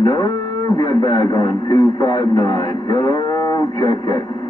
No, get back on 259. Hello, check, check.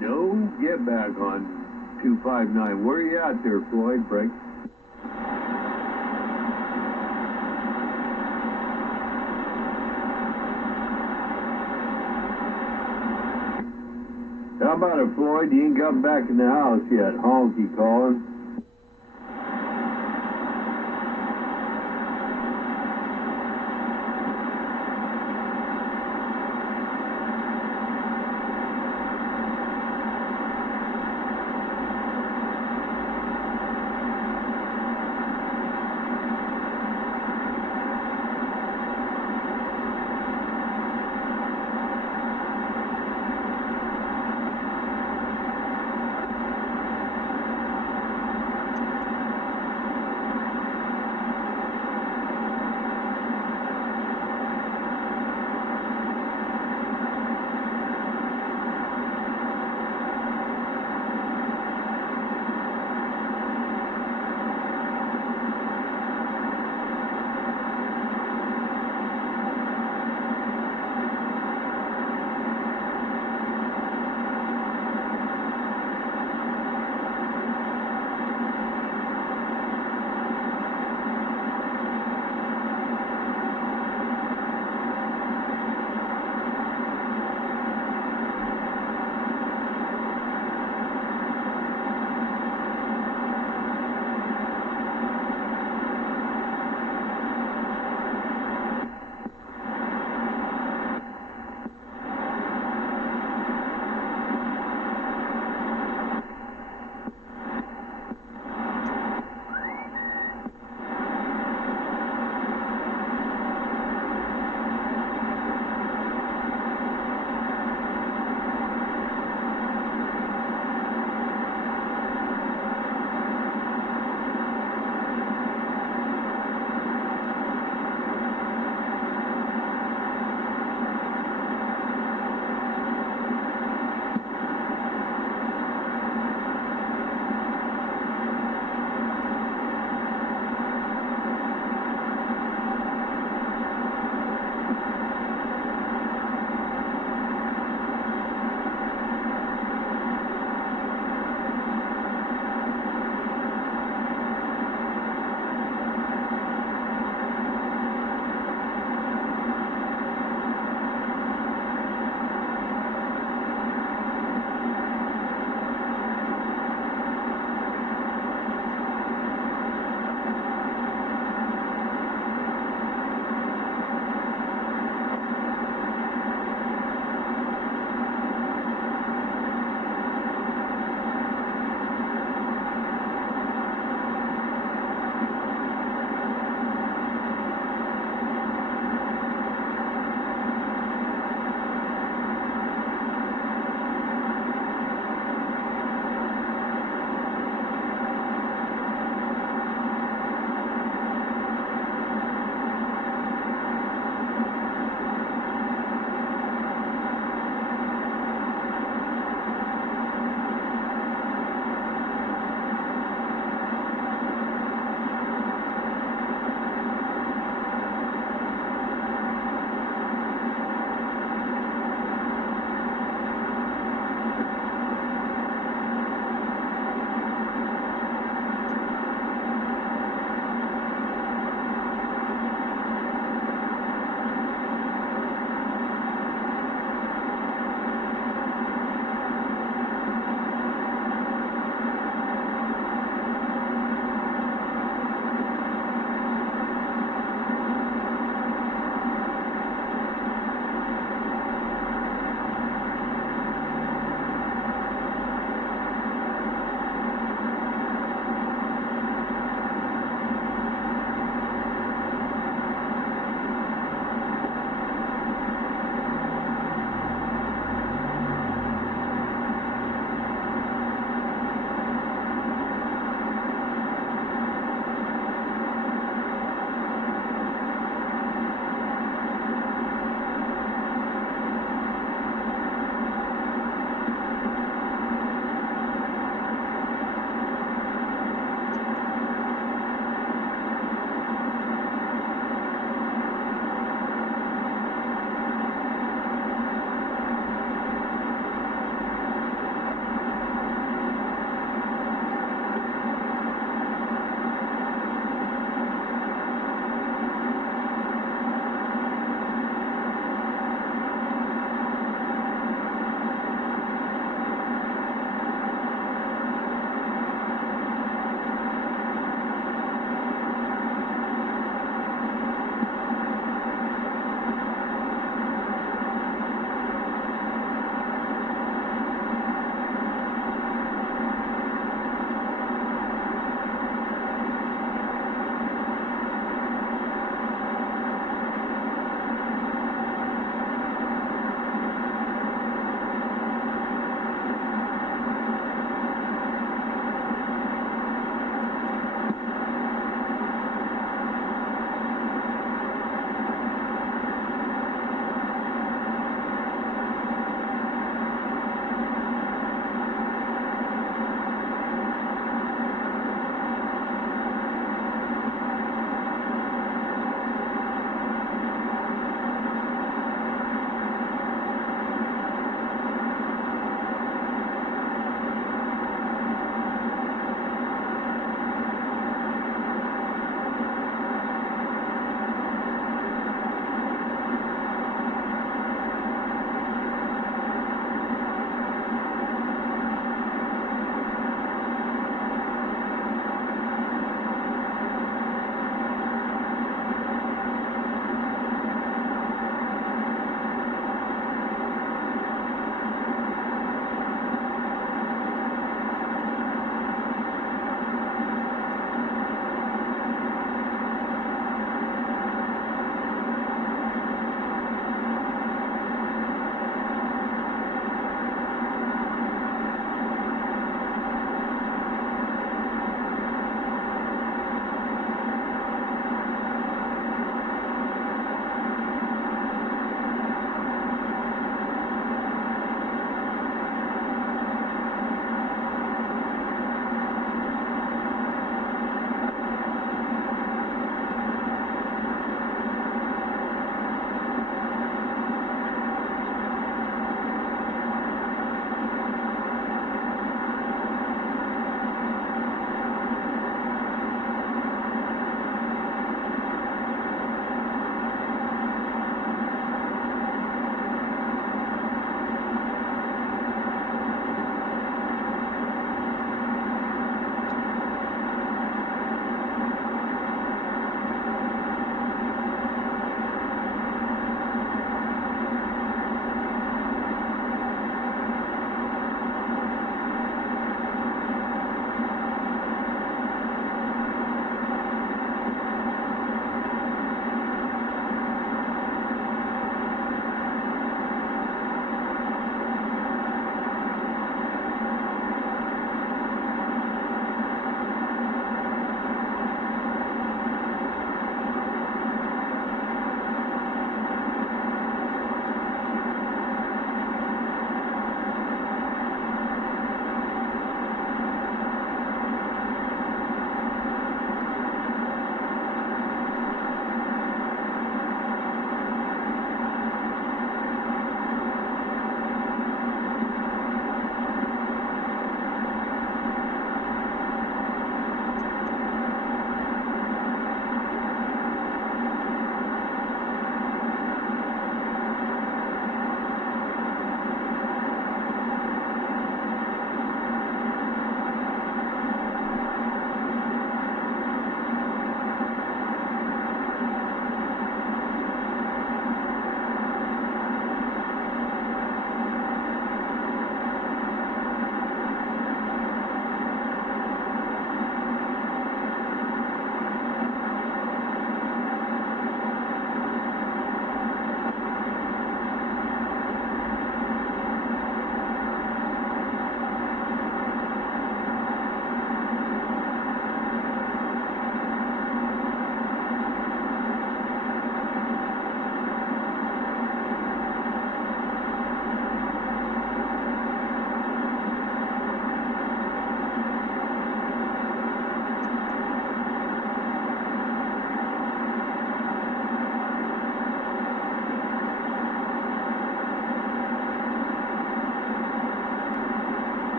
No, get back on 259. Where are you at there, Floyd? Break. How about it, Floyd? You ain't got back in the house yet. Honky calling.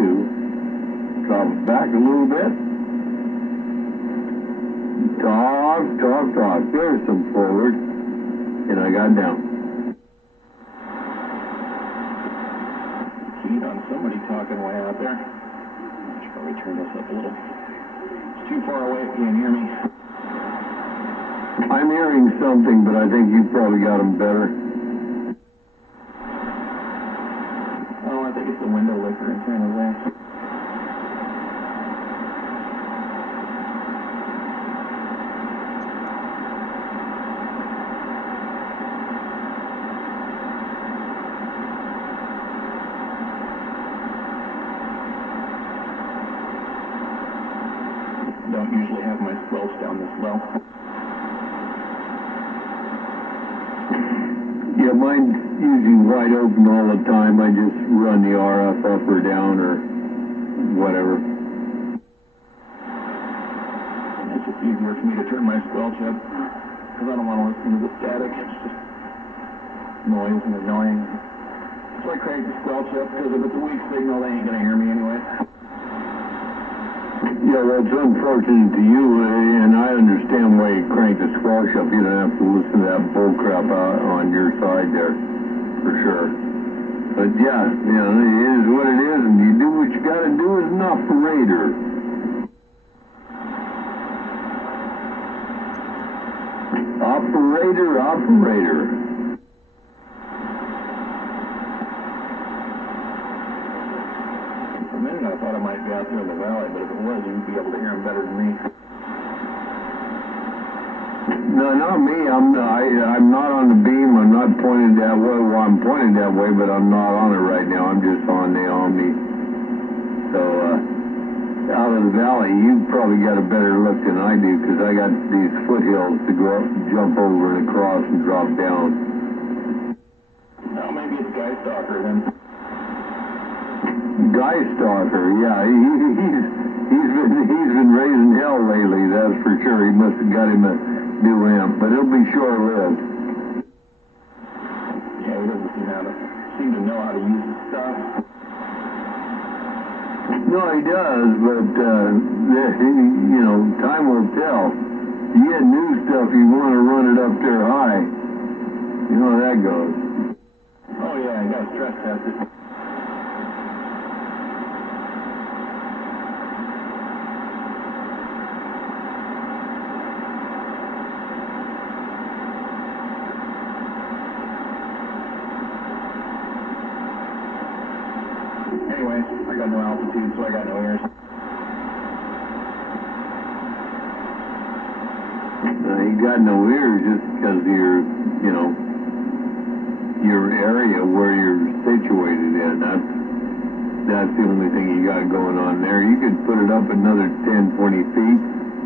2. Drop it back a little bit. Talk. There's some forward. And I got down. Keyed on somebody talking way out there. I should probably turn this up a little. It's too far away. You can't hear me. I'm hearing something, but I think you probably got them better. Oh, I think it's the window licker in San Jose. Don't usually have my squelch down this low. Yeah, mine's usually wide open all the time. I just run the RF up or down or whatever. It's just easier for me to turn my squelch up because I don't want to listen to the static. It's just noise and annoying. So I crank the squelch up because if it's a weak signal, they ain't going to hear me anyway. Yeah, well, it's unfortunate to you, and I understand why you crank the squelch up. You don't have to listen to that bull crap out on your side there, for sure. But yeah, you know, it is what it is, and you do what you got to do as an operator. Operator. For a minute I thought I might be out there in the valley, but if it was, you'd be able to hear him better than me. No, not me. I'm not on the beam. I'm not pointed that way. Well, I'm pointed that way, but I'm not on it right now. I'm just on the Omni. So, out of the valley, you probably got a better look than I do, because I got these foothills to go up, jump over and across and drop down. Well, maybe it's Guy Stalker then. Guy Stalker, yeah, he's been raising hell lately, that's for sure. He must have got him a new amp, but it'll be short-lived. Yeah, he doesn't seem to know how to use his stuff. No, he does, but you know, time will tell. You get new stuff, you want to run it up there high. You know how that goes. Oh yeah, I got to stress test it. Anyway, I got no altitude, so I got no ears. You got no ears just because of your, you know, your area where you're situated in. That's the only thing you got going on there. You could put it up another 10, 20 feet.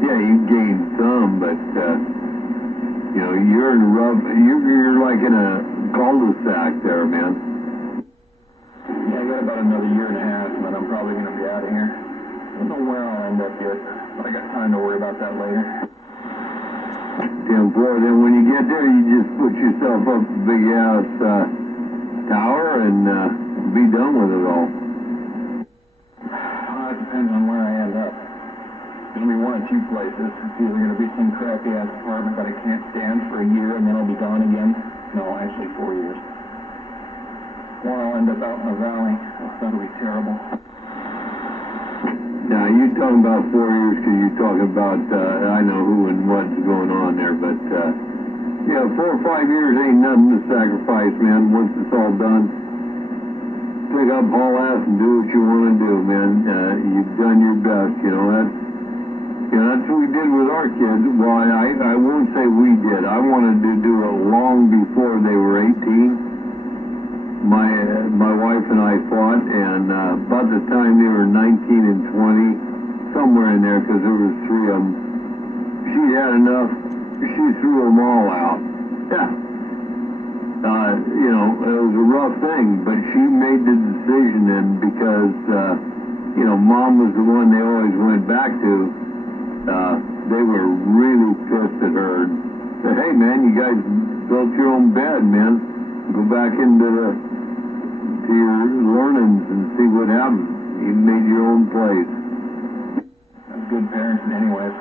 Yeah, you gain some, but, you know, you're in a rough, you're like in a cul-de-sac there, man. Yeah, I got about another year and a half, and then I'm probably going to be out of here. I don't know where I'll end up yet, but I got time to worry about that later. 10-4, then when you get there, you just put yourself up a big-ass tower and be done with it all. It depends on where I end up. It's going to be one of two places. It's either going to be some crappy-ass apartment that I can't stand for a year, and then I'll be gone again. No, actually 4 years. Or I'll end up out in the valley. That'll be terrible. Now, you're talking about 4 years because you're talking about, I know who and what's going on there, but, yeah, 4 or 5 years ain't nothing to sacrifice, man, once it's all done. Pick up, haul ass, and do what you want to do, man. You've done your best, you know, that's what we did with our kids. Well, I won't say we did. I wanted to do it long before they were 18. My wife and I fought, and about the time they were 19 and 20, somewhere in there, because there was 3 of them, she had enough. She threw them all out. Yeah. You know, it was a rough thing, but she made the decision, and because, you know, Mom was the one they always went back to, they were really pissed at her. Said, hey, man, you guys built your own bed, man. Go back into to your learnings and see what happens. You made your own place. That's good parenting anyways.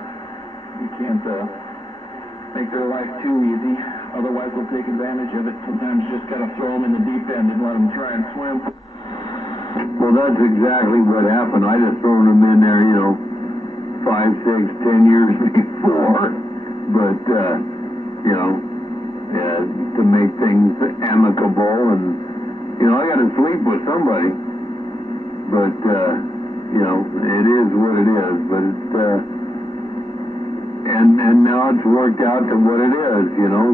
You can't make their life too easy, otherwise they'll take advantage of it. Sometimes you just gotta throw them in the deep end and let them try and swim. Well, that's exactly what happened. I'd have thrown them in there, 5, 6, 10 years before. But, to make things amicable and, I got to sleep with somebody. But, it is what it is. But it's, and now it's worked out to what it is,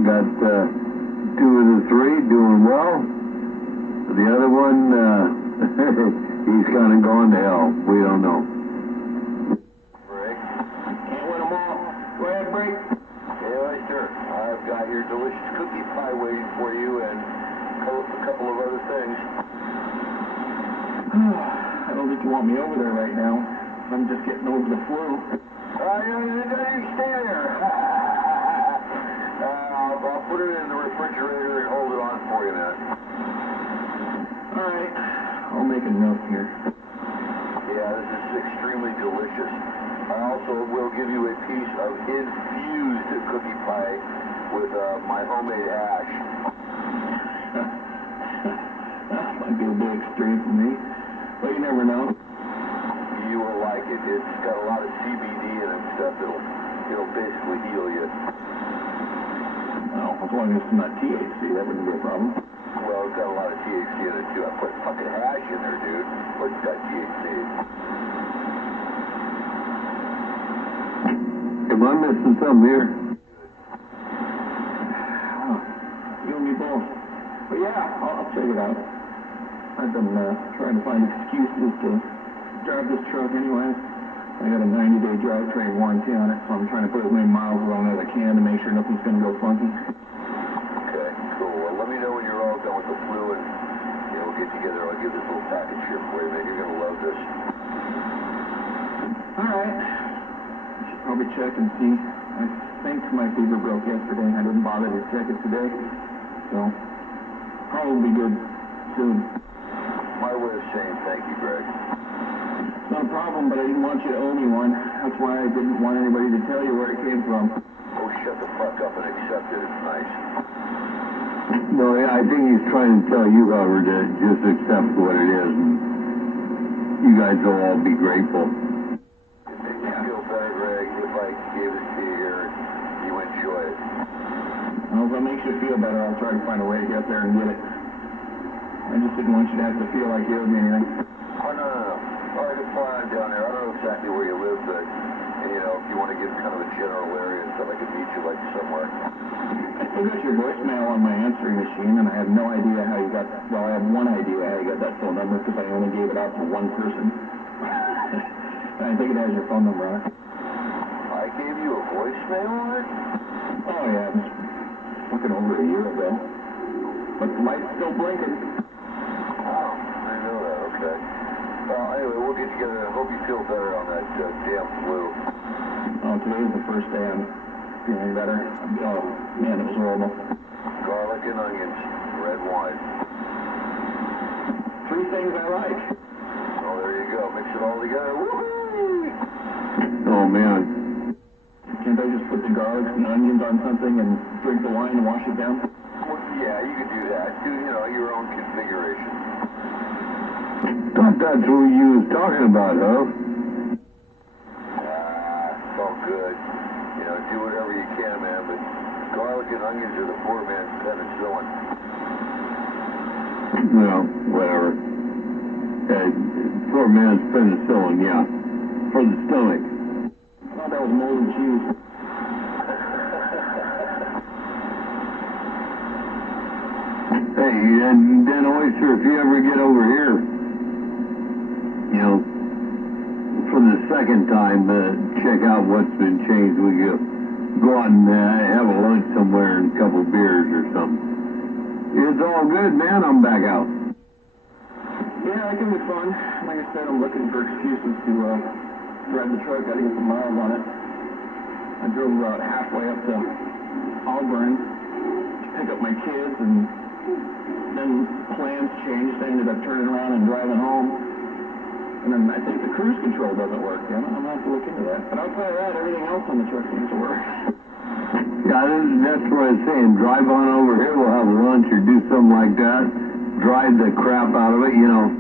got 2 of the 3 doing well. The other one, he's kind of gone to hell. We don't know. Break. Can't win them all. Go ahead, break. Hey, Oyster, I've got your delicious cookie pie waiting for you and a couple of other things. I don't think you want me over there right now. I'm just getting over the flu. You stay there. I'll put it in the refrigerator and hold it on for you, man. All right. I'll make a note here. Yeah, this is extremely delicious. I also will give you a piece of infused cookie pie with my homemade hash. That might be a bit extreme for me, but you never know. You will like it. It's got a lot of CBD in it, stuff it'll basically heal you. Well, as long as it's not THC, that wouldn't be a problem. Well, it's got a lot of THC in it too. I put fucking hash in there, dude. But it's got THC. Am I missing something here? You and me both. But yeah, I'll check it out. I've been trying to find excuses to drive this truck anyway. I got a 90-day drivetrain warranty on it, so I'm trying to put as many miles on it as I can to make sure nothing's going to go funky. Okay, cool. Well, let me know when you're all done with the flu, and we'll get together. I'll give this little package here for you, man. You're going to love this. All right. I should probably check and see. I think my fever broke yesterday. I didn't bother to check it today, so probably be good soon. My way of saying thank you, Greg. Not a problem, but I didn't want you to owe me one. That's why I didn't want anybody to tell you where it came from. Oh, shut the fuck up and accept it. It's nice. No, I think he's trying to tell you, Howard, to just accept what it is, and you guys will all be grateful. It makes me feel better, Greg, if I gave it to you here and you enjoy it. Well, if that makes you feel better, I'll try to find a way to get there and get it. I just didn't want you to have to feel like you owed me anything. Oh, no. All right, it's fine down there. I don't know exactly where you live, but, if you want to give kind of a general area and stuff, I could meet you, like, somewhere. I still got your voicemail on my answering machine, and I have no idea how you got, well, I have one idea how you got that phone number, because I only gave it out to one person. And I think it has your phone number on it. I gave you a voicemail on it? Oh, yeah, it was fucking over a year ago. But the light's still blinking. Oh, I didn't know that. Okay. Well, anyway, we'll get together. I hope you feel better on that damn flu. Oh, today's the first day I'm feeling better. Oh, man, it was horrible. Garlic and onions, red wine. 3 things I like. Oh, there you go. Mix it all together. Woo-hoo! Oh, man. Can't I just put the garlic and onions on something and drink the wine and wash it down? Well, yeah, you could do that. Do, your own configuration. Thought that's who you was talking about, huh? It's all good. Do whatever you can, man, but garlic and onions are the poor man's penicillin. Well, whatever. Poor man's penicillin, yeah. For the stomach. I thought that was mold and cheese. Hey, and then Oyster, if you ever get over here, for the second time, check out what's been changed. We go out and have a lunch somewhere and a couple beers or something. It's all good, man. I'm back out. Yeah, that can be fun. Like I said, I'm looking for excuses to drive the truck. Gotta get some miles on it. I drove about halfway up to Auburn to pick up my kids, and then plans changed. I ended up turning around and driving home. And then I think the cruise control doesn't work. I'm going to have to look into that. But outside of that, everything else on the truck seems to work. Yeah, that's what I was saying. Drive on over here, we'll have lunch or do something like that. Drive the crap out of it, you know.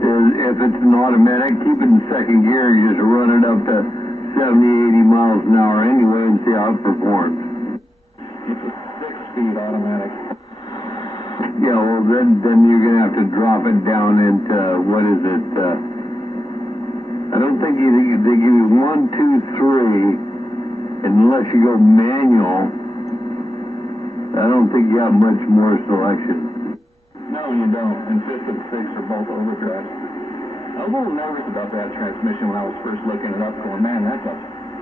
If it's an automatic, keep it in second gear. You just run it up to 70, 80 miles an hour anyway and see how it performs. It's a 6-speed automatic. Yeah, well, then you're going to have to drop it down into, what is it? I don't think they give you 1, 2, 3, unless you go manual. I don't think you have much more selection. No, you don't. And 5th and 6th are both overdrive. I was a little nervous about that transmission when I was first looking it up, going, man, that's a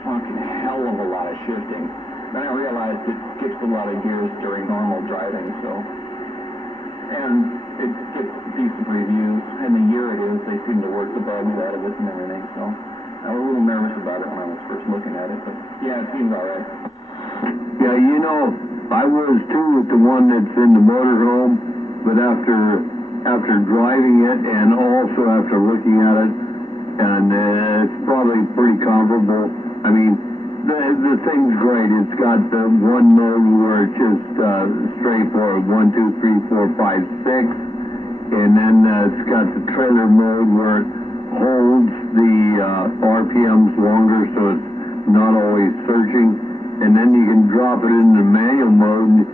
fucking hell of a lot of shifting. Then I realized it skips a lot of gears during normal driving, so. And it gets decent reviews, and the year it is, they seem to work the bugs out of it and everything, so. I was a little nervous about it when I was first looking at it, but yeah, it seems alright. Yeah, you know, I was too with the one that's in the motorhome, but after driving it and also after looking at it, and it's probably pretty comparable. I mean, the thing's great. It's got the one mode where it's just straightforward 1, 2, 3, 4, 5, 6, and then it's got the trailer mode where it holds the RPMs longer, so it's not always searching. And then you can drop it into manual mode.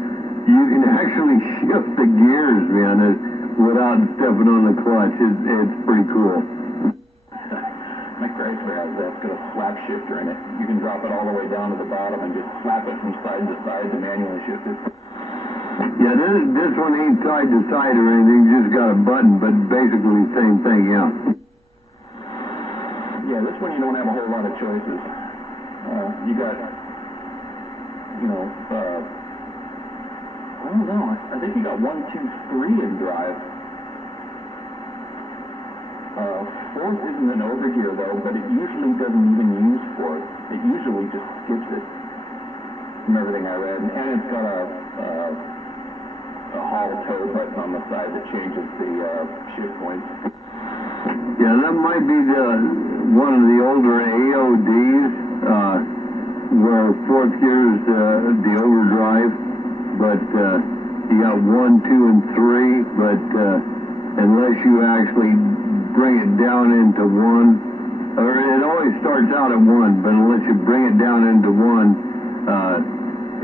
You can actually shift the gears, man, without stepping on the clutch. It's pretty cool. My Chrysler has that. It's got a slap shifter in it. You can drop it all the way down to the bottom and just slap it from side to side to manually shift it. Yeah, this one ain't side to side or anything. Just got a button, but basically same thing, yeah. Yeah, this one you don't have a whole lot of choices. You got, you know, I don't know. I think you got 1, 2, 3 in drive. 4th isn't an overgear though, but it usually doesn't even use 4th. It usually just skips it, from everything I read. And it's got a haul tow button on the side that changes the shift points. Yeah, that might be one of the older AODs, where 4th gear is the overdrive, but you got 1, 2, and 3, but unless you actually bring it down into 1, or it always starts out at 1, but unless you bring it down into 1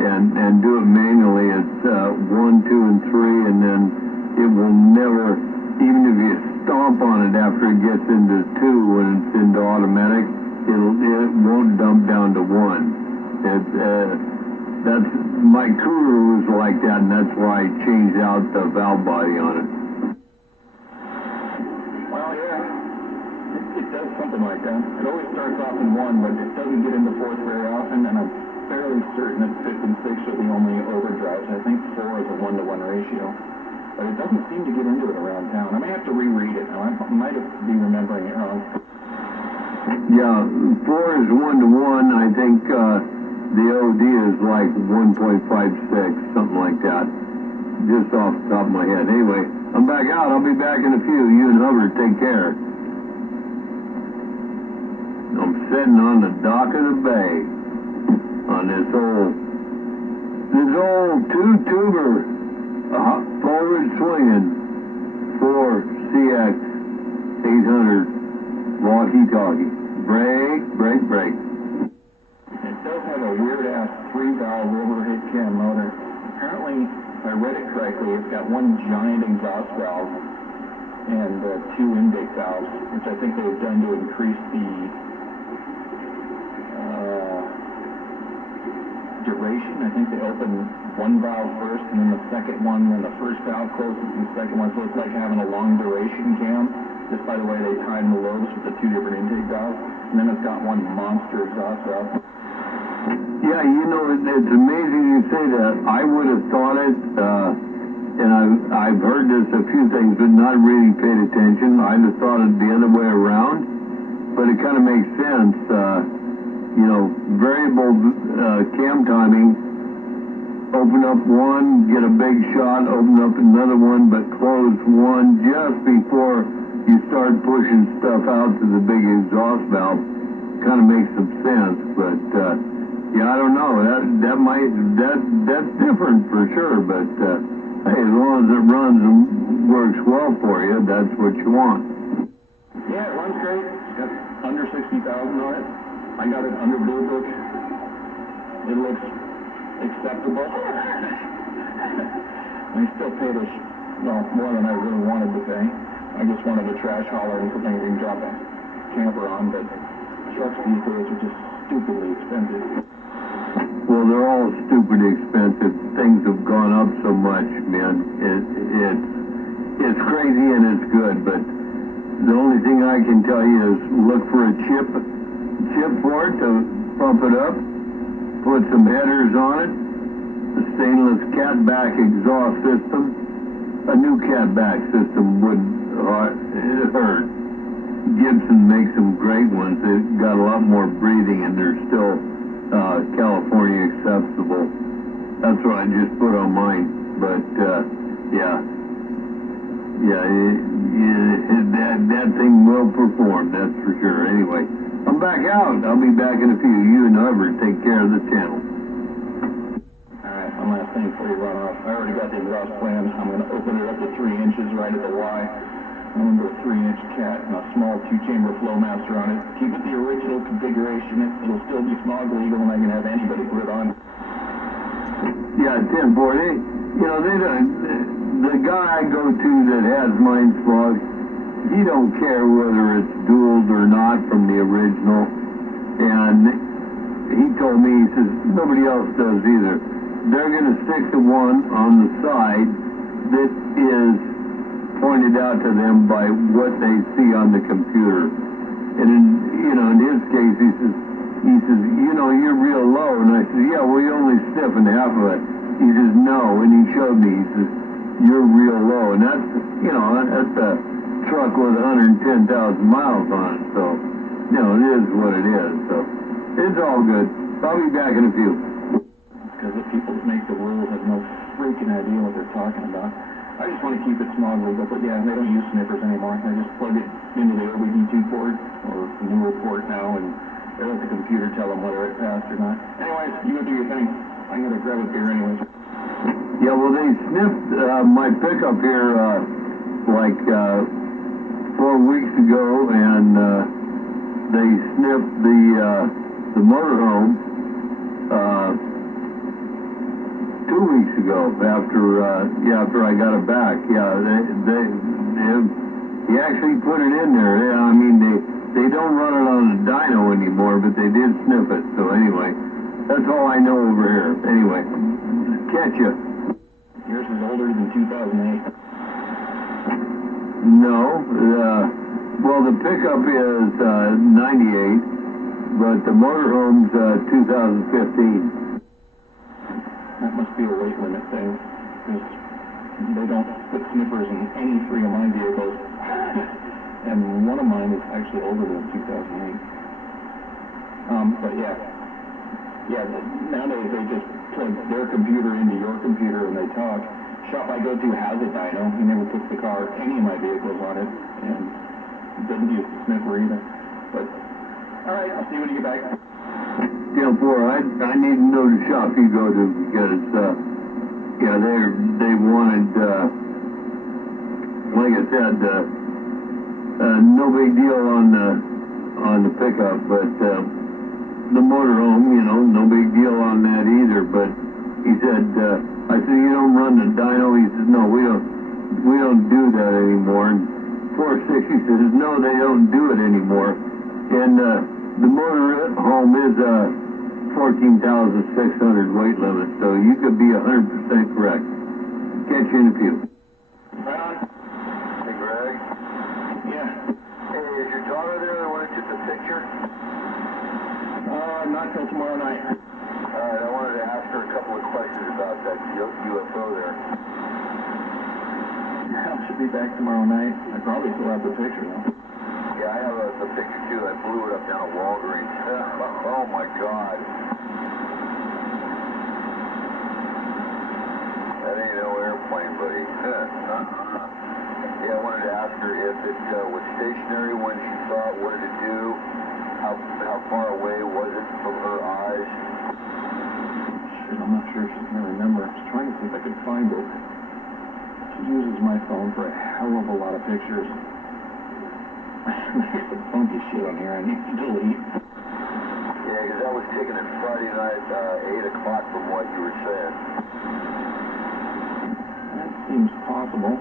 and do it manually, it's 1, 2, and 3, and then it will never, even if you stomp on it after it gets into 2, when it's into automatic, it won't dump down to 1. That's my Cougar was like that, and that's why I changed out the valve body on it. Well, yeah, it does something like that. It always starts off in 1, but it doesn't get into 4th very often, and I'm fairly certain that 5th and 6th are the only overdrives. I think 4 is a 1-to-1 ratio, but it doesn't seem to get into it around town. I may have to reread it now. I might be remembering it wrong. Yeah, 4 is 1-to-1. I think the OD is like 1.56, something like that. Just off the top of my head. Anyway, I'm back out. I'll be back in a few. You and Hubbard, take care. I'm sitting on the dock of the bay on this old 2-tuber forward swinging 4 CX 800 walkie-talkie. Brake. It does have a weird-ass 3-valve overhead cam motor. Apparently, if I read it correctly, it's got 1 giant exhaust valve and 2 intake valves, which I think they've done to increase the duration. I think they open 1 valve first, and then the second one, when the first valve closes, and the second one, so it's like having a long duration cam, just by the way they tied the lobes with the 2 different intake valves, and then it's got 1 monster exhaust valve. Yeah, you know, it's amazing you say that. I would have thought it, and I've heard this a few things, but not really paid attention. I'd have thought it the other way around, but it kind of makes sense. You know, variable cam timing, open up 1, get a big shot, open up another one, but close 1 just before you start pushing stuff out to the big exhaust valve, kind of makes some sense. But yeah, I don't know. That's different for sure. But hey, as long as it runs and works well for you, that's what you want. Yeah, it runs great. It's got under 60,000 on it. I got it under Blue Book. It looks acceptable. I still paid more than I really wanted to pay. I just wanted a trash hauler and something you can drop a camper on, but trucks these days are just stupidly expensive. Well, they're all stupidly expensive. Things have gone up so much, man. It's crazy and it's good, but the only thing I can tell you is look for a chip for it to pump it up, put some headers on it, a stainless catback exhaust system. A new catback system would hurt. Gibson makes some great ones. They've got a lot more breathing and they're still California acceptable. That's what I just put on mine. But that thing will perform, that's for sure. Anyway, I'm back out. I'll be back in a few. You and Hubbard take care of the channel. Alright, one last thing before you run off. I already got the exhaust plan. I'm going to open it up to 3 inches right at the Y. I'm going to put a 3-inch cat and a small 2-chamber Flowmaster on it. Keep it the original configuration. It'll still be smog legal and I can have anybody put it on. Yeah, 1040. You know, the guy I go to that has mine smog, he don't care whether it's dualed or not from the original. And he told me, he says, nobody else does either. They're going to stick the one on the side that is pointed out to them by what they see on the computer. And in his case, he says, you're real low. And I said, yeah, well, you only sniffing half of it. He says, no. And he showed me, he says, you're real low. And that's a truck with 110,000 miles on it. So, it is what it is. So, it's all good. I'll be back in a few. Because the people that make the rules have no freaking idea what they're talking about. I just want to keep it smog legal, but yeah, they don't use sniffers anymore. I just plug it into the OBD2 port, or the newer port now, and they let the computer tell them whether it passed or not. Anyways, you go do your thing. I'm going to grab a beer anyways. Yeah, well, they sniffed my pickup here 4 weeks ago, and they sniffed the motorhome 2 weeks ago after I got it back. Yeah, he actually put it in there. Yeah, I mean, they don't run it on a dyno anymore, but they did sniff it. So anyway, that's all I know over here. Anyway, catch ya. Yours is older than 2008. No, well, the pickup is 98, but the motorhome's 2015. That must be a weight limit thing, because they don't put sniffers in any 3 of my vehicles. And one of mine is actually older than 2008. But yeah, nowadays they just plug their computer into your computer and they talk. Shop I go to has a dyno. He never puts any of my vehicles on it, and doesn't use the sniffer either. But, alright, I'll see you when you get back. Yeah, boy, I need to know the shop you go to because, they wanted, like I said, no big deal on the pickup, but the motorhome, no big deal on that either. But he said, I said, you don't run the dyno? He says, no, we don't do that anymore. And 460 says, no, they don't do it anymore. And the motorhome is 14,600 weight limit, so you could be 100% correct. Catch you in a few. Right on. Hey, Greg. Yeah. Hey, is your daughter there that wanted to take the picture? Not till tomorrow night. Alright, I wanted to ask her a couple of questions about that UFO there. I should be back tomorrow night. I probably still have the picture, though. Yeah, I have the picture too. I blew it up down at Walgreens. Oh my God. That ain't no airplane, buddy. Yeah, I wanted to ask ask her if it was stationary when she saw it, what did it do, how far away was it from her eyes? Shit, I'm not sure if she's gonna remember. I was trying to see if I could find it. She uses my phone for a hell of a lot of pictures. There's some funky shit on here I need to delete. Yeah, because that was taken at Friday night, 8 o'clock from what you were saying. That seems possible.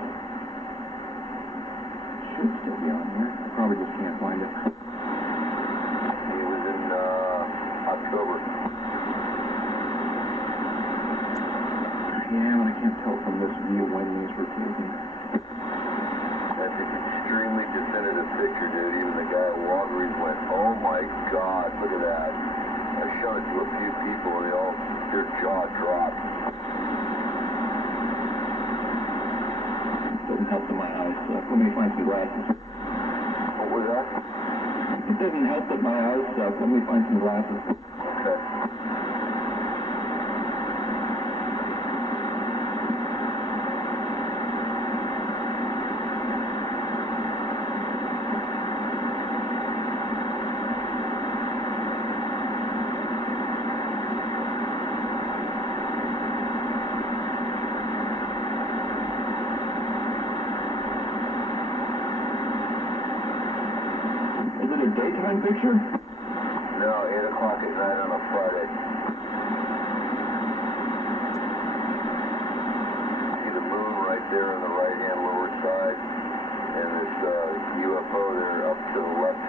Should still be on here. I probably just can't find it. It was in October. Yeah, but I can't tell from this view when these were taken. That's an extremely definitive picture, dude. Even the guy at Walgreens went, oh my God, look at that. I showed it to a few people and their jaw dropped. Doesn't help that my eyes suck. Let me find some glasses. What was that? It doesn't help that my eyes suck. Let me find some glasses. Okay. Is it a daytime picture? No, 8 o'clock at night on a Friday. See the moon right there on the right-hand lower side, and this UFO there up to the left.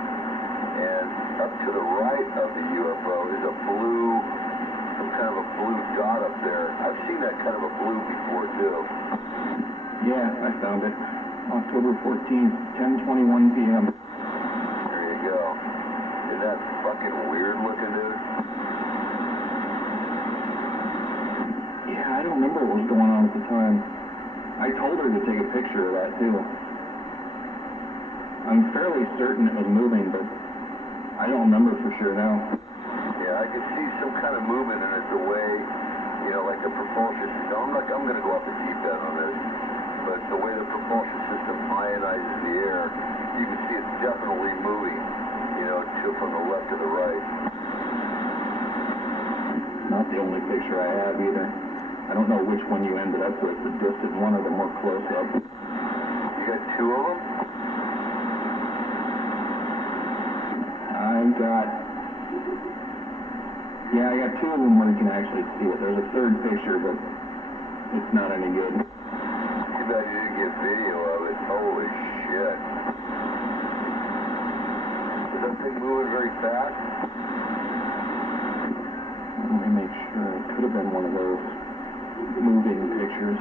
And up to the right of the UFO is a blue, some kind of a blue dot up there. I've seen that kind of a blue before, too. Yeah, I found it. October 14th, 10:21 p.m. There you go. Isn't that fucking weird looking, dude? Yeah, I don't remember what was going on at the time. I told her to take a picture of that, too. I'm fairly certain it was moving, but I don't remember for sure now. Yeah, I could see some kind of movement in it, the way, you know, like the propulsion system. I'm going to go off the deep end on this, but the way the propulsion system ionizes the air, you can see it's definitely moving, you know, from the left to the right. Not the only picture I have either. I don't know which one you ended up with, the distant one or the more close-up. You got two of them? I got two of them where you can actually see it. There's a third picture, but it's not any good. Too bad you didn't get video of it. Holy shit. Is that thing moving very fast? Let me make sure. It could have been one of those moving pictures.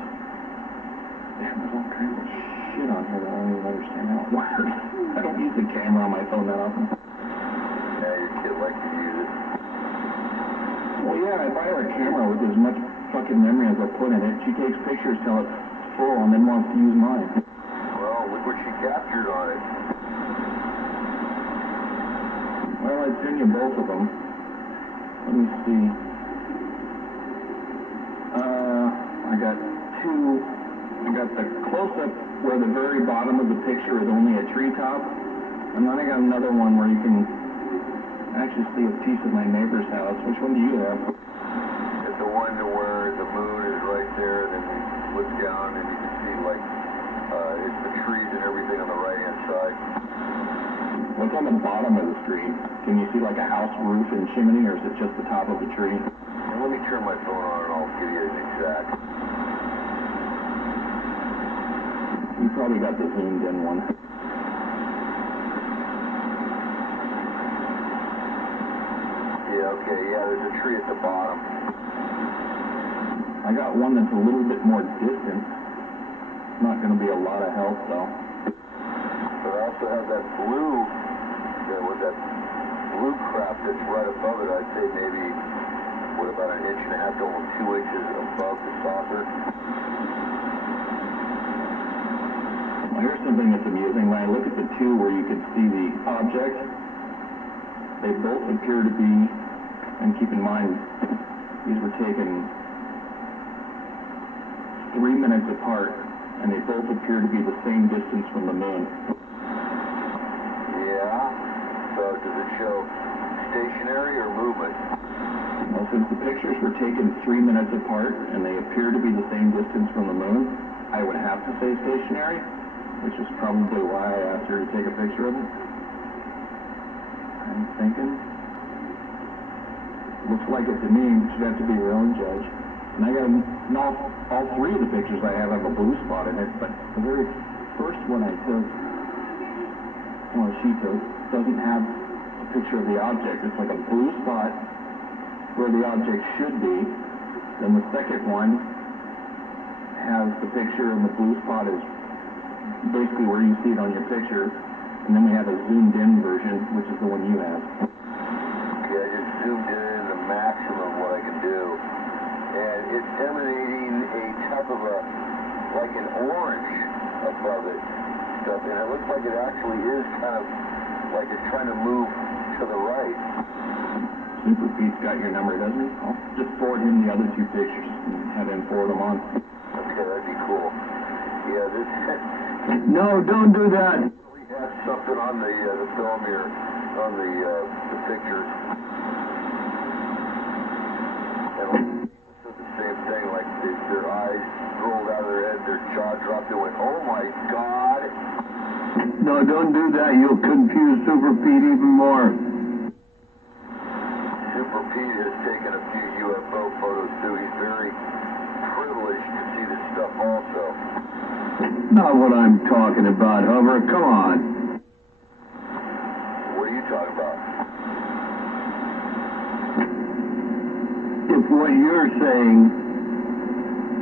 Damn, there's all kinds of shit on here that I don't even understand how it works. I don't use the camera on my phone that often. Yeah, your kid likes to use it. Well, yeah, I buy her a camera with as much fucking memory as I put in it. She takes pictures till it's full and then wants to use mine. Well, look what she captured on it. Well, I'd send you both of them. Let me see. I got two. I got the close-up where the very bottom of the picture is only a treetop. And then I got another one where you can actually see a piece of my neighbor's house. Which one do you have? It's the one to where the moon is right there, and then we look down and you can see, like, it's the trees and everything on the right-hand side. What's on the bottom of the screen? Can you see like a house roof and chimney, or is it just the top of the tree? And let me turn my phone on and I'll give you an exact. You probably got the zoomed in one. Yeah, okay, yeah, there's a tree at the bottom. I got one that's a little bit more distant. Not going to be a lot of help though. But I also have that blue, that blue crap that's right above it. I'd say maybe, about an inch and a half to almost 2 inches above the saucer. Well, here's something that's amusing. When I look at the two where you can see the object, they both appear to be, and keep in mind, these were taken 3 minutes apart, and they both appear to be the same distance from the moon. Yeah. So does it show stationary or movement? Well, since the pictures were taken 3 minutes apart and they appear to be the same distance from the moon, I would have to say stationary, which is probably why I asked her to take a picture of it. I'm thinking. Looks like it to me. She'd have to be her own judge. And I got all three of the pictures I have a blue spot in it, but the very first one I took, well, she took, doesn't have a picture of the object. It's like a blue spot where the object should be. Then the second one has the picture, and the blue spot is basically where you see it on your picture. And then we have a zoomed in version, which is the one you have. Okay, I just zoomed in the maximum what I can do. And it's emanating a type of like an orange above it stuff. And it looks like it actually is kind of like it's trying to move to the right. Super Pete's got your number, doesn't he? I'll just forward him the other two pictures and have him forward them on. Okay, that'd be cool. Yeah, this... No, don't do that. We had something on the film here, on the pictures. And it's the same thing, like their eyes rolled out of their head, their jaw dropped, and went, oh my God! No, don't do that. You'll confuse Super Pete even more. Super Pete has taken a few UFO photos too. He's very privileged to see this stuff also. Not what I'm talking about, Hover. Come on. What are you talking about? If what you're saying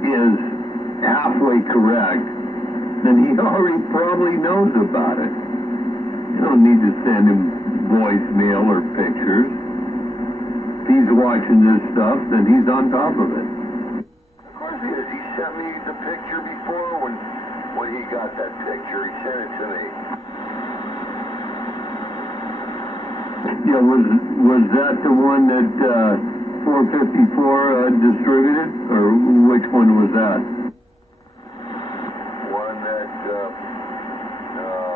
is halfway correct, then he already probably knows about it. You don't need to send him voicemail or pictures. If he's watching this stuff, then he's on top of it. Of course he is. He sent me the picture before when he got that picture. He sent it to me. Yeah, was that the one that 454 distributed, or which one was that? One that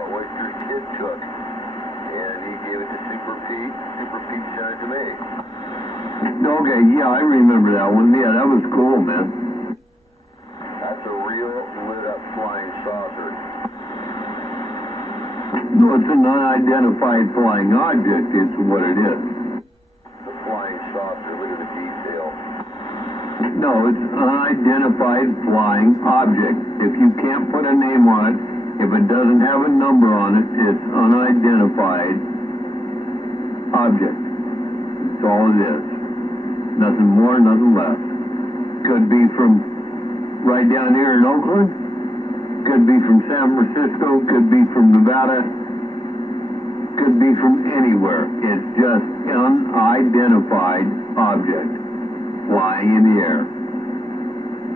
Oyster's kid took, and he gave it to Super Pete. Super Pete sent it to me. Okay, yeah, I remember that one. Yeah, that was cool, man. That's a real lit-up flying saucer. No, it's an unidentified flying object, is what it is. The flying saucer. Look at the detail. No, it's unidentified flying object. If you can't put a name on it, if it doesn't have a number on it, it's unidentified object. That's all it is. Nothing more, nothing less. Could be from right down here in Oakland. Could be from San Francisco. Could be from Nevada. Could be from anywhere. It's just unidentified object flying in the air.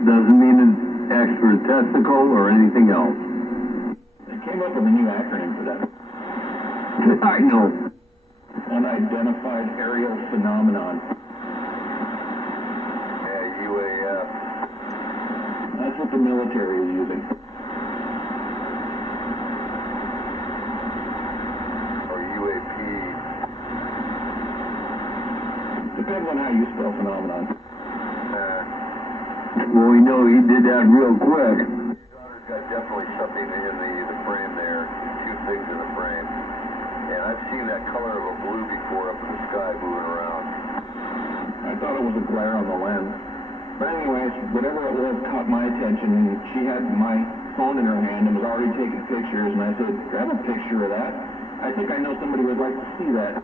Doesn't mean it's extraterrestrial or anything else. They came up with a new acronym for that. I know. Unidentified aerial phenomenon. Yeah, UAF. That's what the military is using. Or UAP. Depends on how you spell phenomenon. Well, we know he did that real quick. Your daughter's got definitely something in the frame there. Two things in the frame. And I've seen that color of a blue before up in the sky moving around. I thought it was a glare on the lens. But anyways, whatever it was caught my attention, and she had my phone in her hand and was already taking pictures, and I said, grab a picture of that. I think I know somebody would like to see that.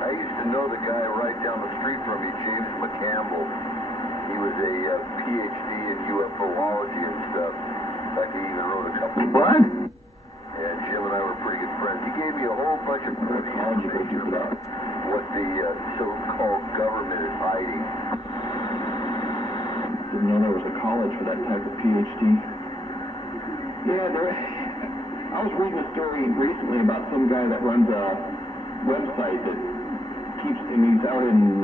I used to know the guy right down the street from me, James McCampbell. He was a PhD in UFOlogy and stuff. In fact, he even wrote a couple of What? And Jim and I were pretty good friends. He gave me a whole bunch of information about what the so-called government is hiding. Didn't know there was a college for that type of PhD. Yeah, I was reading a story recently about some guy that runs a website that keeps, and he's out in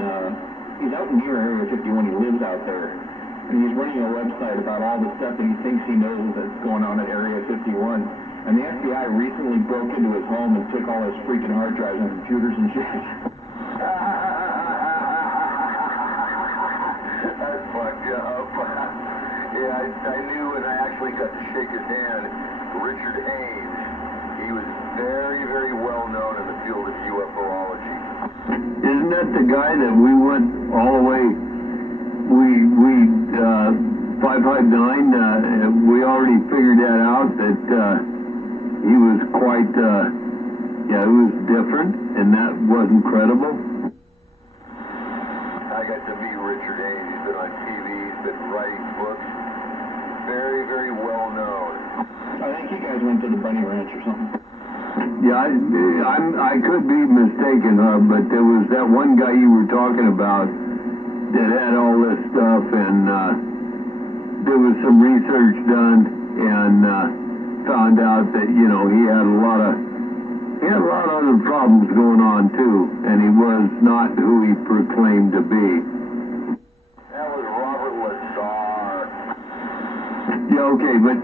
He's out near Area 51. He lives out there. And he's running a website about all the stuff that he thinks he knows that's going on at Area 51. And the FBI recently broke into his home and took all his freaking hard drives and computers and shit. That's fucked up. Yeah, I knew, and I actually got to shake his hand. Richard Haynes. He was very, very well known in the field of UFOlogy. Isn't that the guy that we went all the way? We 559. We already figured that out. That he was quite. Yeah, it was different, and that wasn't credible. I got to meet Richard Haynes. He's been on TV. He's been writing books. Very, very well known. I think you guys went to the Bunny Ranch or something. Yeah, I could be mistaken, but there was that one guy you were talking about that had all this stuff, and there was some research done, and found out that he had a lot of other problems going on too, and he was not who he proclaimed to be. That was Robert Lazar. Yeah, okay, but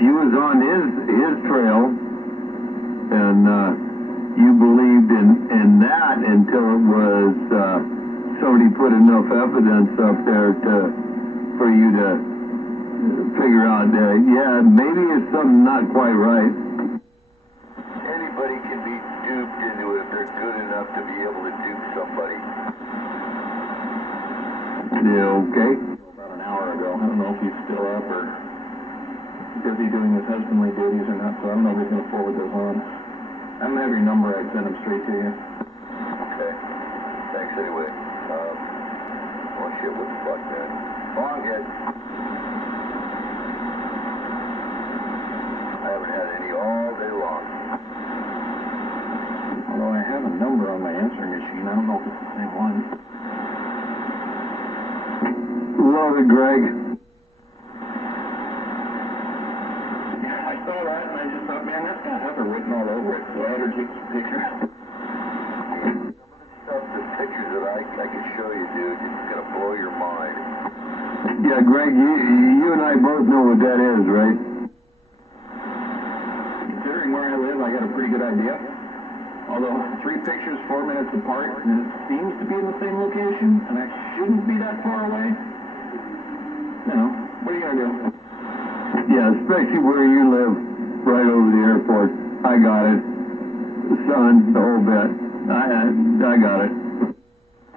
he was on his trail, and you believed in that until it was somebody put enough evidence up there for you to figure out that maybe it's something not quite right. Anybody can be duped into it if they're good enough to be able to dupe somebody. Yeah, okay. About an hour ago. I don't know if he's still up or busy doing his husbandly duties or not, so I don't know if he's going to forward those on. I don't have your number. I'd send them straight to you. Okay. Thanks anyway. Oh shit, what the fuck, man? Bonghead. I haven't had any all day long. Although I have a number on my answering machine. I don't know if it's the same one. Love it, Greg. I saw that and I just thought, man, that's got Heifer written all over it, so I had her take some pictures. The pictures that I can show you, dude, it's gonna blow your mind. Yeah, Greg, you and I both know what that is, right? Considering where I live, I got a pretty good idea. Although 3 pictures 4 minutes apart, and it seems to be in the same location, and I shouldn't be that far away. What are you gonna do? Yeah, especially where you live, right over the airport. I got it. The sun, the whole bit. I got it.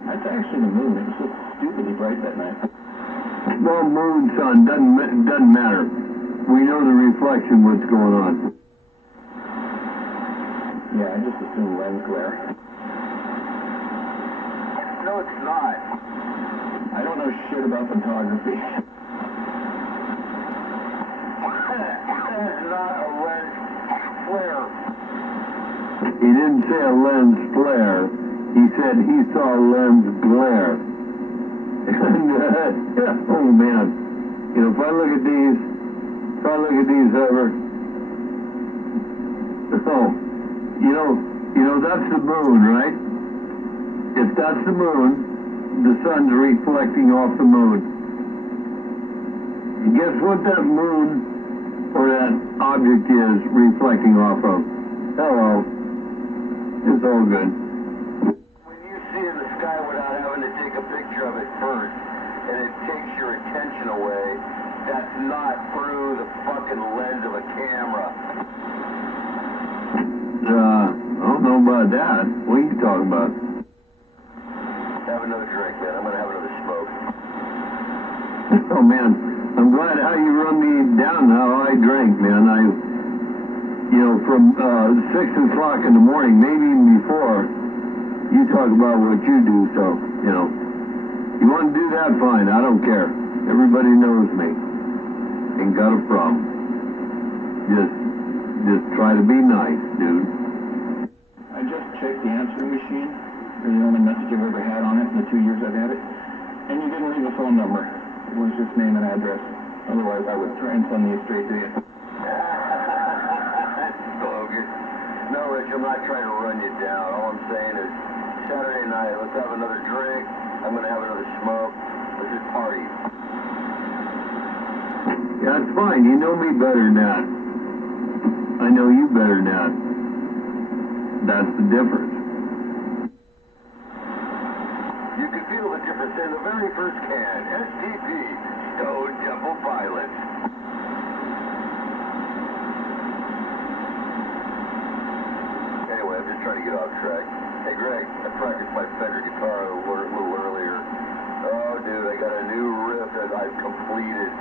That's actually the moon. It was so stupidly bright that night. Well, moon, sun, doesn't matter. We know the reflection, what's going on. Yeah, I just assumed lens glare. No, it's not. I don't know shit about photography. It's not a lens flare. He didn't say a lens flare. He said he saw lens glare. And, oh man, if I look at these ever, that's the moon, right? If that's the moon, the sun's reflecting off the moon. And guess what that moon or that object is reflecting off of? Hello. It's all good. When you see in the sky without having to take a picture of it first, and it takes your attention away, that's not through the fucking lens of a camera. I don't know about that. What are you talking about? Have another drink, man. I'm gonna have another smoke. Oh man, I'm glad how you run me down how I drink, man. From 6 o'clock in the morning, maybe even before, you talk about what you do, so, you want to do that, fine, I don't care. Everybody knows me. Ain't got a problem. Just try to be nice, dude. I just checked the answering machine. You're the only message I've ever had on it in the 2 years I've had it. And you didn't leave a phone number. It was just name and address. Otherwise, I would try and send these straight to you. No, Rich, I'm not trying to run you down. All I'm saying is Saturday night. Let's have another drink. I'm going to have another smoke. Let's just party. Yeah, that's fine. You know me better than that. I know you better than that. That's the difference. You can feel the difference in the very first can. STP, Stone Temple Pilots. Anyway, I'm just trying to get off track. Hey, Greg, I practiced my Fender guitar a little earlier. Oh, dude, I got a new riff that I've completed.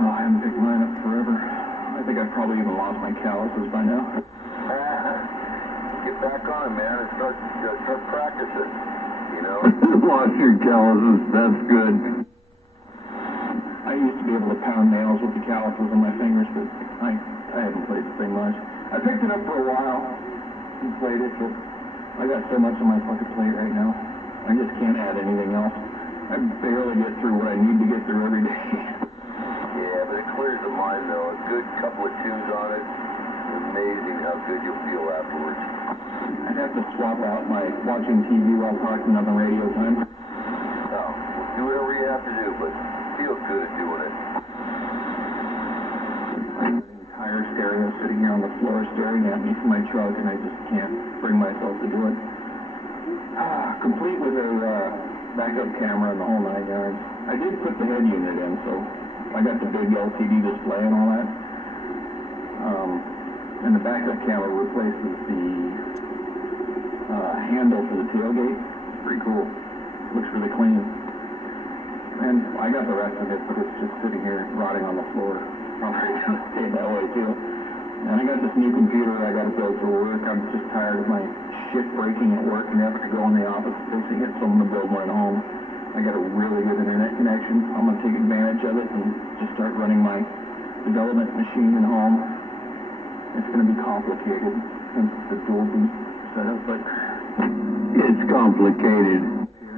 Oh, I haven't picked mine up forever. I think I've probably even lost my calluses by now. Get back on it, man, and start practicing, you know? Lost your calluses. That's good. I used to be able to pound nails with the calluses on my fingers, but I haven't played the thing much. I picked it up for a while and played it, but I got so much on my fucking plate right now. I just can't add anything else. I barely get through what I need to get through every day. Yeah, but it clears the mind, though. A good couple of tunes on it. It's amazing how good you'll feel afterwards. I'd have to swap out my watching TV while talking on the radio time. Oh, well, do whatever you have to do, but feel good at doing it. An entire stereo sitting here on the floor staring at me from my truck, and I just can't bring myself to do it. Complete with a backup camera and the whole 9 yards. I did put the head unit in, so I got the big LCD display and all that. And the backup camera replaces the handle for the tailgate. It's pretty cool. Looks really clean. And I got the rest of it, but it's just sitting here rotting on the floor. Probably gonna stay that way too. And I got this new computer I got to build for work. I'm just tired of my shit breaking at work and having to go in the office fixing it, so I'm gonna build one at home. I got a really good internet connection. I'm gonna take advantage of it and just start running my development machine at home. It's gonna be complicated since it's a dual boot setup, but It's complicated.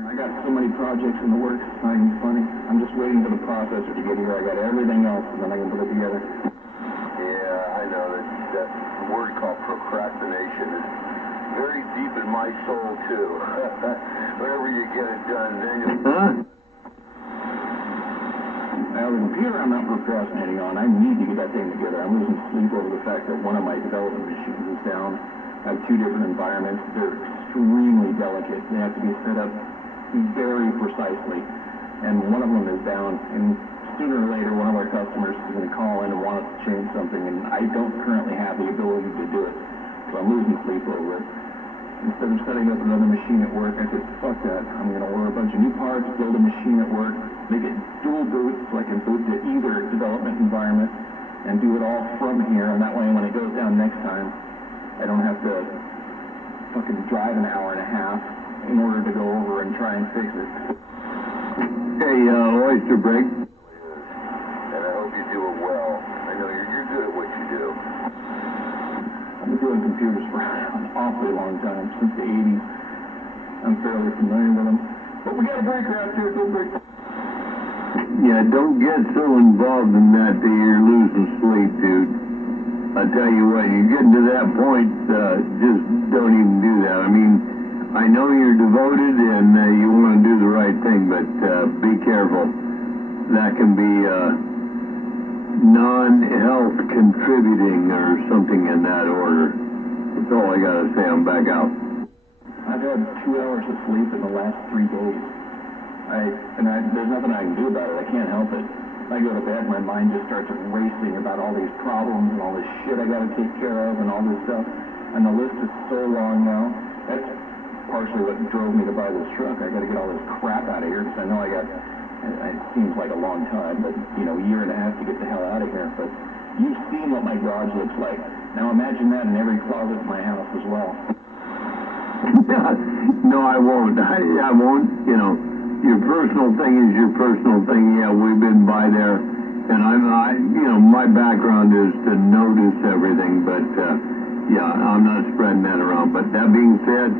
I got so many projects in the works. It's not even funny. I'm just waiting for the processor to get here. I got everything else, and then I can put it together. Yeah, I know that word called procrastination is very deep in my soul, too. Whenever you get it done, then you... Huh? Now, the computer I'm not procrastinating on. I need to get that thing together. I'm losing sleep over the fact that one of my development machines is down. I have 2 different environments. They're extremely delicate. They have to be set up very precisely. And one of them is down. And sooner or later, one of our customers is going to call in and want us to change something. And I don't currently have the ability to do it. So I'm losing sleep over it. Instead of setting up another machine at work, I said, fuck that. I'm going to order a bunch of new parts, build a machine at work, make it dual boot so I can boot to either development environment and do it all from here. And that way, when it goes down next time, I don't have to fucking drive an hour and a half in order to go over and try and fix it. Hey, Oyster Break. And I hope you do it well. I know you're good at what you do. I've been doing computers for an awfully long time, since the 80s. I'm fairly familiar with them. But we got a breaker out here, go break. Yeah, don't get so involved in that you're losing sleep, dude. I tell you what, you get to that point, just don't even do that. I mean, I know you're devoted and you want to do the right thing, but be careful. That can be non-health contributing or something in that order. That's all I got to say. I'm back out. I've had 2 hours of sleep in the last 3 days. There's nothing I can do about it. I can't help it. I go to bed, my mind just starts racing about all these problems and all this shit I got to take care of and all this stuff. And the list is so long now. That's partially what drove me to buy this truck. I got to get all this crap out of here because I know it seems like a long time, but, you know, a year and a half to get the hell out of here. But you've seen what my garage looks like. Now imagine that in every closet in my house as well. No, I won't. I won't, you know. Your personal thing is your personal thing. Yeah, we've been by there, and you know, my background is to notice everything, but yeah, I'm not spreading that around. But that being said,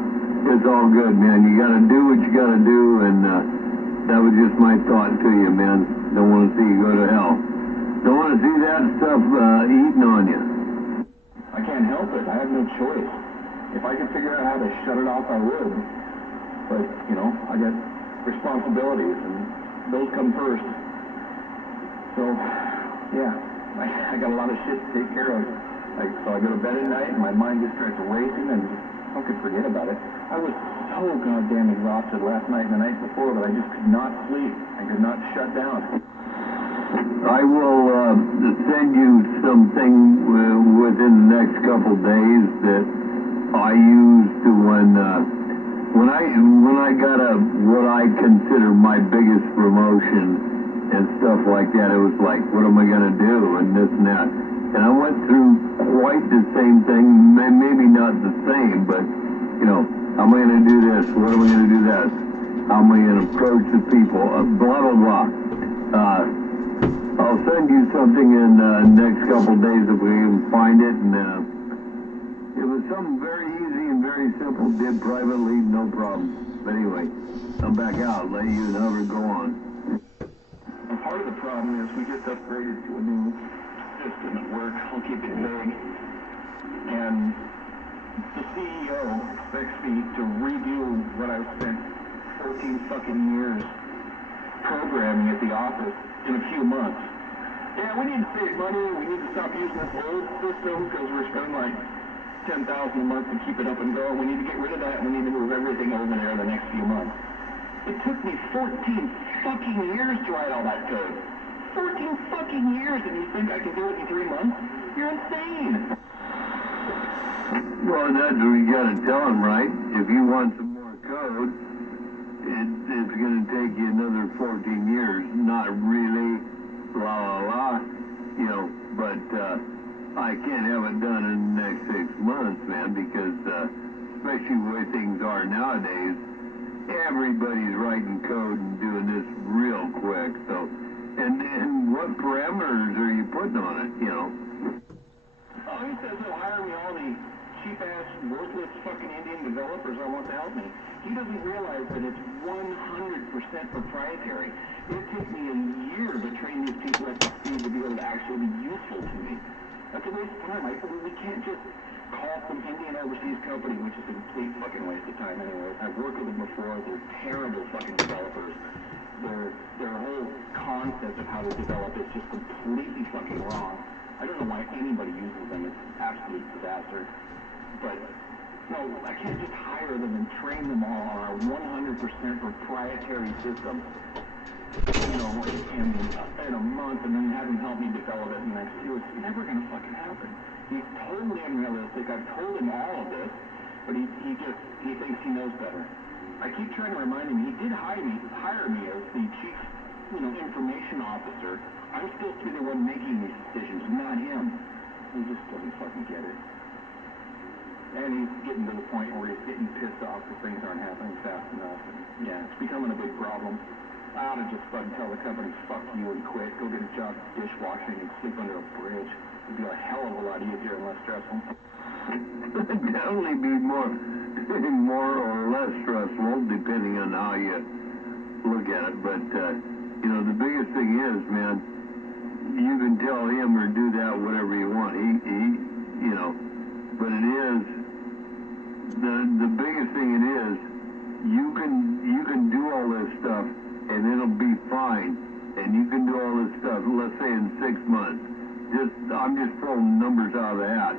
it's all good, man. You got to do what you got to do, and that was just my thought to you, man. Don't want to see you go to hell. Don't want to see that stuff eating on you. I can't help it. I have no choice. If I could figure out how to shut it off, I would. But, you know, I got responsibilities, and those come first. So, yeah, I got a lot of shit to take care of. So I go to bed at night, and my mind just starts racing, and I could forget about it. I was so goddamn exhausted last night and the night before that I just could not sleep. I could not shut down. I will send you something within the next couple days that I used to when I got what I consider my biggest promotion and stuff like that. It was like, what am I gonna do, and this and that. And I went through quite the same thing, maybe not the same, but, you know, how am I going to do this? What am I going to do that? How am I going to approach the people? Blah, blah, blah. I'll send you something in the next couple days if we can find it. And it was something very easy and very simple. Did privately, no problem. But anyway, come back out, let you and Hubbard go on. And part of the problem is we just upgraded to a new system at work. I'll keep it vague. And the CEO expects me to redo what I've spent 14 fucking years programming at the office in a few months. Yeah, we need to save money. We need to stop using this old system because we're spending like $10,000 a month to keep it up and going. We need to get rid of that, and we need to move everything over there in the next few months. It took me 14 fucking years to write all that code. 14 fucking years, and you think I can do it in 3 months? You're insane! Well, that's what you gotta tell him, right? If you want some more code, it's gonna take you another 14 years. Not really, la la la, you know, but I can't have it done in the next 6 months, man, because especially the way things are nowadays, everybody's writing code and doing this real quick, so. And what parameters are you putting on it, you know? Oh, he says he'll hire me all the cheap-ass, worthless fucking Indian developers I want to help me. He doesn't realize that it's 100% proprietary. It'd take me a year to train these people up to speed to be able to actually be useful to me. That's a waste of time. We can't just call some Indian overseas company, which is a complete fucking waste of time anyway. I've worked with them before. They're terrible fucking developers. Their whole concept of how to develop is just completely fucking wrong. I don't know why anybody uses them. It's an absolute disaster. But, no, I can't just hire them and train them all on our 100% proprietary system, you know, in a month, and then have him help me develop it in the next 2 years. It's never going to fucking happen. He's totally unrealistic. I've told him all of this, but he thinks he knows better. I keep trying to remind him he did hire me as the chief, you know, information officer. I'm supposed to be the one making these decisions, not him. He just doesn't fucking get it. And he's getting to the point where he's getting pissed off because things aren't happening fast enough. And yeah, it's becoming a big problem. I ought to just fucking tell the company, fuck you, and quit. Go get a job dishwashing and sleep under a bridge. It'd be a hell of a lot easier and less stressful. Definitely be more or less stressful, depending on how you look at it. But, you know, the biggest thing is, man, you can tell him or do that whatever you want. He you know, but it is, the biggest thing it is, you can do all this stuff and it'll be fine. And you can do all this stuff, let's say in 6 months. I'm just throwing numbers out of the hat.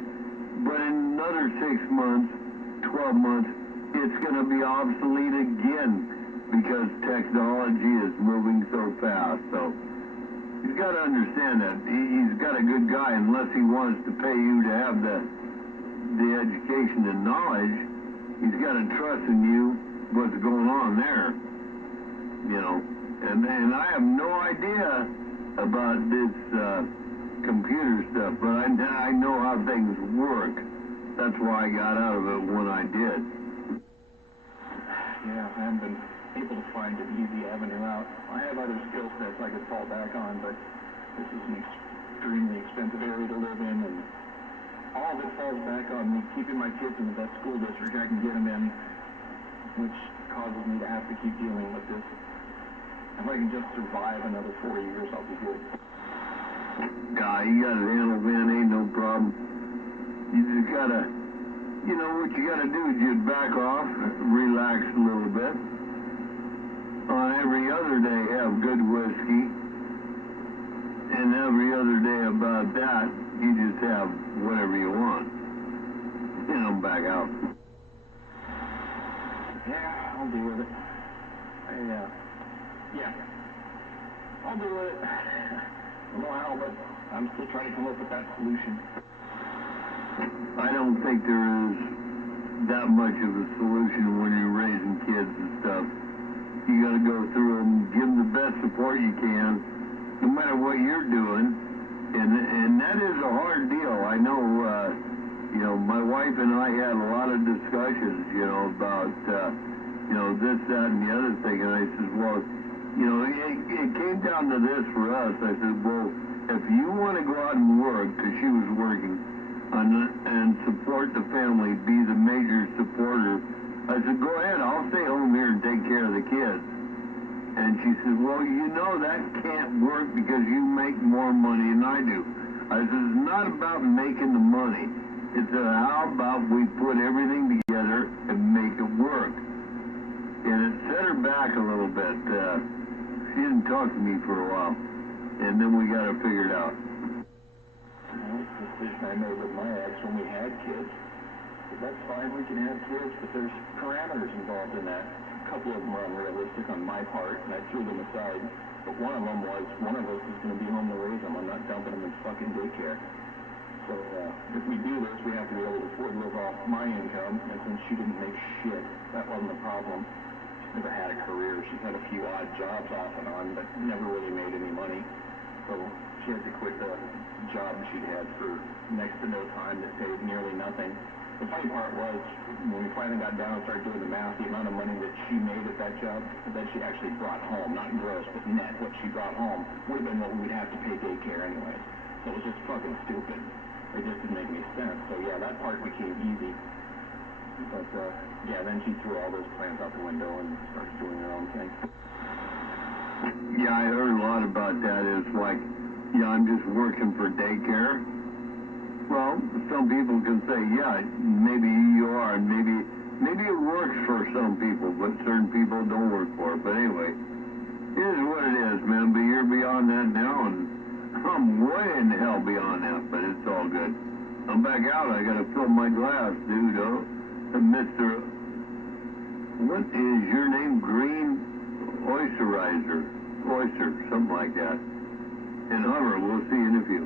But in another 6 months, 12 months, it's going to be obsolete again because technology is moving so fast. So he's got to understand that. He's got a good guy unless he wants to pay you to have the education and knowledge. He's got to trust in you what's going on there. You know, and I have no idea about this computer stuff, but I know how things work. That's why I got out of it when I did. Yeah, I haven't been able to find an easy avenue out. I have other skill sets I could fall back on, but this is an extremely expensive area to live in, and all of it falls back on me keeping my kids in the best school district I can get them in, which causes me to have to keep dealing with this. If I can just survive another 4 years, I'll be good. God, you got it handled, man. Ain't no problem. You just gotta you know, what you gotta do is you back off, relax a little bit. On every other day, have good whiskey. And every other day about that, you just have whatever you want. You know, back out. Yeah, I'll deal with it. Yeah, I'll deal with it. I don't know how, but I'm still trying to come up with that solution. I don't think there is that much of a solution when you're raising kids and stuff. You gotta go through them, give them the best support you can, no matter what you're doing. And that is a hard deal. I know, you know, my wife and I had a lot of discussions, you know, about, you know, this, that, and the other thing. And I said, well, you know, it came down to this for us. I said, well, if you want to go out and work, because she was working, and support the family, be the major supporter, I said, go ahead, I'll stay home here and take care of the kids. And she said, well, you know that can't work because you make more money than I do. I said, it's not about making the money. It's how about we put everything together and make it work. And it set her back a little bit. She didn't talk to me for a while. And then we got it figured out. Well, it's the decision I made with my ex when we had kids. But that's fine, we can have kids, but there's parameters involved in that. A couple of them were unrealistic on my part, and I threw them aside. But one of them was, one of us is going to be home to raise them. I'm not dumping them in fucking daycare. So if we do this, we have to be able to afford to live off my income, and since she didn't make shit, that wasn't a problem. She's never had a career. She's had a few odd jobs off and on, but never really made any money. So she had to quit the job she'd had for next to no time that paid nearly nothing. The funny part was, when we finally got down and started doing the math, the amount of money that she made at that job, that she actually brought home, not gross, but net, what she brought home, would have been what we would have to pay daycare anyway. So it was just fucking stupid. It just didn't make any sense. So yeah, that part became easy. But yeah, then she threw all those plans out the window and started doing her own thing. Yeah, I heard a lot about that. It's like, yeah, I'm just working for daycare. Well, some people can say, yeah, maybe you are, and maybe it works for some people, but certain people don't work for it. But anyway, it is what it is, man. But you're beyond that now, and I'm way in the hell beyond that, but it's all good. I'm back out. I gotta fill my glass, dude. Oh, Mr. What is your name? Green Oyster, something like that. And Hover, we'll see you in a few.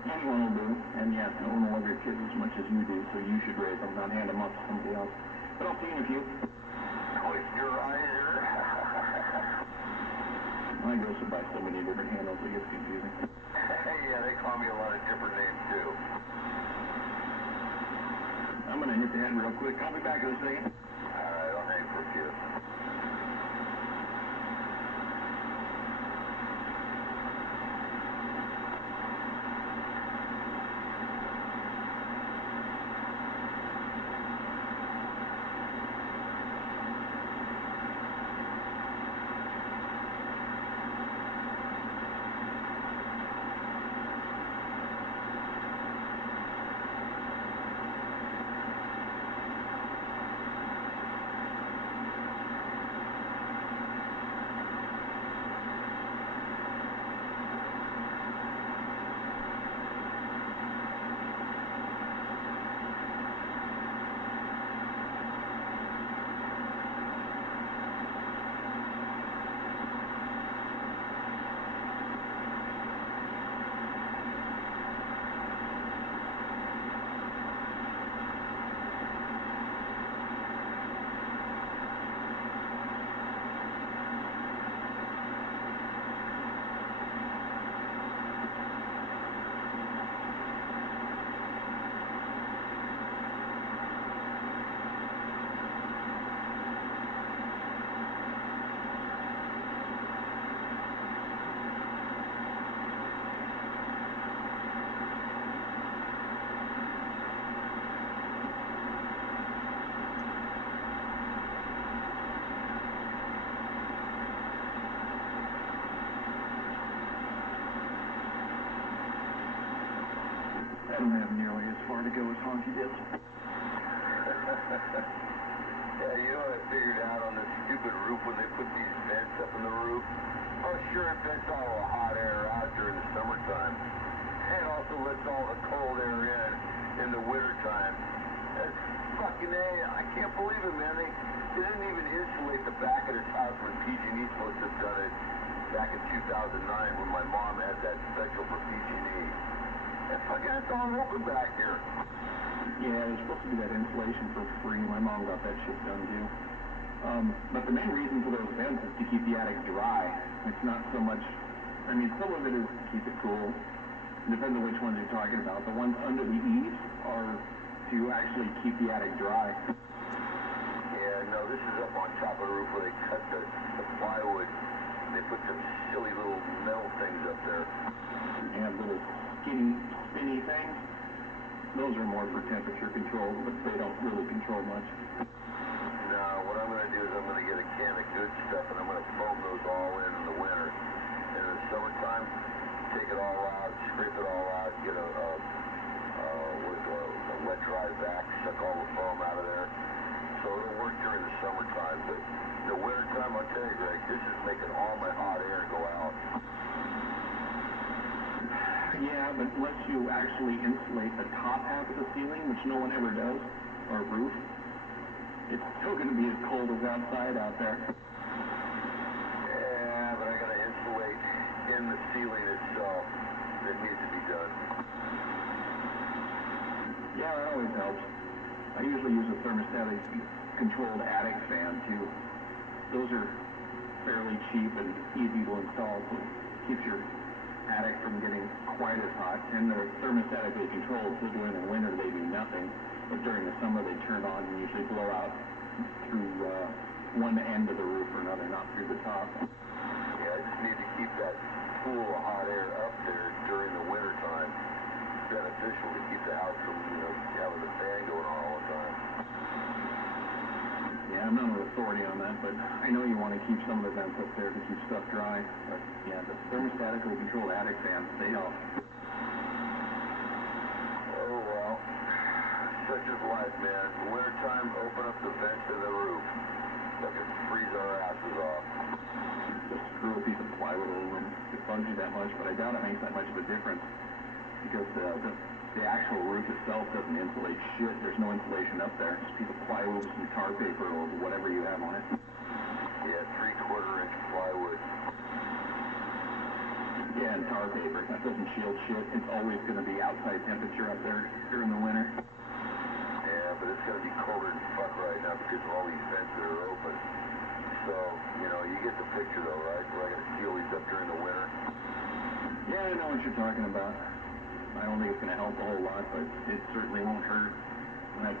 Anyone will do, and yes, no one will love your kids as much as you do, so you should raise them, not hand them off to somebody else. But I'll see you in a few. Moisturizer. I go by so many different handles, it gets confusing. Yeah, they call me a lot of different names too. I'm gonna hit the head real quick. I'll be back in a second. Alright, I'll hang for a few. I don't have nearly as far to go as Honky did. Yeah, you know what I figured out on this stupid roof when they put these vents up in the roof? Oh, sure, it vents all the hot air out during the summertime. And also lets all the cold air in the wintertime. That's fucking A. I can't believe it, man. They didn't even insulate the back of this house when PG&E supposed to have done it back in 2009 when my mom had that special for PG&E. And fucking it's all open back here. Yeah, there's supposed to be that insulation for free. My mom got that shit done too. But the main reason for those vents is to keep the attic dry. It's not so much, I mean, some of it is to keep it cool. It depends on which ones you're talking about. The ones under the eaves are to actually keep the attic dry. Yeah, no, this is up on top of the roof where they cut the plywood. They put some silly little metal things up there. And little spinny things. Those are more for temperature control, but they don't really control much. No, what I'm going to do is I'm going to get a can of good stuff and I'm going to foam those all in the winter. And in the summertime, take it all out, scrape it all out, get a wet dry vac, suck all the foam out of there. So it'll work during the summertime, but in the wintertime, I'll tell you, Greg, this is making all my hot air go out. Yeah, but unless you actually insulate the top half of the ceiling, which no one ever does, or roof, it's still going to be as cold as outside out there. Yeah, but I got to insulate in the ceiling itself. It needs to be done. Yeah, that always helps. I usually use a thermostatic controlled attic fan too. Those are fairly cheap and easy to install, so it keeps your attic from getting quite as hot. And they're thermostatically controlled, so during the winter they do nothing, but during the summer they turn on and usually blow out through one end of the roof or another, not through the top. Yeah, I just need to keep that pool of hot air up there during the winter time. It's beneficial to keep the house from, having the fan going on all the time. Yeah, I'm not an authority on that, but I know you want to keep some of the vents up there to keep stuff dry. But yeah, the thermostatically controlled attic fans, they help. Oh, well, such is life, man. Wintertime, open up the vents to the roof. Fucking freeze our asses off. Just screw a piece of plywood over them. It bugs you that much, but I doubt it makes that much of a difference. Because the actual roof itself doesn't insulate shit. There's no insulation up there. Just a piece of plywood with some tar paper or whatever you have on it. Yeah, 3/4 inch plywood. Yeah, and tar paper. That doesn't shield shit. It's always going to be outside temperature up there during the winter. Yeah, but it's going to be colder than fuck right now because of all these vents that are open. So, you get the picture though, right? Where I got to seal these up during the winter. Yeah, I know what you're talking about. I don't think it's going to help a whole lot, but it certainly won't hurt. And I'd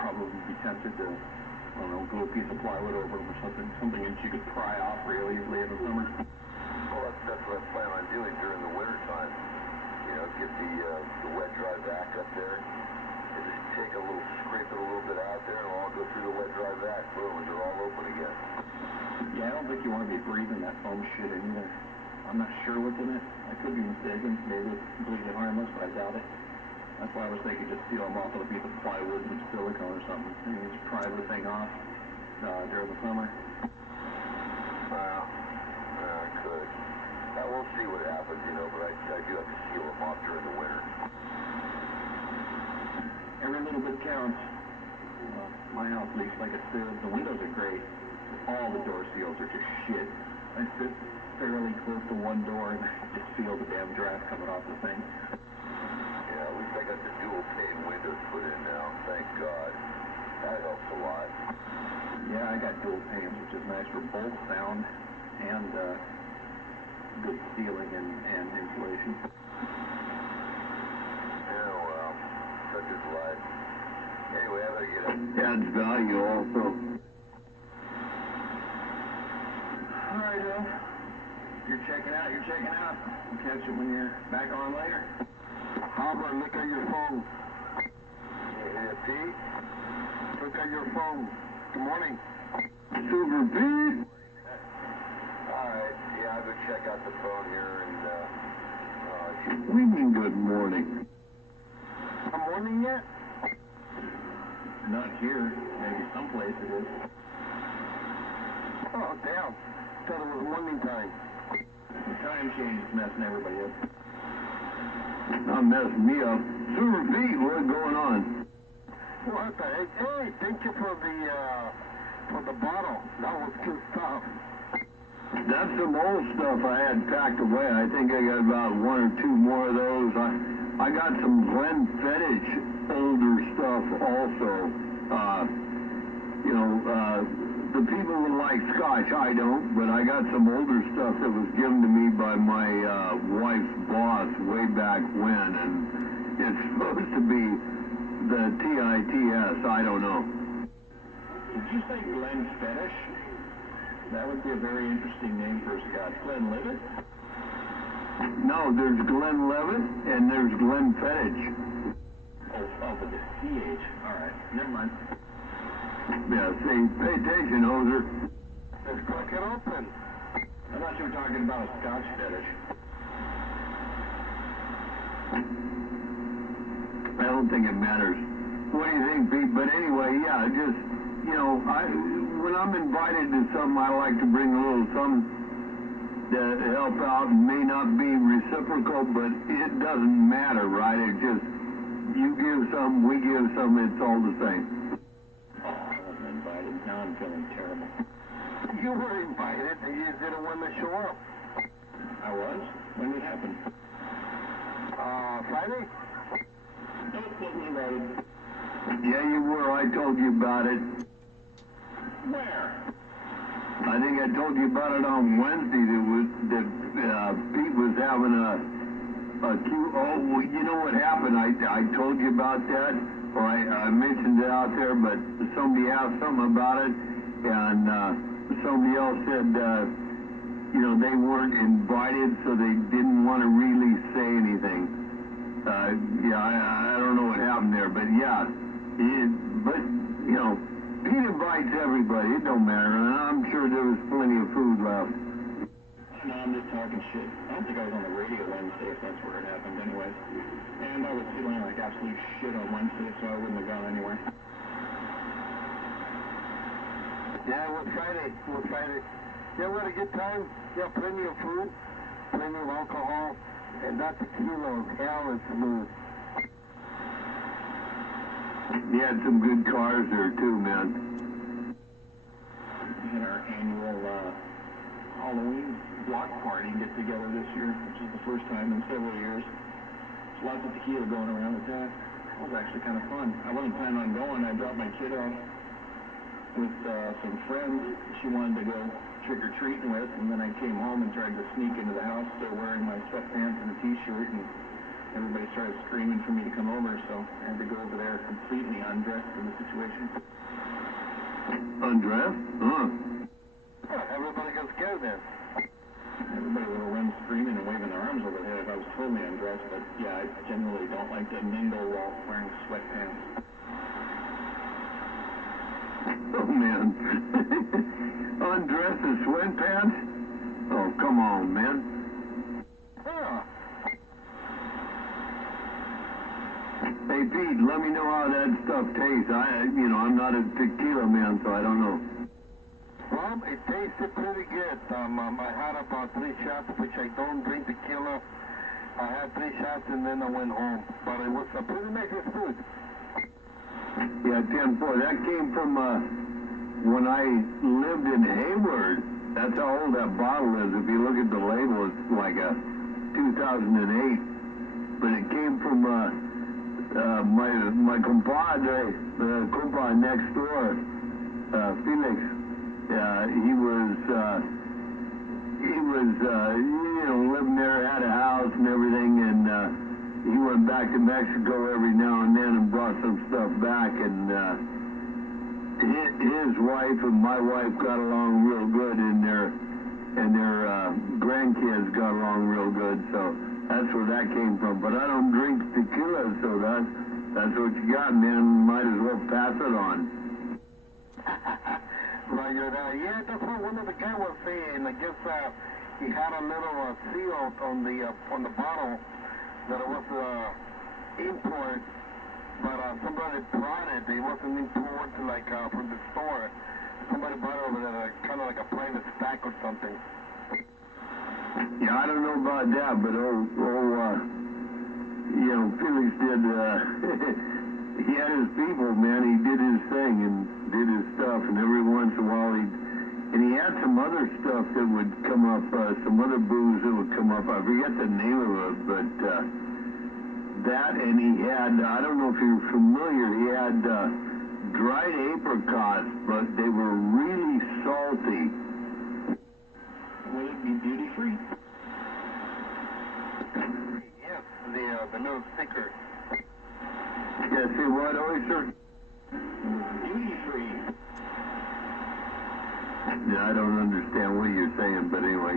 probably be tempted to, I don't know, glue a piece of plywood over them or something that you could pry off real easily in the summer. Well, that's what I plan on doing during the winter time. Get the wet dry vac up there, and just scrape it a little bit out there, and it'll all go through the wet dry vac. Boom, and they're all open again. Yeah, I don't think you want to be breathing that foam shit in either. I'm not sure what's in it. I could be mistaken. Maybe it's completely harmless, but I doubt it. That's why I was thinking just seal them off with a piece of plywood and silicone or something. And you just pry the thing off during the summer. Well, I could. We'll see what happens, but I do have to seal them off during the winter. Every little bit counts. My house leaks like a sieve. The windows are great. All the door seals are just shit. I sit fairly close to one door and I just feel the damn draft coming off the thing. Yeah, at least I got the dual pane windows put in now, thank God. That helps a lot. Yeah, I got dual panes, which is nice for both sound and good sealing and insulation. Yeah, well, such is life. Anyway, I better get up. Adds value also. All right, Joe. You're checking out, you're checking out. We'll catch you when you're back on later. Hopper, look at your phone. Yeah, Pete? Look at your phone. Good morning. Super Pete! Alright, yeah, I'll go check out the phone here and, What do you mean good morning? A morning yet? Not here. Maybe someplace it is. Oh, damn. Thought it was morning time. The time change is messing everybody up. Not messing me up. Super Pete, what's going on? What the heck? Hey, thank you for the bottle. That was good stuff. That's some old stuff I had packed away. I think I got about one or two more of those. I got some Glenfiddich older stuff also. The people that like Scotch, I don't, but I got some older stuff that was given to me by my wife's boss way back when, and it's supposed to be the TITS. I don't know. Did you say Glenfiddich? That would be a very interesting name for a Scotch. Glenlivet? No, there's Glenlivet and there's Glenfiddich. Oh, with the CH. All right, never mind. Yeah, see, pay attention, hoser. Let's crack it open. I thought you were talking about a Scotch fetish. I don't think it matters. What do you think, Pete? But anyway, yeah, just, when I'm invited to something, I like to bring a little something to help out. It may not be reciprocal, but it doesn't matter, right? It just, you give some, we give some, it's all the same. Oh, I wasn't invited. Now I'm feeling terrible. You were invited. You didn't want to show up. I was? When did it happen? Friday? Nope, wasn't invited. Yeah, you were. I told you about it. Where? I think I told you about it on Wednesday. That Pete was having well, you know what happened? I told you about that, or I mentioned it out there, but somebody asked something about it, and somebody else said, they weren't invited, so they didn't want to really say anything. I don't know what happened there, but yeah, Pete invites everybody. It don't matter, and I'm sure there was plenty of food left. No, I'm just talking shit. I don't think I was on the radio Wednesday, if that's where it happened anyways. And I was feeling like absolute shit on Wednesday, so I wouldn't have gone anywhere. Yeah, it was Friday. Yeah, we had a good time. Yeah, plenty of food, plenty of alcohol, and that tequila was hell and smooth. You had some good cars there too, man. We had our annual Halloween block party get together this year, which is the first time in several years. There's lots of tequila going around with that. It was actually kind of fun. I wasn't planning on going. I dropped my kid off with some friends she wanted to go trick-or-treating with, and then I came home and tried to sneak into the house still wearing my sweatpants and a t-shirt, and everybody started screaming for me to come over, so I had to go over there completely undressed for the situation. Undressed? Huh. Everybody got scared then. Everybody would have run screaming and waving their arms over their head if I was totally undressed, but yeah, I generally don't like to mingle while wearing sweatpants. Oh, man. Undressed in sweatpants? Oh, come on, man. Yeah. Hey, Pete, let me know how that stuff tastes. I'm not a tequila man, so I don't know. Well, it tasted pretty good. I had about 3 shots, which I don't drink tequila. I had 3 shots and then I went home. But it was a pretty nice food. Yeah, 10-4. That came from when I lived in Hayward. That's how old that bottle is. If you look at the label, it's like a 2008. But it came from my compadre, the compa next door, Felix. He was living there, had a house and everything, and he went back to Mexico every now and then and brought some stuff back, and his wife and my wife got along real good, and their grandkids got along real good, so that's where that came from. But I don't drink tequila, so that's what you got, man. Might as well pass it on. Roger that. Yeah, that's what one of the guys was saying. I guess he had a little seal on the bottle that it was import, but somebody brought it. It wasn't imported like from the store. Somebody brought it over there, kind of like a private stack or something. Yeah, I don't know about that, but you know, Felix did, he had his people, man. He did his thing and did his stuff, and every once in a while and he had some other stuff that would come up, some other booze that would come up. I forget the name of it, but that, and he had, I don't know if you're familiar, he had dried apricots, but they were really salty. Will it be duty free? Yes, the little sticker. Yeah, say what, oyster? Duty free. Yeah, I don't understand what you're saying, but anyway.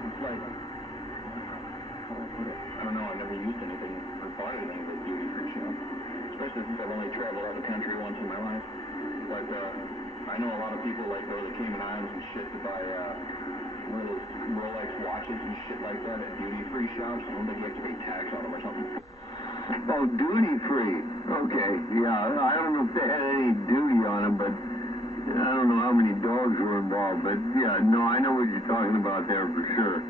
It's like, I don't know, I've never used anything or bought anything but duty free shop. Especially since I've only traveled out the country once in my life. But I know a lot of people like go to the Cayman Islands and shit to buy one of those Rolex watches and shit like that at duty free shops. I don't think you have to pay tax on them or something. Oh, duty free. Okay, yeah. I don't know if they had any duty on them, but I don't know how many dogs were involved. But yeah, no, I know what you're talking about there for sure.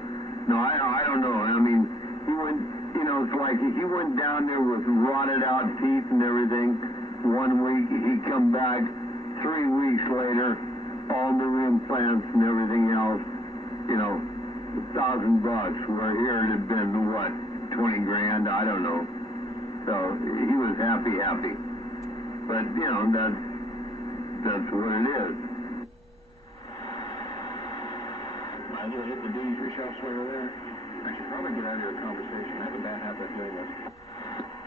No, I don't know. I mean, he went, you know, it's like he went down there with rotted out teeth and everything. 1 week, he'd come back 3 weeks later, all new implants and everything else. You know, $1,000 bucks. Where here it had been what, 20 grand? I don't know. So he was happy. But, you know, that's what it is. Might as well hit the duty free shops while you're there. I should probably get out of your conversation. I have a bad habit of doing this.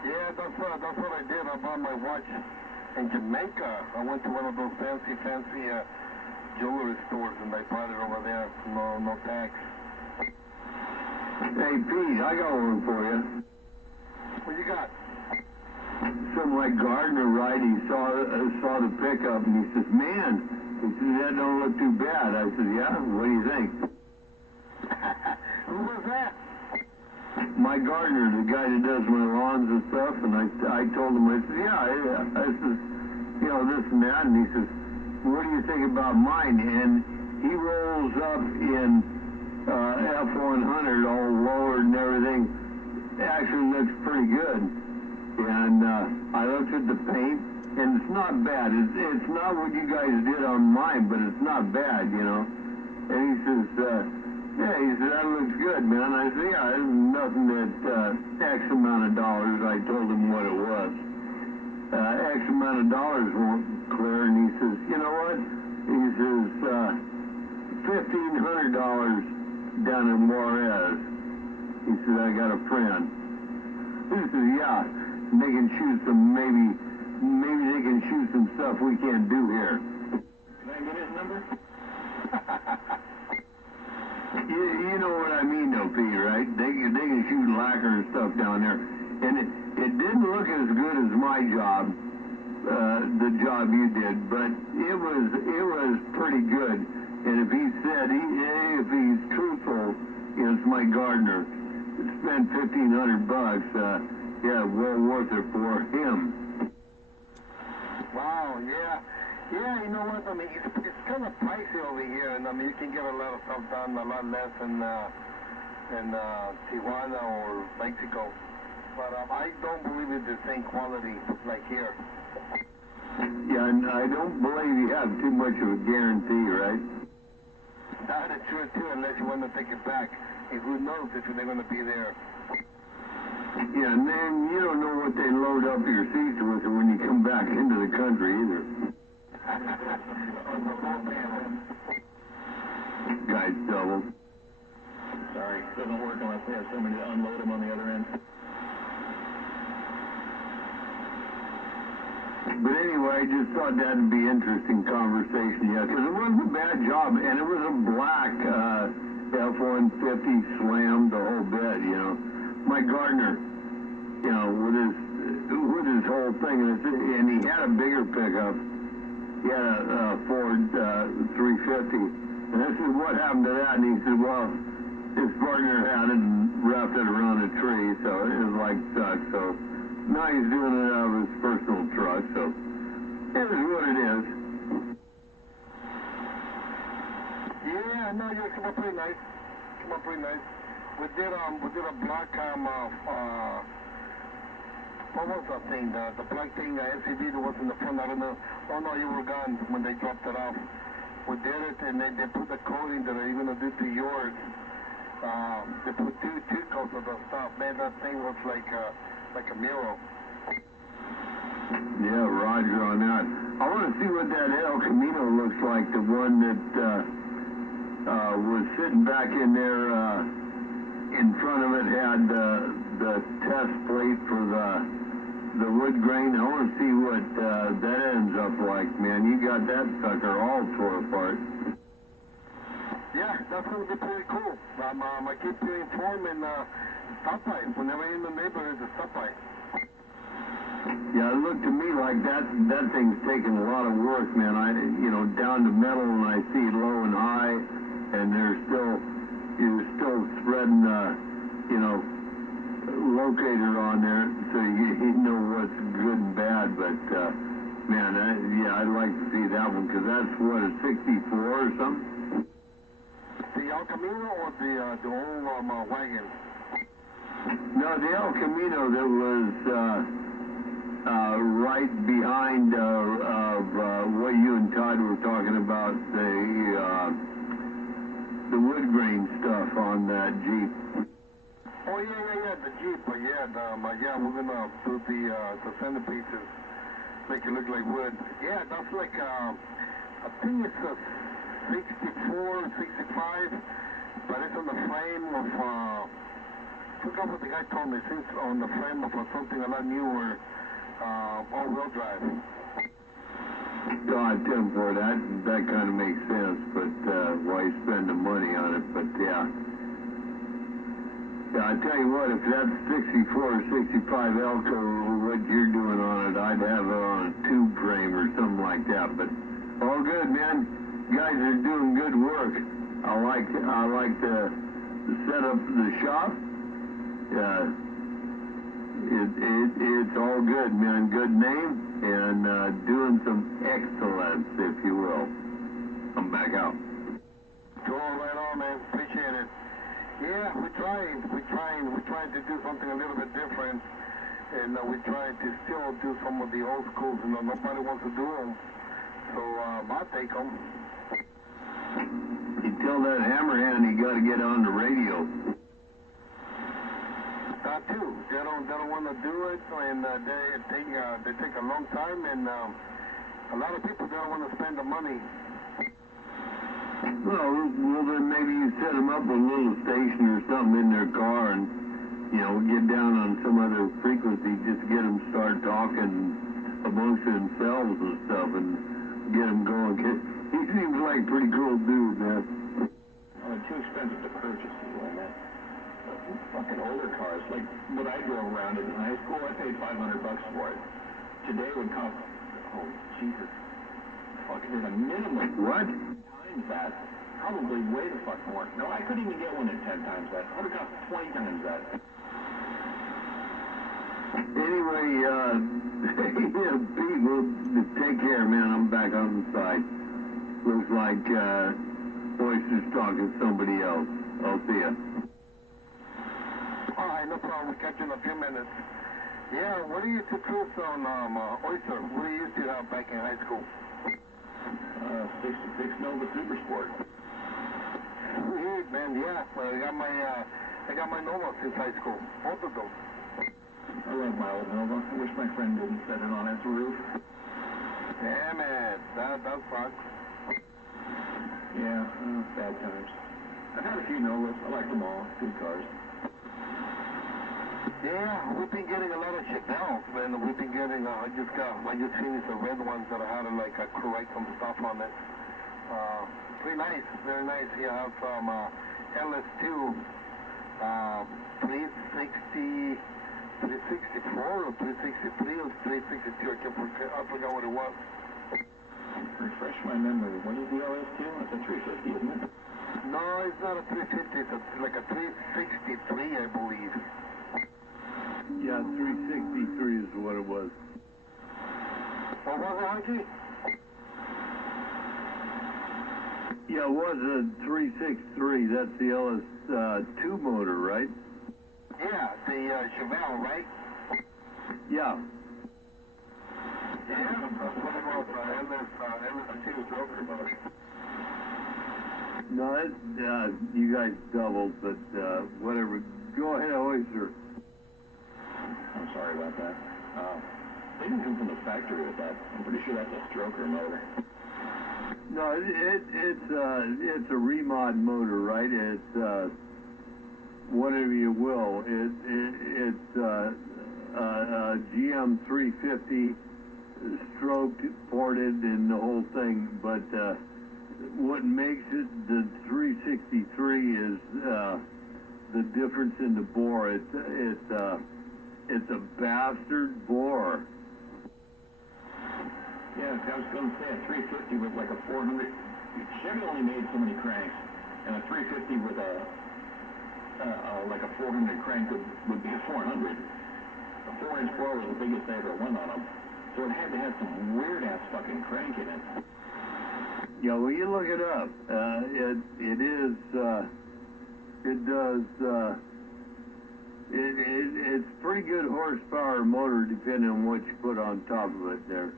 Yeah, that's what I did. I bought my watch in Jamaica. I went to one of those fancy jewelry stores and I bought it over there. No tax. Hey, Pete, I got one for you. What you got? Some like Gardner, right? He saw the pickup and he says, "Man," he says, "that don't look too bad." I said, "Yeah, what do you think?" Who was that? My gardener, the guy that does my lawns and stuff, and I told him, I said, "Yeah," I says, "you know, this and that," and he says, "What do you think about mine?" And he rolls up in F100, all lowered and everything. It actually looks pretty good. And I looked at the paint, and it's not bad. It's not what you guys did on mine, but it's not bad, you know. And he says, "Yeah," he said, "that looks good, man." I said, "Yeah, it's nothing that X amount of dollars." I told him what it was. X amount of dollars won't clear. And he says, "You know what?" He says, $1,500 down in Juarez. He said, "I got a friend." He says, "Yeah, they can shoot maybe they can shoot some stuff we can't do here." Can I get his number? You know what I mean, though, Pete, right? They can shoot lacquer and stuff down there, and it didn't look as good as my job, the job you did, but it was pretty good. And if he said if he's truthful, it's my gardener. Spent $1,500 bucks. Yeah, well worth it for him. Wow, yeah. Yeah, you know what? I mean, it's kind of pricey over here, and I mean, you can get a lot of stuff done a lot less in Tijuana or Mexico. But I don't believe it's the same quality like here. Yeah, and I don't believe you have too much of a guarantee, right? That is true too, unless you want to take it back. And who knows if they're going to be there. Yeah, and then you don't know what they load up your seats with when you come back into the country either. Guys double. Sorry, it doesn't work unless they have somebody to unload them on the other end. But anyway, I just thought that'd be interesting conversation, yeah, because it wasn't a bad job, and it was a black F-150 Slam, the whole bit, you know. My gardener, you know, with his whole thing, and he had a bigger pickup. He had a Ford 350, and I said, "What happened to that?" And he said, "Well, his partner had it, and wrapped it around a tree, so it was like stuck. So now he's doing it out of his personal truck, so it is what it is. Yeah, no, you come up pretty nice. Come up pretty nice. We did a black what was that thing? The black thing, SUV that was in the front. I don't know. Oh no, you were gone when they dropped it off. We did it, and they put the coating that you're gonna do to yours. They put two coats of the stuff. Man, that thing was like a mural. Yeah, Roger on that. I want to see what that El Camino looks like. The one that was sitting back in there. In front of it had the test plate for the wood grain. I want to see what that ends up like, man. You got that sucker all tore apart. Yeah, that's going to be pretty cool. I keep you informed and stop by. Whenever you're in the neighborhood, just stop by. Yeah, it looked to me like that thing's taking a lot of work, man. Down to metal, and I see low and high, and you're still spreading, locator on there, so you know what's good and bad. But man, I'd like to see that one, because that's what, a 64 or something. The El Camino or the old wagon? No, the El Camino that was right behind what you and Todd were talking about, the wood grain stuff on that Jeep. Oh yeah, the Jeep. We're gonna do the centerpieces, make it look like wood. Yeah, that's like I think it's a 64, 65, but it's on the frame of I forgot what the guy told me. It's on the frame of something a lot newer, all-wheel drive. God, Tim, for that kind of makes sense, but why spend the money on it? But yeah, I tell you what, if that's 64 or 65 Elko, what you're doing on it, I'd have it on a tube frame or something like that. But all good, man. You guys are doing good work. I like the setup of the shop. It's all good, man. Good name, and doing some excellence, if you will. I'm back out. Go right on, man. Appreciate it. Yeah, we're trying to do something a little bit different, and we're trying to still do some of the old schools. Nobody wants to do them, so I'll take them. You tell that hammerhand he got to get on the radio. That too. They don't want to do it, and they take a long time, and a lot of people don't want to spend the money. Well, then maybe you set them up with a little station or something in their car, and get down on some other frequency, just get them start talking amongst themselves and stuff, and get them going. He seems like a pretty cool dude, man. Oh, too expensive to purchase, is what I meant. Fucking older cars, like what I drove around in high school, I paid $500 for it. Today would cost, oh Jesus, fucking at a minimum. What? Times that. Probably way the fuck more. No, I couldn't even get one at 10 times that. It would have cost 20 times that. Anyway, Pete, well, take care, man. I'm back on the side. Looks like Oyster's talking to somebody else. I'll see ya. All right, no problem. We'll catch you in a few minutes. Yeah, what do you used to cruise on Oyster? What do you used to have back in high school? 66 Nova Super Sport. Sweet, man, yeah. Well, I got my Nova since high school. Both of them. I love my old Nova. I wish my friend didn't set it on its roof. Damn it. That sucks. Yeah, bad times. I've had a few Novas. I like them all. Good cars. Yeah, we've been getting a lot of Chevelles, man. We've been getting, I just finished the red ones that had like a correct some stuff on it. Pretty nice, very nice. You have some LS2, 360, 364 or 363 or 362. I forgot what it was. Refresh my memory. What is the LS2? It's a 350, isn't it? No, it's not a 350. It's like a 363, I believe. Yeah, 363 is what it was. What was it, Archie? Yeah, it was a 363. That's the LS2 motor, right? Yeah, the Chevelle, right? Yeah. Yeah, what about LS2 stroker motor? No, you guys doubled, but whatever. Go ahead, Oyster. I'm sorry about that. They didn't come from the factory with that. I'm pretty sure that's a stroker motor. No, it's a remod motor, right? It's whatever you will. It's a GM 350 stroked, ported, and the whole thing. But what makes it the 363 is the difference in the bore. It's a bastard bore. Yeah, I was going to say a 350 with like a 400. Chevy only made so many cranks, and a 350 with like a 400 crank would be a 400. A 4-inch bore was the biggest they ever went on them, so it had to have some weird ass fucking crank in it. Yeah, well, you look it up. It's pretty good horsepower motor depending on what you put on top of it there.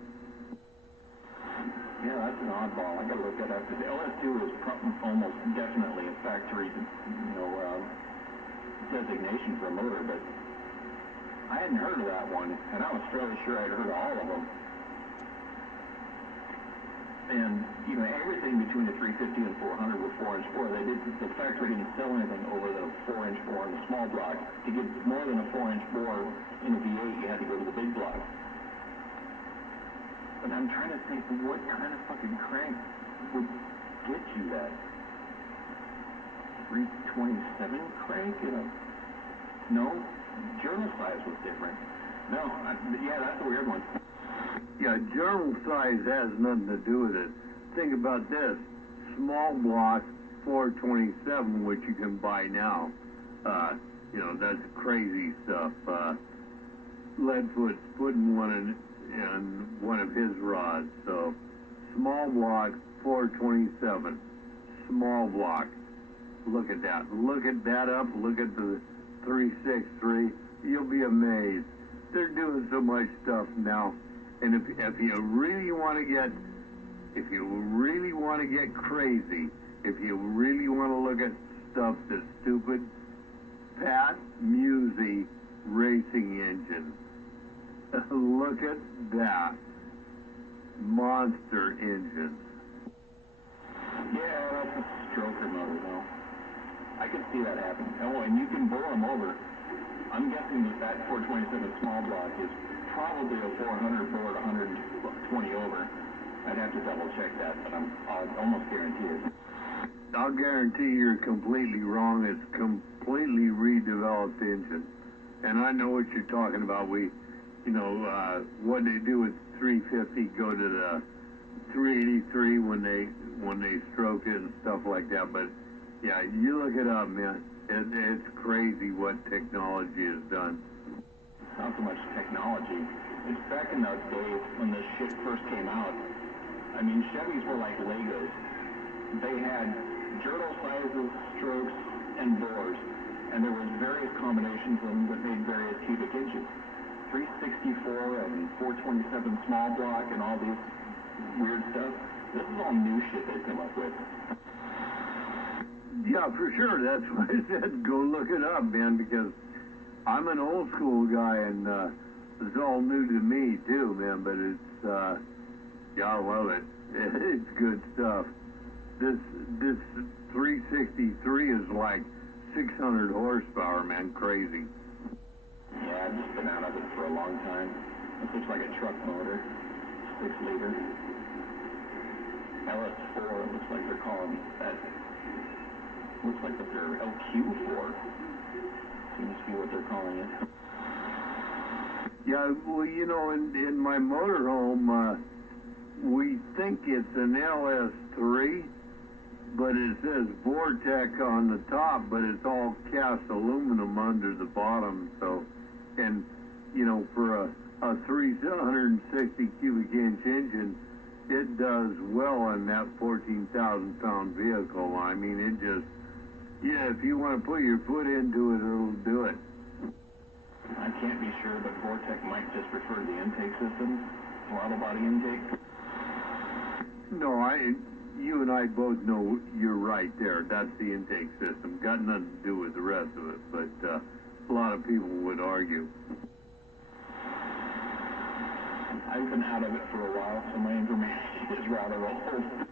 Yeah, that's an oddball. I gotta look that up. The LS2 is almost definitely a factory, designation for a motor, but I hadn't heard of that one, and I was fairly sure I'd heard of all of them. And, everything between the 350 and 400 were 4-inch bore. The factory didn't sell anything over the 4-inch bore in the small block. To get more than a 4-inch bore in a V8, you had to go to the big block. But I'm trying to think what kind of fucking crank would get you that 327 crank no, journal size was different. No, yeah, that's a weird one. Yeah, journal size has nothing to do with it. Think about this. Small block 427, which you can buy now. That's crazy stuff. Leadfoot's putting one in one of his rods. So, small block 427. Small block. Look at that. Look at that up. Look at the 363. You'll be amazed. They're doing so much stuff now. And if you really want to get crazy, if you really want to look at stuff that's stupid, Pat Musi racing engine. Look at that monster engine. Yeah, that's a stroker motor though. I could see that happen. Oh, and you can bore them over. I'm guessing that 427 small block is probably a 400 bored 120 over. I'd have to double check that, but I'll almost guarantee it. I'll guarantee you're completely wrong. It's completely redeveloped engine. And I know what you're talking about. What they do with 350, go to the 383 when they stroke it and stuff like that. But yeah, you look it up, man. It's crazy what technology has done. Not so much technology. It's back in those days when this shit first came out. I mean, Chevys were like Legos. They had journal sizes, strokes, and bores, and there was various combinations of them that made various cubic inches. 364 and 427 small block and all these weird stuff. This is all new shit they've come up with. Yeah, for sure. That's why I said go look it up, man, because I'm an old school guy, and it's all new to me too, man. But it's I love it. It's good stuff. This 363 is like 600 horsepower, man. Crazy. Yeah, I've just been out of it for a long time. It looks like a truck motor, 6-liter. LS4, it looks like they're calling that. Looks like that they're LQ4. Seems to be what they're calling it. Yeah, well, in my motorhome, we think it's an LS3, but it says Vortec on the top, but it's all cast aluminum under the bottom. So, and you know, for a 360 cubic inch engine, it does well on that 14,000 pound vehicle. I mean, it just, yeah, if you want to put your foot into it, it'll do it. I can't be sure, but Vortec might just refer to the intake system, throttle body intake. No, you and I both know you're right there. That's the intake system. Got nothing to do with the rest of it, but a lot of people would argue. I've been out of it for a while, so my information is rather old.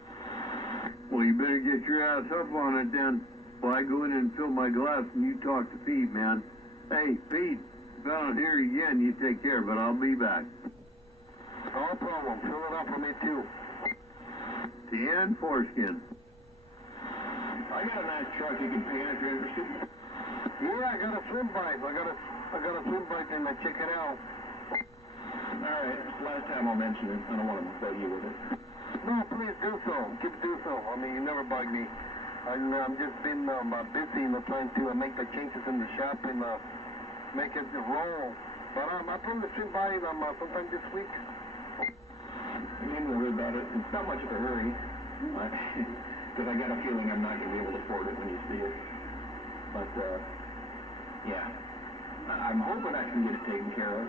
Well, you better get your ass up on it then. Well, I go in and fill my glass and you talk to Pete, man. Hey, Pete, if I don't hear you again, you take care, but I'll be back. No problem. Fill it up for me too. 10 foreskin. I got a nice truck you can paint if you're interested. Yeah, I got a swim bike. I got a swim bike and I check it out. Alright, last time I'll mention it. I don't want to bug you with it. No, please do so. Keep do so. I mean, you never bug me. I'm just been busy, trying to make the changes in the shop and make it roll. But I'll probably swing by sometime this week. You needn't worry about it. It's not much of a hurry. Because I got a feeling I'm not going to be able to afford it when you see it. But, yeah. I'm hoping I can get it taken care of.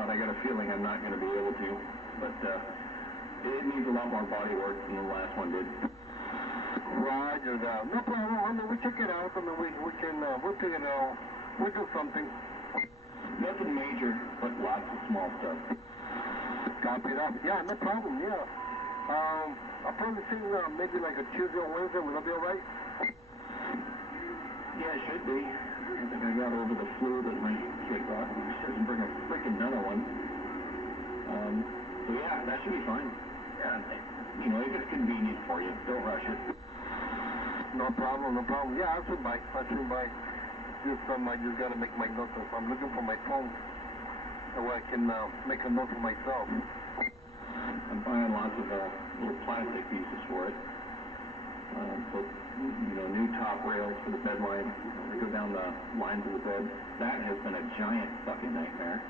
But I got a feeling I'm not going to be able to. But, it needs a lot more body work than the last one did. Roger that. No problem. I mean, we check it out. I mean, we'll figure it out. We'll do something. Nothing major, but lots of small stuff. Copy that. Yeah, no problem. Yeah. I'll probably see maybe like a Tuesday or Wednesday. Will that be all right? Yeah, it should be. I think I got over the flu that my kid got. Just doesn't bring a freaking another one. So yeah, that should be fine. Yeah, you know, if it's convenient for you, don't rush it. No problem, no problem. Yeah, I'll swing by. Just, I just gotta make my notes. I'm looking for my phone so I can make a note for myself. I'm buying lots of little plastic pieces for it. So, you know, new top rails for the bed line. They go down the lines of the bed. That has been a giant fucking nightmare.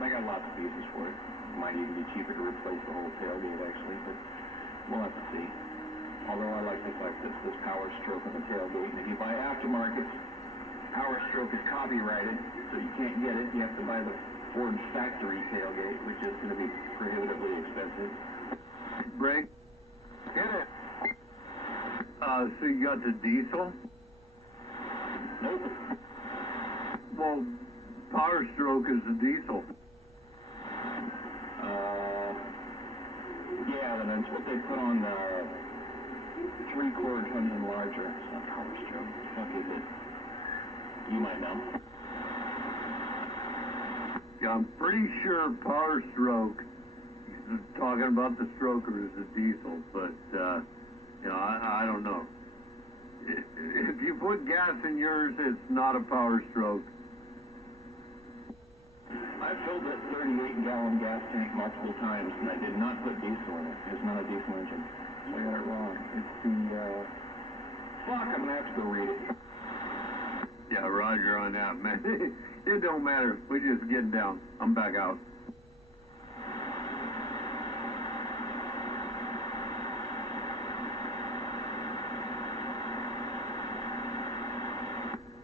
I got lots of pieces for it. Might even be cheaper to replace the whole tailgate, actually, but we'll have to see. Although I like the fact that this Power Stroke on the tailgate, and if you buy aftermarkets, Power Stroke is copyrighted, so you can't get it. You have to buy the Ford factory tailgate, which is going to be prohibitively expensive. Break. Get it? So you got the diesel? Nope. Well, Power Stroke is the diesel. Yeah, that's what they put on 3/4 tons and larger. It's not Power Stroke. What the fuck is it? You might know. Yeah, I'm pretty sure Power Stroke, talking about the stroker, is a diesel, but, you know, I don't know. If you put gas in yours, it's not a Power Stroke. I filled that 38-gallon gas tank multiple times, and I did not put diesel in it. It's not a diesel engine. So I got it wrong. It's the, fuck, I'm gonna have to go read it. Yeah, Roger on that, man. It don't matter. We just get down. I'm back out.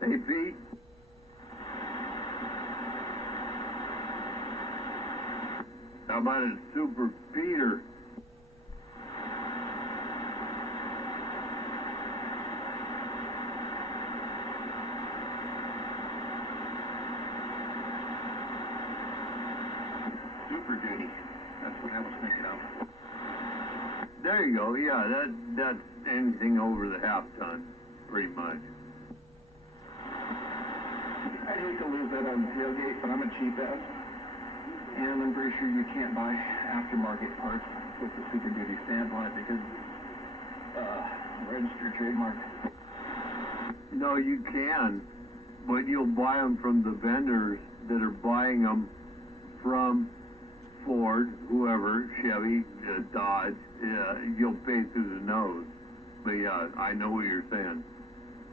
Hey, Pete. How about a Super Peter? Super Duty. That's what I was thinking of. There you go. Yeah, that's anything over the half ton, pretty much. I'd hate to lose that on the tailgate, but I'm a cheap ass. And I'm pretty sure you can't buy aftermarket parts with the Super Duty stamp on it because, registered trademark. No, you can, but you'll buy them from the vendors that are buying them from Ford, whoever, Chevy, Dodge, you'll pay through the nose. But yeah, I know what you're saying.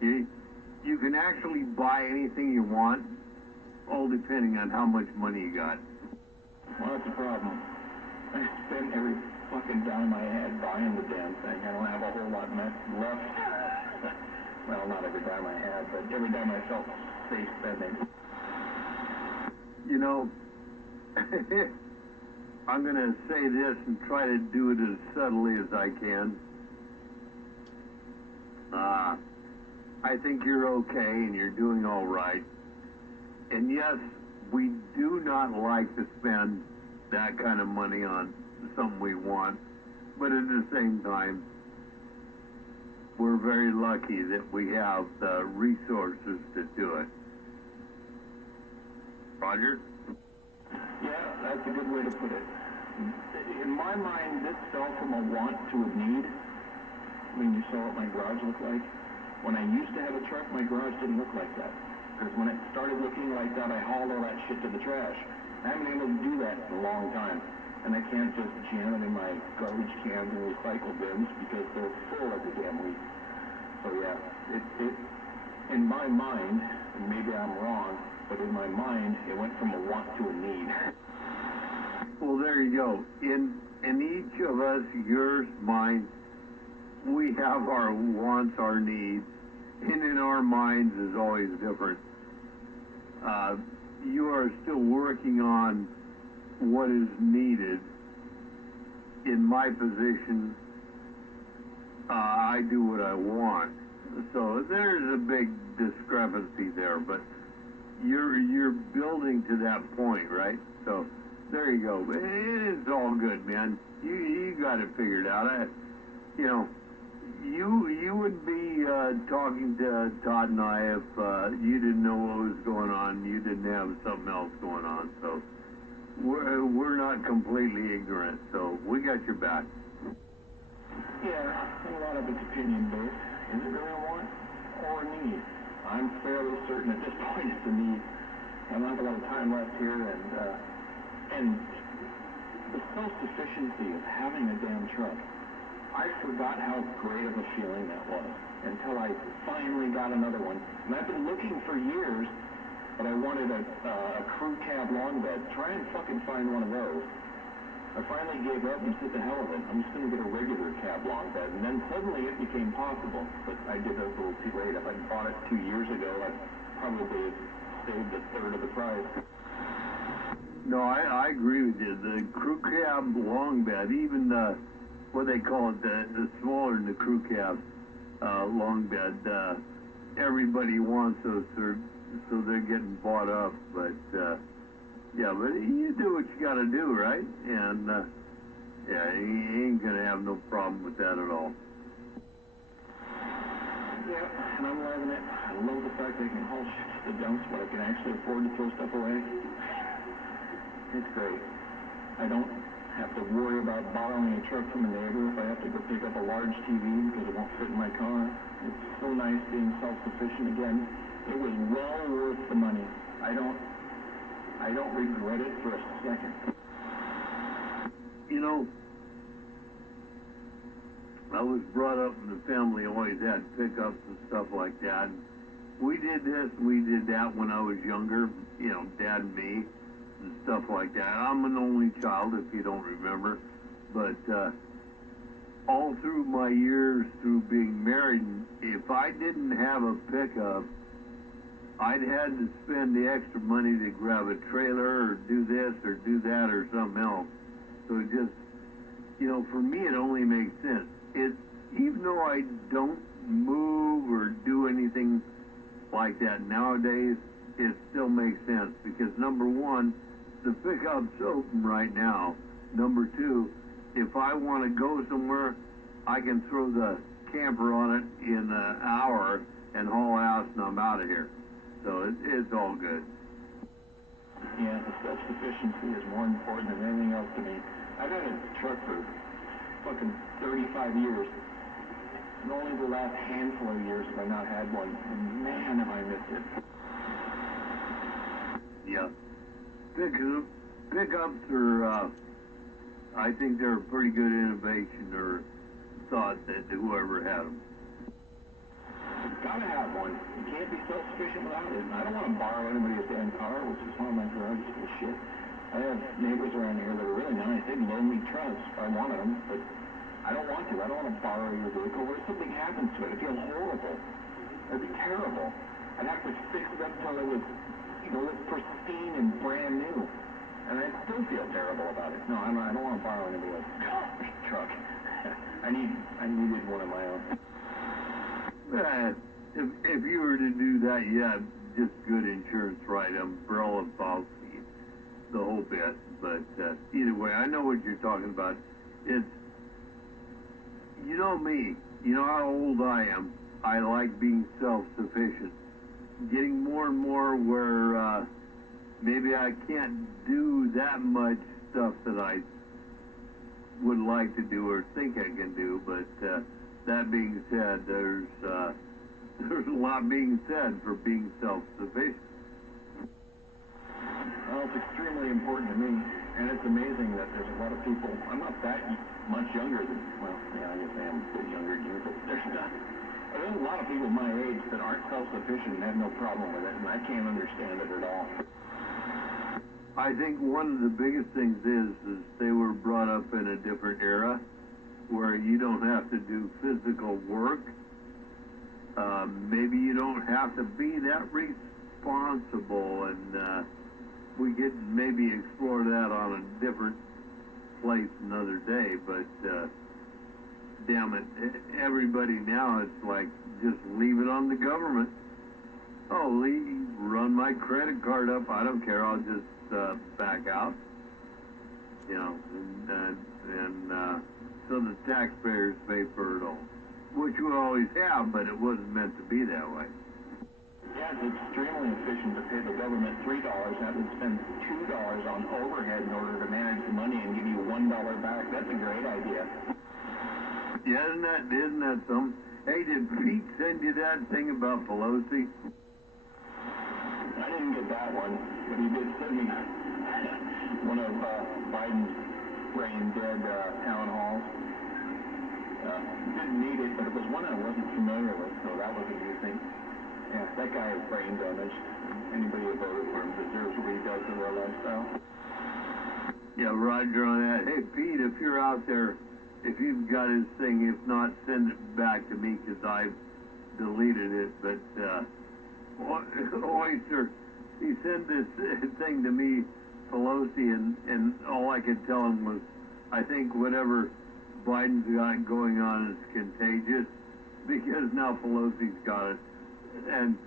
You can actually buy anything you want, all depending on how much money you got. Well, that's the problem. I spent every fucking dime I had buying the damn thing. I don't have a whole lot left. Well, not every dime I had, but every dime I felt safe spending. You know, I'm going to say this and try to do it as subtly as I can. I think you're okay and you're doing all right. And yes, we do not like to spend that kind of money on something we want, but at the same time, we're very lucky that we have the resources to do it. Roger? Yeah, that's a good way to put it. In my mind, this fell from a want to a need. I mean, you saw what my garage looked like. When I used to have a truck, my garage didn't look like that. Because when it started looking like that, I hauled all that shit to the trash. I haven't been able to do that in a long time. And I can't just jam it in my garbage cans and recycle bins because they're full every damn week. So yeah, it in my mind, and maybe I'm wrong, but in my mind, it went from a want to a need. Well, there you go. In each of us, yours, mine, we have our wants, our needs, and in our minds is always different. You are still working on what is needed. In my position, I do what I want. So there's a big discrepancy there, but you're building to that point, right? So there you go. It's all good, man. You got it figured out. You would be talking to Todd and I if you didn't know what was going on. You didn't have something else going on. So we're not completely ignorant. So we got your back. Yeah, and a lot of it's opinion based. Is it really a want or a need? I'm fairly certain at this point it's a need. I don't have a lot of time left here, and the self-sufficiency of having a damn truck. I forgot how great of a feeling that was until I finally got another one. And I've been looking for years, but I wanted a crew cab long bed. Try and fucking find one of those. I finally gave up and said, the hell with it. I'm just going to get a regular cab long bed. And then suddenly it became possible. But I did it a little too late. If I'd bought it 2 years ago, I'd probably have saved a third of the price. No, I agree with you. The crew cab long bed, even the, what they call it, the smaller than the crew cab long bed, everybody wants those, so they're getting bought up. But yeah, but you do what you got to do, right? And yeah, you ain't gonna have no problem with that at all. Yeah, and I'm loving it. I love the fact that I can haul shit to the dumps, but I can actually afford to throw stuff away. It's great. I don't have to worry about borrowing a truck from a neighbor if I have to go pick up a large TV because it won't fit in my car. It's so nice being self-sufficient again. It was well worth the money. I don't regret it for a second. You know, I was brought up in the family always had pickups and stuff like that. And we did this, we did that when I was younger, you know, Dad and me, and stuff like that. I'm an only child, if you don't remember. But all through my years through being married, if I didn't have a pickup, I'd had to spend the extra money to grab a trailer or do this or do that or something else. So it just, you know, for me it only makes sense. Even though I don't move or do anything like that nowadays, it still makes sense because number one, the pickup's open right now. Number two, if I want to go somewhere, I can throw the camper on it in an hour and haul ass and I'm out of here. So it's all good. Yeah, the self-sufficiency is more important than anything else to me. I've had a truck for fucking 35 years. And only the last handful of years have I not had one. And man, have I missed it. Yeah. Because pickups are, I think they're a pretty good innovation or thought that whoever had them. Gotta have one. You can't be self-sufficient without it. I don't want to borrow anybody's damn car, which is one of my garages full of shit. I have neighbors around here that are really nice. They'd loan me trucks if I wanted them, but I don't want to. I don't want to borrow your vehicle. What if something happens to it? I feel horrible. It'd be terrible. I'd have to fix it up until it was, look pristine and brand new. And I'd still feel terrible about it. No, I don't want to borrow anybody else's truck. I needed one of my own. If you were to do that, yeah, just good insurance, right? Umbrella policy, the whole bit. But either way, I know what you're talking about. It's, you know me, you know how old I am. I like being self-sufficient. Getting more and more where maybe I can't do that much stuff that I would like to do or think I can do, but that being said, there's a lot being said for being self-sufficient. Well, it's extremely important to me, and it's amazing that there's a lot of people. I'm not that much younger than, well, yeah, I guess I am a bit younger than you, but there's a lot of people my age that aren't self-sufficient and have no problem with it, and I can't understand it at all. I think one of the biggest things is they were brought up in a different era where you don't have to do physical work. Maybe you don't have to be that responsible, and we could maybe explore that on a different place another day, but damn it, everybody now, it's like, just leave it on the government. Oh, run my credit card up, I don't care, I'll just back out. So the taxpayers pay for it all, which we always have, but it wasn't meant to be that way. Yeah, it's extremely efficient to pay the government $3, have them spend $2 on overhead in order to manage the money and give you $1 back. That's a great idea. Yeah, isn't that something? Hey, did Pete send you that thing about Pelosi? I didn't get that one, but he did send me one of Biden's brain-dead town halls. Didn't need it, but it was one I wasn't familiar with, so that was amusing. Yeah, that guy is brain damaged. Anybody who voted for him deserves what he does to their lifestyle. Yeah, Roger on that. Hey, Pete, if you're out there, if you've got his thing, if not, send it back to me, because I've deleted it. But Oyster, he sent this thing to me, Pelosi, and all I could tell him was, I think whatever Biden's got going on is contagious, because now Pelosi's got it. And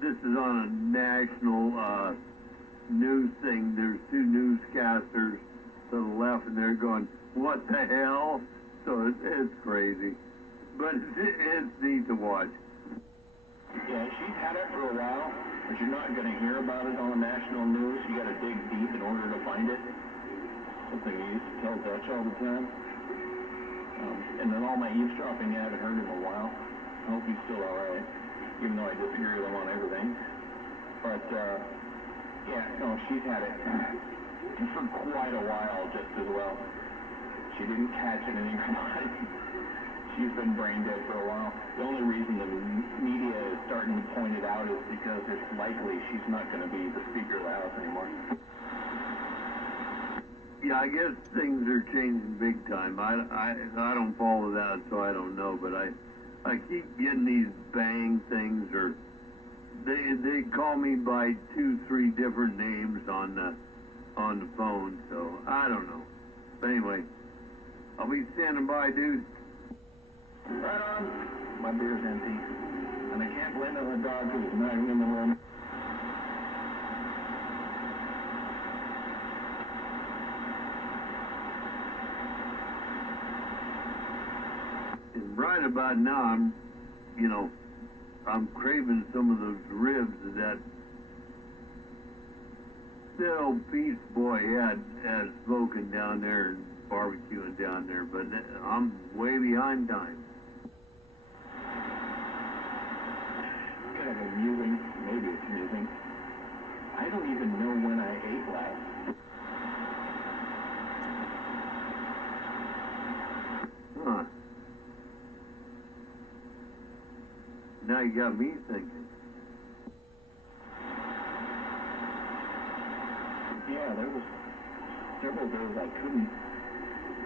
this is on a national news thing. There's two newscasters to the left, and they're going, what the hell? So it's crazy. But it's neat to watch. Yeah, she's had it for a while, but you're not going to hear about it on the national news. You got to dig deep in order to find it. Something I used to tell Dutch all the time. And then all my eavesdropping, I haven't heard in a while. I hope he's still all right, even though I disagree with him on everything. But, yeah, no, she's had it for quite a while just as well. She didn't catch it in her mind. She's been brain dead for a while. The only reason the media is starting to point it out is because it's likely she's not going to be the Speaker of the House anymore. Yeah, I guess things are changing big time. I don't follow that, so I don't know. But I keep getting these bang things, or they call me by 2-3 different names on the phone. So I don't know. But anyway, I'll be standing by, dude. Right on. My beer's empty, and I can't blame it on the dog because it's not even in the room. And right about now, I'm craving some of those ribs that old Peace Boy had smoking down there and barbecuing down there, but I'm way behind time. Kind of amusing. Maybe it's amusing. I don't even know when I ate last. now you got me thinking. Yeah, there was several days I couldn't.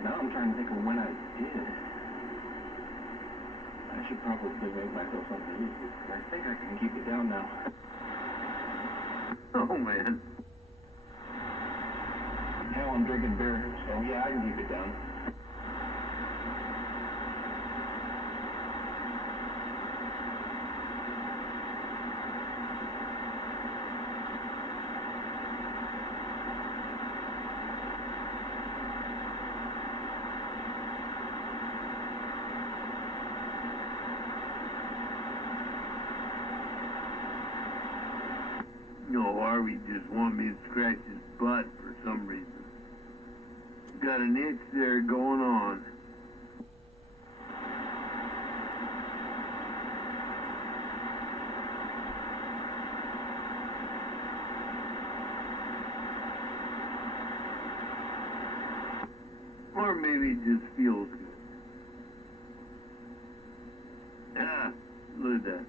Now I'm trying to think of when I did. I should probably make myself something to eat. I think I can keep it down now. Oh, man. Hell, I'm drinking beer, so yeah, I can keep it down. No, Harvey just wanted me to scratch his butt for some reason. Got an itch there going on. Or maybe it just feels good. Ah, look at that.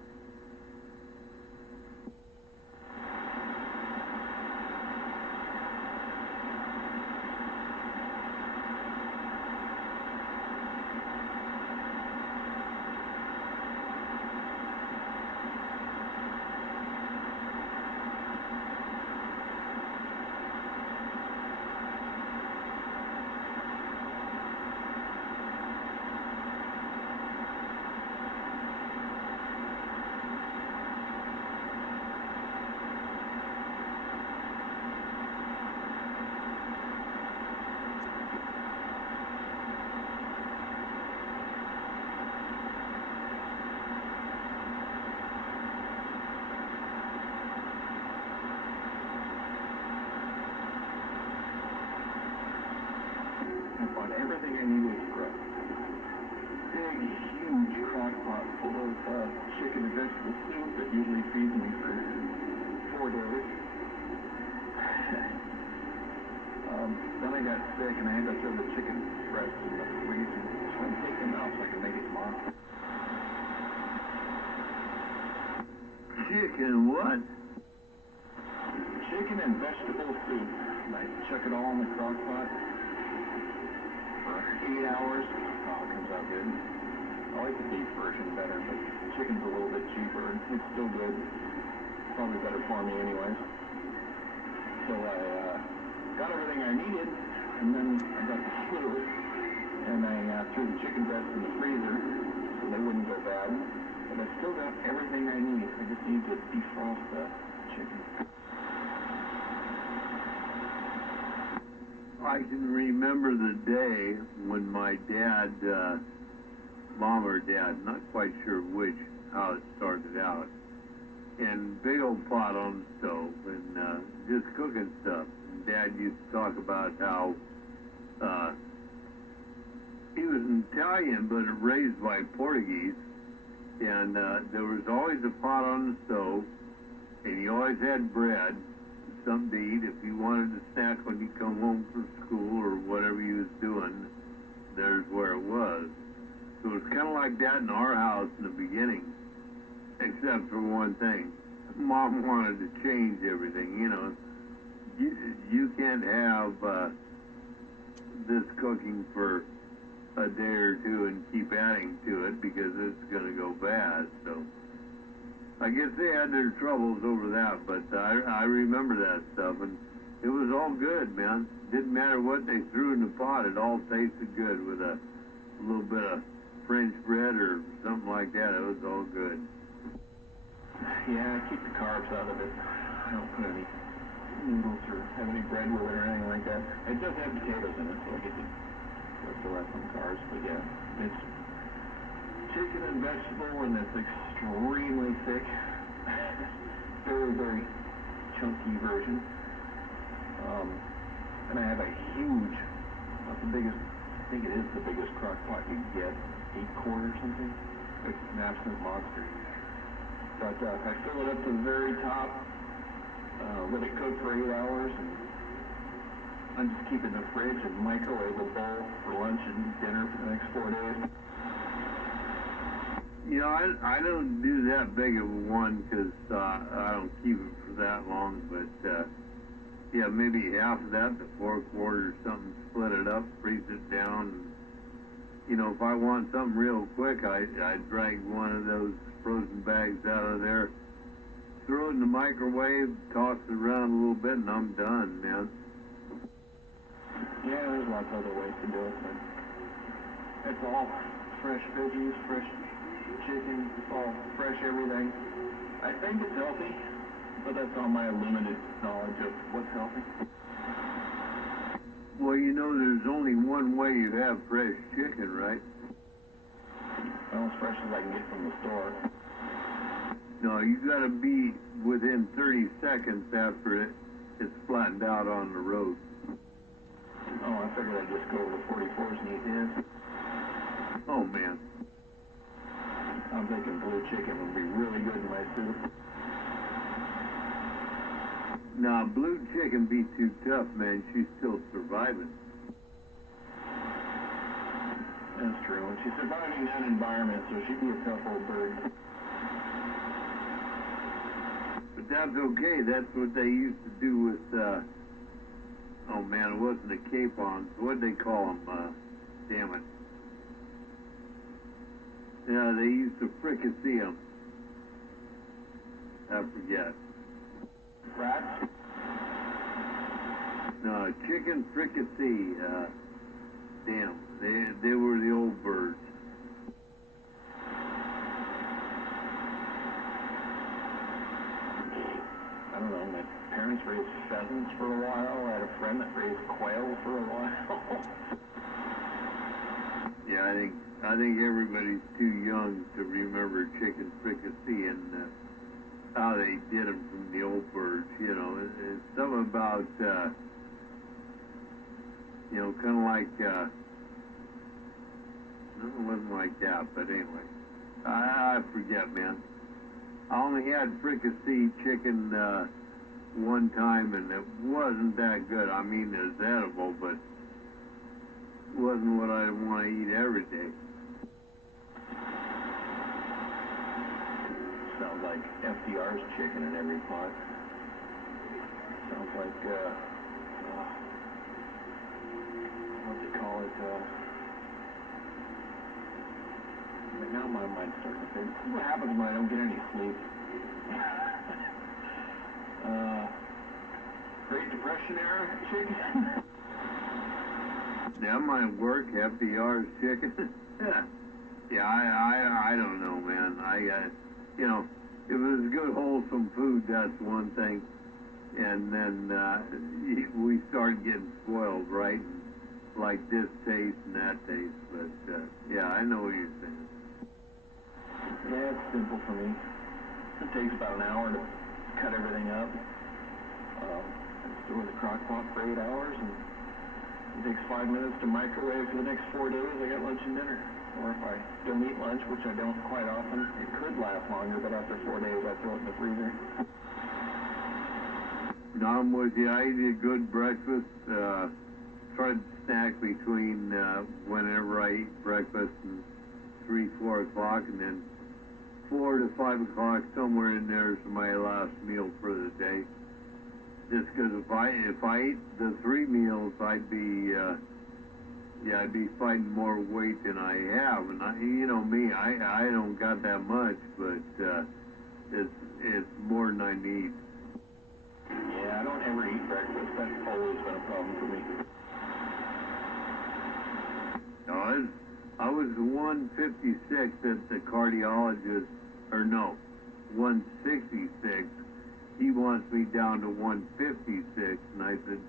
I bought everything I needed for a big, huge crock pot full of chicken and vegetable soup that usually feeds me for 4 days. Then I got sick and I had to throw the chicken breasts in the freezer. So I'm taking them out so I can make it tomorrow. Chicken what? Chicken and vegetable soup. And I chuck it all in the crock pot for 8 hours. Oh, it comes out good. I like the beef version better, but chicken's a little bit cheaper and it's still good. Probably better for me anyways. So I got everything I needed, and then I got the flu, and I threw the chicken breasts in the freezer so they wouldn't go bad. But I still got everything I need. I just need to defrost the chicken. I can remember the day when my dad, mom or dad, not quite sure which, how it started out, and big old pot on the stove and just cooking stuff. And Dad used to talk about how he was an Italian but raised by Portuguese, and there was always a pot on the stove, and he always had bread, something to eat. If you wanted a snack when you come home from school or whatever he was doing, there's where it was. So it was kind of like that in our house in the beginning, except for one thing. Mom wanted to change everything, you know. You can't have this cooking for a day or two and keep adding to it because it's going to go bad. So I guess they had their troubles over that, but I remember that stuff, and it was all good, man. Didn't matter what they threw in the pot, it all tasted good with a little bit of French bread or something like that. It was all good. Yeah, I keep the carbs out of it. I don't put any noodles or have any bread with it or anything like that. It does have potatoes in it, so I get to throw out some carbs, but yeah, it's chicken and vegetable, and it's extremely thick. Very, very chunky version. And I have a huge, not the biggest, I think it is the biggest crock pot you can get, 8-quart or something. It's an absolute monster. But I fill it up to the very top, let it cook for 8 hours, and I just keep it in the fridge and microwave a bowl for lunch and dinner for the next 4 days. You know, I don't do that big of a one because I don't keep it for that long. But yeah, maybe half of that, the 4/4 or something. Split it up, freeze it down. And, you know, if I want something real quick, I drag one of those frozen bags out of there, throw it in the microwave, toss it around a little bit, and I'm done, man. Yeah, there's lots of other ways to do it, but it's all fresh veggies, fresh chicken, it's all fresh everything. I think it's healthy, but that's all my limited knowledge of what's healthy. Well, you know, there's only one way you have fresh chicken, right? Well, as fresh as I can get from the store. No, you gotta be within 30 seconds after it's flattened out on the road. Oh, I figured I'd just go to the 44s and eat his. Oh, man. I'm thinking blue chicken would be really good in my soup. Nah, blue chicken be too tough, man. She's still surviving. That's true. And she's surviving that environment, so she'd be a tough old bird. But that's okay. That's what they used to do with, oh man, it wasn't the capons. What'd they call them? Damn it. Yeah, they used to fricassee them. I forget. Rats? No, chicken fricassee. Damn, they were the old birds. I don't know, my parents raised pheasants for a while. I had a friend that raised quail for a while. Yeah, I think everybody's too young to remember chicken fricassee and how they did them from the old birds. You know, it's something about you know, kind of like no, it wasn't like that, but anyway, I forget, man. I only had fricassee chicken one time, and it wasn't that good. I mean, it was edible, but it wasn't what I want to eat every day. Sounds like FDR's chicken in every pot. Sounds like, what do they call it, right now my mind's starting to fade. This is what happens when I don't get any sleep. Great Depression era chicken. That might work, FDR's chicken. Yeah, I don't know, man. You know, if it was good, wholesome food, that's one thing. And then we started getting spoiled, right? Like this taste and that taste. But, yeah, I know what you're saying. Yeah, it's simple for me. It takes about an hour to cut everything up. I store the crock pot for 8 hours, and it takes 5 minutes to microwave for the next 4 days. I got lunch and dinner. Or if I don't eat lunch, which I don't quite often, it could last longer, but after 4 days I throw it in the freezer. No, I'm with you. I eat a good breakfast. Try to snack between whenever I eat breakfast and 3, 4 o'clock, and then 4 to 5 o'clock, somewhere in there is my last meal for the day. Just because if I eat the 3 meals, I'd be fighting more weight than I have, and you know me, I don't got that much, but it's more than I need. Yeah, I don't ever eat breakfast. That's always been a problem for me. No, I was 156 at the cardiologist, or no, 166. He wants me down to 156, and I said,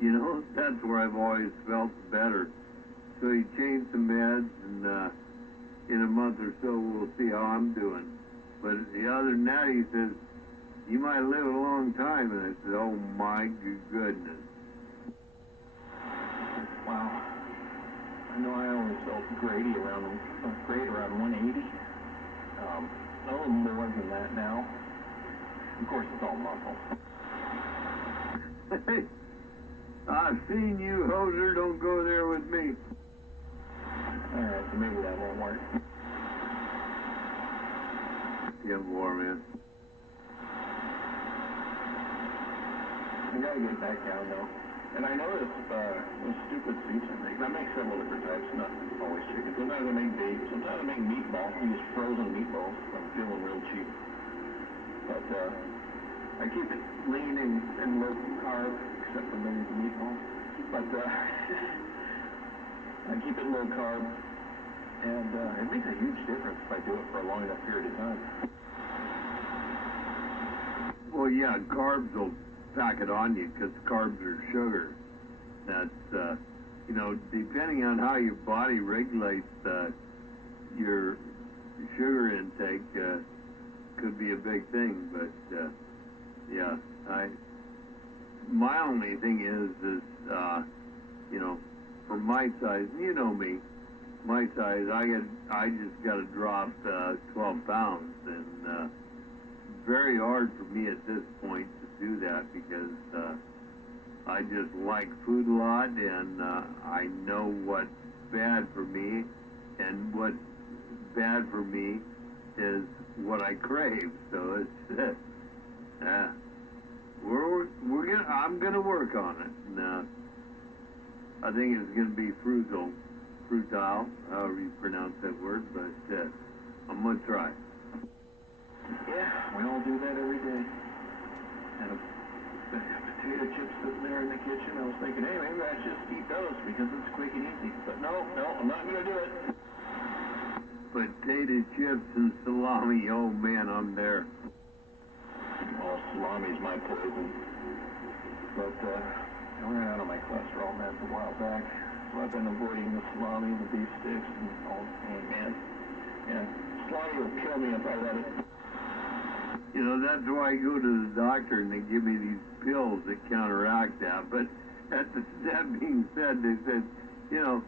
you know, that's where I've always felt better. So he changed the meds, and in a month or so we'll see how I'm doing. But other than that, he says, you might live a long time. And I said, oh my goodness. Wow. I know I always felt great around 180. A little more than that now. Of course, it's all muscle. Hey, I've seen you, hoser. Don't go there with me. Alright, so maybe that won't work. Yeah, more, man. I gotta get back down though. And I noticed those stupid seats I make. I make several different types, not always chicken. Sometimes I make beef, sometimes I make meatball. I use frozen meatballs. I'm feeling real cheap. But I keep it lean and low carb, except for maybe the meatball. But I keep it low carb, and it makes a huge difference if I do it for a long enough period of time. Well, yeah, carbs will pack it on you because carbs are sugar. That's, you know, depending on how your body regulates your sugar intake, could be a big thing. But yeah, my only thing is you know, for my size, you know me, my size, I just got to drop 12 pounds, and very hard for me at this point to do that because I just like food a lot, and I know what's bad for me, and what's bad for me is what I crave. So it's I'm gonna work on it. And, I think it's gonna be fruitile, however you pronounce that word, but I'm gonna try. Yeah, we all do that every day. And a potato chips sitting there in the kitchen. I was thinking, hey, maybe I should just eat those because it's quick and easy. But no, I'm not gonna do it. Potato chips and salami, oh man, I'm there. Oh, salami's my poison. But I ran out of my cholesterol meds a while back, so I've been avoiding the salami and the beef sticks and oh man. Yeah, salami will kill me if I let it. You know, that's why I go to the doctor and they give me these pills that counteract that. But that being said, they said, you know,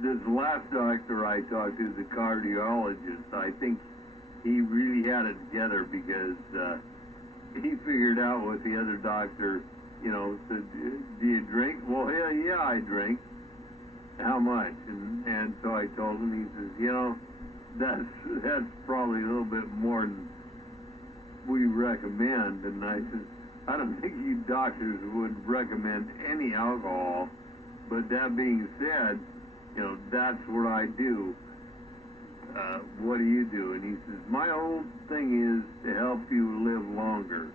this last doctor I talked to, the cardiologist, I think he really had it together because he figured out what the other doctor, you know, said, do you drink? Well, yeah, I drink. How much? And so I told him, he says, you know, that's probably a little bit more than we recommend. And I said, I don't think you doctors would recommend any alcohol. But that being said, you know, that's what I do. What do you do? And he says, my whole thing is to help you live longer.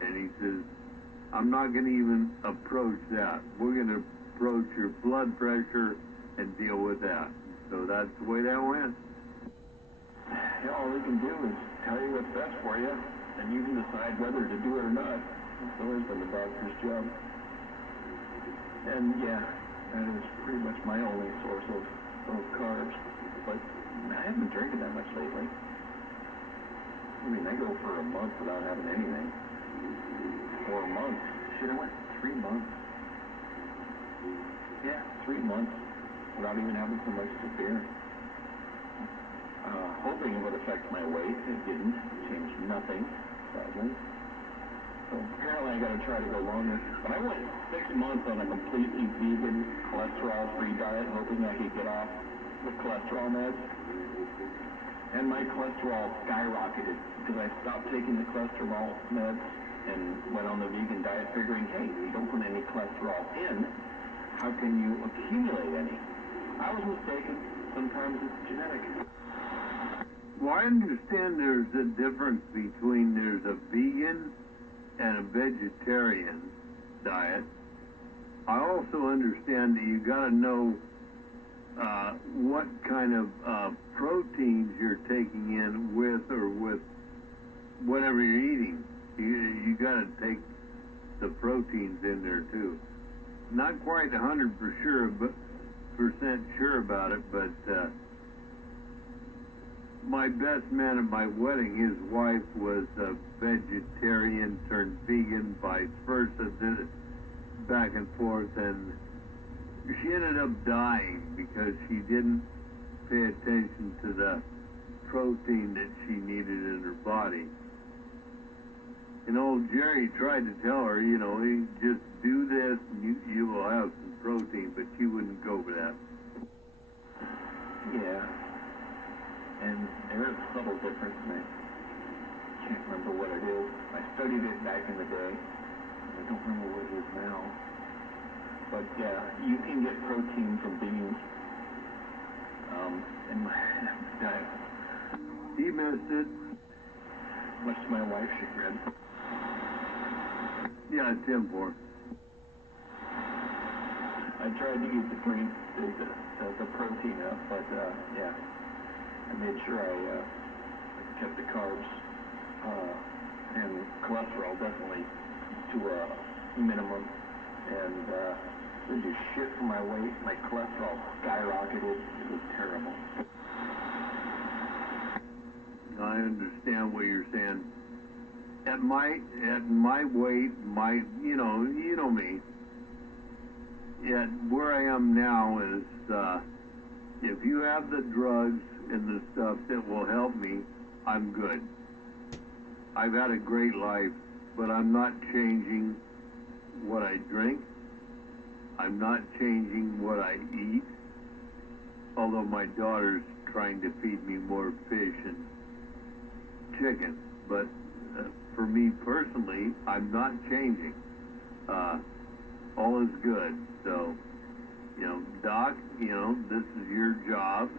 And he says, I'm not going to even approach that. We're going to approach your blood pressure and deal with that. So that's the way that went. Yeah, all they can do is tell you what's best for you, and you can decide whether to do it or not. It's always been the doctor's job. And yeah, that is pretty much my only source of carbs. But I haven't been drinking that much lately. I mean, I go for a month without having anything. Or a month. Shit, I went 3 months. Yeah, 3 months without even having so much as a beer. Hoping it would affect my weight. It didn't. It changed nothing, sadly. So apparently I gotta try to go longer. But I went 6 months on a completely vegan, cholesterol-free diet, hoping I could get off the cholesterol meds. And my cholesterol skyrocketed because I stopped taking the cholesterol meds and went on the vegan diet figuring, hey, you don't put any cholesterol in, how can you accumulate any? I was mistaken. Sometimes it's genetic. Well, I understand there's a difference between there's a vegan and a vegetarian diet. I also understand that you got to know what kind of proteins you're taking in with whatever you're eating. You got to take the proteins in there too. Not quite 100% sure about it, but my best man at my wedding, his wife was a vegetarian turned vegan, vice versa, did it back and forth, and she ended up dying because she didn't pay attention to the protein that she needed in her body. And old Jerry tried to tell her, you know, he just do this and you will have some protein, but she wouldn't go for that. Yeah. And there are subtle difference, and I can't remember what it is. I studied it back in the day. I don't remember what it is now. But yeah, you can get protein from beans in my diet. He missed it. Much to my wife's chagrin. Yeah, 10-4. I tried to eat the protein up, but yeah, I made sure I kept the carbs and cholesterol definitely to a minimum, and didn't do shit for my weight. My cholesterol skyrocketed. It was terrible. I understand what you're saying. At my weight, you know me. Yet where I am now is, if you have the drugs and the stuff that will help me, I'm good. I've had a great life, but I'm not changing what I drink. I'm not changing what I eat. Although my daughter's trying to feed me more fish and chicken, but for me personally, I'm not changing. All is good. So, Doc, this is your job.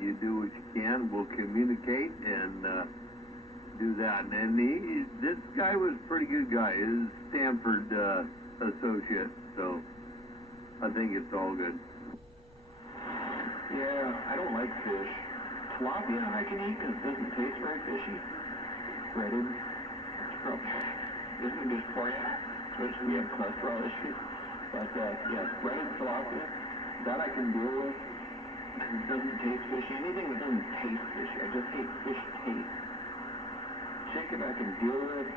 You do what you can. We'll communicate and do that. And this guy was a pretty good guy. He's a Stanford associate, so I think it's all good. Yeah, I don't like fish. Tilapia I can eat because it doesn't taste very fishy. Breaded. Isn't good for you, especially if you have cholesterol issues. But yeah, breaded tilapia, that I can deal with. It doesn't taste fishy. Anything that doesn't taste fishy, I just hate fish taste. Chicken I can deal with.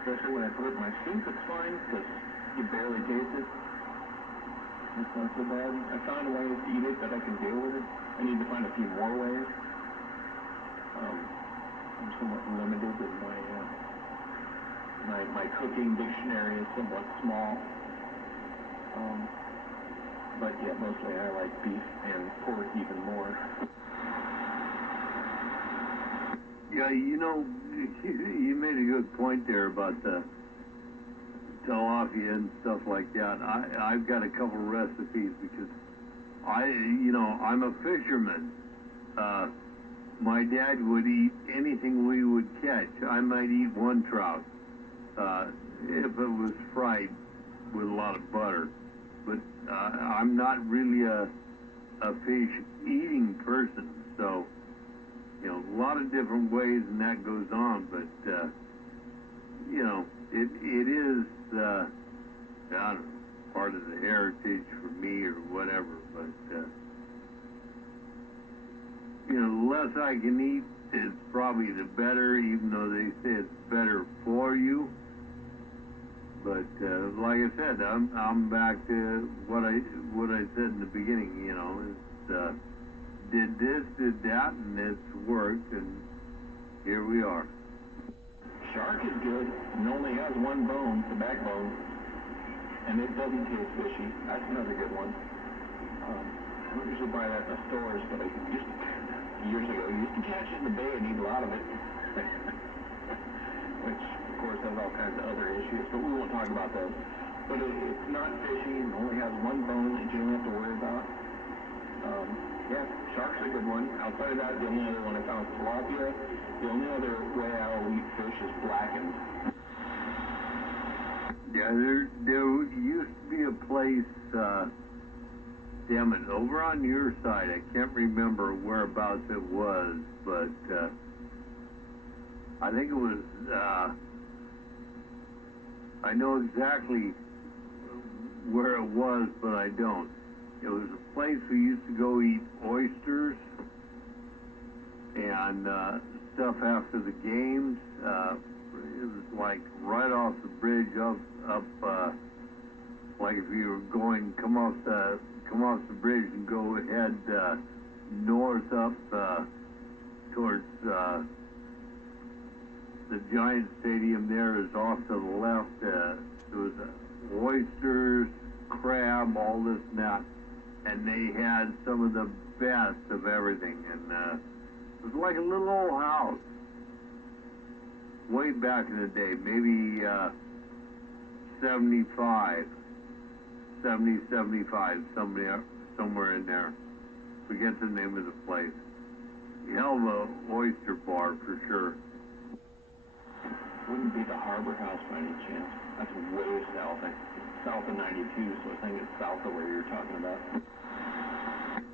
Especially when I put it in my soup, it's fine because you barely taste it. It's not so bad. I found ways to eat it that I can deal with it. I need to find a few more ways. I'm somewhat limited in my cooking dictionary is somewhat small. But yeah, mostly I like beef and pork even more. Yeah, you made a good point there about the tilapia and stuff like that. I've got a couple recipes because I'm a fisherman. My dad would eat anything we would catch. I might eat one trout if it was fried with a lot of butter. But I'm not really a fish eating person, so a lot of different ways and that goes on. But it is I don't know, part of the heritage for me or whatever. But the less I can eat is probably the better, even though they say it's better for you. But like I said, I'm back to what I said in the beginning. It's did this, did that, and it's worked, and here we are. Shark is good, and only has one bone, the backbone, and it doesn't taste fishy. That's another good one. I don't usually buy that in the stores, but years ago, I used to catch it in the bay and eat a lot of it. Which, of course, has all kinds of other issues, but we won't talk about those. But it's not fishy and only has one bone that you don't have to worry about. Yeah, shark's a good one. Outside of that, the only other one I found was tilapia. The only other way I'll eat fish is blackened. Yeah, there used to be a place, damn it, over on your side. I can't remember whereabouts it was, but I think it was, I know exactly where it was, but I don't. It was a place we used to go eat oysters and stuff after the games. It was like right off the bridge up like if you were going, come off the bridge and go ahead north up towards the Giant Stadium. There is off to the left. There was oysters, crab, all this and that. And they had had some of the best of everything, and it was like a little old house. Way back in the day, maybe 75, somewhere in there. Forget the name of the place. Hell of a oyster bar for sure. Wouldn't be the Harbor House by any chance. That's way south. It's south of 92, so I think it's south of where you're talking about.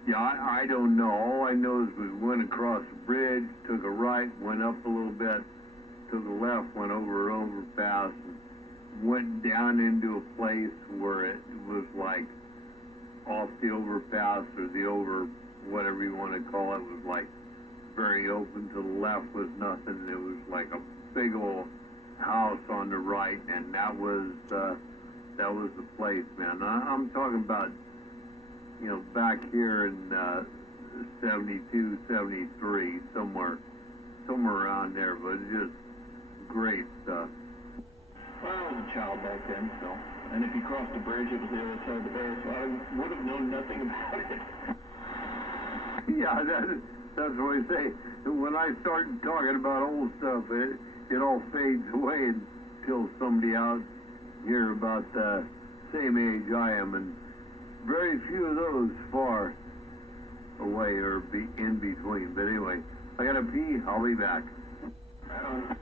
Yeah, I don't know. All I know is we went across the bridge, took a right, went up a little bit, took a left, went over an overpass, and went down into a place where it was like off the overpass or the over, whatever you want to call it, was like very open. To the left was nothing. It was like a big old house on the right, and that was the place, man. I'm talking about, you know, back here in 72, 73, somewhere around there, but it's just great stuff. Well, I was a child back then, so, and if you crossed the bridge, it was the other side of the bay, so I would have known nothing about it. Yeah, that's what I say. When I start talking about old stuff, it all fades away until somebody out here about the same age I am, and very few of those far away or be in between. But anyway, I gotta pee. I'll be back. Right on.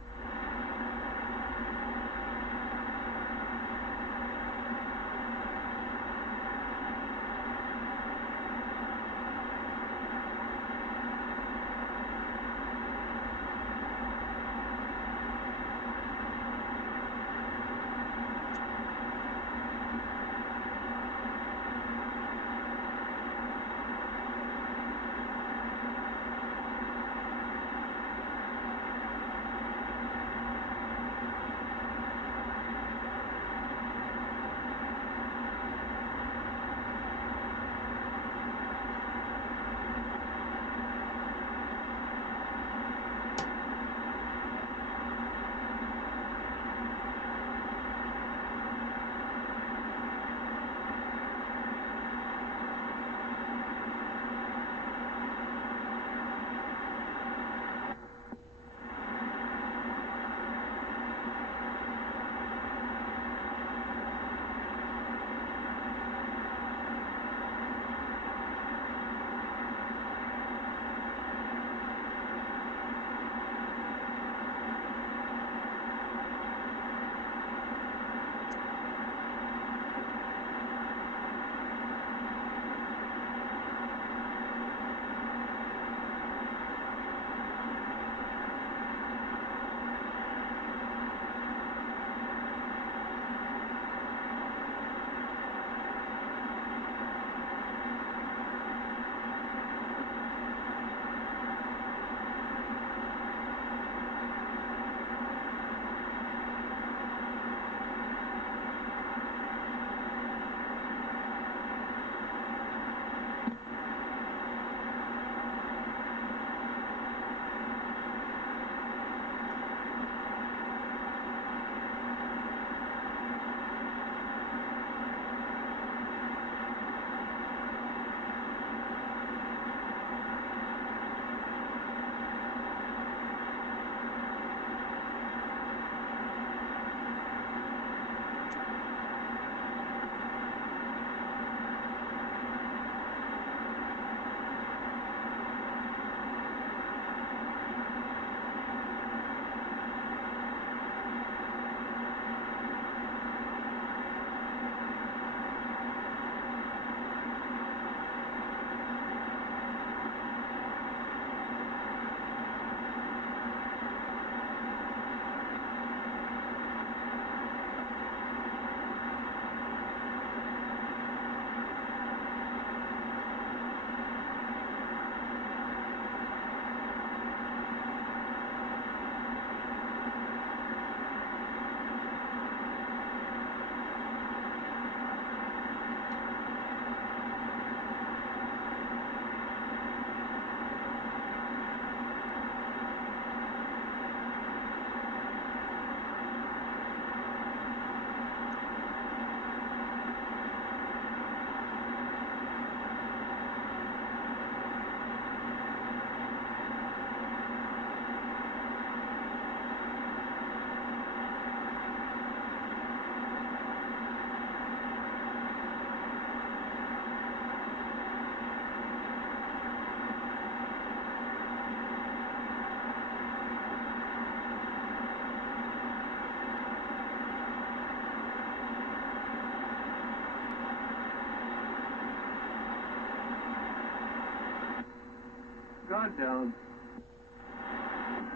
got down.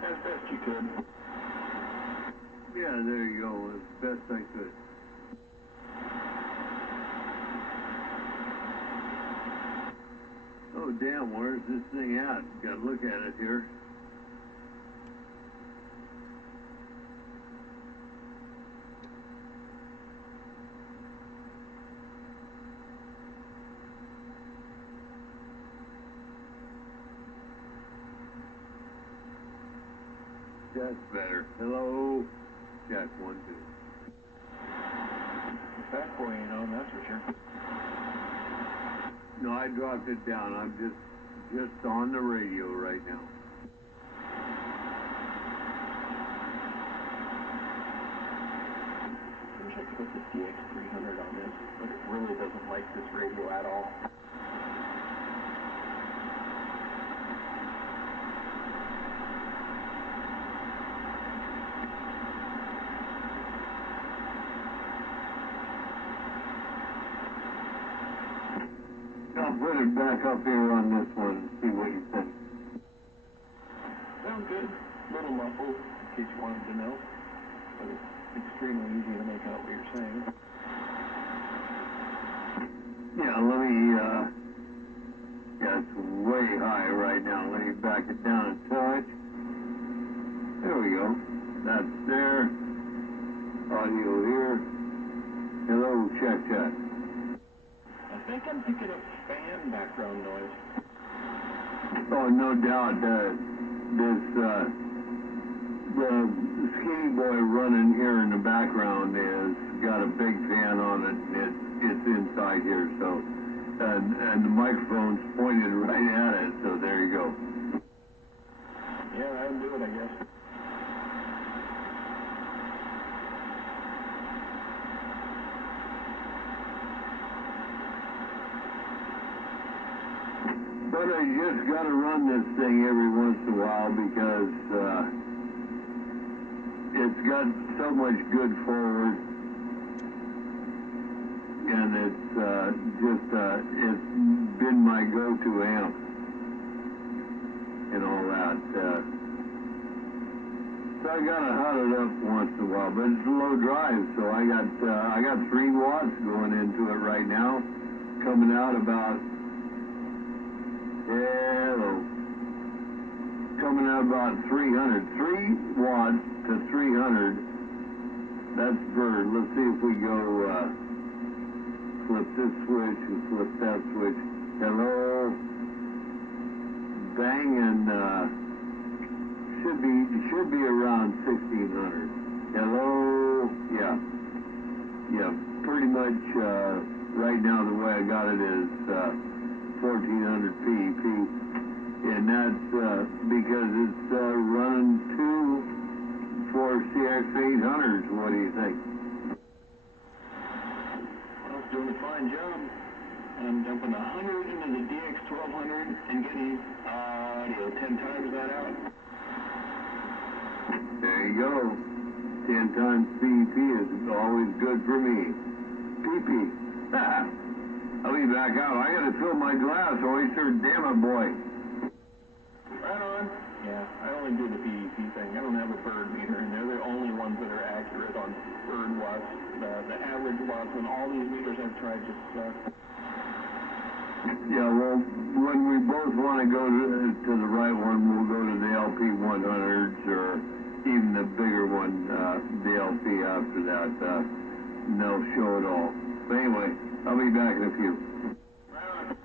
As best you could. Yeah, there you go, as best I could. Oh, damn, where's this thing at? Gotta look at it here. That's better. Hello? Check, 1, 2. Fat boy ain't on, that's for sure. No, I dropped it down. I'm just on the radio right now. I wish I could put the DX300 on this, but it really doesn't like this radio at all. I'll put it back up here on this one and see what you think. Sounds good. Little muffled, in case you wanted to know. But it's extremely easy to make out what you're saying. Yeah, let me, yeah, it's way high right now. Let me back it down a touch. There we go. That's there. Audio here. Hello, check. I think I'm picking up fan background noise. Oh, no doubt. The skinny boy running here in the background is got a big fan on it, and it's inside here. So, and the microphone's pointed right at it. So there you go. Yeah, that'll do it, I guess. But I just got to run this thing every once in a while because it's got so much good forward, and it's it's been my go-to amp and all that. So I got to hot it up once in a while, but it's a low drive, so I got 3 watts going into it right now, coming out about. Hello. Coming out about 300. 3 watts to 300. That's bird. Let's see if we go flip this switch and flip that switch. Hello. Bang, and should be around 1600. Hello. Yeah. Pretty much right now the way I got it is 1400 PEP, and that's because it's running 2 4 CX800s. What do you think? Well, it's doing a fine job. I'm dumping 100 into the DX1200 and getting audio 10 times that out. There you go. 10 times PEP is always good for me. PP. I'll be back out. I gotta fill my glass, oyster. Damn it, boy. Right on. Yeah, I only do the PEP thing. I don't have a bird meter, and they're the only ones that are accurate on bird watts. The average watts on all these meters I've tried just suck. Yeah, well, when we both want to go to the right one, we'll go to the LP100s or even the bigger one, the LP after that. No show at all. But anyway, I'll be back in a few. Right on.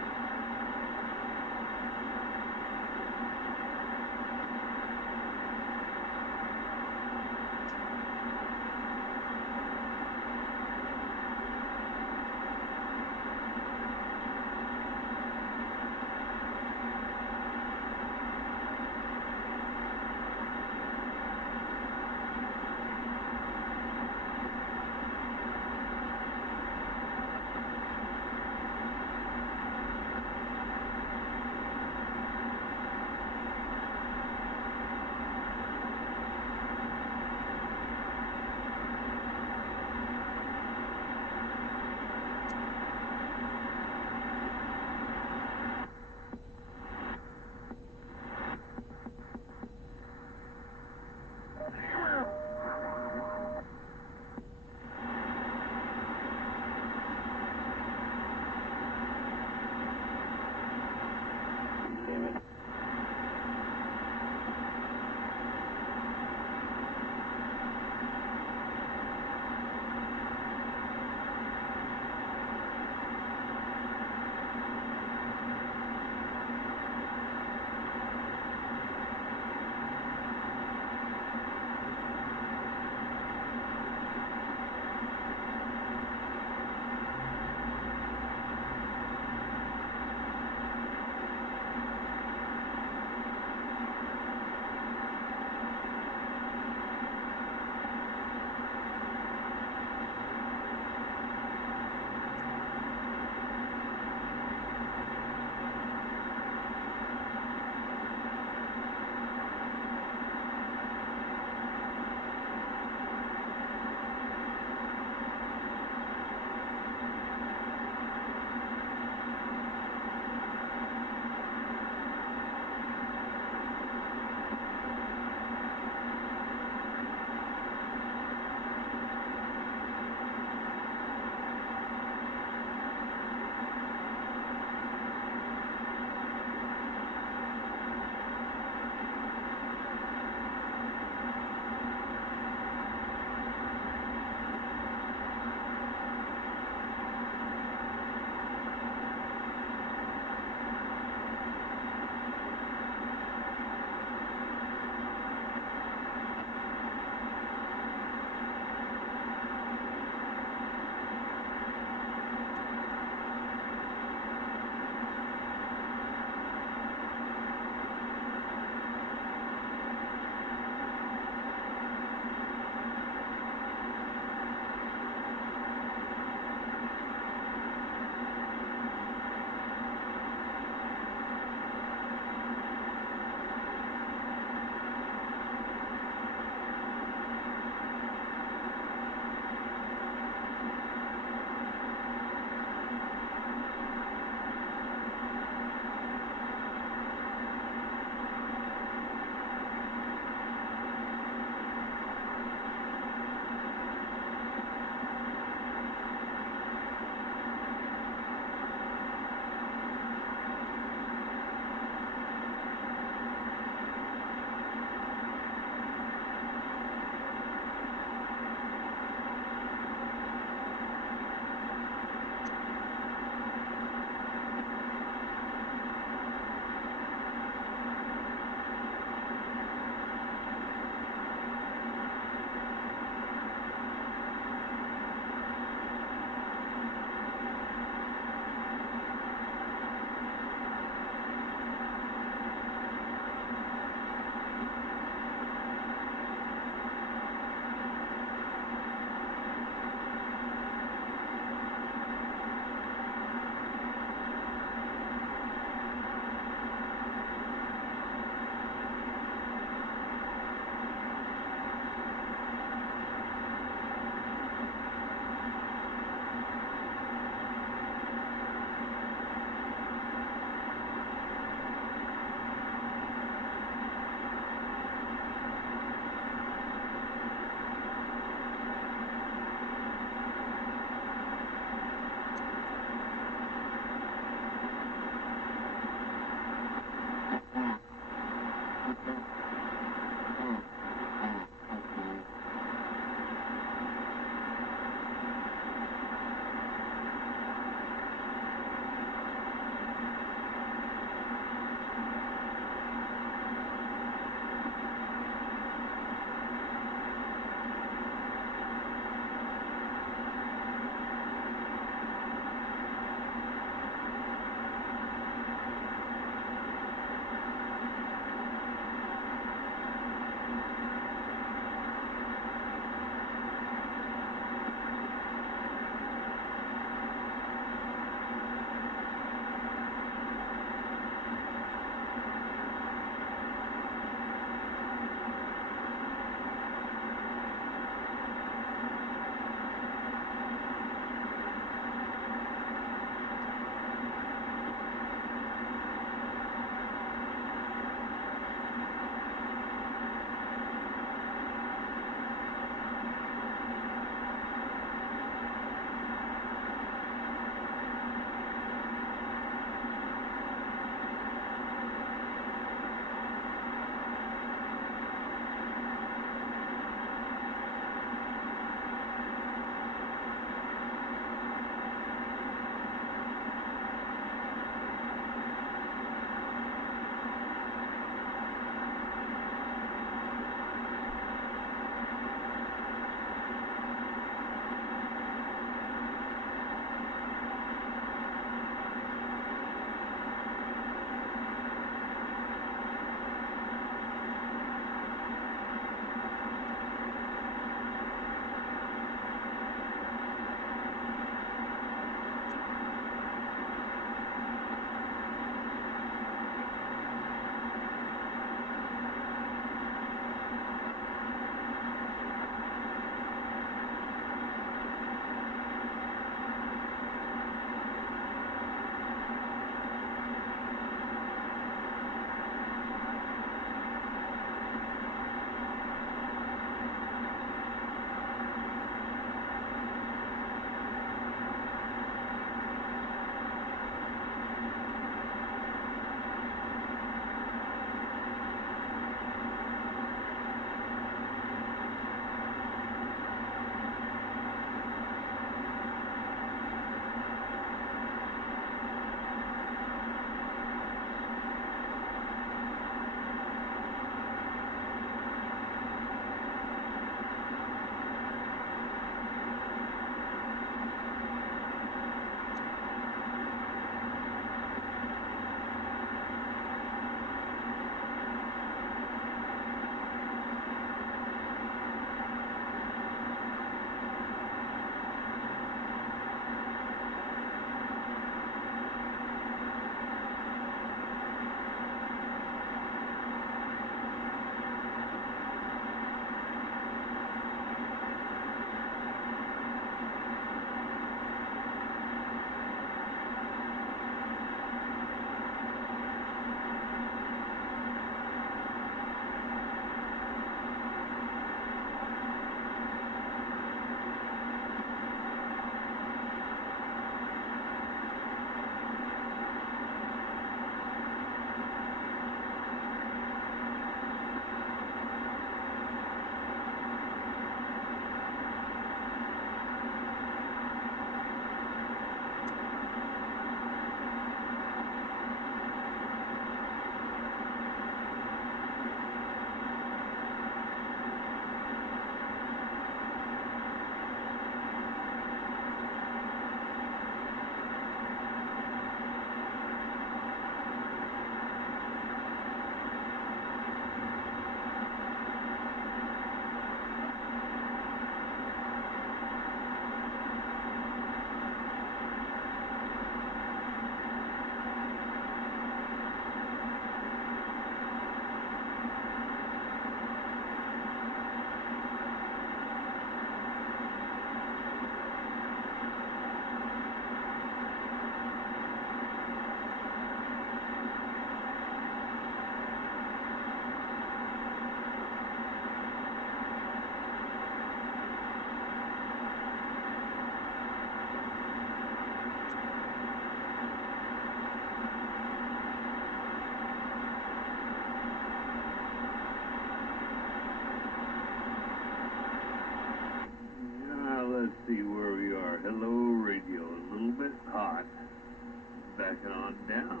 back it on down.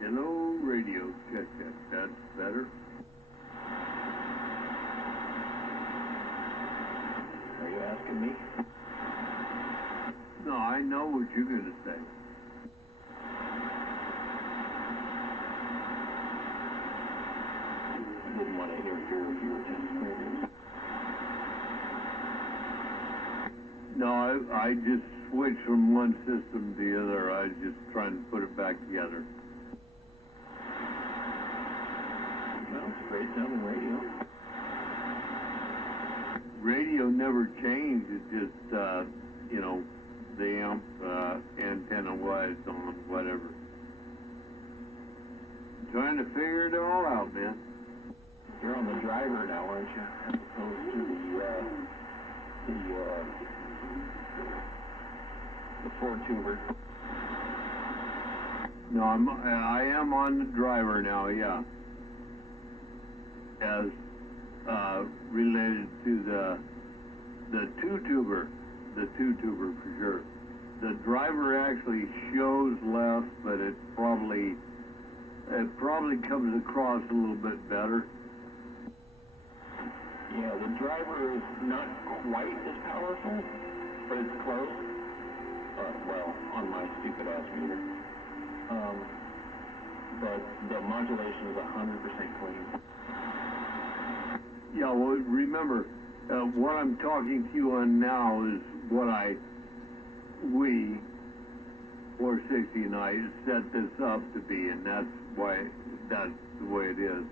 Hello, radio, check. That's better. Are you asking me? No, I know what you're gonna say. I didn't want to interfere with your test programs. No, I just switched from one system to the other. I was just trying to put it back together. Well, it's a great sounding radio. Radio never changed. It just, the amp, antenna was on, whatever. Trying to figure it all out, man. You're on the driver now, aren't you? As opposed to the four-tuber. No, I am on the driver now, yeah. As related to the two-tuber for sure. The driver actually shows less, but it probably comes across a little bit better. Yeah, the driver is not quite as powerful, but it's close. Well, on my stupid ass meter. But the modulation is 100% clean. Yeah, well, remember, what I'm talking to you on now is what we, 460 and I, set this up to be, and that's the way it is.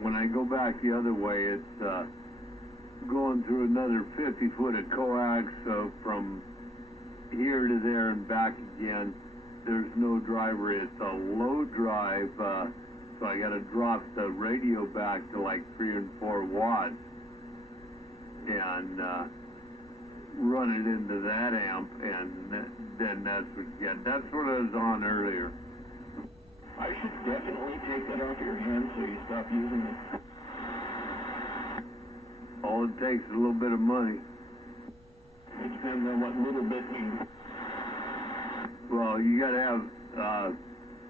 When I go back the other way, it's going through another 50 foot of coax from here to there and back again. There's no driver. It's a low drive, so I got to drop the radio back to like 3 and 4 watts and run it into that amp, and then that's what you get. That's what I was on earlier. I should definitely take that off your hands so you stop using it. All it takes is a little bit of money. It depends on what little bit means. Well, you got to have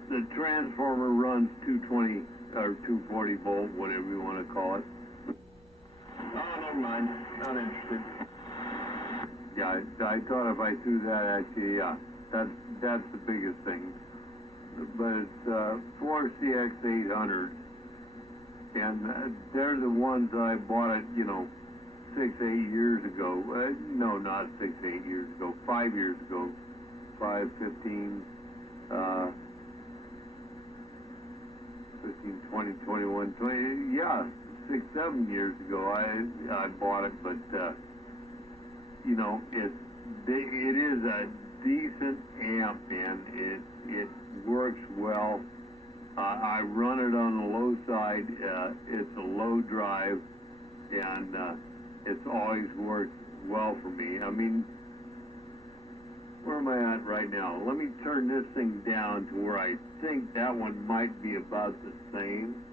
the transformer runs 220 or 240 volt, whatever you want to call it. Oh, never mind. Not interested. Yeah, I thought if I threw that at you, yeah, that's the biggest thing. But it's 4 CX800s, and they're the ones that I bought it, 6-8 years ago. No, not 6-8 years ago. 5 years ago. 5, 15, 15, 20, 21, 20. Yeah, 6-7 years ago I bought it, but it is a decent amp, and it works well. I run it on the low side. It's a low drive, and it's always worked well for me. I mean, where am I at right now? Let me turn this thing down to where I think that one might be about the same.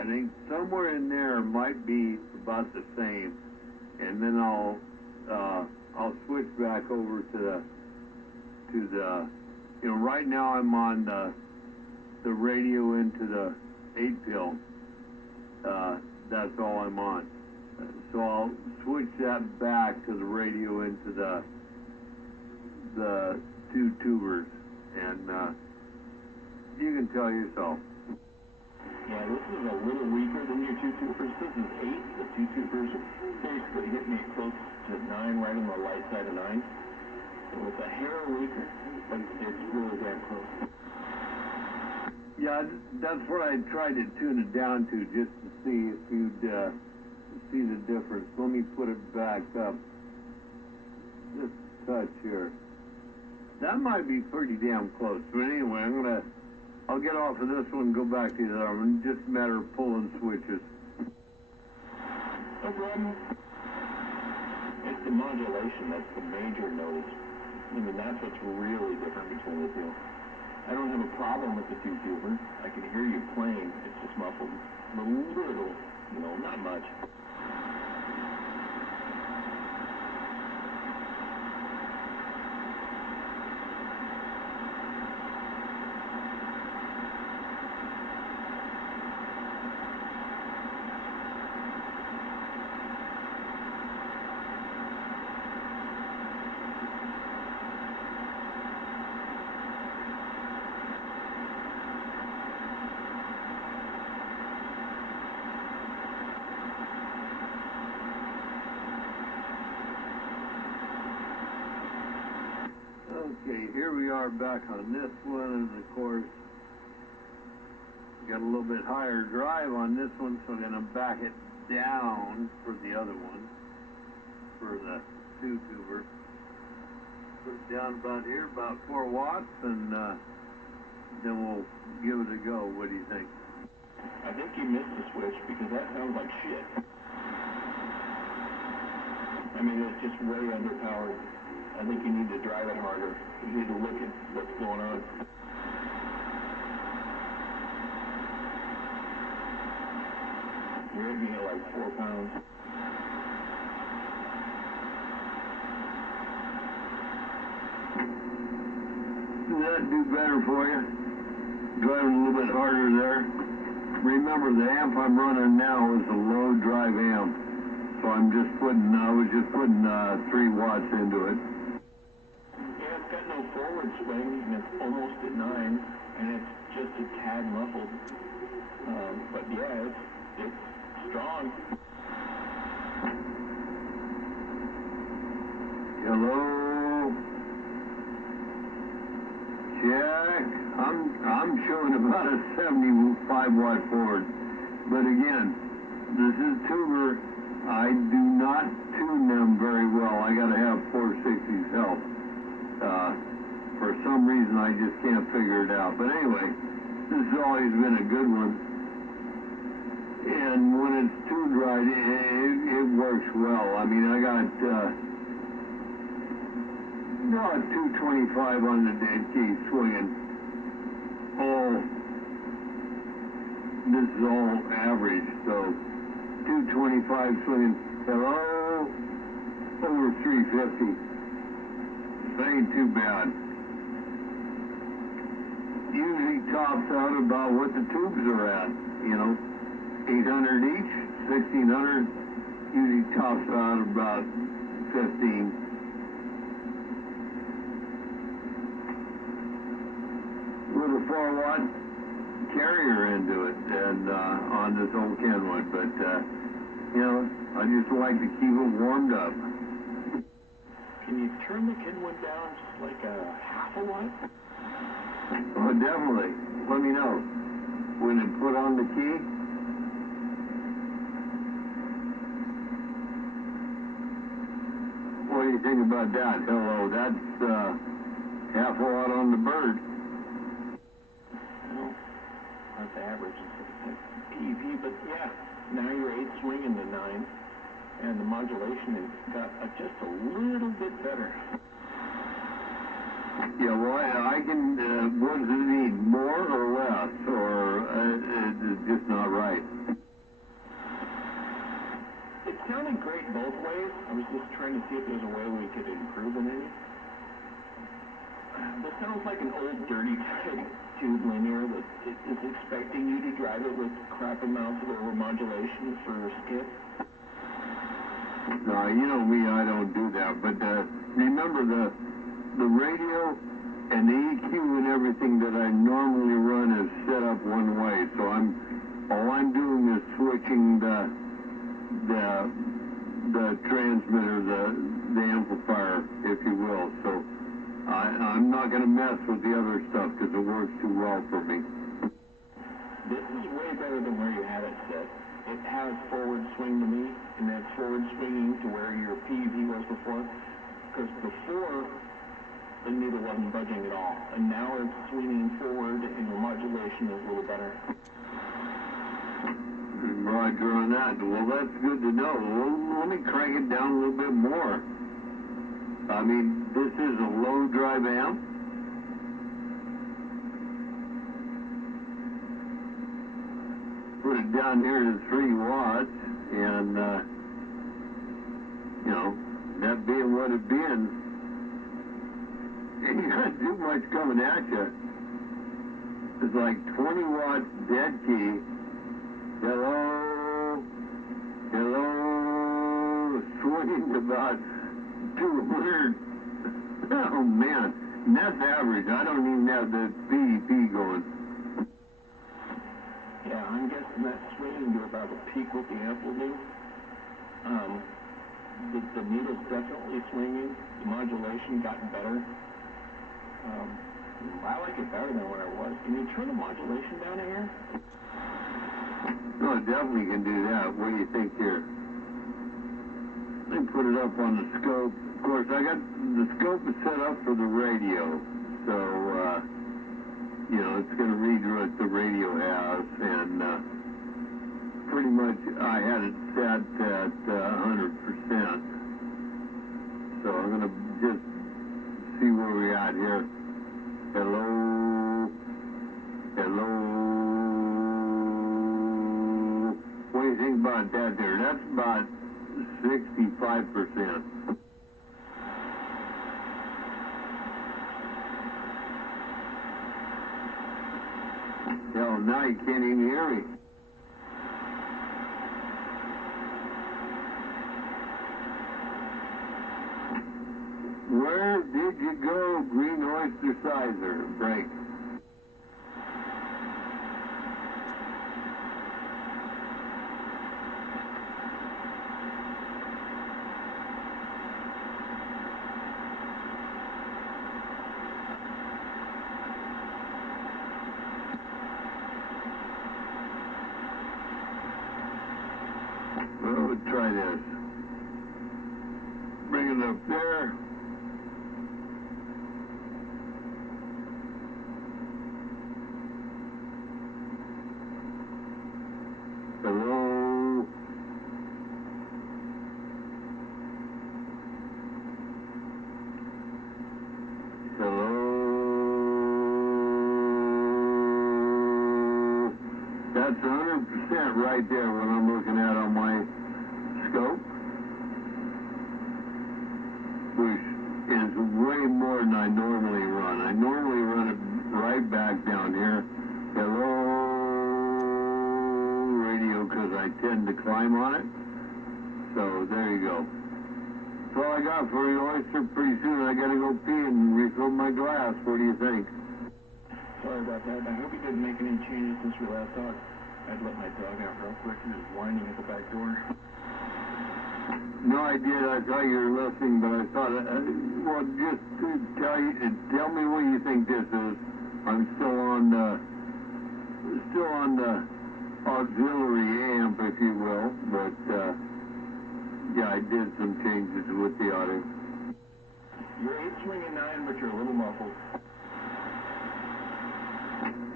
I think somewhere in there might be about the same, and then I'll switch back over to the right now I'm on the radio into the 8-pill. That's all I'm on. So I'll switch that back to the radio into the 2 tubers, and you can tell yourself. Yeah, this is a little weaker than your 2 tubers. This is 8. The 2 tubers basically hit me close to 9, right on the light side of 9. So it's a hair weaker, but it's really damn close. Yeah, that's what I tried to tune it down to, just to see if you'd see the difference. Let me put it back up just a touch here. That might be pretty damn close. But anyway, I'll get off of this one and go back to the other one. Just a matter of pulling switches. No problem. It's the modulation that's the major notice. I mean, that's what's really different between the two. I don't have a problem with the 2 tuber. I can hear you playing. It's just muffled. here we are back on this one, and of course, got a little bit higher drive on this one, so I'm going to back it down for the other one, for the 2-tuber. Put it down about here, about 4 watts, and then we'll give it a go. What do you think? I think you missed the switch because that sounds like shit. I mean, it's just way underpowered. I think you need to drive it harder. You need to look at what's going on. You're hitting me at like 4 pounds. Does that do better for you? Driving a little bit harder there. Remember, the amp I'm running now is a low drive amp. So I was just putting 3 watts into it. Yeah, it's got no forward swing, and it's almost at 9, and it's just a tad muffled. But yeah, it's strong. Hello? Check. I'm showing about a 75 watt forward. But again, this is tuber. I do not tune them very well. I gotta have 460's help. For some reason I just can't figure it out. But anyway, this has always been a good one. And when it's tuned right, it works well. I mean, I got 225 on the dead key swinging. This is all average, so 225 swinging. Hello? Over 350. That ain't too bad. Usually tops out about what the tubes are at, 800 each, 1600. Usually tops out about 15. With a 4 watt carrier into it, and on this old Kenwood, but I just like to keep it warmed up. Can you turn the Kenwood down just like a half a watt? Oh, definitely. Let me know. When it put on the key. What do you think about that? Hello, that's half a watt on the bird. Well, that's average instead of PEP, but yeah, now you're 8 swinging to 9, and the modulation has got just a little bit better. Yeah, well, I can, what does it need, more or less, or it's just not right? It sounded great both ways. I was just trying to see if there's a way we could improve it any. This sounds like an old dirty type tube linear that is expecting you to drive it with crap amounts of overmodulation for skip. No, you know me, I don't do that, but remember the radio and the EQ and everything that I normally run is set up one way, so all I'm doing is switching the transmitter, the amplifier, if you will. So I'm not going to mess with the other stuff because it works too well for me. This is way better than where you had it set. It has forward swing to me, and it's forward swinging to where your PEP was before. Because before, the needle wasn't budging at all, and now it's swinging forward, and your modulation is a little better. Roger on that. Well, that's good to know. Well, let me crank it down a little bit more. I mean, this is a low drive amp. Put it down here to 3 watts, and, that being what it being, ain't got too much coming at you. It's like 20 watt dead key. Hello, swinging about 200. Oh man, and that's average. I don't even have the PEP going. Yeah, I'm guessing that's swinging to about the peak what the amp will do. The needle's definitely swinging. The modulation got better. I like it better than what it was. Can you turn the modulation down here? No, I definitely can do that. What do you think here? Let me put it up on the scope. Of course, I got the scope is set up for the radio, so you know it's going to read what the radio has, and pretty much I had it set at 100%. So I'm going to just see where we're at here. Hello, hello. What do you think about that there? That's about 65%. Hell, now you can't even hear me. Where did you go, Green Oyster Sizer? Break. Well, we'll try this. Bring it up there. Hello. Hello. That's 100% right there what I'm looking at on my scope, which is way more than I normally run. I normally run it right back down here. Hello, radio, because I tend to climb on it. So there you go. That's all I got for you, Oyster. Pretty soon I got to go pee and refill my glass. What do you think? Sorry about that. I hope you didn't make any changes since we last talked. I'd let my dog out real quick. He was whining at the back door. No, I did. I thought you were listening, but I thought, well, just to tell me what you think this is. I'm still on the auxiliary amp, if you will, but yeah, I did some changes with the audio. You're 8 swinging 9, but you're a little muffled.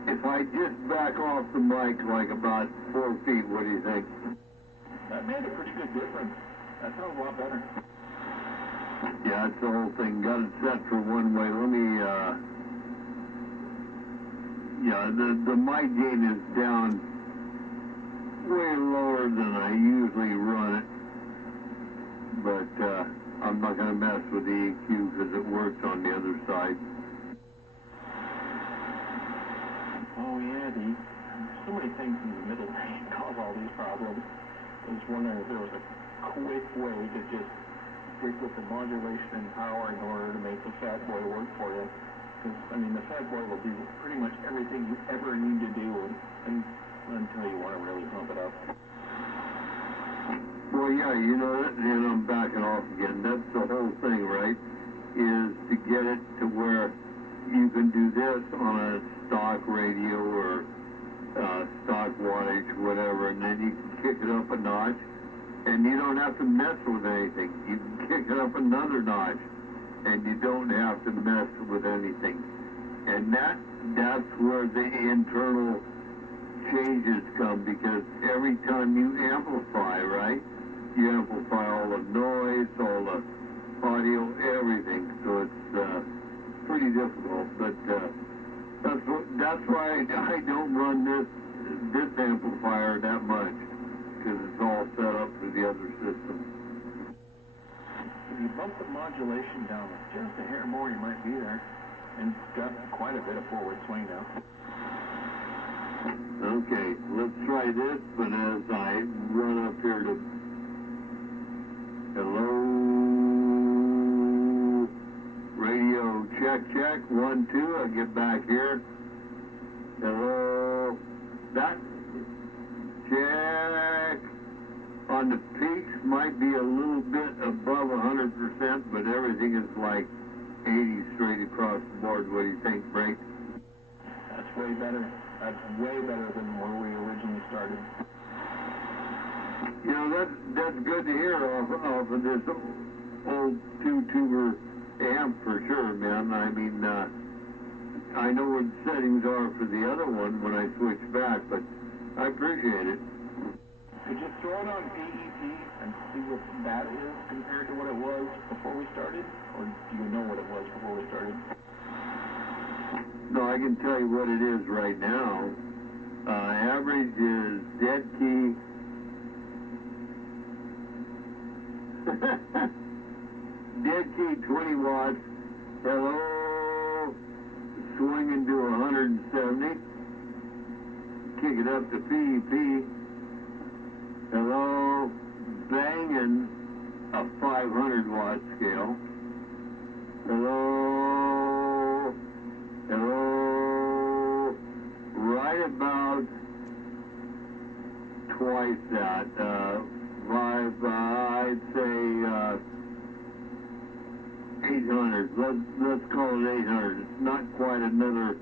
If I just back off the mic like about 4 feet, what do you think? That made a pretty good difference. That sounds a lot better. Yeah, that's the whole thing. Got it set for one way. Let me, yeah, the mic gain is down way lower than I usually run it. But, I'm not going to mess with the EQ because it works on the other side. Oh yeah, so many things in the middle cause all these problems. I was wondering if there was a quick way to just stick with the modulation and power in order to make the Fat Boy work for you. Because, I mean, the Fat Boy will do pretty much everything you ever need to do and until you want to really pump it up. Well, yeah, you know, and I'm backing off again. That's the whole thing, right? Is to get it to where you can do this on a stock radio or stock wattage, whatever, and then you can kick it up a notch, and you don't have to mess with anything. You can kick it up another notch, and you don't have to mess with anything. And that's where the internal changes come, because every time you amplify, right, you amplify all the noise, all the audio, everything. So it's pretty difficult, but that's why I don't run this amplifier that much, because it's all set up for the other system. If you bump the modulation down just a hair more, you might be there, and got quite a bit of forward swing now. Okay, let's try this, but as I run up here to hello, radio, check, 1, 2, I get back here, hello, that, check, on the peaks might be a little bit above 100%, but everything is like 80 straight across the board. What do you think, Frank? That's way better. That's way better than where we originally started. You know, that's good to hear off of this old two-tuber amp for sure, man. I mean, I know what settings are for the other one when I switch back, but I appreciate it. Could you throw it on PEP and see what that is compared to what it was before we started? Or do you know what it was before we started? No, I can tell you what it is right now. Average is dead key. Dead key 20 watts. Hello. Swinging to 170. Kick it up to PEP. Hello. Banging a 500 watt scale. Hello. Hello. Right about twice that. I'd say 800. Let's call it 800. It's not quite another.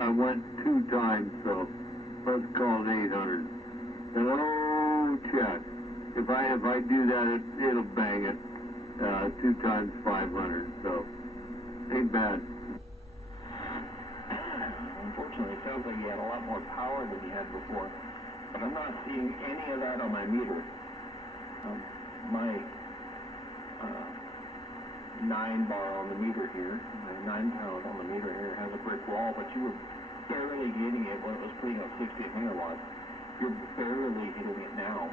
I went 2 times, so let's call it 800. Hello, check. If I do that, it'll bang it. 2 times 500. So ain't bad. Unfortunately, it sounds like you had a lot more power than you had before, but I'm not seeing any of that on my meter. My 9 bar on the meter here, my 9 pound on the meter here has a brick wall, but you were barely hitting it when it was putting up 60 megawatts. You're barely hitting it now.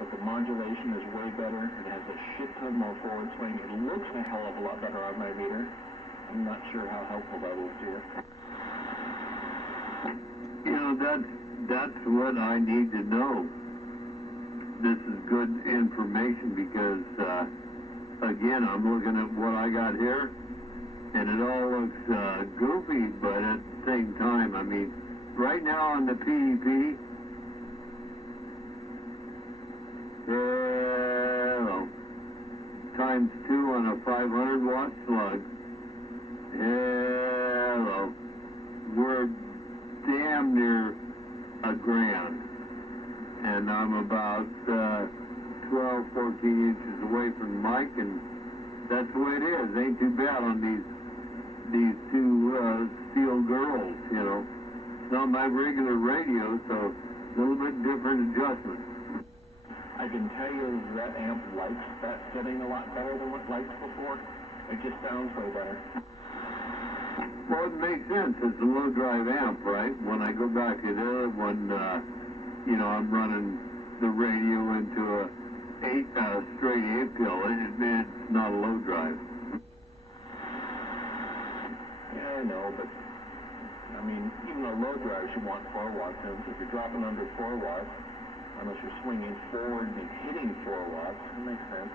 But the modulation is way better. It has a shit ton more forward swing. It looks a hell of a lot better on my meter. I'm not sure how helpful that is to you. You know, that's what I need to know. This is good information because, again, I'm looking at what I got here, and it all looks goofy, but at the same time, I mean, right now on the PEP, hello, times 2 on a 500 watt slug, hello, we're damn near a grand, and I'm about 12, 14 inches away from the mic, and that's the way it is. Ain't too bad on these 2 steel girls, you know. It's not my regular radio, so a little bit different adjustment. I can tell you that amp likes that setting a lot better than what it liked before. It just sounds way better. Well, it makes sense. It's a low drive amp, right? When I go back to the other one, you know, I'm running the radio into a straight 8-pill. It's not a low drive. Yeah, I know, but I mean, even a low drive should want 4 watts in. So if you're dropping under 4 watts, unless you're swinging forward and hitting 4 watts, that makes sense.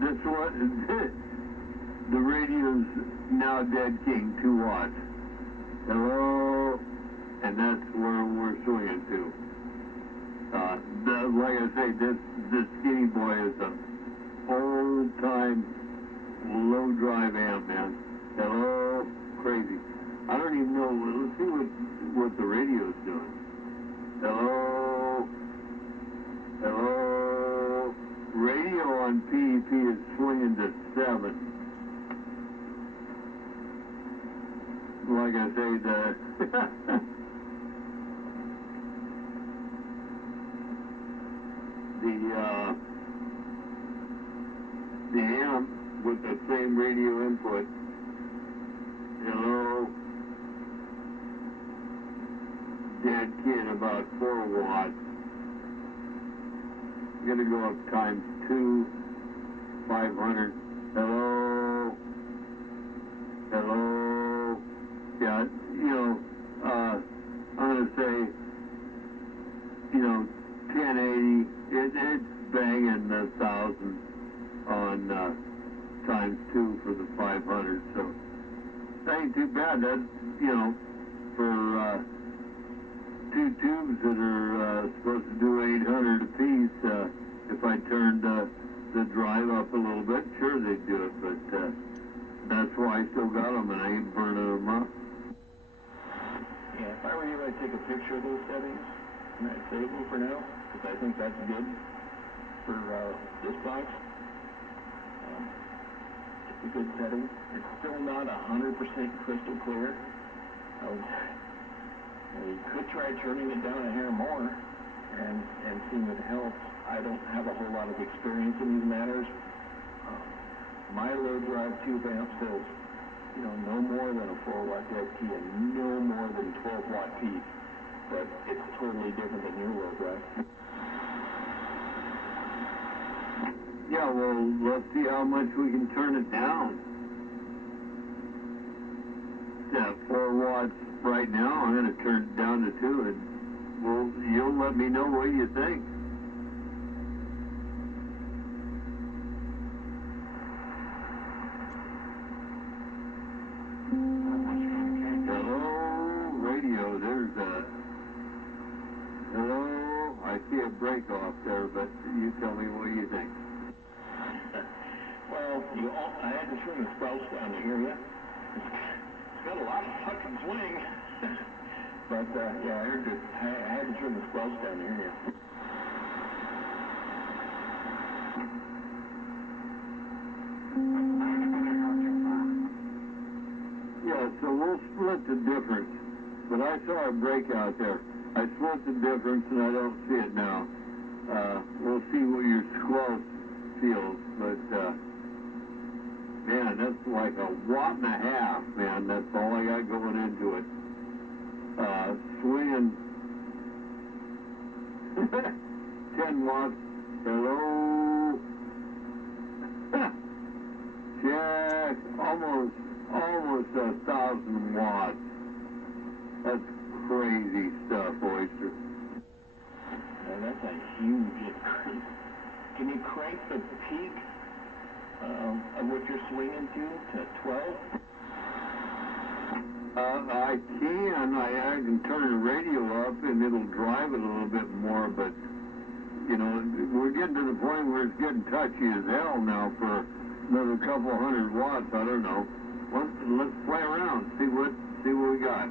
That's what the radio's now dead king, 2 watts. Hello, and that's where we're swinging to. Like I say, this skinny boy is a old time low drive amp, man. Hello, crazy. I don't even know. Let's see what the radio's doing. Hello, hello. Radio on PEP is swinging to 7. Like I say, the amp with the same radio input. Hello, dead kid about 4 watts. Gonna go up times 2, 500. Hello, hello. Yeah, you know, I'm gonna say, you know, 1080. It's banging 1,000 on times 2 for the 500. So that ain't too bad. That, you know, for two tubes that are supposed to do 800 apiece. If I turned the drive up a little bit, sure they'd do it, but that's why I still got them and I ain't burning them up. Yeah, if I were you, I'd take a picture of those settings and I'd save them for now, because I think that's good for this box. It's a good setting. It's still not 100% crystal clear. You could try turning it down a hair more and seeing if it helps. I don't have a whole lot of experience in these matters. My low drive tube amp says, you know, no more than a 4-watt DFT and no more than 12-watt peak, but it's totally different than your low drive. Yeah, well, let's see how much we can turn it down. Yeah, 4 watts right now. I'm going to turn it down to 2, and well, you'll let me know what you think. Hello, radio. There's a hello. I see a break off there, but you tell me what you think. Well, I had to turn the sprouts down to hear you. It's got a lot of fucking swing. But, yeah, I heard it. I had to turn the sprouts down to hear you. Yeah, so we'll split the difference. But I saw a breakout there. I split the difference, and I don't see it now. We'll see what your squelch feels, but, man, that's like a 1.5 watts, man. That's all I got going into it. Swinging 10 watts. Hello. Check. Almost 1,000 watts. That's crazy stuff, Oyster. That's a huge increase. Can you crank the peak of what you're swinging to 12? I can. I can turn the radio up and it'll drive it a little bit more, but, you know, we're getting to the point where it's getting touchy as hell now for another couple 100 watts. I don't know. Let's play around, see what we got.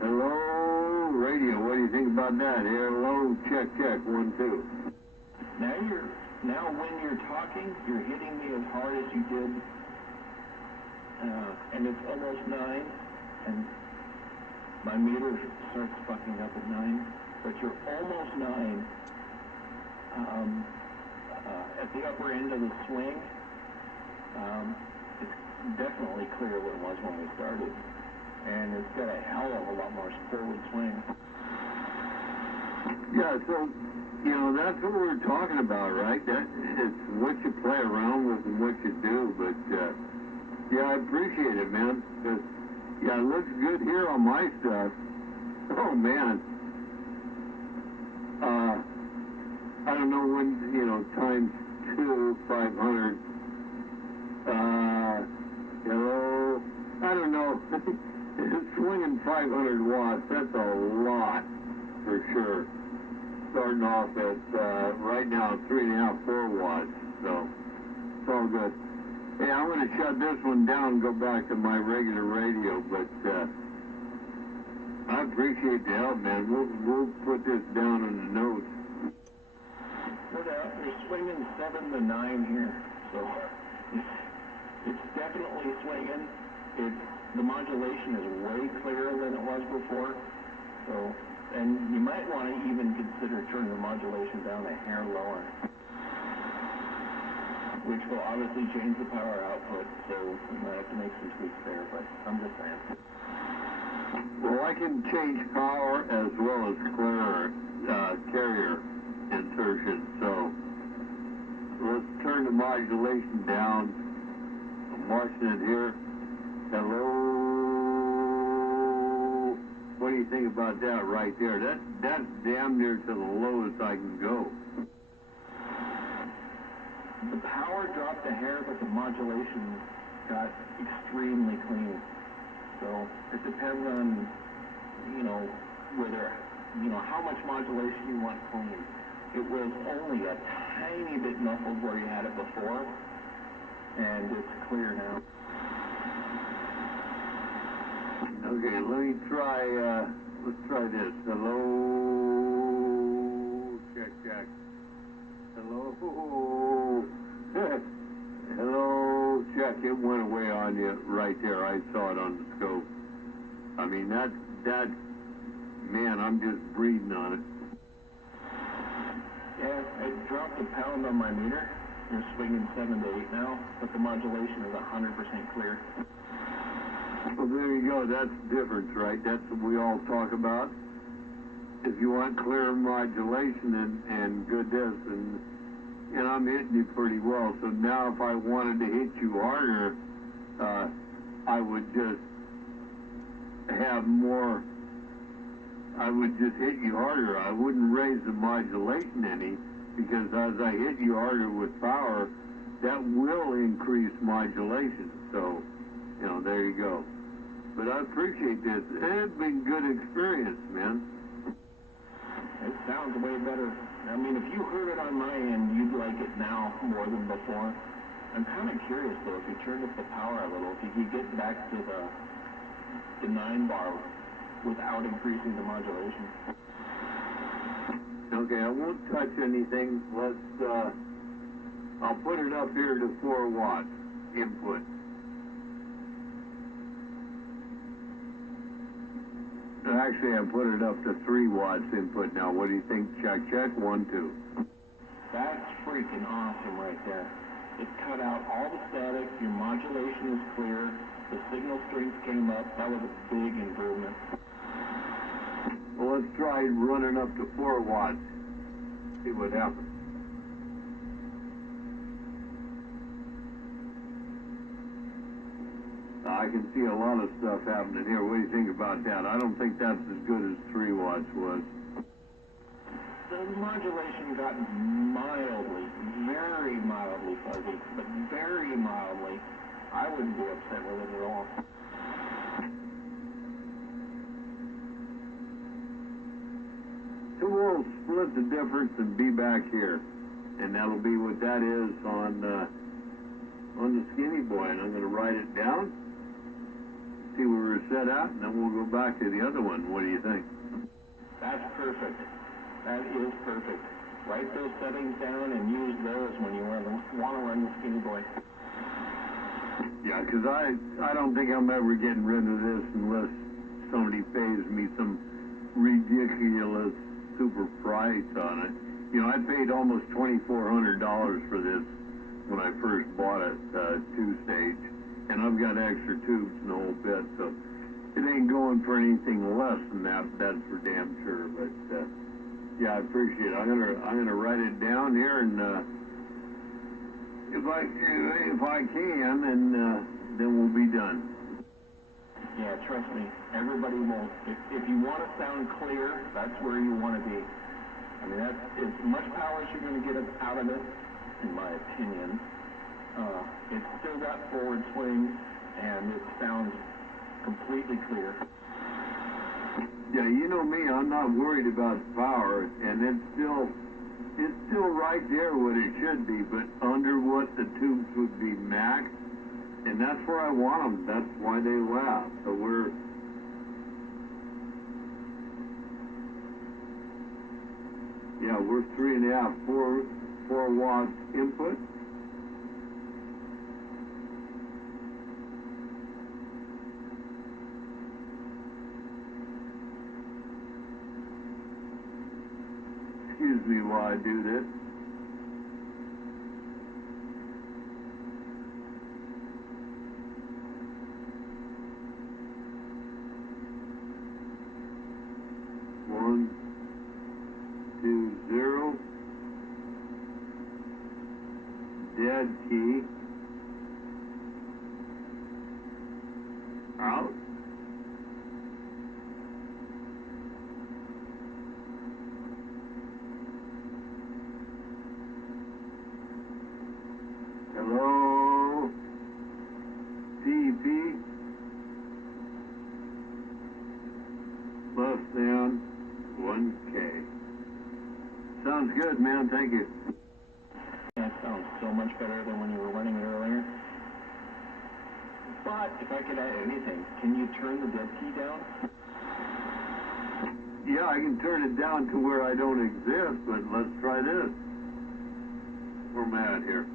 Hello, radio. What do you think about that? Hello, check, 1, 2. Now when you're talking, you're hitting me as hard as you did, and it's almost 9, and my meter starts fucking up at 9, but you're almost 9 at the upper end of the swing. It's definitely clearer than it was when we started, and it's got a hell of a lot more forward swing. Yeah, so, you know, that's what we're talking about, right? That it's what you play around with and what you do, but, yeah, I appreciate it, man, because, yeah, it looks good here on my stuff. Oh, man. I don't know when, you know, times 2, 500, hello, I don't know. It's swinging 500 watts, that's a lot, for sure. Starting off at, right now, 3.5, 4 watts, so it's all good. Hey, I'm going to shut this one down and go back to my regular radio, but I appreciate the help, man. We'll put this down in the notes. You're swinging 7 to 9 here, so it's definitely swinging. The modulation is way clearer than it was before, so, and you might want to even consider turning the modulation down a hair lower, which will obviously change the power output, so we might have to make some tweaks there, but I'm just saying. Well, I can change power as well as carrier insertion, so let's turn the modulation down. I'm watching it here. Hello. What do you think about that right there? That's damn near to the lowest I can go. The power dropped a hair, but the modulation got extremely clean. So it depends on, whether, how much modulation you want clean. It was only a tiny bit muffled where you had it before, and it's clear now. Okay, let's try this. Hello, check. Hello, hello, check. It went away on you right there. I saw it on the scope. I mean, that, man, I'm just breathing on it. Yeah, it dropped a pound on my meter. You're swinging 7 to 8 now, but the modulation is 100% clear. Well, there you go. That's the difference, right? That's what we all talk about. If you want clear modulation and good this, and I'm hitting you pretty well. So now if I wanted to hit you harder, I would just have more, I would just hit you harder. I wouldn't raise the modulation any, because as I hit you harder with power, that will increase modulation. So, there you go. But I appreciate this. It's been good experience, man. It sounds way better. I mean, if you heard it on my end, you'd like it now more than before. I'm kind of curious, though, if you turned up the power a little, if you could get back to the 9 bar without increasing the modulation. Okay, I won't touch anything. I'll put it up here to 4 watts input. Actually, I put it up to 3 watts input now. What do you think? Check. 1, 2. That's freaking awesome right there. It cut out all the static. Your modulation is clear. The signal strength came up. That was a big improvement. Well, let's try running up to 4 watts. See what happens. I can see a lot of stuff happening here. What do you think about that? I don't think that's as good as 3 watts was. The modulation got mildly, very mildly fuzzy, but very mildly. I wouldn't be upset with it at all. So we'll split the difference and be back here. And that'll be what that is on the Skinny Boy. And I'm going to write it down, see where we're set at, and then we'll go back to the other one. What do you think? That's perfect. That is perfect. Write those settings down and use those when you want to run the Skinny Boy. Yeah, because I don't think I'm ever getting rid of this unless somebody pays me some ridiculous super price on it. I paid almost $2,400 for this when I first bought it, 2-stage, and I've got extra tubes and the whole bit, so it ain't going for anything less than that. That's for damn sure. But yeah, I appreciate it. I'm gonna write it down here, and if I can, then we'll be done. Yeah, trust me. Everybody will. If you want to sound clear, that's where you want to be. I mean, that's as much power as you're going to get out of it, in my opinion. It's still got forward swing, and it sounds completely clear. Yeah, you know me, I'm not worried about power, and it's still right there what it should be, but under what the tubes would be max, and that's where I want them. That's why they laugh. So we're 3.5, 4 watts input. Excuse me while I do this. One, 2, 0. Dead key. Out. Hello. man. Thank you. That sounds so much better than when you were running it earlier. But if I could add anything, can you turn the dead key down? Yeah, I can turn it down to where I don't exist, but let's try this. Where am I at here?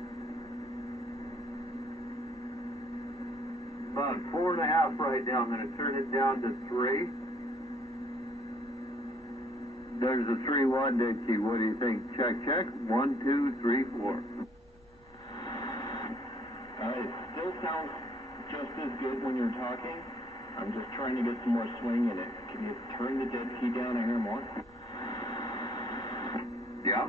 About 4.5 right now. I'm going to turn it down to 3. There's a 3-watt dead key. What do you think? Check, check. 1, 2, 3, 4. It still sounds just as good when you're talking. I'm just trying to get some more swing in it. Can you turn the dead key down a hair more? Yeah.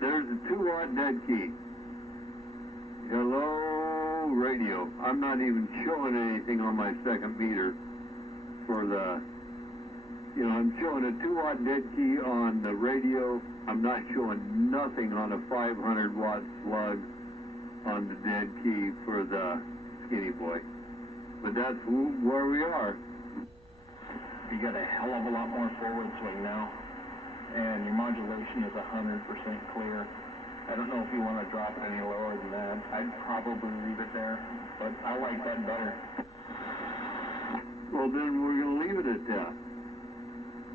There's a 2-watt dead key. Hello, radio. I'm not even showing anything on my second meter for the, I'm showing a 2-watt dead key on the radio. I'm not showing nothing on a 500-watt slug on the dead key for the Skinny Boy. But that's where we are. You got a hell of a lot more forward swing now, and your modulation is 100% clear. I don't know if you want to drop it any lower than that. I'd probably leave it there, but I like that better. Well, then we're going to leave it at that.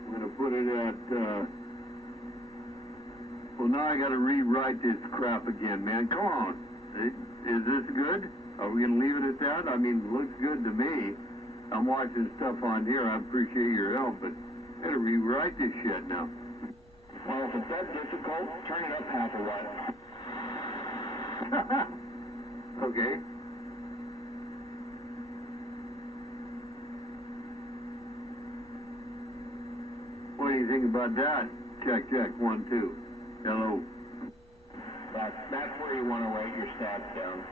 I'm going to put it at, well, now I got to rewrite this crap again, man. Come on. Is this good? Are we going to leave it at that? I mean, it looks good to me. I'm watching stuff on here. I appreciate your help, but I got to rewrite this shit now. Well, if it's that difficult, turn it up half a watt. Okay. What do you think about that? Check, check, 1, 2. Hello. That's where you want to write your stats down.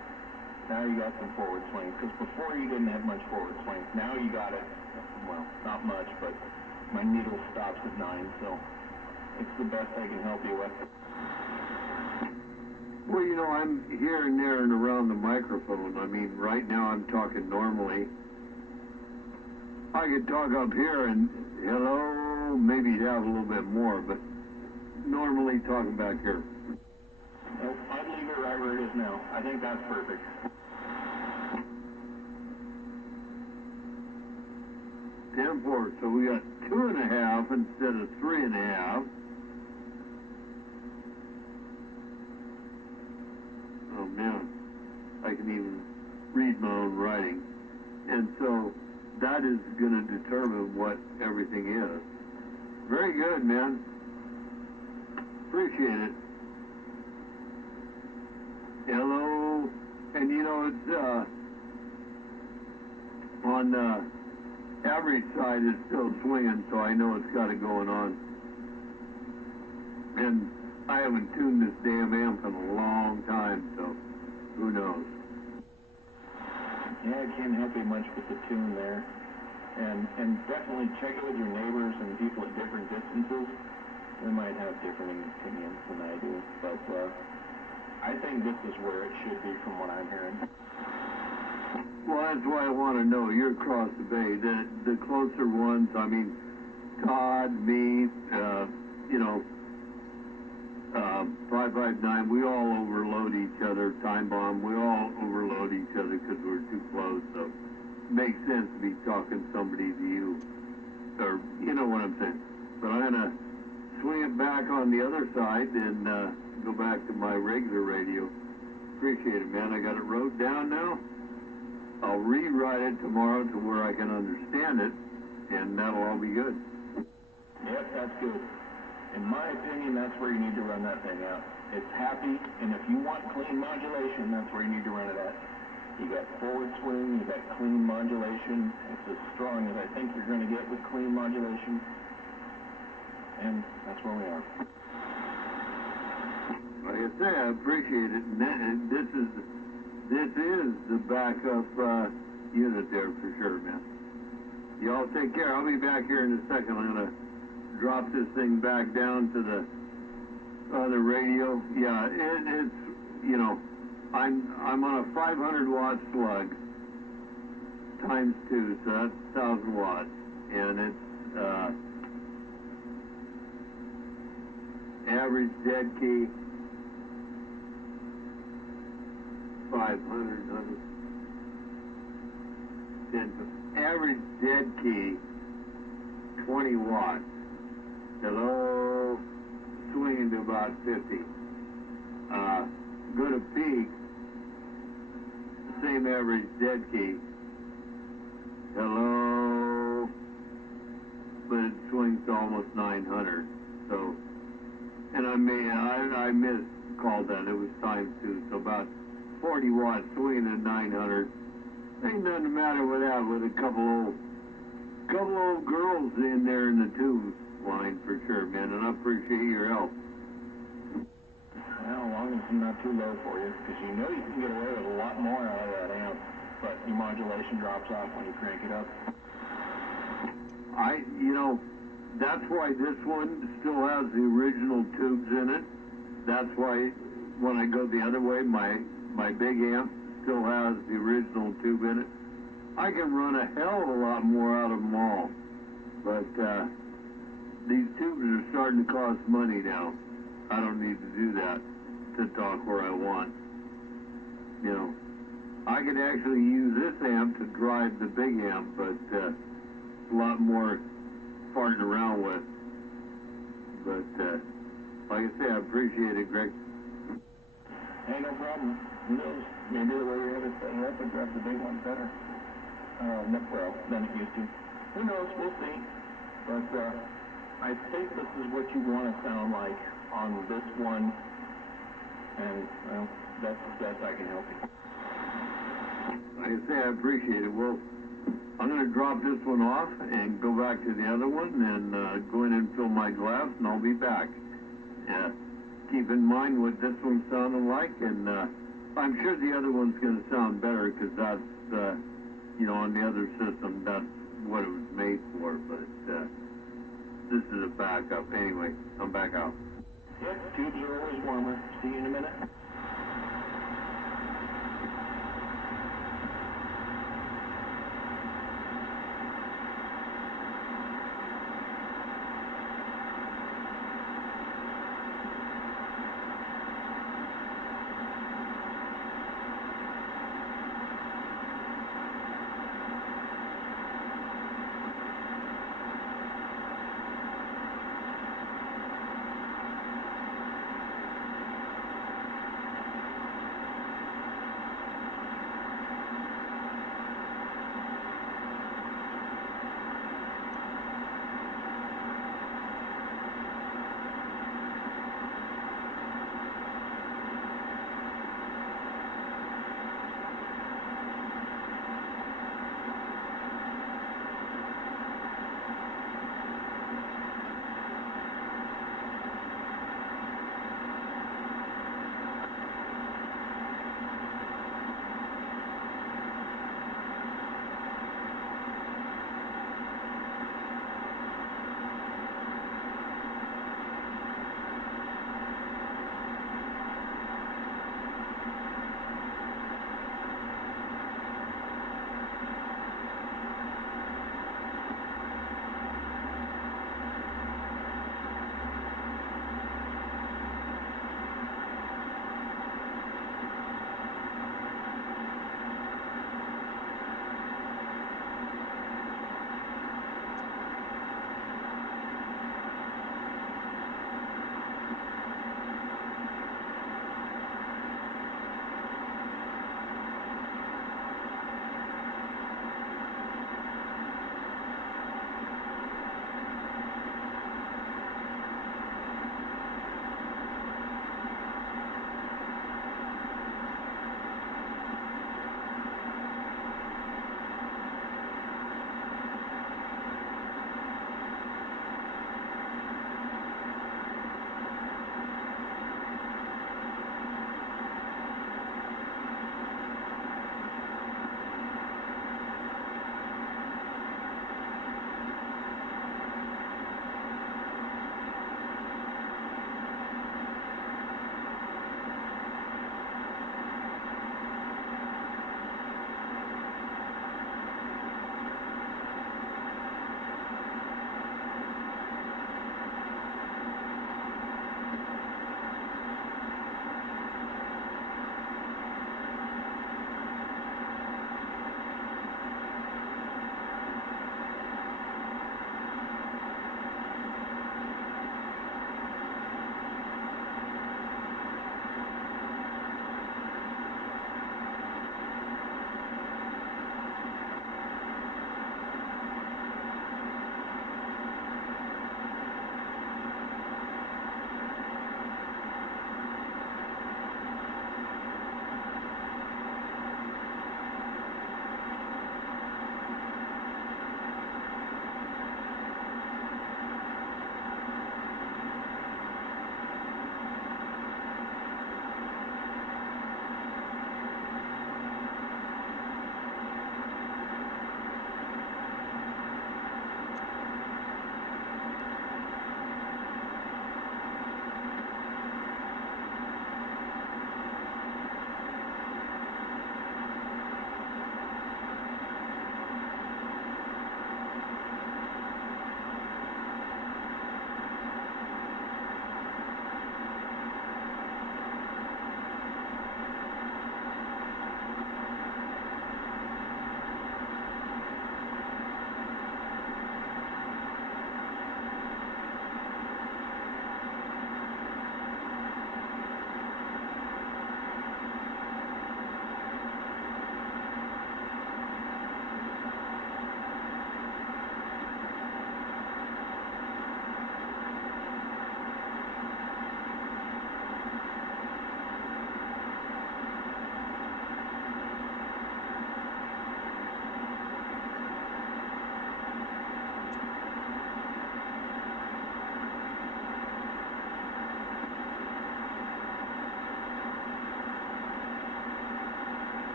Now you got some forward swing, because before you didn't have much forward swing. Now you got it. Well, not much, but my needle stops at 9, so it's the best I can help you with. Well, I'm here and there and around the microphone. I mean, right now I'm talking normally. I could talk up here and hello, maybe have a little bit more, but normally talking back here. Nope, I'd leave it right where it is now. I think that's perfect. 10-4, so we got 2.5 instead of 3.5. Oh man, I can even read my own writing. And so that is going to determine what everything is. Very good, man. Appreciate it. Hello. And it's on the average side is still swinging, so I know it's got it going on. And I haven't tuned this damn amp in a long time, so who knows? Yeah, I can't help you much with the tune there. And definitely check it with your neighbors and people at different distances. They might have different opinions than I do, but I think this is where it should be from what I'm hearing. Well, that's why I want to know. You're across the bay. The closer ones, I mean, Todd, me, 559, we all overload each other. Time Bomb, we all overload each other because we're too close, so it makes sense to be talking somebody to you. Or, you know what I'm saying. But I'm going to swing it back on the other side and go back to my regular radio. Appreciate it, man. I got it wrote down now. I'll rewrite it tomorrow to where I can understand it, and that'll all be good. Yep, that's good. In my opinion, that's where you need to run that thing out. It's happy, and if you want clean modulation, that's where you need to run it at. You got forward swing, you got clean modulation. It's as strong as I think you're going to get with clean modulation. And that's where we are. Like I say, I appreciate it. And this is the backup unit there for sure, man. Y'all take care. I'll be back here in a second. I'm going to drop this thing back down to the other radio. Yeah, it's, I'm on a 500 watt slug times 2, so that's 1,000 watts. and it's average dead key 500, average dead key 20 watts. Hello, swinging to about 50. Go to peak, same average dead key. Hello, but it swings to almost 900. So, and I miscalled that. It was times 2, so about 40 watts swinging at 900. Ain't nothing the matter with that. With a couple old girls in there in the tubes line for sure, man. And I appreciate your help. Well, as long as it's not too low for you, because you know you can get away with a lot more out of that amp, but your modulation drops off when you crank it up. That's why this one still has the original tubes in it. That's why when I go the other way, my big amp still has the original tube in it. I can run a hell of a lot more out of them all. But these tubes are starting to cost money now. I don't need to do that to talk where I want. I could actually use this amp to drive the big amp, but a lot more farting around with. But like I say, I appreciate it, Greg. Hey, no problem. Who knows? Maybe the way you have it set up, it grabs the big one better. Than it used to. Who knows? We'll see. But I think this is what you want to sound like on this one. And, well, that's the best I can help you. Like I say, I appreciate it. Well, I'm going to drop this one off and go back to the other one and go in and fill my glass, and I'll be back. Keep in mind what this one's sounding like, and I'm sure the other one's going to sound better because that's, on the other system, that's what it was made for, but this is a backup. Anyway, I'm back out. Yep, tubes are always warmer. See you in a minute.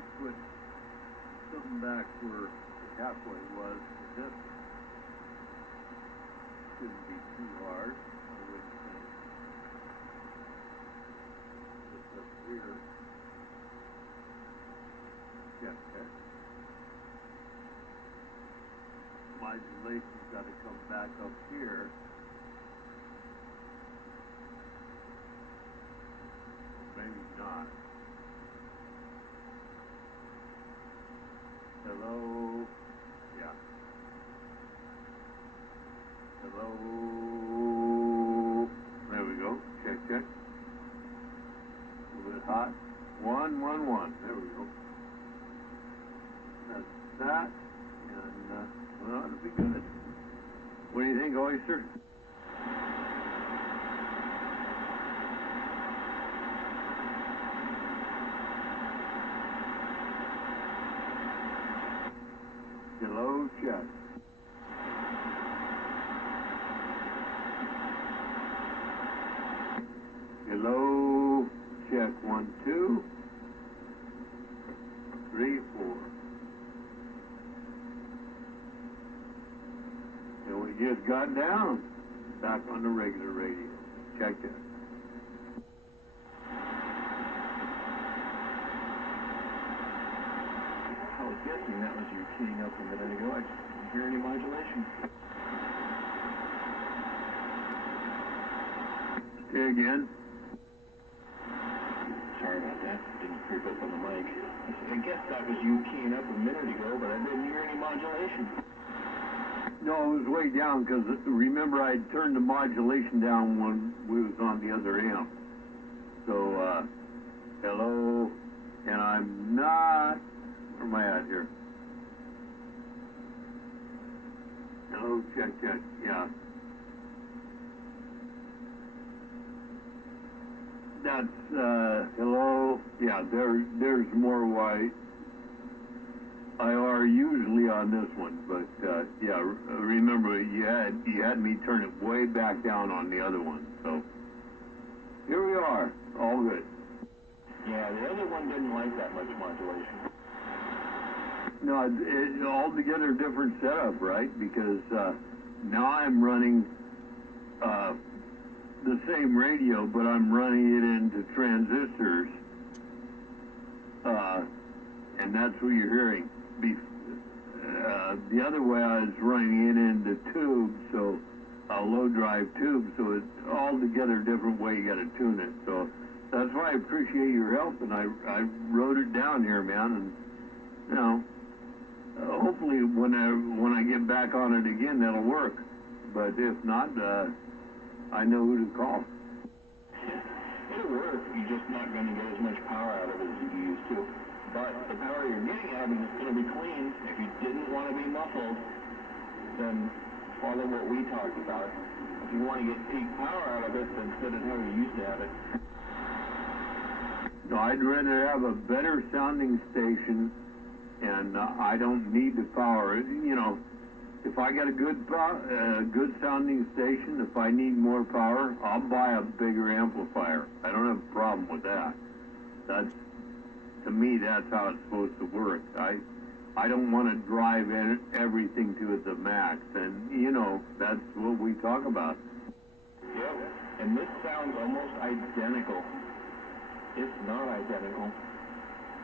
to put something back where the halfway was, but this shouldn't be too hard, I wouldn't think. Just up here. Check that. Modulation's got to come back up here. Maybe not. Hello? Yeah. Hello? There we go. Check, check. A little bit hot. 1, 1, 1. There we go. That's that. And, well, it'll be good. What do you think, Oyster? Hello, check. Hello, check. 1, 2, 3, 4. And we just got down back on the regular radio. Check that. I was guessing that was you keying up a minute ago. I just didn't hear any modulation. Say again. Sorry about that. Didn't creep up on the mic. I guess that was you keying up a minute ago, but I didn't hear any modulation. No, it was way down because remember I turned the modulation down when we was on the other amp. So, hello, and I'm not, where am I at here? Hello, check, check, yeah. That's, hello, yeah, there's more why I are usually on this one, but yeah, remember you had me turn it way back down on the other one, so here we are, all good. Yeah, the other one didn't like that much modulation. No, it altogether different setup, right? Because now I'm running the same radio, but I'm running it into transistors, and that's what you're hearing. The other way I was running it into tubes, so a low drive tube, so it's altogether different way you got to tune it. So that's why I appreciate your help, and I wrote it down here, man. And you know, hopefully when I get back on it again, that'll work. But if not, I know who to call. It'll work. You're just not going to get as much power out of it as you used to. But the power you're getting out of it is going to be clean. If you didn't want to be muffled, then follow what we talked about. If you want to get peak power out of it, then set it how you used to have it. No, I'd rather have a better sounding station, and I don't need the power. You know, if I got a good sounding station, if I need more power, I'll buy a bigger amplifier. I don't have a problem with that. That's, to me, that's how it's supposed to work. I don't want to drive everything to the max, and you know, that's what we talk about. Yep, and this sounds almost identical. It's not identical.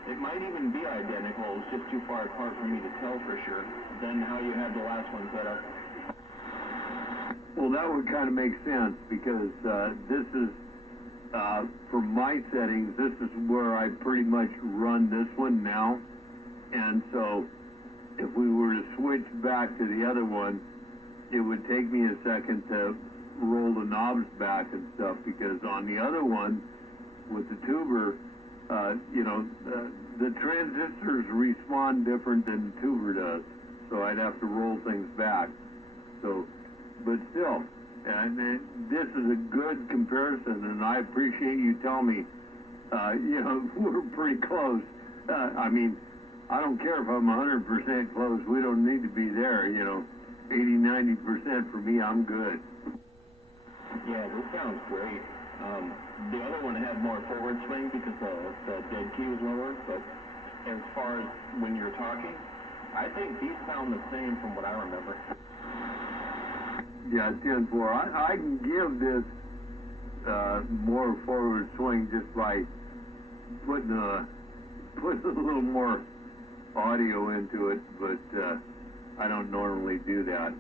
It might even be identical. It's just too far apart for me to tell for sure than how you had the last one set up. Well, that would kind of make sense because this is, for my settings, this is where I pretty much run this one now. And so if we were to switch back to the other one, it would take me a second to roll the knobs back and stuff, because on the other one, with the tuber, you know, the transistors respond different than the tuber does. So I'd have to roll things back. So, but still, and this is a good comparison, and I appreciate you telling me, you know, we're pretty close. I mean, I don't care if I'm 100% close. We don't need to be there, you know. 80-90% for me, I'm good. Yeah, this sounds great. The other one had more forward swing because the dead key was lower, but as far as when you're talking, I think these sound the same from what I remember. Yeah, 10-4. I can give this more forward swing just by putting a little more audio into it, but I don't normally do that.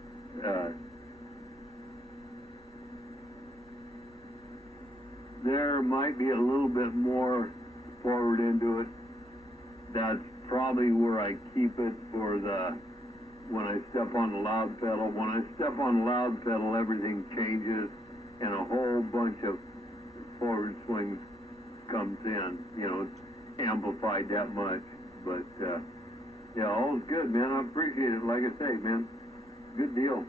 There might be a little bit more forward into it. That's probably where I keep it for when I step on the loud pedal. When I step on the loud pedal, everything changes and a whole bunch of forward swings comes in. You know, it's amplified that much. But yeah, all's good, man. I appreciate it. Like I say, man, good deal.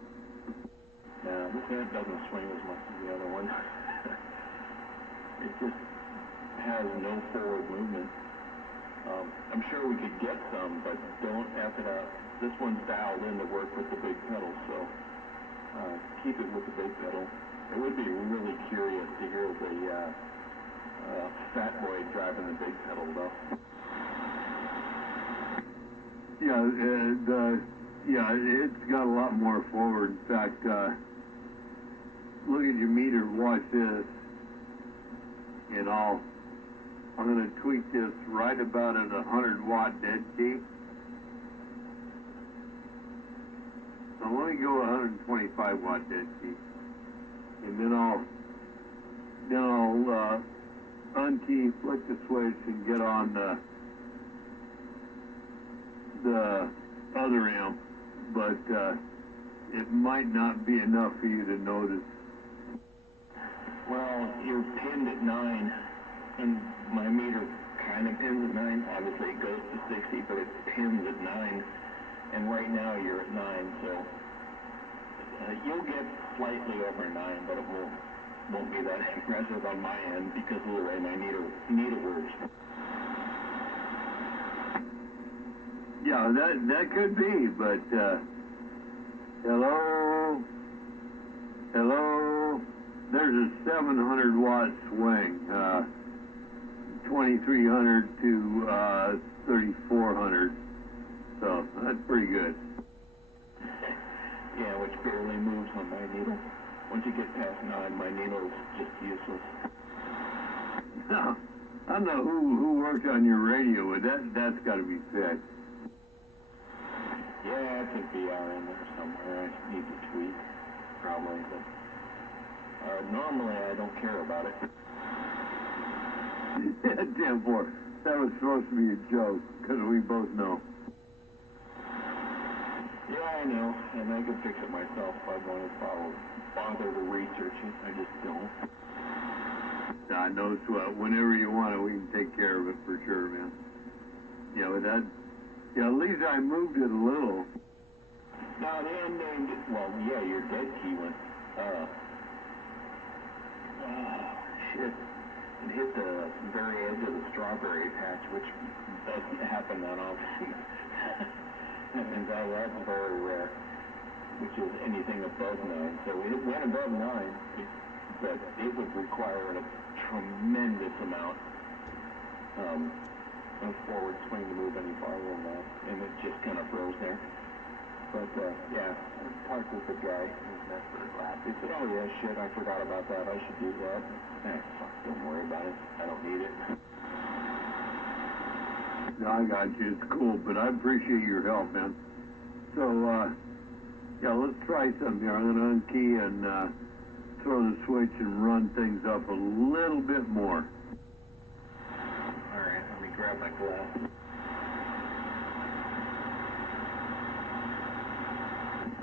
Yeah, this head doesn't swing as much as the other one. It just has no forward movement. I'm sure we could get some, but don't F it up. This one's dialed in to work with the big pedal, so keep it with the big pedal. It would be really curious to hear the Fat Boy driving the big pedal, though. Yeah, it's got a lot more forward. In fact, look at your meter. Watch this. And I'm going to tweak this right about at 100-watt dead key. Now let me go 125-watt dead key, and then I'll unkey, flick the switch, and get on the other amp. But it might not be enough for you to notice. Well, you're pinned at 9, and my meter kind of pins at 9. Obviously, it goes to 60, but it pins at 9. And right now, you're at 9, so you'll get slightly over 9, but it won't be that impressive on my end because of the way my meter works. Yeah, that could be, but hello. There's a 700-watt swing, 2300 to 3400. So that's pretty good. Yeah, which barely moves on my needle. Once you get past 9, my needle's just useless. Now, I don't know who worked on your radio, but that's got to be fixed. Yeah, it's a VR in there somewhere. I need to tweak, probably, but normally I don't care about it. 10-4. That was supposed to be a joke, because we both know. Yeah, I know, and I can fix it myself if I want to bother to research it. I just don't. I know, whenever you want it, we can take care of it for sure, man. Yeah, with that, yeah, at least I moved it a little. No, they unnamed it. Well, yeah, your dead key went, shit. It hit the very edge of the strawberry patch, which doesn't happen that often. And that's very rare, which is anything above 9. So it went above 9, but it would require a tremendous amount of forward swing to move any farther than that, and it just kind of froze there. But yeah, I talked with the guy who's an expert lab. He said, "Oh yeah, shit, I forgot about that. I should do that." Fuck, don't worry about it. I don't need it. No, I got you. It's cool, but I appreciate your help, man. So, yeah, let's try something here. I'm going to unkey and throw the switch and run things up a little bit more. All right, let me grab my glass.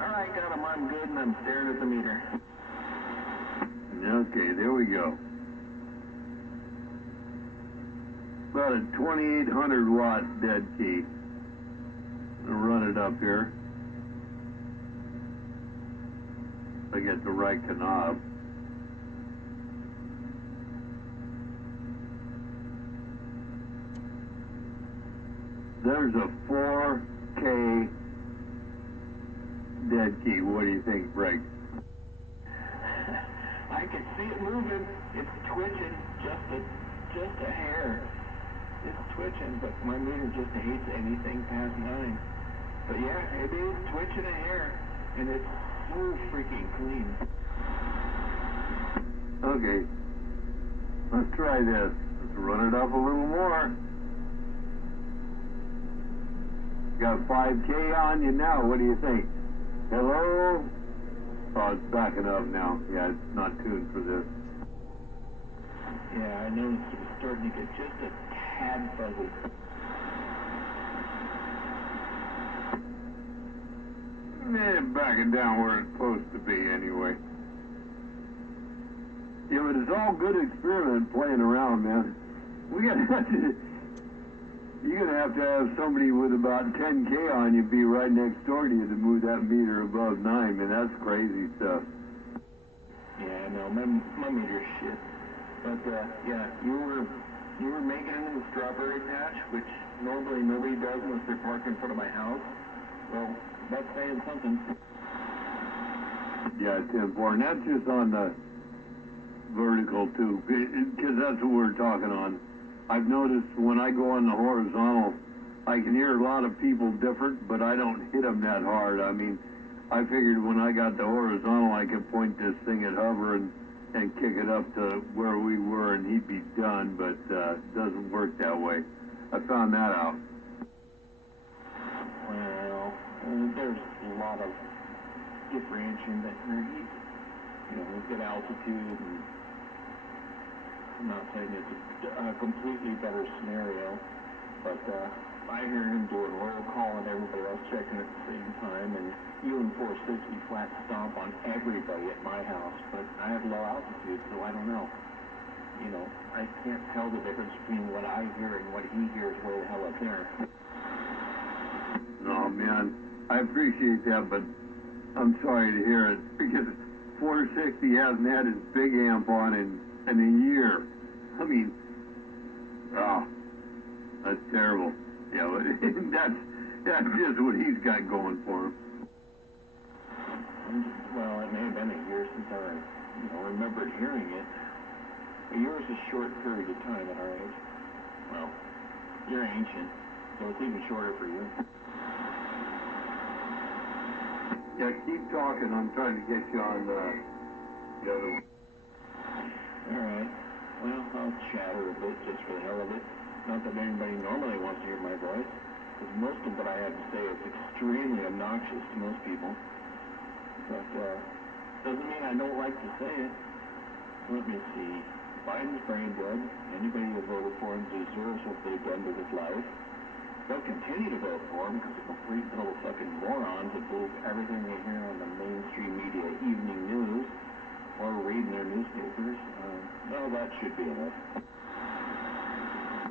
All right, got him. I'm good, and I'm staring at the meter. Okay, there we go. About a 2800-watt dead key. I'll run it up here. I get the right knob. There's a 4K dead key. What do you think, Greg? I can see it moving. It's twitching just a hair. It's twitching, but my meter just hates anything past 9. But yeah, it is twitching a hair, and it's so freaking clean. Okay, let's try this. Let's run it up a little more. Got 5K on you now. What do you think? Hello? Oh, it's backing up now. Yeah, it's not tuned for this. Yeah, I noticed it was starting to get just a tad fuzzy. Backing down where it's supposed to be anyway. Yeah, but it's all good experiment playing around, man. You're gonna have to have somebody with about 10K on you be right next door to you to move that meter above 9, man. That's crazy stuff. Yeah, I know, my meter's shit. But yeah, you were making it in the strawberry patch, which normally nobody does unless they're parked in front of my house. Well, that's saying something. Yeah, 10-4, and that's just on the vertical too, because that's what we're talking on. I've noticed when I go on the horizontal, I can hear a lot of people different, but I don't hit them that hard. I mean, I figured when I got the horizontal, I could point this thing at Hover and kick it up to where we were, and he'd be done, but it doesn't work that way. I found that out. Well, there's a lot of differentiation that we've got altitude, and I'm not saying it's a completely better scenario, but I hear him doing roll call and everybody else checking at the same time, and even 460 flat stomp on everybody at my house, but I have low altitude, so I don't know. I can't tell the difference between what I hear and what he hears way the hell up there. Oh, man, I appreciate that, but I'm sorry to hear it, because 460 hasn't had his big amp on in a year. I mean, oh, that's terrible. Yeah, that's just what he's got going for him. Well, it may have been a year since I remembered hearing it. A year is a short period of time at our age. Well, you're ancient, so it's even shorter for you. Yeah, keep talking. I'm trying to get you on the other one. All right. Well, I'll chatter a bit just for the hell of it. Not that anybody normally wants to hear my voice, because most of what I have to say is extremely obnoxious to most people. But doesn't mean I don't like to say it. Let me see. Biden's brain dead. Anybody who voted for him deserves what they've done to his life. They'll continue to vote for him because they're complete little fucking morons that believe everything they hear on the mainstream media evening news or reading their newspapers. Well, that should be enough.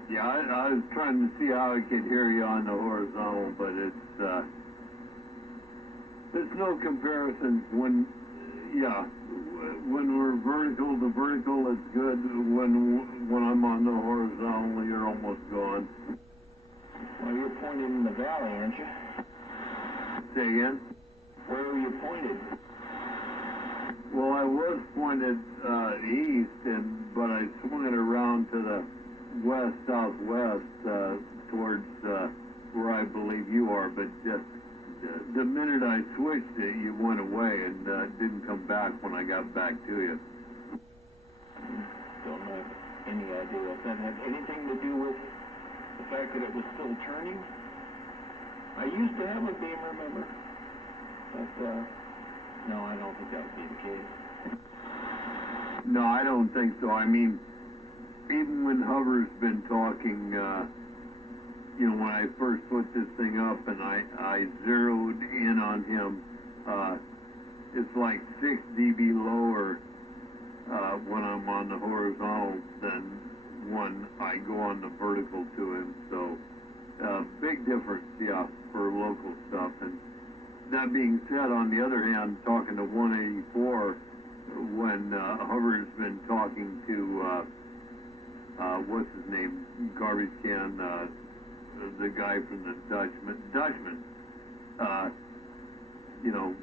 Yeah, I was trying to see how I could hear you on the horizontal, but it's no comparison when we're vertical, the vertical is good. When I'm on the horizontal, you're almost gone. Well, you're pointed in the valley, aren't you? Say again? Where were you pointed? Well, I was pointed east, but I swung it around to the west-southwest towards where I believe you are. But the minute I switched it, you went away and didn't come back when I got back to you. Don't have any idea if that had anything to do with the fact that it was still turning. I used to have a beam, remember? But, no, I don't think that would be the case. No, I don't think so. I mean, even when Hover's been talking, when I first put this thing up and I zeroed in on him, it's like 6 dB lower when I'm on the horizontal than when I go on the vertical to him. So, big difference, yeah, for local stuff. And that being said, on the other hand, talking to 184, when Hover's been talking to, what's his name, Garbage Can, the guy from the Dutchman,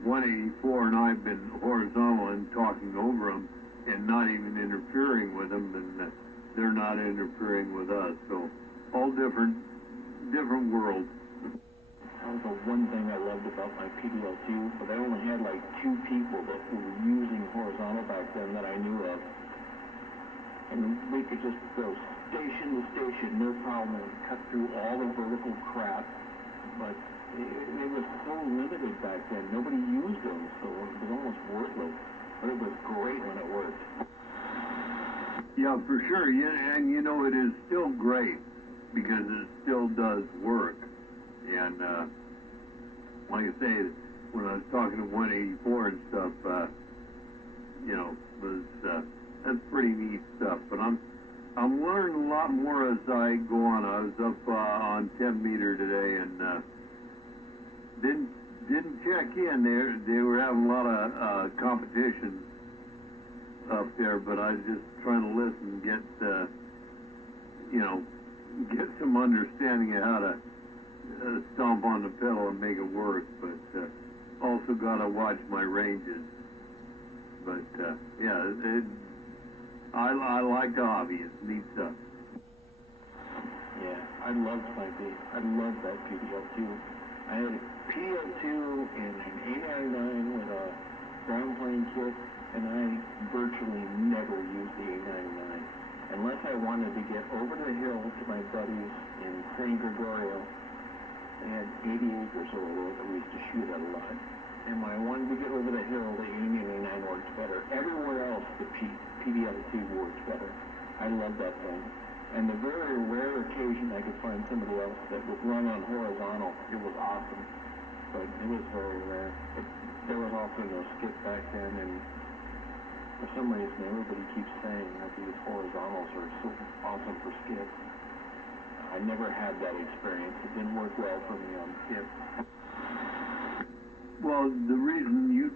184 and I've been horizontal and talking over them and not even interfering with them, and they're not interfering with us. So all different. different world. That was the one thing I loved about my PDL2, but I only had like 2 people that were using horizontal back then that I knew of. And we could just go station to station, no problem, and cut through all the vertical crap. But it was so limited back then. Nobody used them, so it was almost worthless. But it was great when it worked. Yeah, for sure. Yeah, and you know, it is still great because it still does work. And like I say, when I was talking to 184 and stuff, you know, that's pretty neat stuff. But I'm learning a lot more as I go on. I was up on 10 meter today and didn't check in. They were having a lot of competition up there, but I was just trying to listen, get you know, get some understanding of how to stomp on the pedal and make it work. But also got to watch my ranges. But yeah, I like the hobby. It's neat stuff. Yeah, I loved my beat. I loved that PDL2. I had a PDL2 and an A99 with a ground plane kit, and I virtually never used the A99 unless I wanted to get over the hill to my buddies in San Gregorio. They had 80 acres over there that we used to shoot at a lot. And when I wanted to get over the hill, the A99 worked better. Everywhere else, the PDL2 worked better. I love that thing. And the very rare occasion I could find somebody else that would run on horizontal, it was awesome. But it was very rare. There was also no skip back then, and for some reason everybody keeps saying that these horizontals are so awesome for skip. I never had that experience. It didn't work well for me on skip. Well, the reason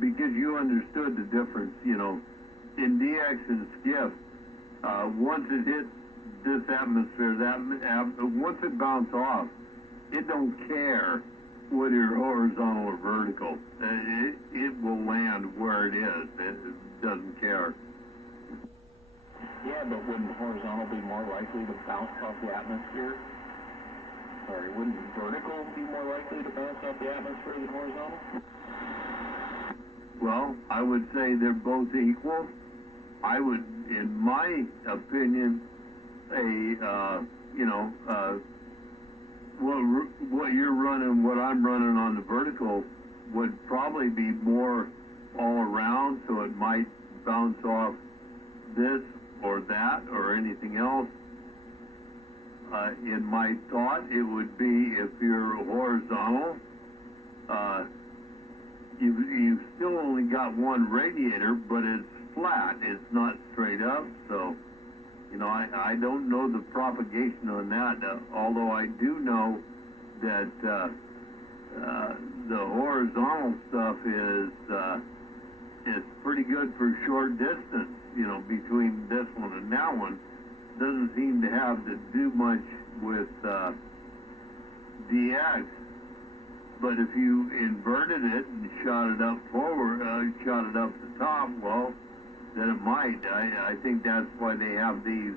because you understood the difference, you know, in DX and skip, once it hits this atmosphere, once it bounces off, it don't care whether you're horizontal or vertical. It will land where it is. It doesn't care. Yeah, but wouldn't horizontal be more likely to bounce off the atmosphere? Sorry, wouldn't vertical be more likely to bounce off the atmosphere than horizontal? Well, I would say they're both equal. I would, in my opinion, what you're running, what I'm running on the vertical would probably be more all around, so it might bounce off this or that or anything else. In my thought, it would be if you're horizontal, you've still only got one radiator, but it's flat. It's not straight up. So, you know, I don't know the propagation on that, although I do know that the horizontal stuff is pretty good for short distance, you know, between this one and that one. Doesn't seem to have to do much with DX, but if you inverted it and shot it up forward, shot it up the top, well, then it might. I think that's why they have these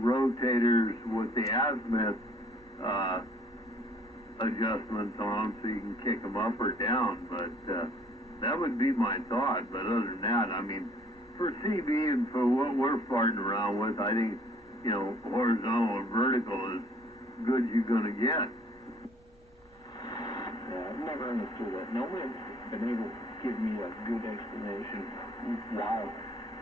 rotators with the azimuth adjustments on them, so you can kick them up or down. But that would be my thought. But other than that, I mean, for CB and for what we're farting around with, I think, you know, horizontal and vertical is good you're going to get. Yeah, I've never understood that. Nobody's been able to give me a good explanation why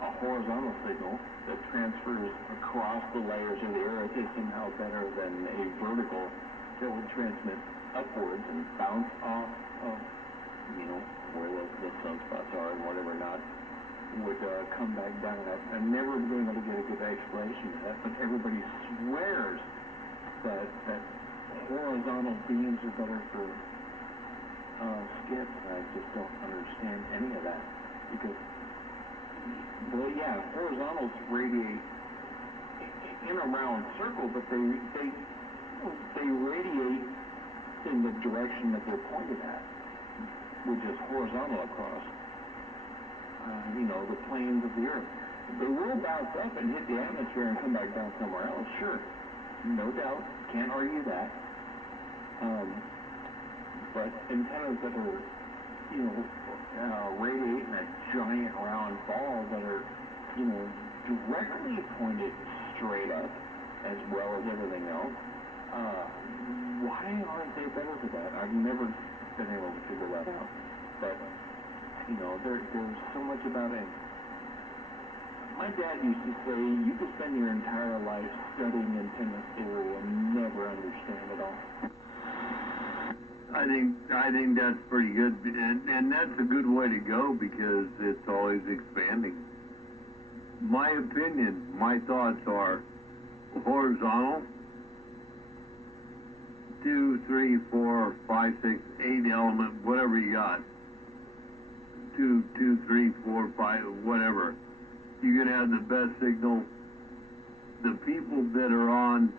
a horizontal signal that transfers across the layers of the earth is somehow better than a vertical that would transmit upwards and bounce off of, you know, where the sunspots are and whatever not, would come back down. I've never been able to get a good explanation of that, but everybody swears that horizontal beams are better for skip. I just don't understand any of that, because, well, yeah, horizontals radiate in a round circle, but they radiate in the direction that they're pointed at, which is horizontal across, you know, the planes of the earth. They will bounce up and hit the atmosphere and come back down somewhere else, sure, no doubt, can't argue that. But antennas that are, radiating a giant round ball that are, directly pointed straight up, as well as everything else, why aren't they better for that? I've never been able to figure that out. But, there's so much about it. My dad used to say, you could spend your entire life studying antenna theory and never understand it all. I think that's pretty good, and that's a good way to go because it's always expanding. My opinion, my thoughts are horizontal, 2, 3, 4, 5, 6, 8 element, whatever you got. 2, 3, 4, 5, whatever. You can have the best signal. The people that are on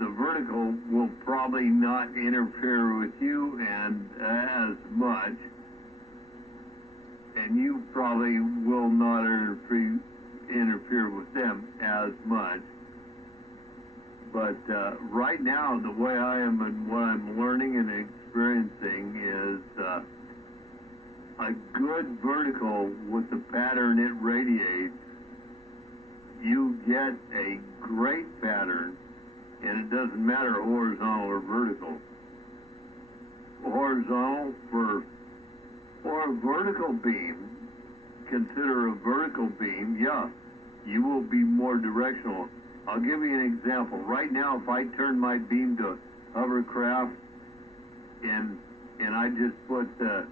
the vertical will probably not interfere with you and as much, and you probably will not interfere with them as much. But right now, the way I am and what I'm learning and experiencing is a good vertical with the pattern it radiates. You get a great pattern, and it doesn't matter horizontal or vertical. Horizontal or a vertical beam, consider a vertical beam, yeah, you will be more directional. I'll give you an example. Right now, if I turn my beam to hovercraft and I just put the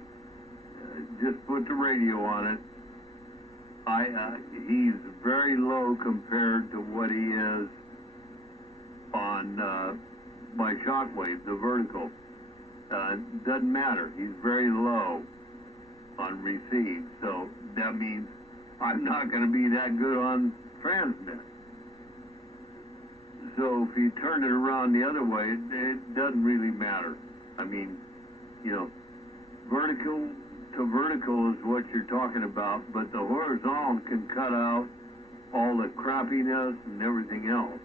radio on it, he's very low compared to what he is on my shockwave, the vertical. Doesn't matter. He's very low on receive, so that means I'm not going to be that good on transmit. So if you turn it around the other way, it doesn't really matter. I mean, vertical to vertical is what you're talking about, but the horizontal can cut out all the crappiness and everything else.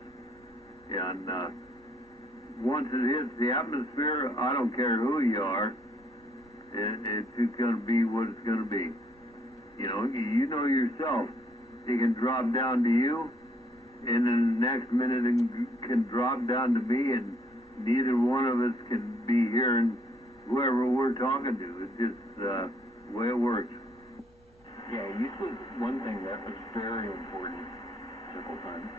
And once it hits the atmosphere, I don't care who you are, it's going to be what it's going to be. You know yourself, it can drop down to you, and then the next minute it can drop down to me, and neither one of us can be hearing whoever we're talking to. It's just the way it works. Yeah, you said one thing that was very important several times.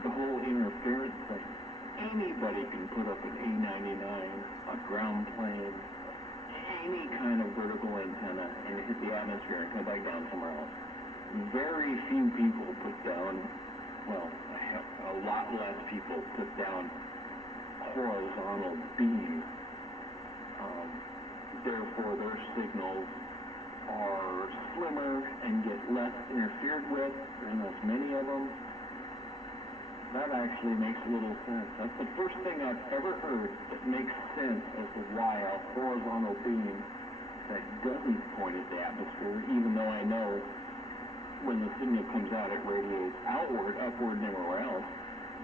The whole interference thing. Anybody can put up an A99, a ground plane, any kind of vertical antenna and hit the atmosphere and come back down somewhere else. Very few people put down, a lot less people put down horizontal beams. Therefore, their signals are slimmer and get less interfered with. There's not as many of them. That actually makes a little sense. That's the first thing I've ever heard that makes sense as to why a horizontal beam that doesn't point at the atmosphere, even though I know when the signal comes out it radiates outward, upward, and everywhere else,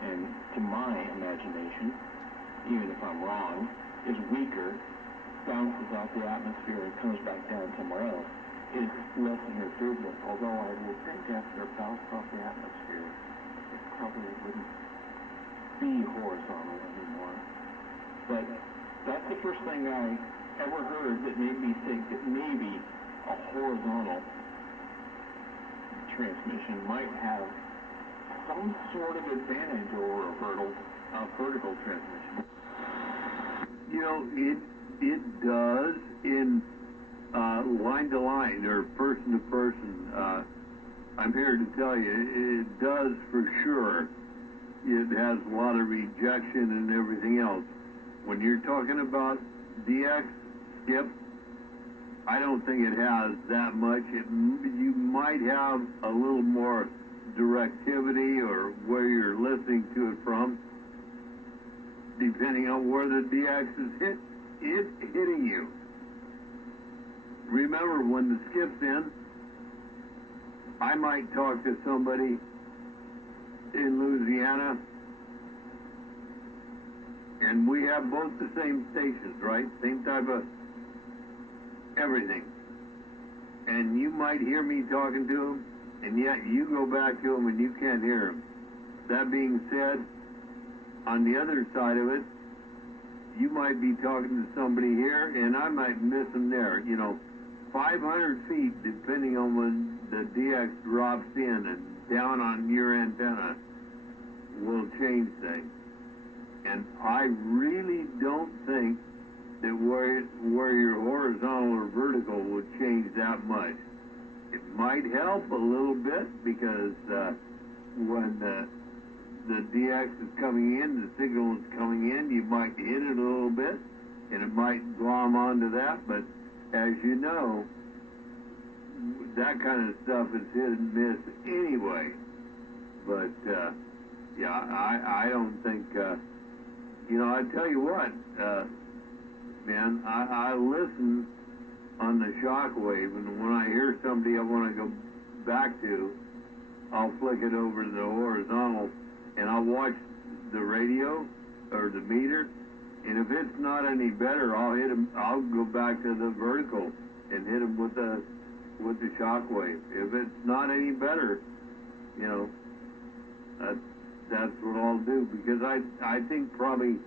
and to my imagination, even if I'm wrong, is weaker, bounces out the atmosphere and comes back down somewhere else, is less interfered with. Although I would think after it bounced off the atmosphere, it probably wouldn't be horizontal anymore. But that's the first thing I ever heard that made me think that maybe a horizontal transmission might have some sort of advantage over a vertical transmission. It does in line to line or person to person. I'm here to tell you, it does for sure. It has a lot of rejection and everything else. When you're talking about DX, Skip, I don't think it has that much. You might have a little more directivity or where you're listening to it from, depending on where the DX is hitting you. Remember, when the Skip's in, I might talk to somebody in Louisiana, and we have both the same stations, right? Same type of everything. And you might hear me talking to them, and yet you go back to them and you can't hear them. That being said, on the other side of it, you might be talking to somebody here, and I might miss them there. 500 feet, depending on when the DX drops in and down on your antenna, will change things. And I really don't think that where your horizontal or vertical would change that much. It might help a little bit because when the DX is coming in, the signal is coming in, you might hit it a little bit, and it might glom onto that. But as you know, that kind of stuff is hit and miss anyway. But yeah, I don't think. I tell you what, man, I listen on the shockwave, and when I hear somebody I want to go back to, I'll flick it over to the horizontal, and I'll watch the radio or the meter, and if it's not any better, I'll hit them. I'll go back to the vertical and hit them with the shockwave. If it's not any better, that's what I'll do, because I think probably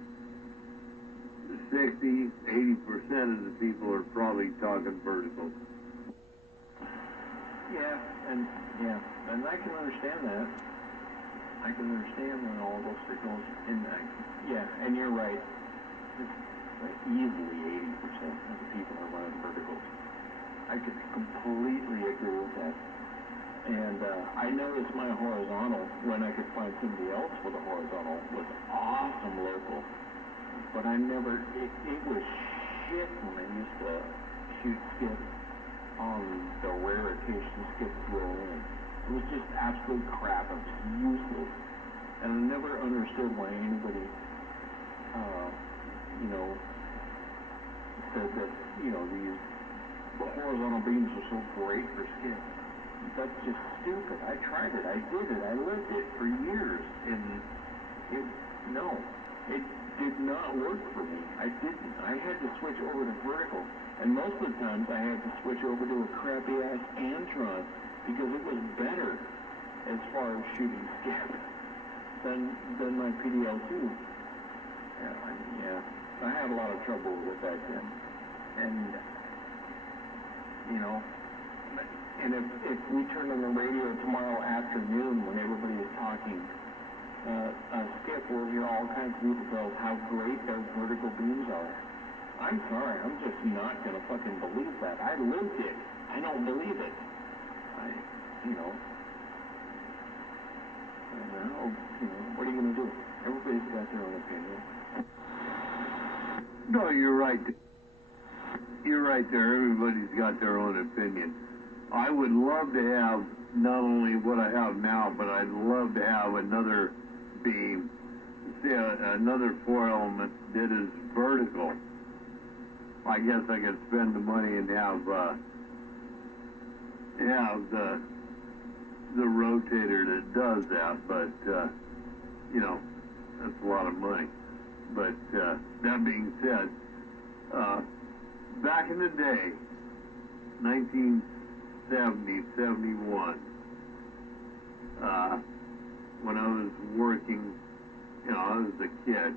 60-80% of the people are probably talking vertical. Yeah, and I can understand that. I can understand when all those signals, and you're right. It's like easily 80% of the people are running verticals. I could completely agree with that. And I noticed my horizontal, when I could find somebody else with a horizontal, was awesome local. But I never, it was shit when I used to shoot skip on the rare occasion skips roll in. It was just absolute crap. It was useless. And I never understood why anybody, said that, these horizontal beams are so great for skip. That's just stupid. I tried it. I did it. I lived it for years. And it did not work for me. I didn't. I had to switch over to vertical. And most of the times I had to switch over to a crappy ass Antron because it was better as far as shooting skip than my PDL2. I had a lot of trouble with that then. And and if we turn on the radio tomorrow afternoon when everybody is talking skip, we'll hear all kinds of people tell us how great those vertical beams are. I'm sorry, I'm just not going to fucking believe that. I lived it. I don't believe it. What are you going to do? Everybody's got their own opinion. No, you're right. You're right there. Everybody's got their own opinion. I would love to have not only what I have now, but I'd love to have another beam, say another 4-element that is vertical. I guess I could spend the money and have the rotator that does that, but that's a lot of money. But that being said, back in the day, 1970, 71, when I was working, I was a kid,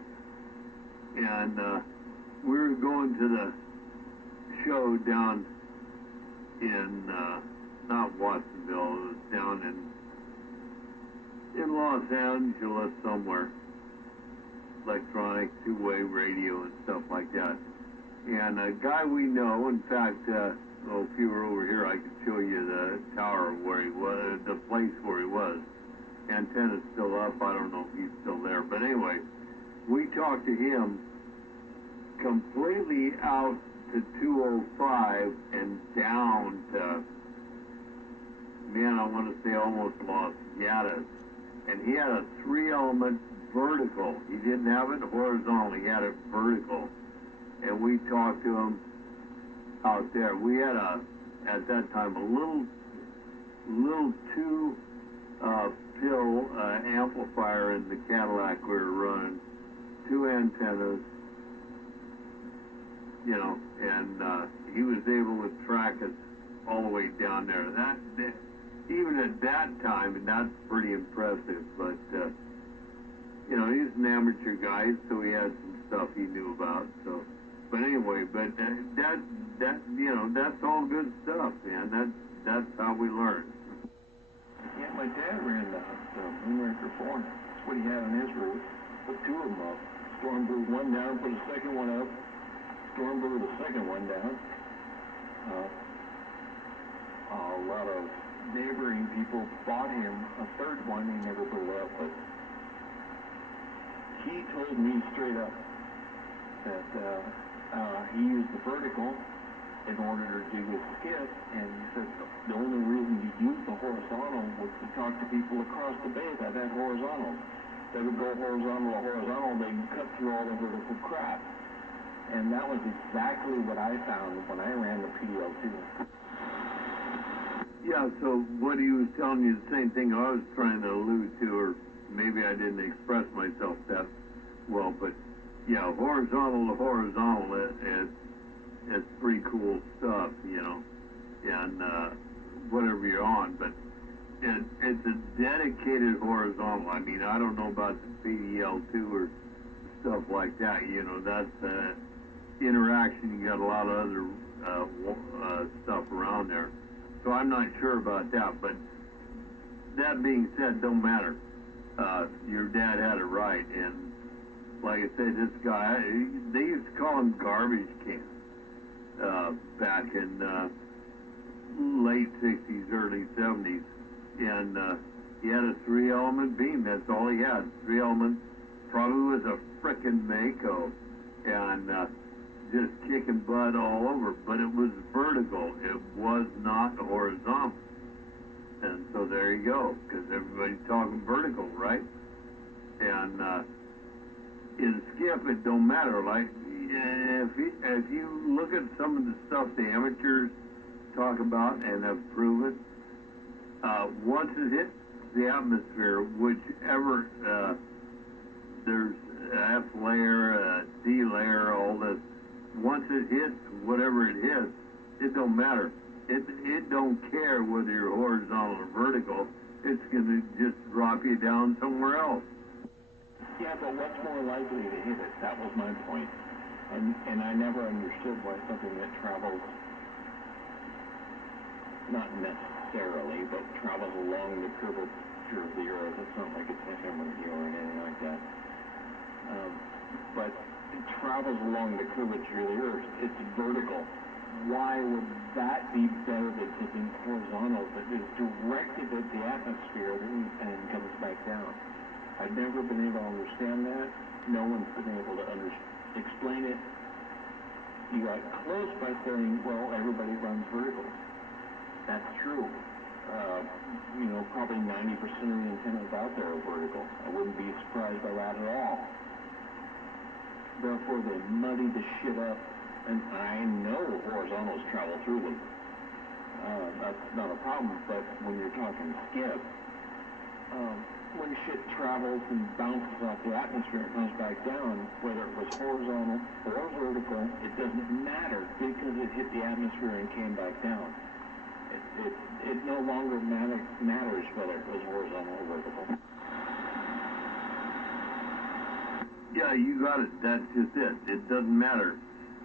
and we were going to the show down in, not Watsonville, it was down in Los Angeles somewhere, electronic, two-way radio and stuff like that. And a guy we know, in fact, if you were over here, I could show you the tower where he was, the place where he was. Antenna's still up. I don't know if he's still there. But anyway, we talked to him completely out to 205 and down to, I want to say almost Los Gatos. And he had a 3-element vertical. He didn't have it horizontal. He had it vertical. And we talked to him out there. We had at that time, a little little two pill amplifier in the Cadillac we were running, two antennas, you know, and he was able to track us all the way down there. That even at that time, and that's pretty impressive. But you know, he's an amateur guy, so he had some stuff he knew about. So, but anyway, but that you know, that's all good stuff, man. That's how we learn. Yeah, my dad ran the Moonraker 4. That's what he had on his roof. Put two of them up. Storm blew one down, put a second one up. Storm blew the second one down. A lot of neighboring people bought him a third one. He never blew up, but he told me straight up that he used the vertical in order to do his skit, and he said the only reason you used the horizontal was to talk to people across the bay that had horizontal. They would go horizontal to horizontal, they'd cut through all the vertical crap. And that was exactly what I found when I ran the PDL-2. Yeah, so what he was telling you, the same thing I was trying to allude to, or maybe I didn't express myself that well, but yeah, horizontal to horizontal, it's pretty cool stuff, you know, and whatever you're on, but it's a dedicated horizontal. I mean, I don't know about the PDL-2 or stuff like that, you know, that's interaction. You got a lot of other stuff around there, so I'm not sure about that, but that being said, don't matter. Your dad had it right, and like I said, this guy, they used to call him garbage can back in late 60s, early 70s, and he had a 3-element beam. That's all he had, 3-element, probably was a frickin' Mako, and just kicking butt all over, but it was vertical, it was not horizontal. And so there you go, because everybody's talking vertical, right? And in skiff, it don't matter. Like, if you look at some of the stuff the amateurs talk about and have proven, once it hits the atmosphere, whichever, there's F layer, D layer, all this, once it hits whatever it hits, it don't matter. It don't care whether you're horizontal or vertical. It's going to just drop you down somewhere else. Yeah, but what's more likely to hit it? That was my point. And I never understood why something that travels, not necessarily, but travels along the curvature of the Earth. It's not like it's a hammer wheel or anything like that. But it travels along the curvature of the Earth. It's vertical. Why would that be better than something horizontal that is directed at the atmosphere and comes back down? I've never been able to understand that. No one's been able to explain it. You got close by saying, well, everybody runs vertical. That's true. You know, probably 90% of the antennas out there are vertical. I wouldn't be surprised by that at all. Therefore, they muddy the shit up. And I know horizontals travel through them. That's not a problem, but when you're talking skip, when shit travels and bounces off the atmosphere and comes back down, whether it was horizontal or vertical, it doesn't matter because it hit the atmosphere and came back down. It no longer matters whether it was horizontal or vertical. Yeah, you got it. That's just it. It doesn't matter.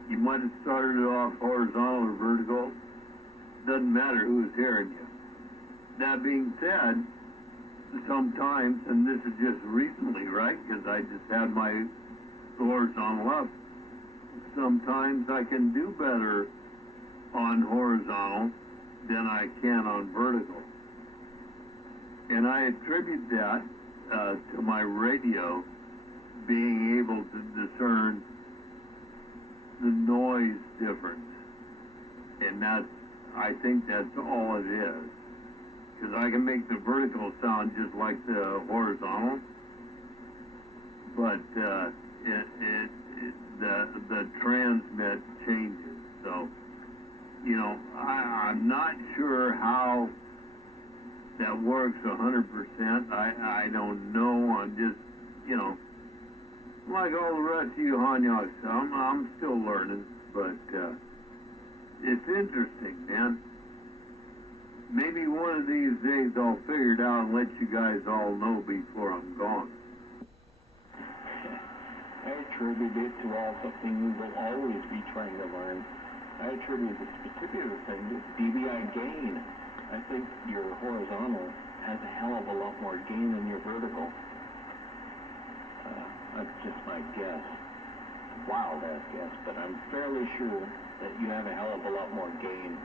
You might have started it off horizontal or vertical. Doesn't matter who's hearing you. That being said, sometimes, and this is just recently, right? Because I just had my horizontal up. Sometimes I can do better on horizontal than I can on vertical. And I attribute that to my radio being able to discern the noise difference, and I think that's all it is, because I can make the vertical sound just like the horizontal, but the transmit changes. So, you know, I'm not sure how that works 100%. I don't know. I'm just, like all the rest of you Hanyaks, I'm still learning, but it's interesting, man. Maybe one of these days I'll figure it out and let you guys all know before I'm gone. I attribute it to all something we will always be trying to learn. I attribute this particular thing to DBI gain. I think your horizontal has a hell of a lot more gain than your vertical. That's just my guess. Wild ass guess, but I'm fairly sure that you have a hell of a lot more gain,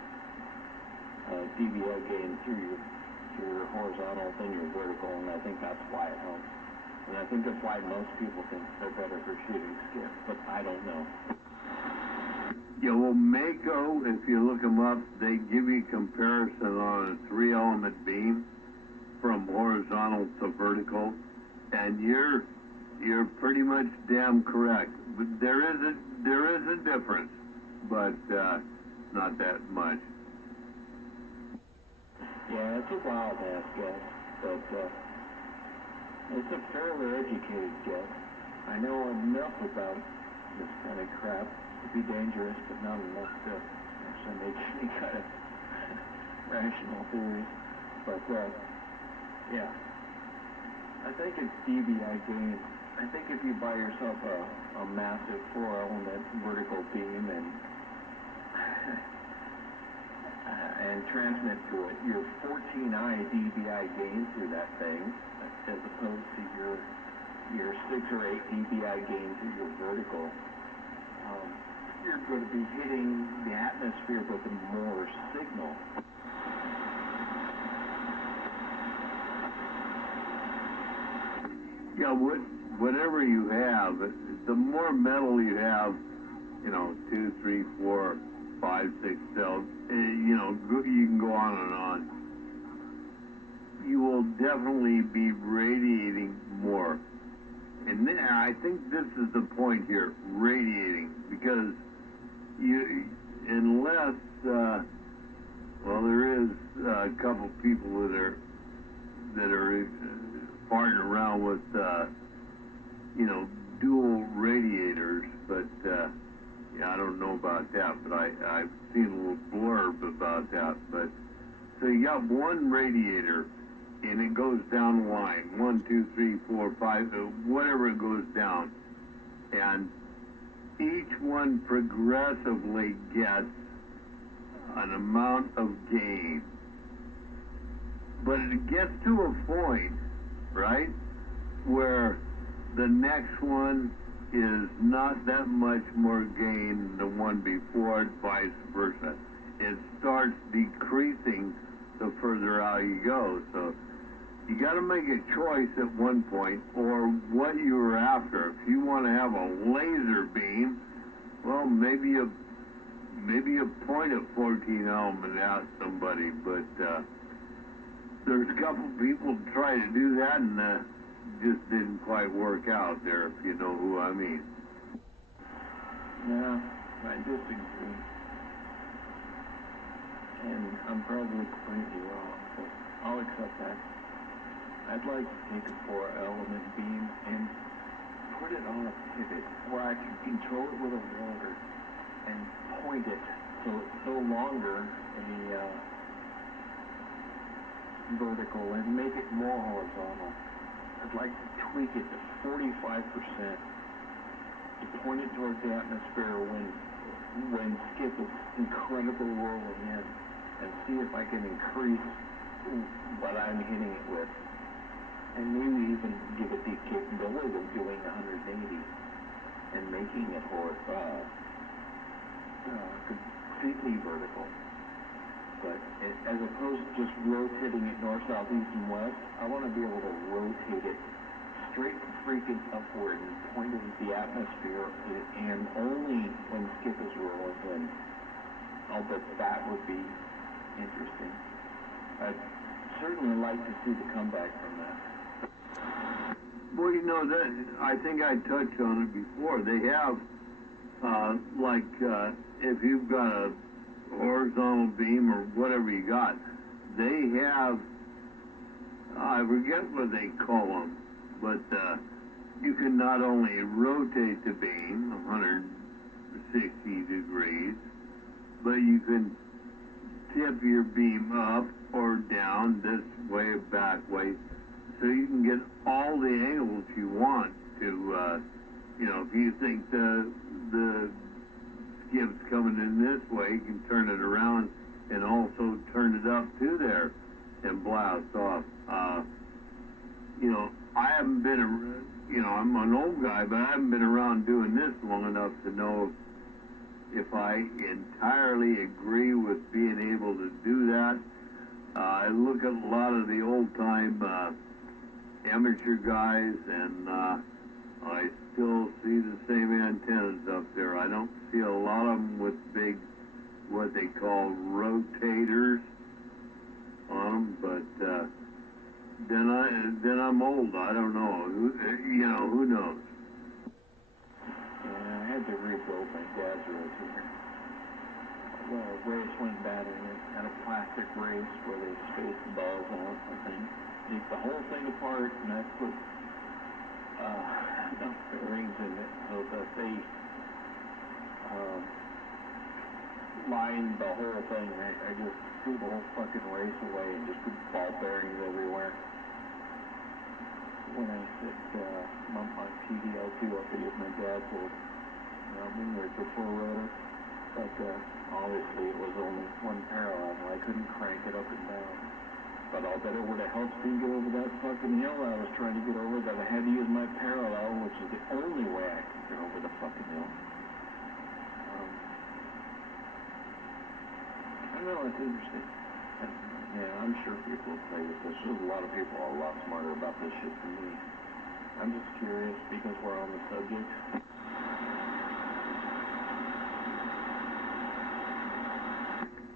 DBI gain through your horizontal than your vertical, and I think that's why it helps. And I think that's why most people think they're better for shooting skip, but I don't know. Yeah, well, Mako, if you look them up, they give you comparison on a 3-element beam from horizontal to vertical, and you're pretty much damn correct. But there is a difference, but not that much. Yeah, it's a wild ass guess, but it's a fairly educated guess. I know enough about this kind of crap to be dangerous, but not enough to actually make any kind of rational theory. But yeah, I think it's DBI gain. I think if you buy yourself a massive 4-element vertical beam and transmit to it your 14i DBI gain through that thing, as opposed to your 6 or 8 DBI gain through your vertical, you're going to be hitting the atmosphere with more signal. Yeah, whatever you have, the more metal you have, 2, 3, 4, 5, 6 cells, you can go on and on. You will definitely be radiating more. And I think this is the point here, radiating, because unless, there is a couple people that are farting around with, dual radiators, but I don't know about that, but I've seen a little blurb about that. But so you got one radiator, and it goes down the line, 1, 2, 3, 4, 5, whatever it goes down, and each one progressively gets an amount of gain. But it gets to a point, right, where the next one is not that much more gain than the one before it, vice versa. It starts decreasing the further out you go. So you got to make a choice at one point, or what you're after. If you want to have a laser beam, well, maybe a point of 14 element at somebody, but there's a couple people try to do that, and just didn't quite work out there, if you know who I mean. No, I disagree. And I'm probably completely wrong, but I'll accept that. I'd like to take a 4-element beam and put it on a pivot where I can control it with a roller and point it so it's no longer a vertical and make it more horizontal. I'd like to tweak it to 45%, to point it towards the atmosphere when skip is incredibly rolling in, and see if I can increase what I'm hitting it with, and maybe even give it the capability of doing 180 and making it completely vertical. But as opposed to just rotating it north, south, east, and west, I want to be able to rotate it straight freaking upward and point it at the atmosphere, and only when skip is rolling in. I'll bet that would be interesting. I'd certainly like to see the comeback from that. Well, that I think I touched on it before. They have, if you've got a horizontal beam or whatever you got, they have I forget what they call them, but you can not only rotate the beam 160 degrees, but you can tip your beam up or down this way, back way, so you can get all the angles you want to, you know, if you think the skip's coming in this way, you can turn it around and also turn it up to there and blast off. You know, I haven't been, you know, I'm an old guy, but I haven't been around doing this long enough to know if I entirely agree with being able to do that. I look at a lot of the old-time amateur guys, and I still see the same antennas up there. I don't see a lot of them with big, what they call rotators on them, but then I'm old. I don't know. You know, who knows? Yeah, I had to rebuild my dad's race here. The race went bad and it had a plastic race where they spaced the balls out, I think. Take the whole thing apart, and I put enough bearings in it so that they lined the whole thing. I just threw the whole fucking race away and just put ball bearings everywhere. When I said mount my PDL2 up to use my dad's old Moonraker 4-rotor, but obviously it was only one parallel. I couldn't crank it up and down. But I'll bet it would have helped me get over that fucking hill I was trying to get over, that I had to use my parallel, which is the only way I could get over the fucking hill. I know, it's interesting. Yeah, I'm sure people will play with this. There's a lot of people a lot smarter about this shit than me. I'm just curious because we're on the subject.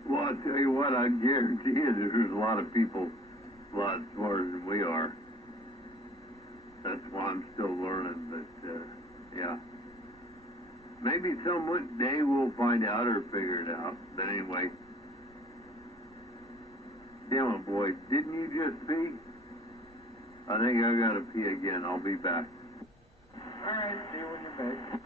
Well, I'll tell you what, I guarantee you there's a lot of people a lot smarter than we are. That's why I'm still learning, but, yeah. Maybe some day we'll find out or figure it out. But anyway, damn it, boy, didn't you just pee? I think I gotta pee again. I'll be back. Alright, see you when you're back.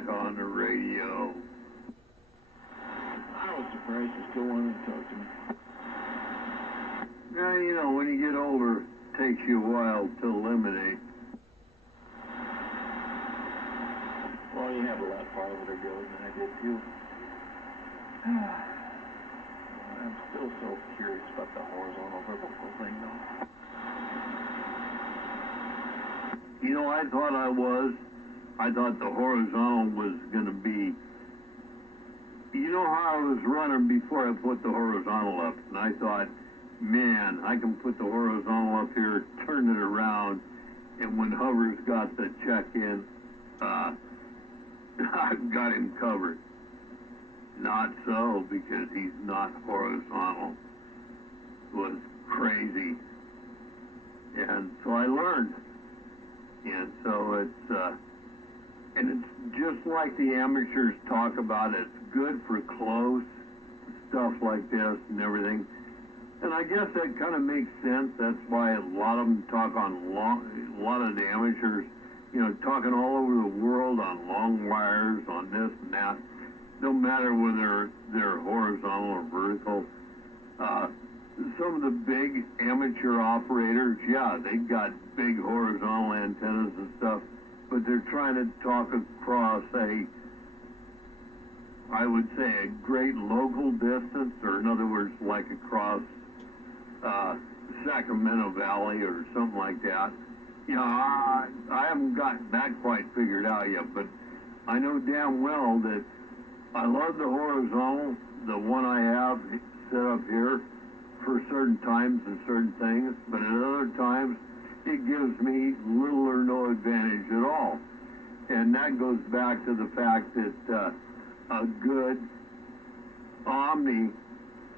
back on the radio. I was surprised you still wanted to talk to me. Yeah, you know, when you get older, it takes you a while to eliminate. Well, you have a lot farther to go than I did, too. I'm still so curious about the horizontal vertical thing, though. You know, I thought the horizontal was going to be, you know how I was running before I put the horizontal up, and I thought, man, I can put the horizontal up here, turn it around, and when Hovers got the check-in, I've got him covered. Not so, because he's not horizontal. It was crazy. And so I learned. And so it's just like the amateurs talk about, it's good for close stuff like this and everything. And I guess that kind of makes sense. That's why a lot of them talk on a lot of the amateurs, you know, talking all over the world on long wires, on this and that. No matter whether they're horizontal or vertical. Some of the big amateur operators, yeah, they've got big horizontal antennas and stuff, but they're trying to talk across I would say a great local distance, or in other words, like across Sacramento Valley or something like that. You know, I haven't got that quite figured out yet, but I know damn well that I love the horizontal, the one I have set up here, for certain times and certain things, but at other times it gives me little or no advantage at all. And that goes back to the fact that a good Omni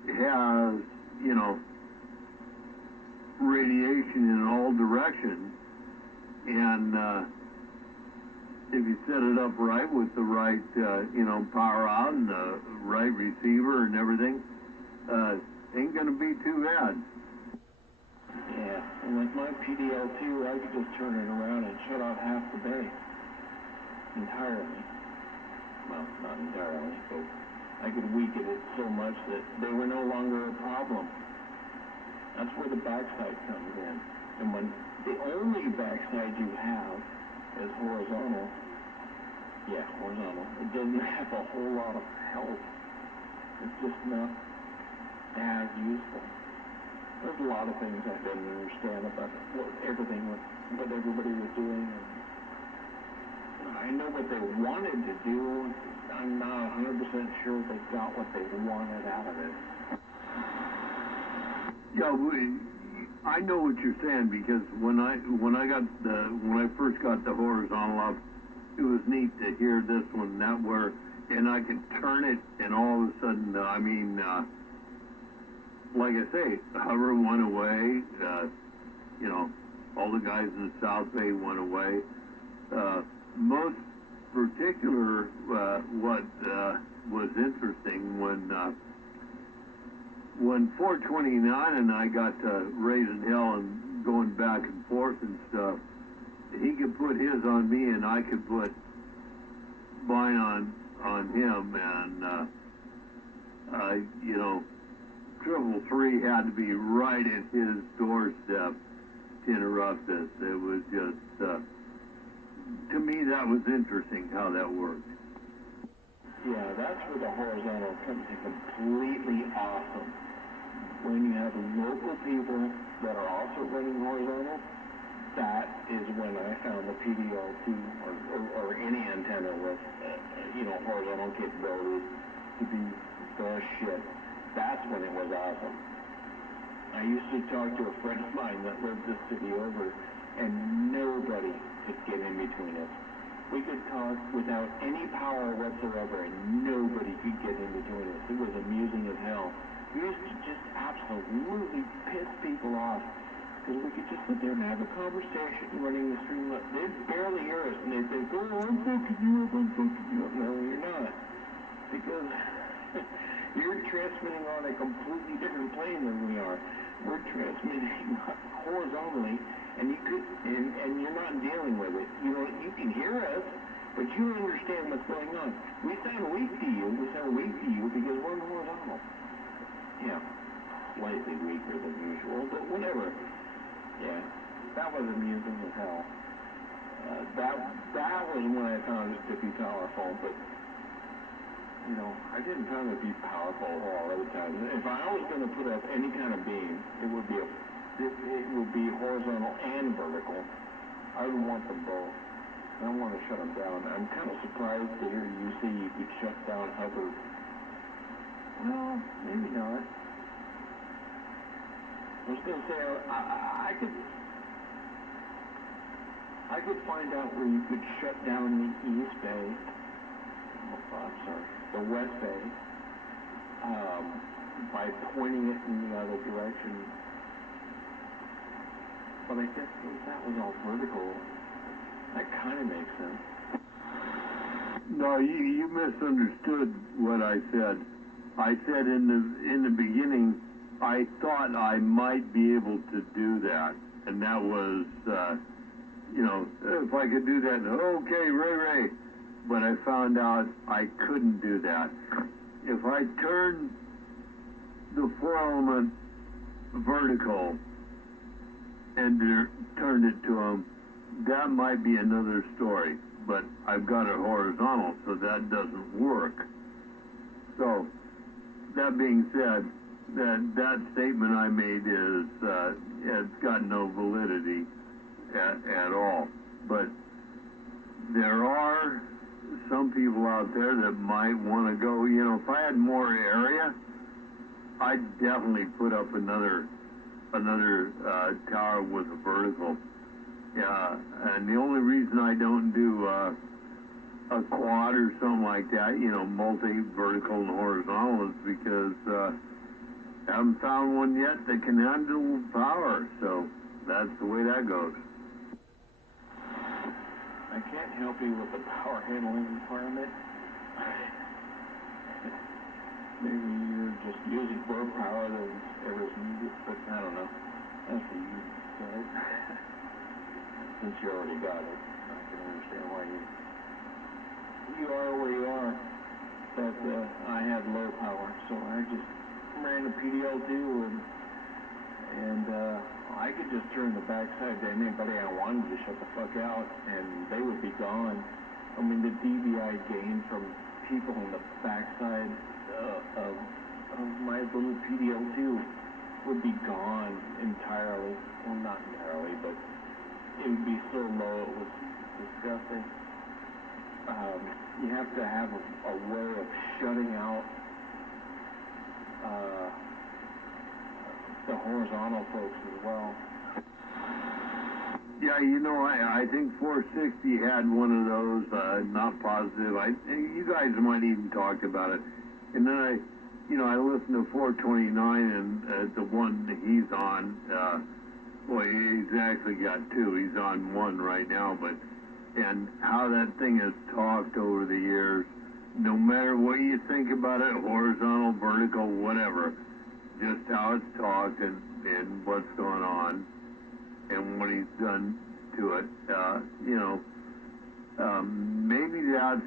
has, you know, radiation in all directions, and if you set it up right with the right, you know, power out and the right receiver and everything, ain't gonna be too bad. Yeah, and with my PDL2, I could just turn it around and shut off half the bay. Entirely. Well, not entirely, but I could weaken it so much that they were no longer a problem. That's where the backside comes in. And when the only backside you have is horizontal, yeah, horizontal, it doesn't have a whole lot of help. It's just not as useful. There's a lot of things I didn't understand about what everybody was doing. And I know what they wanted to do. I'm not 100% sure they got what they wanted out of it. Yeah, I know what you're saying, because when I first got the horizontal up, it was neat to hear this one, that where, and I could turn it, and all of a sudden, I mean, like I say, Hover went away. You know, all the guys in the South Bay went away. Most particular, what was interesting when 429 and I got to raising hell and going back and forth and stuff, he could put his on me and I could put mine on him, and you know, 333 had to be right at his doorstep to interrupt us. It was just, to me, that was interesting how that worked. Yeah, that's where the horizontal comes in completely awesome. When you have local people that are also running horizontal, that is when I found the PDL2 or any antenna with, you know, horizontal capabilities to be the shit. That's when it was awesome. I used to talk to a friend of mine that lived this city over, and nobody could get in between us. We could talk without any power whatsoever, and nobody could get in between us. It was amusing as hell. We used to just absolutely piss people off, because we could just sit there and have a conversation running the stream. They'd barely hear us, and they'd think, oh, I'm fucking you up, I'm fucking you up. No, you're not. Because you're transmitting on a completely different plane than we are. We're transmitting horizontally, and you're not dealing with it. You know, you can hear us, But you understand what's going on. We sound weak to you. We sound weak to you because we're horizontal. Yeah, slightly weaker than usual, but whatever. Yeah, that was amusing as hell. That was when I found it to be powerful, but you know, I didn't find it to be powerful all other times. If I was going to put up any kind of beam, it would be horizontal and vertical. I would want them both. I don't want to shut them down. I'm kind of surprised to hear you say you could shut down hover. Well, maybe not. I was going to say I could find out where you could shut down the East Bay. The West Bay, by pointing it in the other direction. But I guess since that was all vertical, that kind of makes sense. No, you misunderstood what I said. I said in the beginning, I thought I might be able to do that, and that was, you know, if I could do that, okay, Ray. But I found out I couldn't do that. If I turned the 4-element vertical and turned it to them, that might be another story. But I've got it horizontal, so that doesn't work. So, that being said, that statement I made is, it's got no validity at all. But there are some people out there that might want to go, you know, if I had more area, I'd definitely put up another tower with a vertical. Yeah, and the only reason I don't do a quad or something like that, you know, multi-vertical and horizontal, is because I haven't found one yet that can handle power, so that's the way that goes. I can't help you with the power handling requirement. Maybe you're just using more power than ever is needed, but I don't know. That's for you to decide. Since you already got it, I can understand why you are where you are. But I had low power, so I just ran a PDL2 and I could just turn the backside to anybody I wanted to shut the fuck out, and they would be gone. I mean, the DVI gain from people on the backside of my little PDL2 would be gone entirely. Well, not entirely, but it would be so low it was disgusting. You have to have a way of shutting out the horizontal folks as well. Yeah, you know, I think 460 had one of those, not positive. You guys might even talk about it. And then I listened to 429 and the one that he's on, well, he's actually got two. He's on one right now, and how that thing has talked over the years, no matter what you think about it, horizontal, vertical, whatever, just how it's talked and what's going on and what he's done to it, maybe that's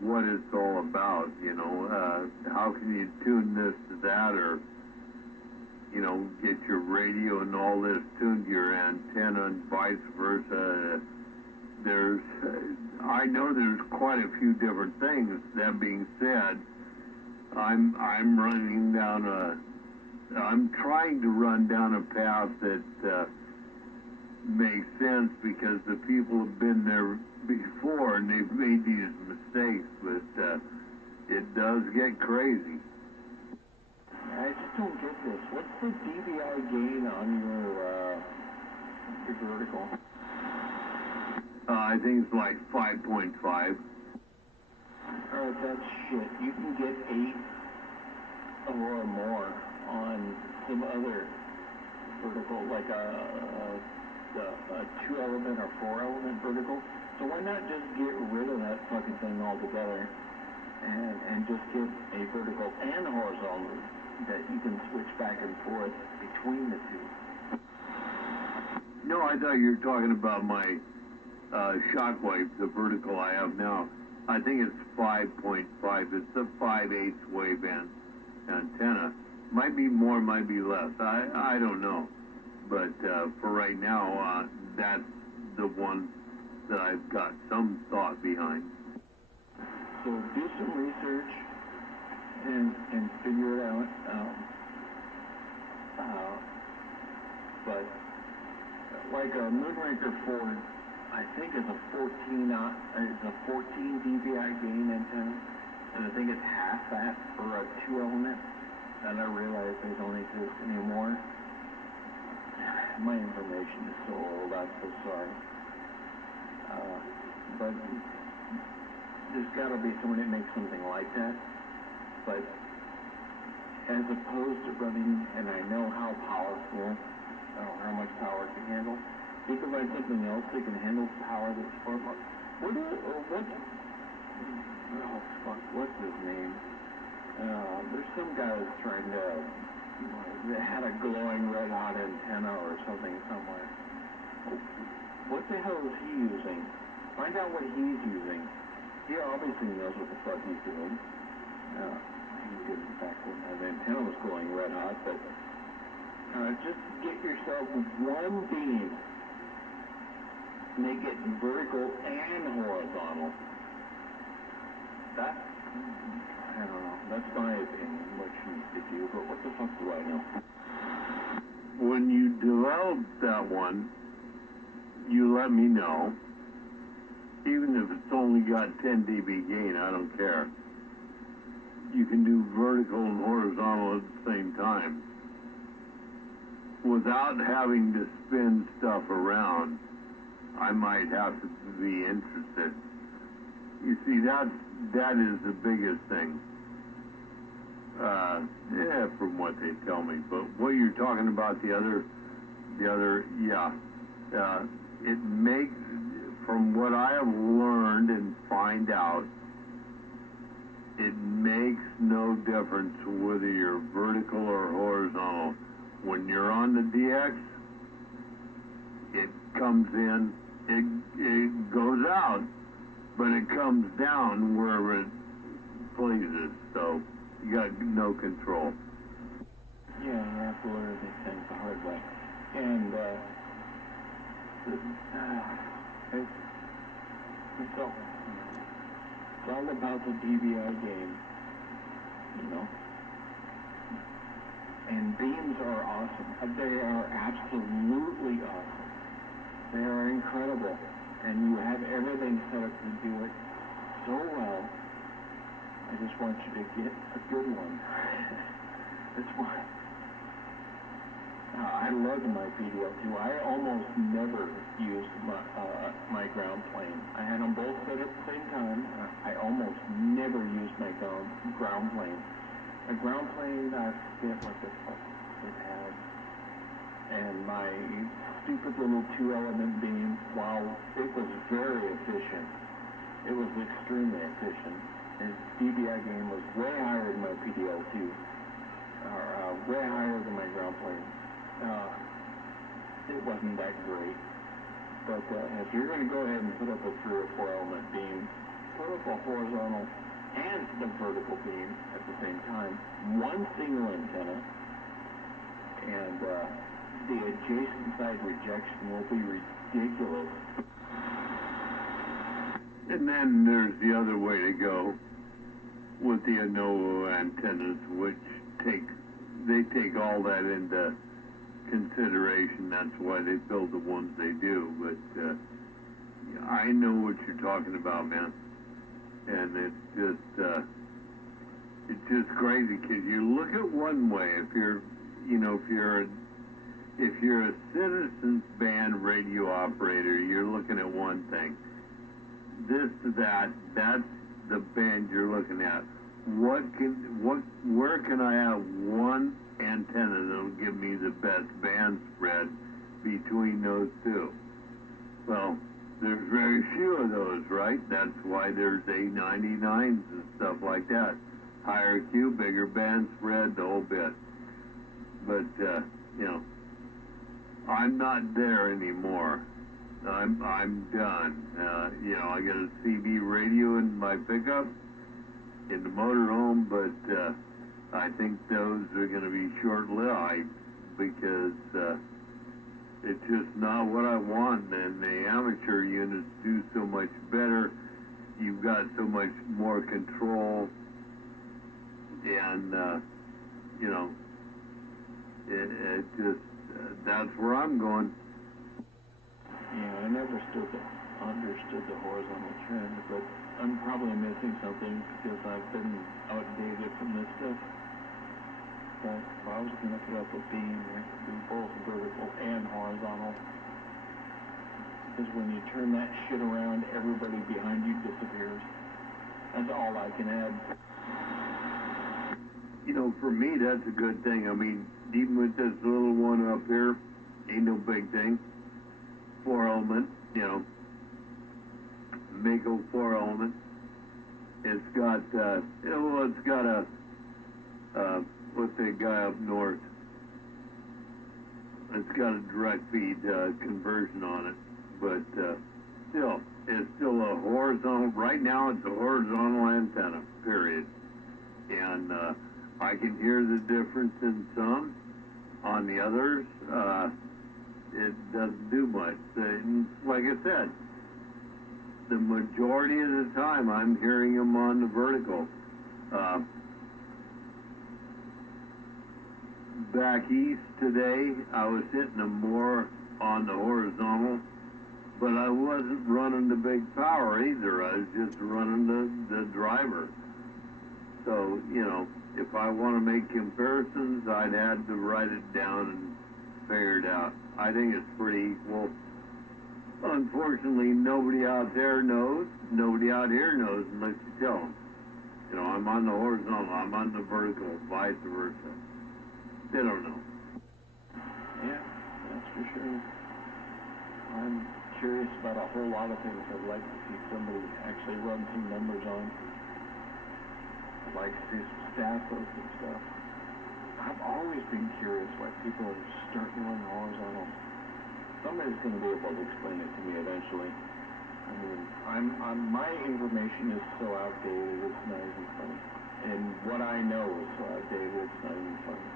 what it's all about, you know. How can you tune this to that, or, you know, get your radio and all this tuned to your antenna and vice versa. I know there's quite a few different things. That being said, I'm trying to run down a path that makes sense, because the people have been there before and they've made these mistakes, but it does get crazy. I just don't get this. What's the DVI gain on your vertical? I think it's like 5.5. Alright, that's shit. You can get 8 or more on some other vertical, like a 2-element or 4-element vertical. So why not just get rid of that fucking thing altogether and just get a vertical and horizontal that you can switch back and forth between the two? No, I thought you were talking about my shockwave, the vertical I have now. I think it's 5.5. It's a 5/8 waveband antenna. Might be more, might be less. I don't know. But for right now, that's the one that I've got some thought behind. So do some research and figure it out. But like a Moonraker Ford, I think is a 14 dBi gain antenna, and I think it's half that for a 2-element. And I realize they don't exist anymore. My information is so old, I'm so sorry. But there's got to be someone that makes something like that. But as opposed to running, and I know how powerful, how much power it can handle, you can find something else that can handle power that's far more. What's his name? There's some guy that's trying to, that had a glowing red hot antenna or something somewhere. What the hell is he using? Find out what he's using. He obviously knows what the fuck he's doing. He didn't back when the antenna was glowing red hot, but just get yourself one beam. Make it vertical and horizontal. That, I don't know. That's my opinion, what you need to do, but what the fuck do I know? When you develop that one, you let me know. Even if it's only got 10 dB gain, I don't care. You can do vertical and horizontal at the same time without having to spin stuff around. I might have to be interested. You see, that is the biggest thing. From what they tell me. But what you're talking about, the other, it makes, from what I have learned and find out, it makes no difference whether you're vertical or horizontal. When you're on the DX, it comes in, it goes out, but it comes down wherever it pleases, so you got no control. Yeah, you have to learn these things the hard way. And it's all about the DBI game, you know. And beams are awesome. They are absolutely awesome. They are incredible. And you have everything set up to do it so well. I just want you to get a good one. That's why. I love my PDL2. I almost never used my ground plane. I had them both set at the same time. I almost never used my ground plane. A ground plane, I forget what the fuck it had. And my stupid little 2-element beam, while it was very efficient, it was extremely efficient. Its DBI gain was way higher than my PDL2, or way higher than my ground plane. It wasn't that great. But if you're going to go ahead and put up a 3 or 4 element beam, put up a horizontal and the vertical beam at the same time, one single antenna, and the adjacent side rejection will be ridiculous. And then there's the other way to go with the Anovo antennas, which they take all that into consideration. That's why they build the ones they do. But I know what you're talking about, man. And it's just crazy because you look at one way. If you're a citizens band radio operator, you're looking at one thing. This to that's the band you're looking at. Where can I have one antenna that'll give me the best band spread between those two? Well, there's very few of those, right? That's why there's A99s and stuff like that. Higher Q, bigger band spread, the whole bit. But, I'm not there anymore. I'm done. You know, I got a CB radio in my pickup in the motorhome, but I think those are going to be short-lived because it's just not what I want. And the amateur units do so much better. You've got so much more control, and you know, it just that's where I'm going. Yeah, I never understood the horizontal trend, but I'm probably missing something because I've been outdated from this stuff. But if I was going to put up a beam, it would be both vertical and horizontal. Because when you turn that shit around, everybody behind you disappears. That's all I can add. You know, for me, that's a good thing. I mean, even with this little one up here, ain't no big thing. 4-element, you know, Mako 4-element. It's got, well, it's got a, what's that guy up north? It's got a direct feed conversion on it, but still, it's still a horizontal. Right now, it's a horizontal antenna. Period. And I can hear the difference in some. On the others, it doesn't do much. And like I said, the majority of the time, I'm hearing them on the vertical. Back east today, I was hitting them more on the horizontal, but I wasn't running the big power either. I was just running the driver. So, you know, if I want to make comparisons, I'd have to write it down and figure it out. I think it's pretty equal. Unfortunately, nobody out there knows. Nobody out here knows unless you tell them. You know, I'm on the horizontal, I'm on the vertical, vice versa. They don't know. Yeah, that's for sure. I'm curious about a whole lot of things. I'd like to see somebody actually run some numbers on. I'd like to see some staffos and stuff. I've always been curious why people are starting to run horizontal. Somebody's going to be able to explain it to me eventually. I mean, my information is so outdated, it's not even funny. And what I know is so outdated, it's not even funny.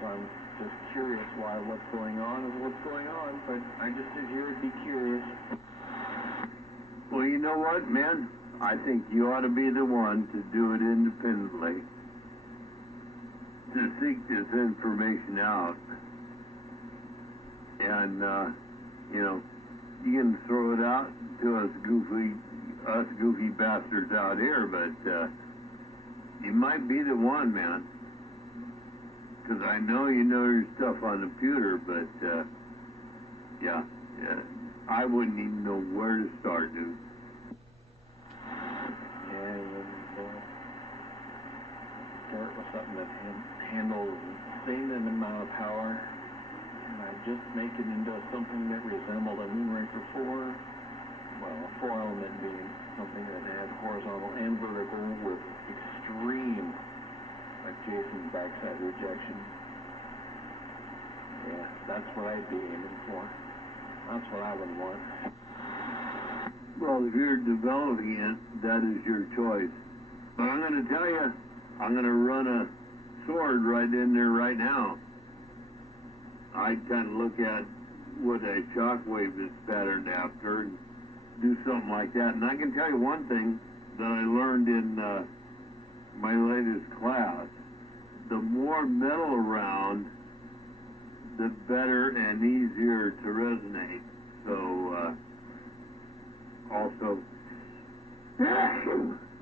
So I'm just curious why what's going on is what's going on, but I just sit here and be curious. Well, you know what, man? I think you ought to be the one to do it independently, to seek this information out. And, you know, you can throw it out to us goofy bastards out here, but you might be the one, man. Because I know you know your stuff on the computer, but, yeah, I wouldn't even know where to start, dude. Yeah, you start with something that handles the same amount of power, and I just make it into something that resembled a Moonraker 4. Well, a 4-element being something that had horizontal and vertical with extreme adjacent backside rejection. Yeah, that's what I'd be aiming for. That's what I would want. Well, if you're developing it, that is your choice. But I'm going to tell you, I'm going to run a sword right in there right now. I kind of look at what a shockwave is patterned after and do something like that. And I can tell you one thing that I learned in my latest class. The more metal around, the better and easier to resonate. So, also,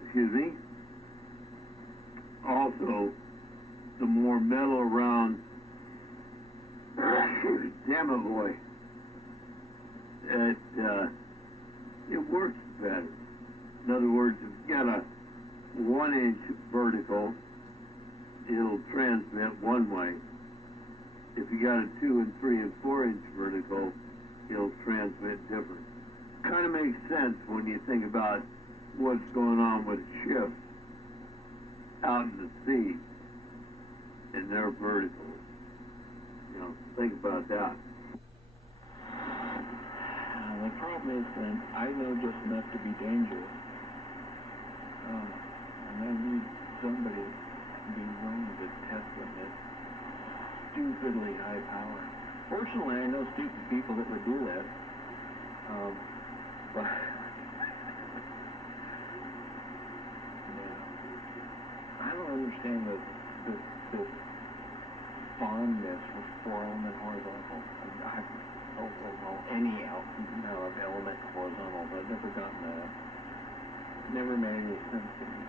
excuse me, also, the more metal around, damn it, boy, it works better. In other words, if you got a 1-inch vertical, it'll transmit one way. If you got a 2 and 3 and 4-inch vertical, it'll transmit different. Kind of makes sense when you think about what's going on with ships out in the sea and their verticals. You know, think about that. And the problem is then, I know just enough to be dangerous. And I need somebody being willing to test them at stupidly high power. Fortunately, I know stupid people that would do that. But yeah, I don't understand this fondness for four-element horizontal. I don't know any element horizontal. I've never gotten that. Never made any sense to me.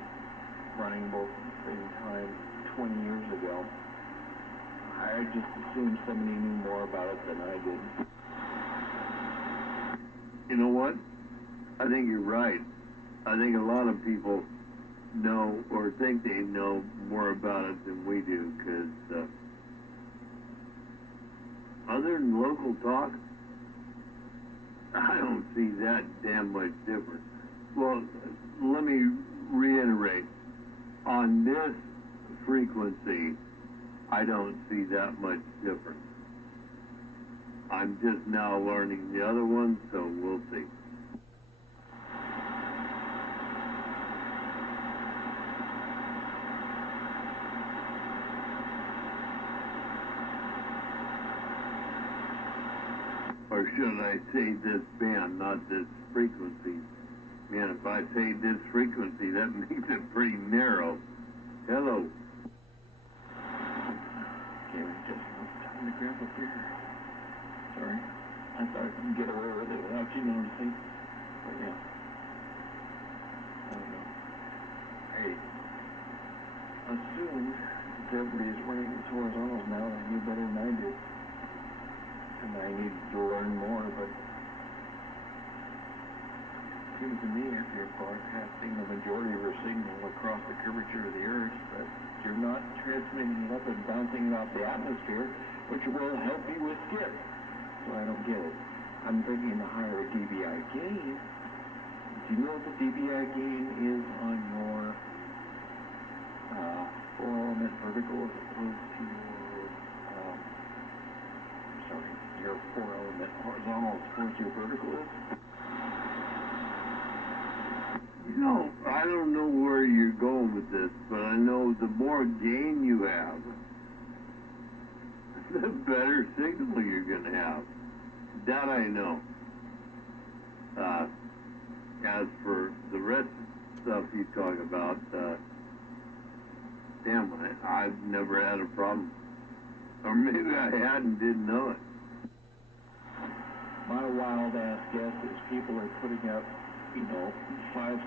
Running both at the same time 20 years ago. I just assumed somebody knew more about it than I did. You know what? I think you're right. I think a lot of people know or think they know more about it than we do, because other than local talk, I don't see that damn much difference. Well, let me reiterate. On this frequency, I don't see that much difference. I'm just now learning the other ones, so we'll see. Or should I say this band, not this frequency? Man, if I say this frequency, that makes it pretty narrow. Hello. Okay, just time to grab a beer. Sorry. I thought I could get away with it without you noticing. But yeah. I don't know. I assumed that everybody's running these horizontals now, and I knew better than I did. And I needed to learn more, but it seems to me if you're broadcasting the majority of your signal across the curvature of the Earth, that you're not transmitting it up and bouncing it off the atmosphere, which will help you with skip. So I don't get it. I'm thinking the higher dBi gain. Do you know what the dBi gain is on your four-element vertical as opposed to your four-element horizontal as opposed to your vertical is? You know, I don't know where you're going with this, but I know the more gain you have, the better signal you're going to have. That I know. As for the rest of the stuff you talk about, damn, I've never had a problem. Or maybe I had and didn't know it. My wild ass guess is people are putting up, 5,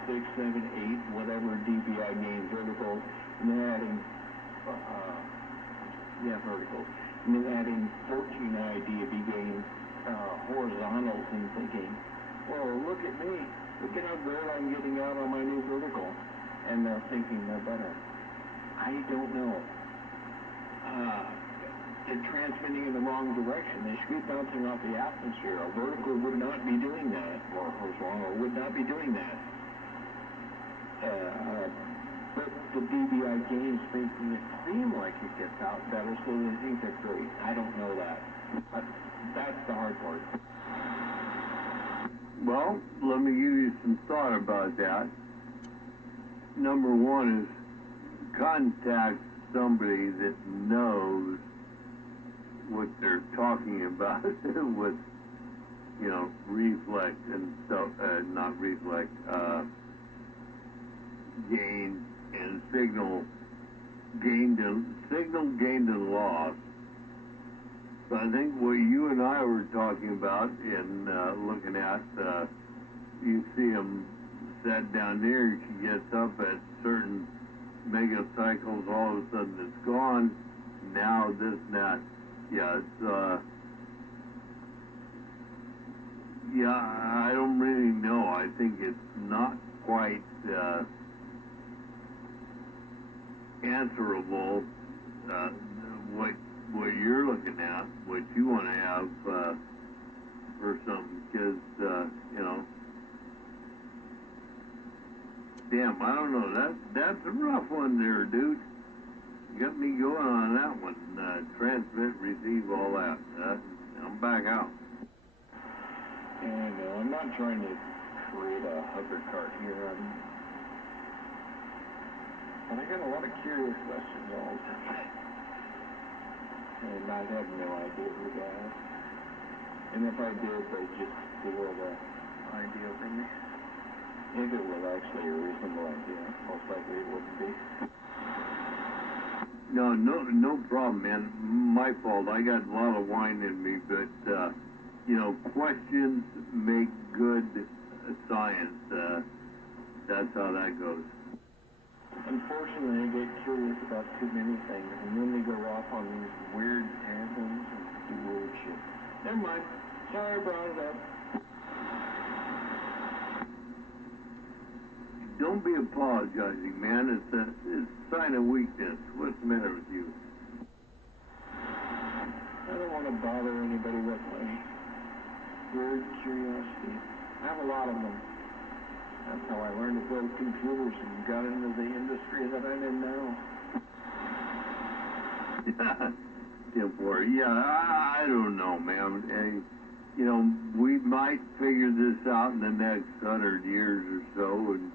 6, 7, 8, whatever dBi gain verticals, and they're adding, verticals, and then adding 14i dB gain horizontals and thinking, well, look at me, look at how great I'm getting out on my new vertical, and they're thinking they're better. I don't know. They're transmitting in the wrong direction. They should be bouncing off the atmosphere. A vertical would not be doing that, or horizontal would not be doing that. But the dBi gain is making it seem like it gets out better, so they think they're great. I don't know that. That's the hard part. Well, let me give you some thought about that. Number one is contact somebody that knows what they're talking about with, reflect and stuff, not reflect, gain and signal gained and lost. So I think what you and I were talking about in looking at, you see them set down there, she gets up at certain megacycles, all of a sudden it's gone, now this and that. Yeah, it's, I don't really know. I think it's not quite answerable, what you're looking at, what you want to have for something, because, damn, I don't know, that's a rough one there, dude. You got me going on that one. Transmit, receive, all that. I'm back out. And I'm not trying to create a hover cart here. But I got a lot of curious questions all the time. And I have no idea who to ask. And if I did, they'd just steal the idea from me. If it was actually a reasonable idea, most likely it wouldn't be. No problem, man. My fault. I got a lot of wine in me, but, questions make good science. That's how that goes. Unfortunately, I get curious about too many things, and then they go off on these weird tangents and do weird shit. Never mind. Sorry I brought it up. Don't be apologizing, man. It's a sign of weakness. What's the matter with you? I don't want to bother anybody with my weird curiosity. I have a lot of them. That's how I learned to build computers and got into the industry that I'm in now. Yeah, I don't know, man. Hey, we might figure this out in the next 100 years or so, and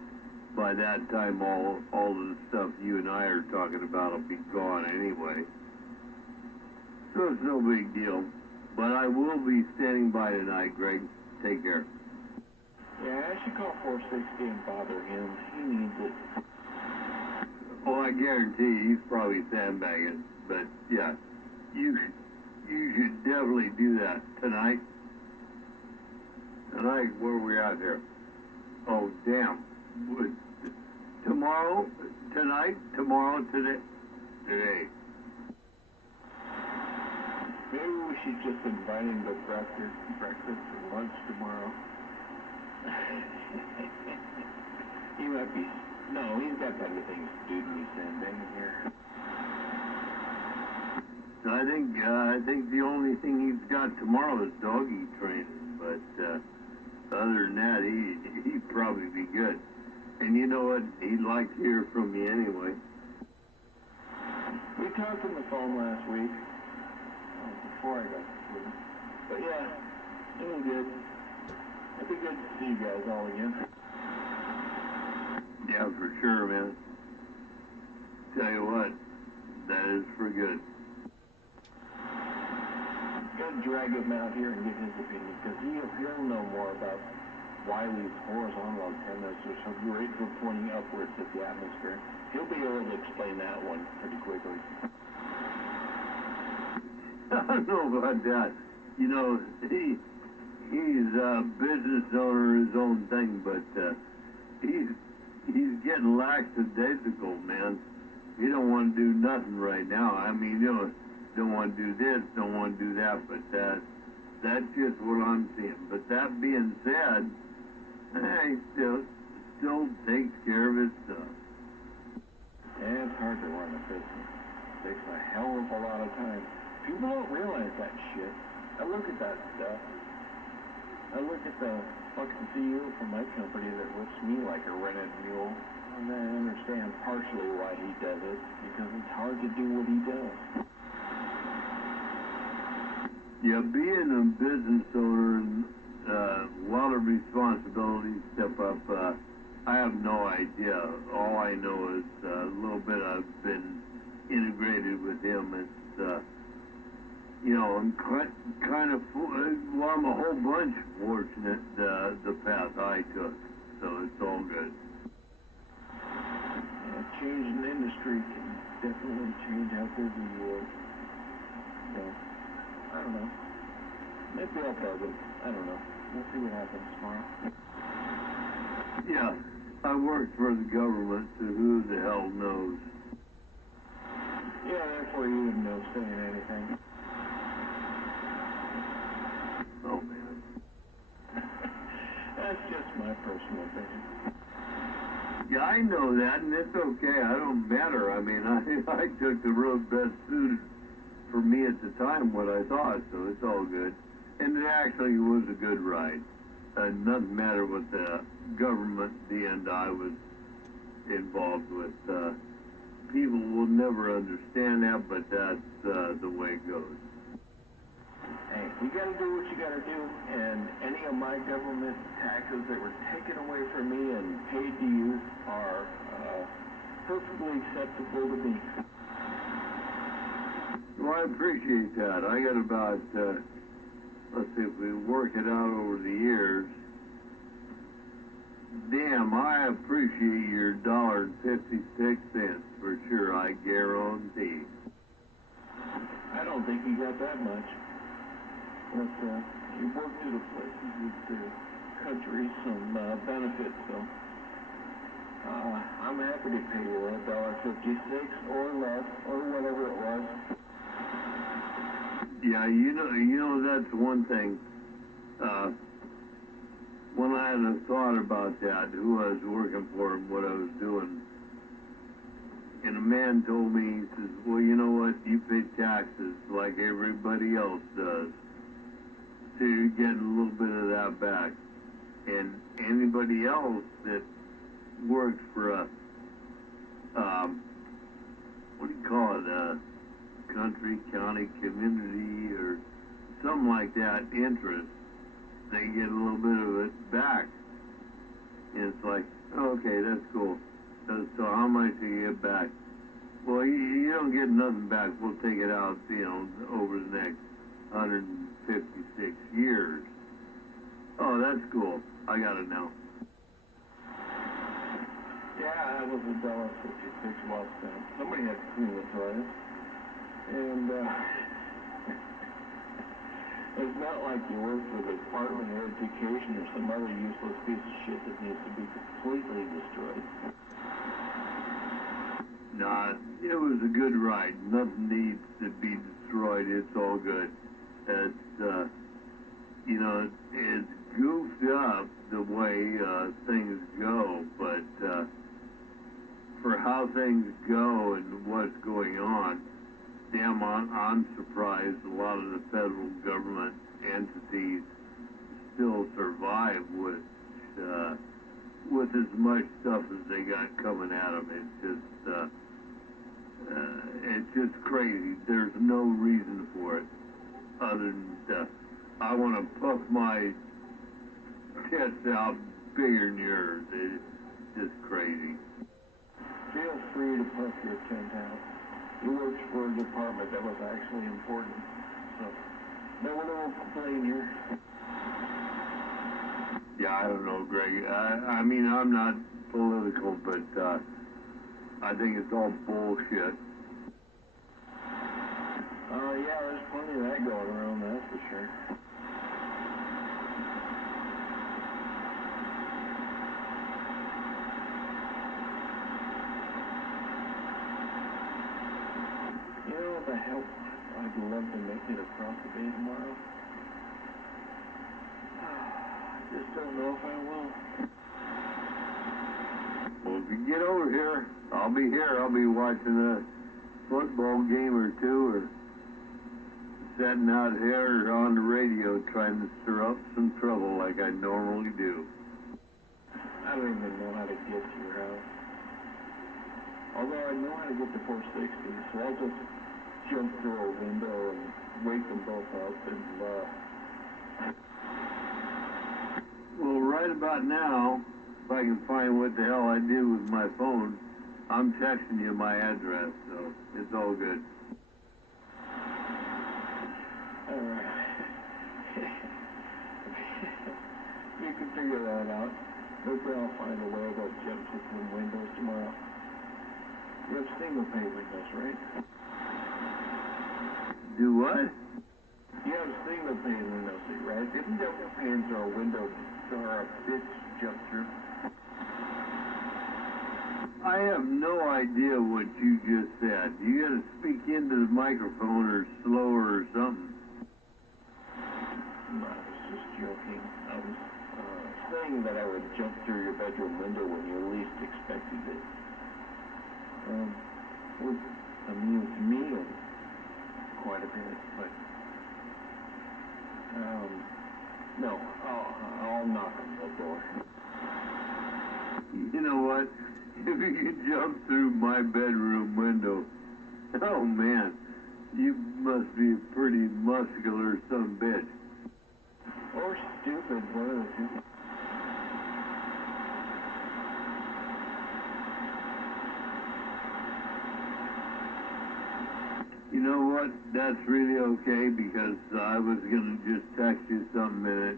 by that time, all the stuff you and I are talking about will be gone anyway. So it's no big deal. But I will be standing by tonight, Greg. Take care. Yeah, I should call 460 and bother him. He needs it. Oh, I guarantee he's probably sandbagging. But yeah, you should definitely do that tonight. Tonight, where are we at here? Oh, damn. Tomorrow, tonight, tomorrow, today. Maybe we should just invite him to breakfast and lunch tomorrow. He might be... No, he's got better things to do than be sandbagging here. I think the only thing he's got tomorrow is doggy training, but other than that, he'd probably be good. And you know what? He'd like to hear from me anyway. We talked on the phone last week, before I got to school. But yeah, it was good. It'd be good to see you guys all again. Yeah, for sure, man. Tell you what, that is for good. Gotta drag him out here and get his opinion, because he'll know more about why these horizontal antennas are so great for pointing upwards at the atmosphere. He'll be able to explain that one pretty quickly. I don't know about that. He's a business owner, his own thing, but he's getting lackadaisical, man. He don't want to do nothing right now. I mean, don't want to do this, don't want to do that, but that's just what I'm seeing. But that being said, he still takes care of his stuff. Yeah, it's hard to run a business. It takes a hell of a lot of time. People don't realize that shit. I look at that stuff. I look at the fucking CEO from my company that looks me like a rented mule. And I understand partially why he does it, because it's hard to do what he does. Yeah, being a business owner and a lot of responsibilities step up. I have no idea. All I know is a little bit I've been integrated with him. It's I'm kind of, I'm a whole bunch fortunate the path I took, so it's all good. Yeah, change in the industry can definitely change how busy you are. So, I don't know. Maybe I'll bug him. I don't know. We'll see what happens tomorrow. Yeah, I worked for the government, so who the hell knows? Yeah, therefore you wouldn't know saying anything. Oh, man. That's just my personal opinion. Yeah, I know that, and it's okay. I don't matter. I mean, I took the road best suited for me at the time, what I thought, so it's all good. And it actually was a good ride. Nothing matter with the government, the end I was involved with. People will never understand that, but that's the way it goes. Hey, you gotta do what you gotta do, and any of my government taxes that were taken away from me and paid to you are perfectly acceptable to me. Well, I appreciate that. I got about, let's see, if we work it out over the years, damn, I appreciate your $1.56 for sure, I guarantee. I don't think you got that much. But you work to the places that the country some benefits, so I'm happy to pay you that $1.56 or less or whatever it was. Yeah, you know that's one thing. When I had a thought about that, who I was working for and what I was doing, and a man told me, he says, well, you know what, you pay taxes like everybody else does, so you're getting a little bit of that back. And anybody else that works for a, what do you call it, a country, county, community, or something like that, interest, they get a little bit of it back. And it's like, okay, that's cool. So how much do you get back? Well, you don't get nothing back. We'll take it out, over the next 156 years. Oh, that's cool. I got it now. Yeah, that was $1.56 well spent. Somebody had to clean the toilet. And it's not like you work for the Department of Education or some other useless piece of shit that needs to be completely destroyed. Nah, it was a good ride. Nothing needs to be destroyed. It's all good. It's, it's goofed up the way things go, but for how things go and what's going on, damn, I'm surprised a lot of the federal government entities still survive with as much stuff as they got coming at them. It's just crazy. There's no reason for it other than I want to puff my chest out bigger than yours. It's just crazy. Feel free to puff your tent out. You worked for a department that was actually important, so no one will complain here. Yeah, I don't know, Greg. I mean, I'm not political, but I think it's all bullshit. Yeah, there's plenty of that going around, that's for sure. You know what the hell I'd love to make it across the bay tomorrow? I just don't know if I will. Well, if you get over here, I'll be here. I'll be watching a football game or two, or sitting out here on the radio trying to stir up some trouble like I normally do. I don't even know how to get to your house. Although I know how to get to 460, so I'll just jump through a window and wake them both up and, Well, right about now, if I can find what the hell I did with my phone, I'm texting you my address, so it's all good. Alright. You can figure that out. Maybe I'll find a way to jump through some windows tomorrow. You have single pane windows, right? Do what? You have single pane windows, right? Isn't double panes or a window or a bitch jump through? I have no idea what you just said. You gotta speak into the microphone or slower or something. No, I was just joking. I was saying that I would jump through your bedroom window when you least expected it. Would amuse me quite a bit, but no, I'll knock on the door. You know what? If you could jump through my bedroom window, oh man, You must be a pretty muscular son of a bitch. Or stupid, one of the two. You know what? That's really okay because I was going to just text you something and it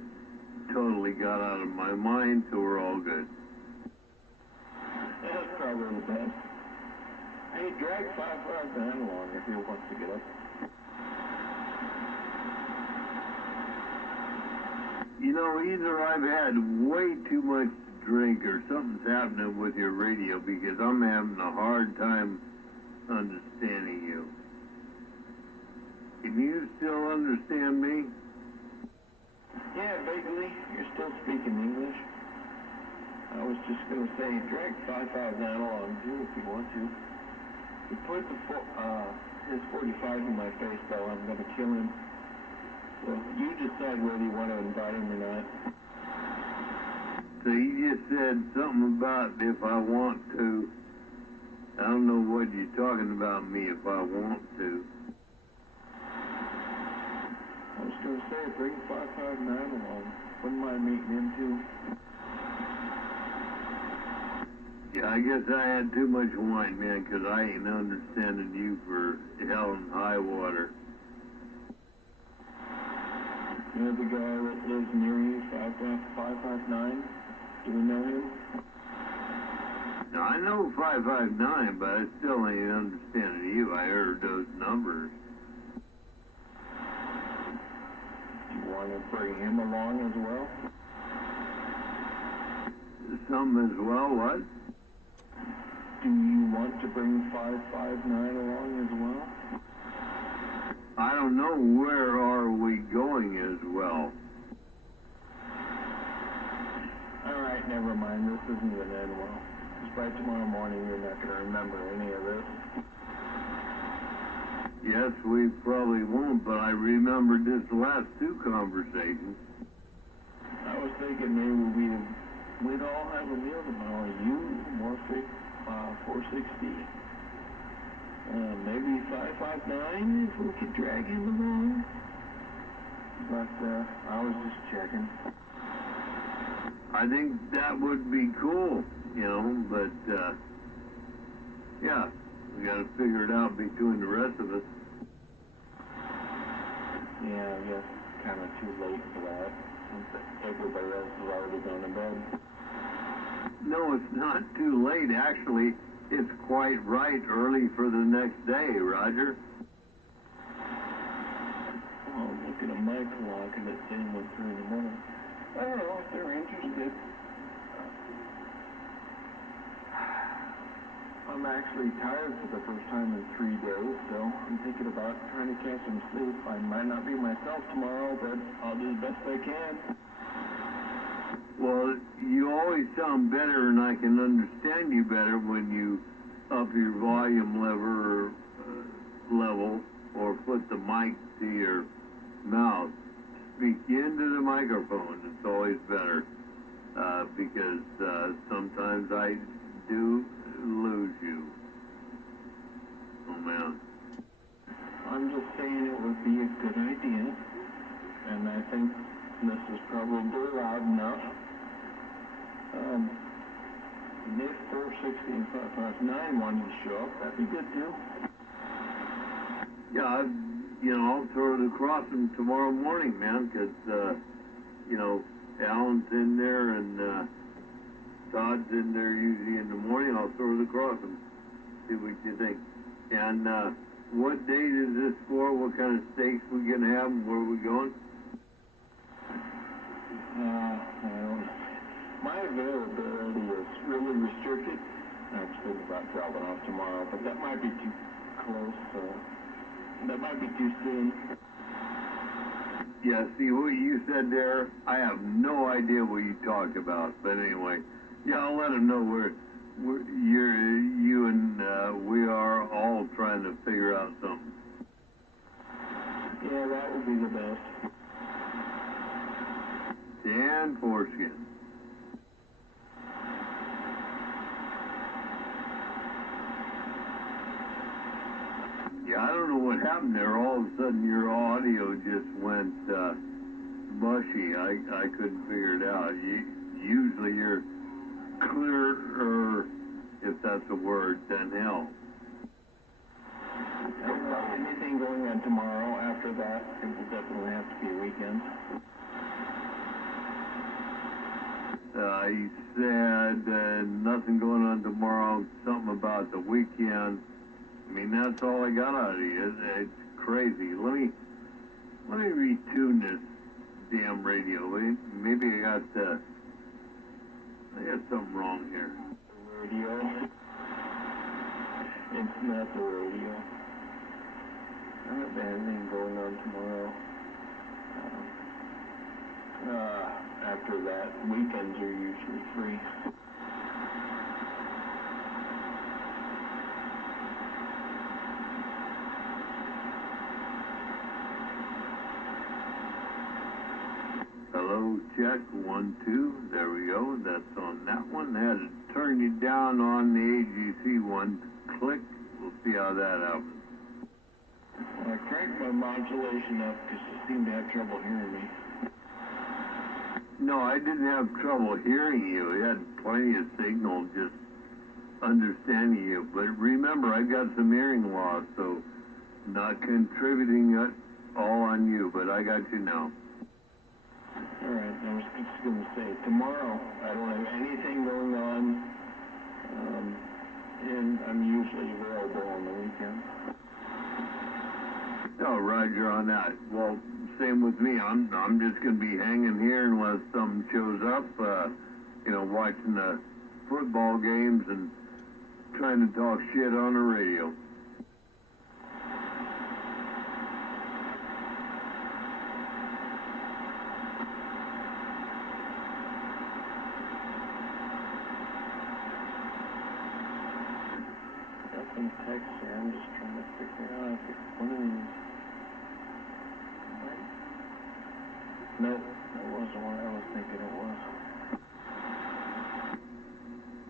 totally got out of my mind, so we're all good. That's probably the best. Hey, drag 559 along if he wants to get up. You know, either I've had way too much to drink or something's happening with your radio because I'm having a hard time understanding you. Can you still understand me? Yeah, vaguely. You're still speaking English. I was just going to say, drag 559 along too if you want to. He put his 45 in my face though, I'm going to kill him. So you decide whether you want to invite him or not. So you just said something about if I want to. I don't know what you're talking about me if I want to. I was going to say, bring 559 along. Wouldn't mind meeting him too. Yeah, I guess I had too much wine, man, 'cause I ain't understanding you for hell and high water. You know the guy that lives near you, 559? Do we know him? Now, I know 559, but I still ain't understanding you. I heard those numbers. Do you want to bring him along as well? Some as well, what? Do you want to bring 559 along as well? I don't know, where are we going as well? Alright, never mind. This isn't going to end well. Because by tomorrow morning you're not going to remember any of this. Yes, we probably won't, but I remembered this last two conversations. I was thinking maybe we'd all have a meal tomorrow. You, Morphic, 460. Maybe 559 if we could drag him along. But I was just checking. I think that would be cool, you know, but yeah, we got to figure it out between the rest of us. Yeah, I guess it's kind of too late for that, since everybody else is already going to bed. No, it's not too late, actually. It's quite right early for the next day, Roger. Well, I'm looking at my clock and it's saying 1:03 in the morning. I don't know if they're interested. I'm actually tired for the first time in 3 days, so I'm thinking about trying to catch some sleep. I might not be myself tomorrow, but I'll do the best I can. Well, you always sound better and I can understand you better when you up your volume level or put the mic to your mouth. Speak into the microphone. It's always better because sometimes I do lose you. Oh, man. I'm just saying it would be a good idea, and I think this is probably loud enough. If 460 and 559 wanted to show up, that'd be good too. Yeah, I'll throw it across them tomorrow morning, man, because, Alan's in there and Todd's in there usually in the morning. I'll throw it across them. See what you think. And what date is this for? What kind of steaks we gonna have and where are we going? I don't know. My availability is really restricted. I was thinking about dropping off tomorrow, but that might be too close. That might be too soon. Yeah, see what you said there? I have no idea what you talked about. But anyway, yeah, I'll let them know you and we are all trying to figure out something. Yeah, that would be the best. Dan Foreskin. Yeah, I don't know what happened there. All of a sudden, your audio just went mushy. I couldn't figure it out. Usually, you're clearer, if that's a word, than hell. Anything going on tomorrow after that, it will definitely have to be a weekend. He said nothing going on tomorrow, something about the weekend. I mean, that's all I got out of you. It's crazy. Let me retune this damn radio. Maybe I got something wrong here. The radio. It's not the radio. I don't have anything going on tomorrow. After that, weekends are usually free. Hello, check, 1, 2. There we go. That's on that one. Had to turn you down on the AGC one. Click. We'll see how that happens. I cranked my modulation up because you seem to have trouble hearing me. No, I didn't have trouble hearing you. You had plenty of signal, just understanding you. But remember, I got some hearing loss, so not contributing it all on you, but I got you now. Alright, I was just going to say, tomorrow I don't have anything going on, and I'm usually available on the weekend. Oh, Roger on that. Well, same with me. I'm just going to be hanging here unless something shows up, watching the football games and trying to talk shit on the radio. Got some text here. I'm just trying to figure out if it's one of these. Nope, that wasn't what I was thinking it was.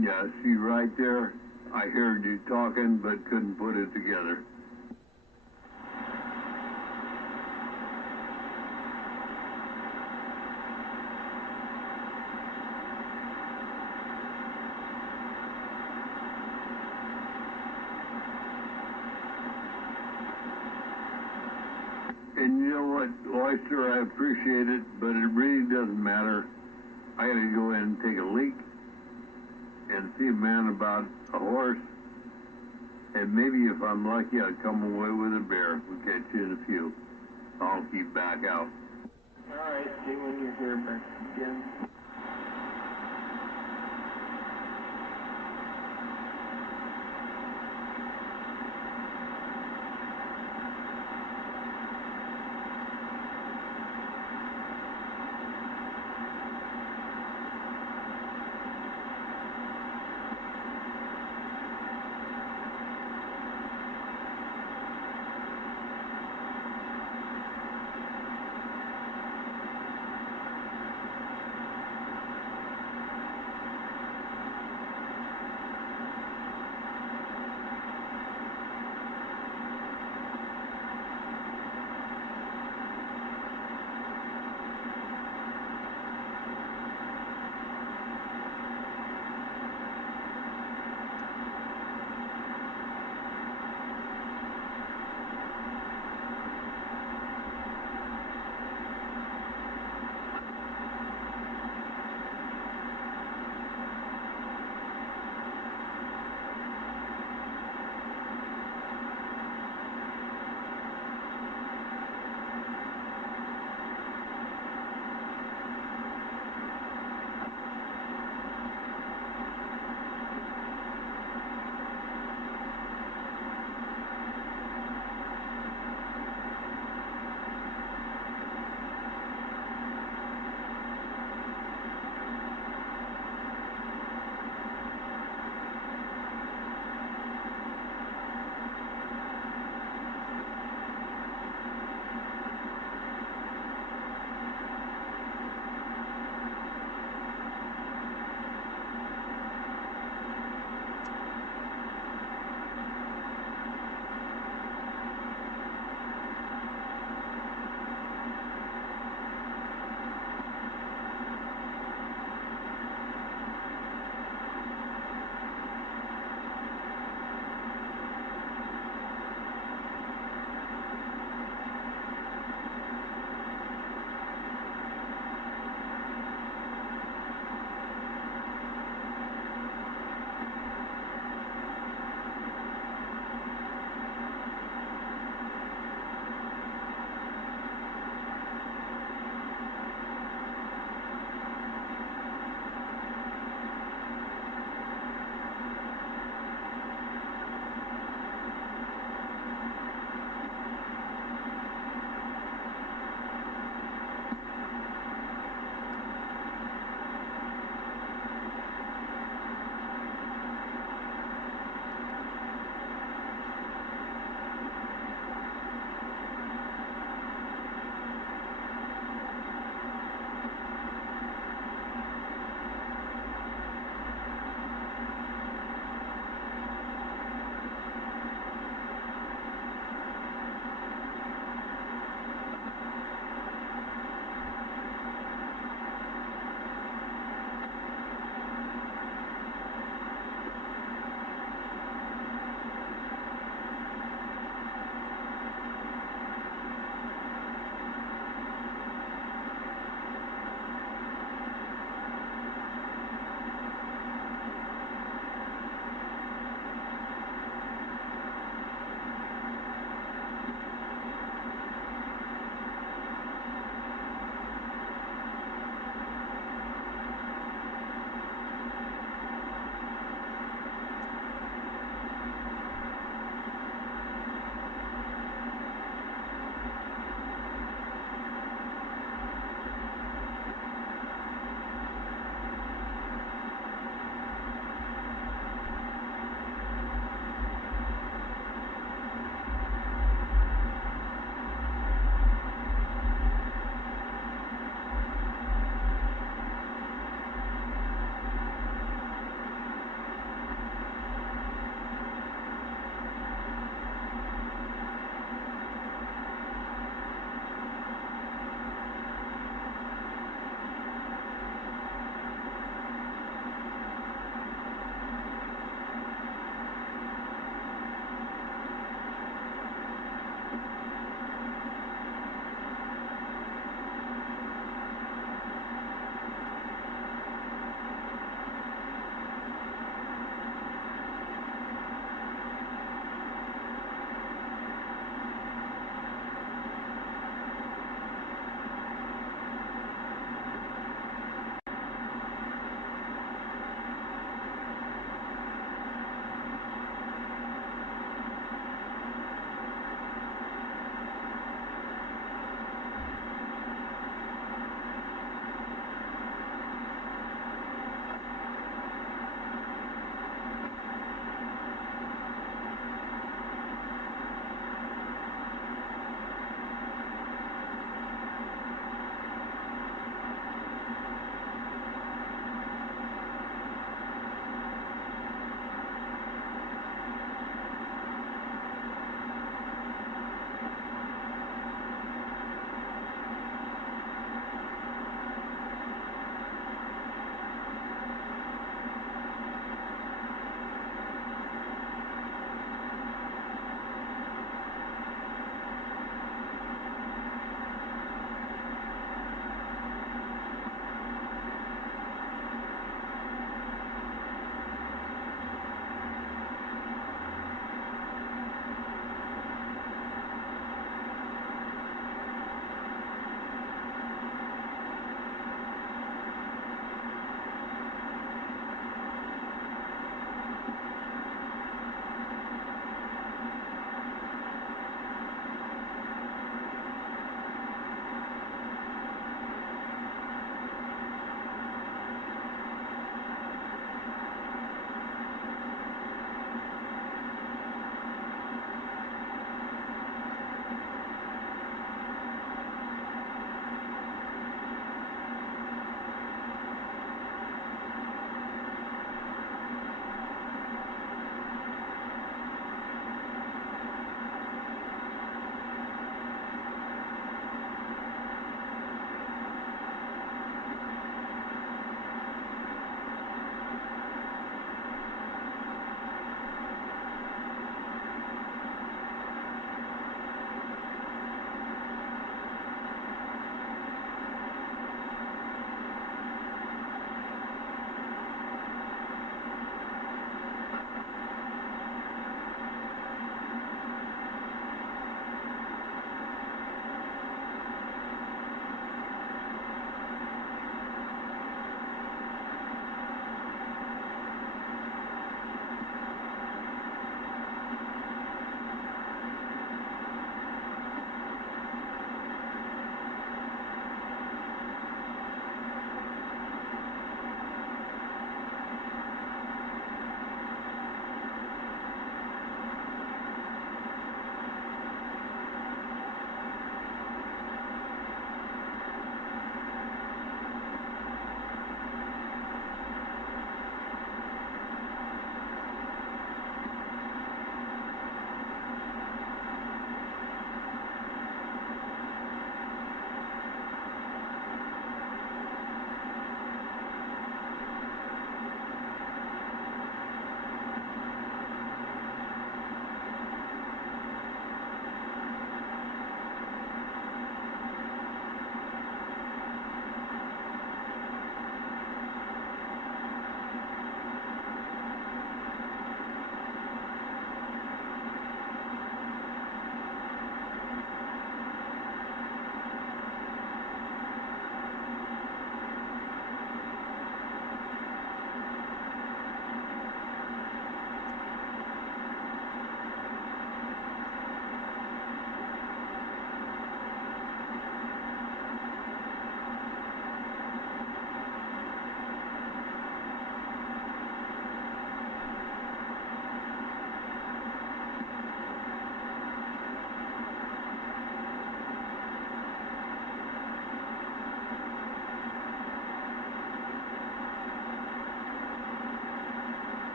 Yeah, see right there, I heard you talking but couldn't put it together. And you know what, Oyster, I appreciate it, but it really doesn't matter. I gotta go in and take a leak and see a man about a horse, and maybe if I'm lucky, I'll come away with a bear. We'll catch you in a few. I'll keep back out. Alright, see when you're here back again.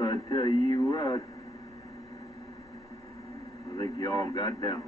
I tell you what, I think you all got down.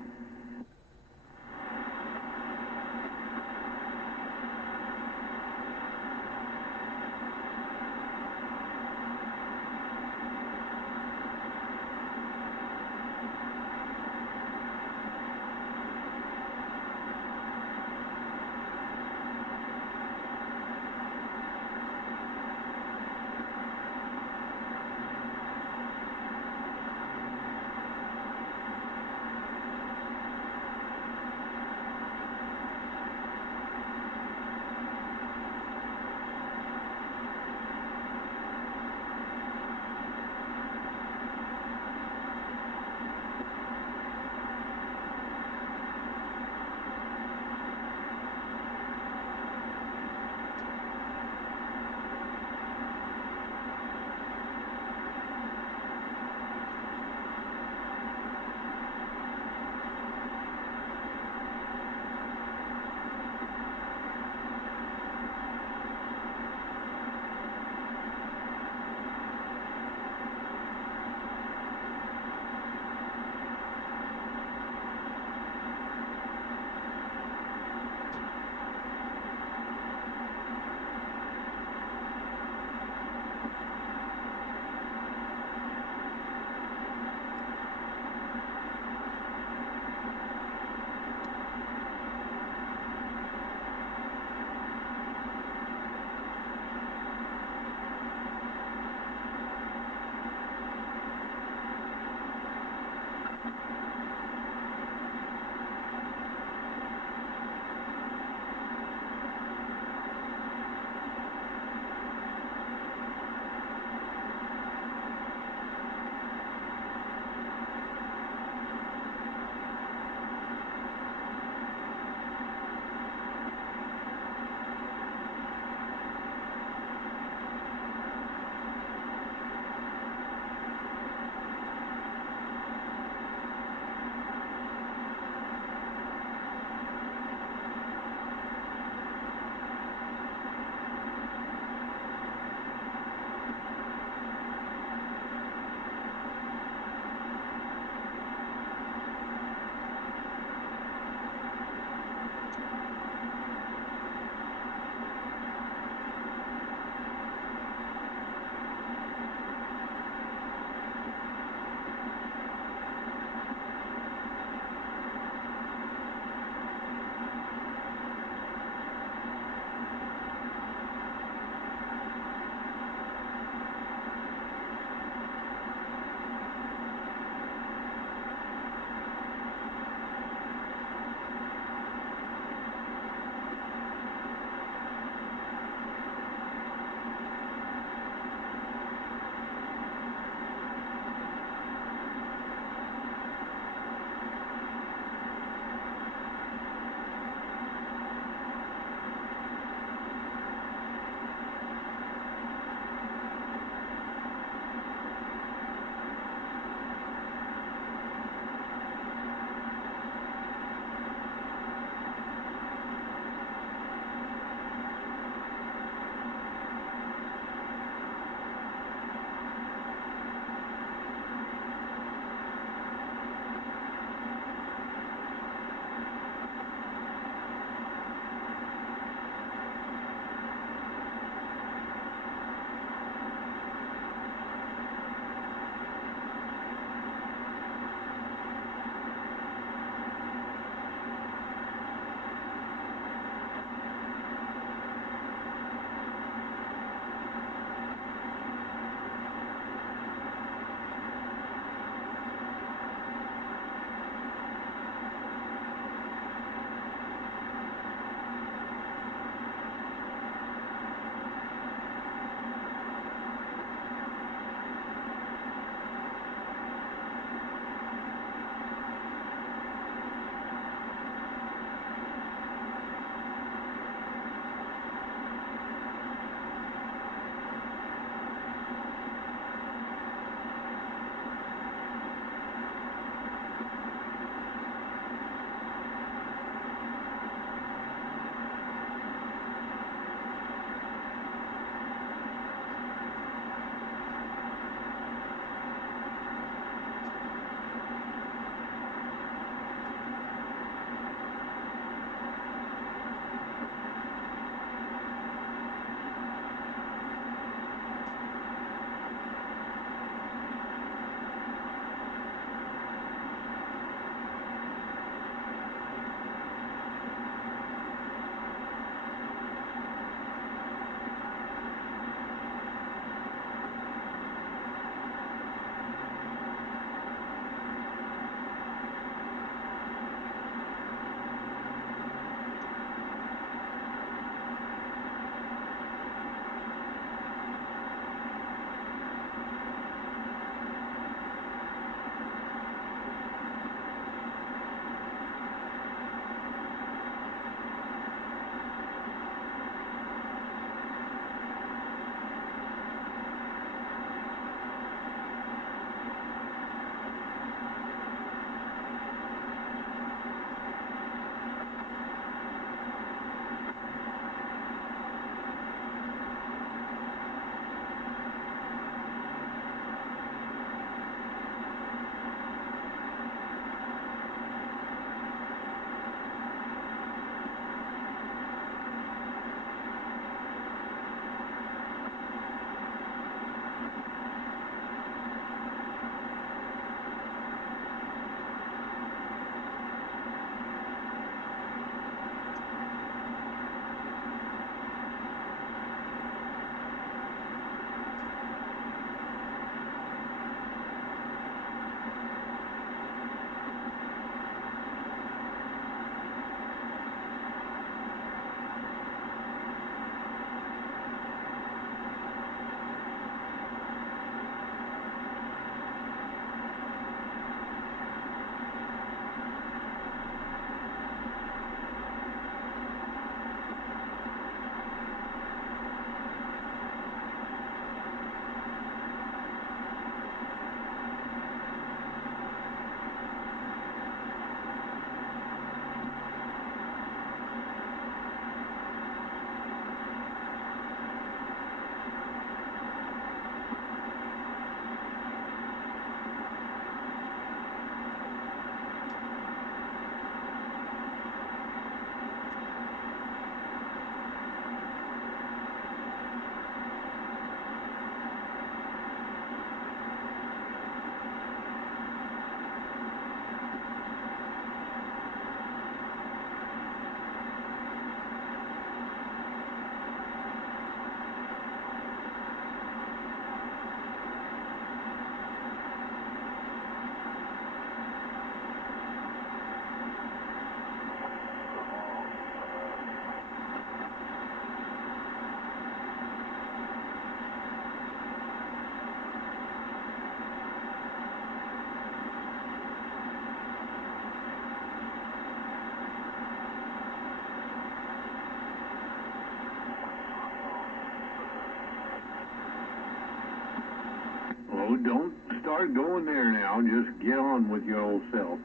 don't start going there now. Just get on with your old self.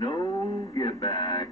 no get back.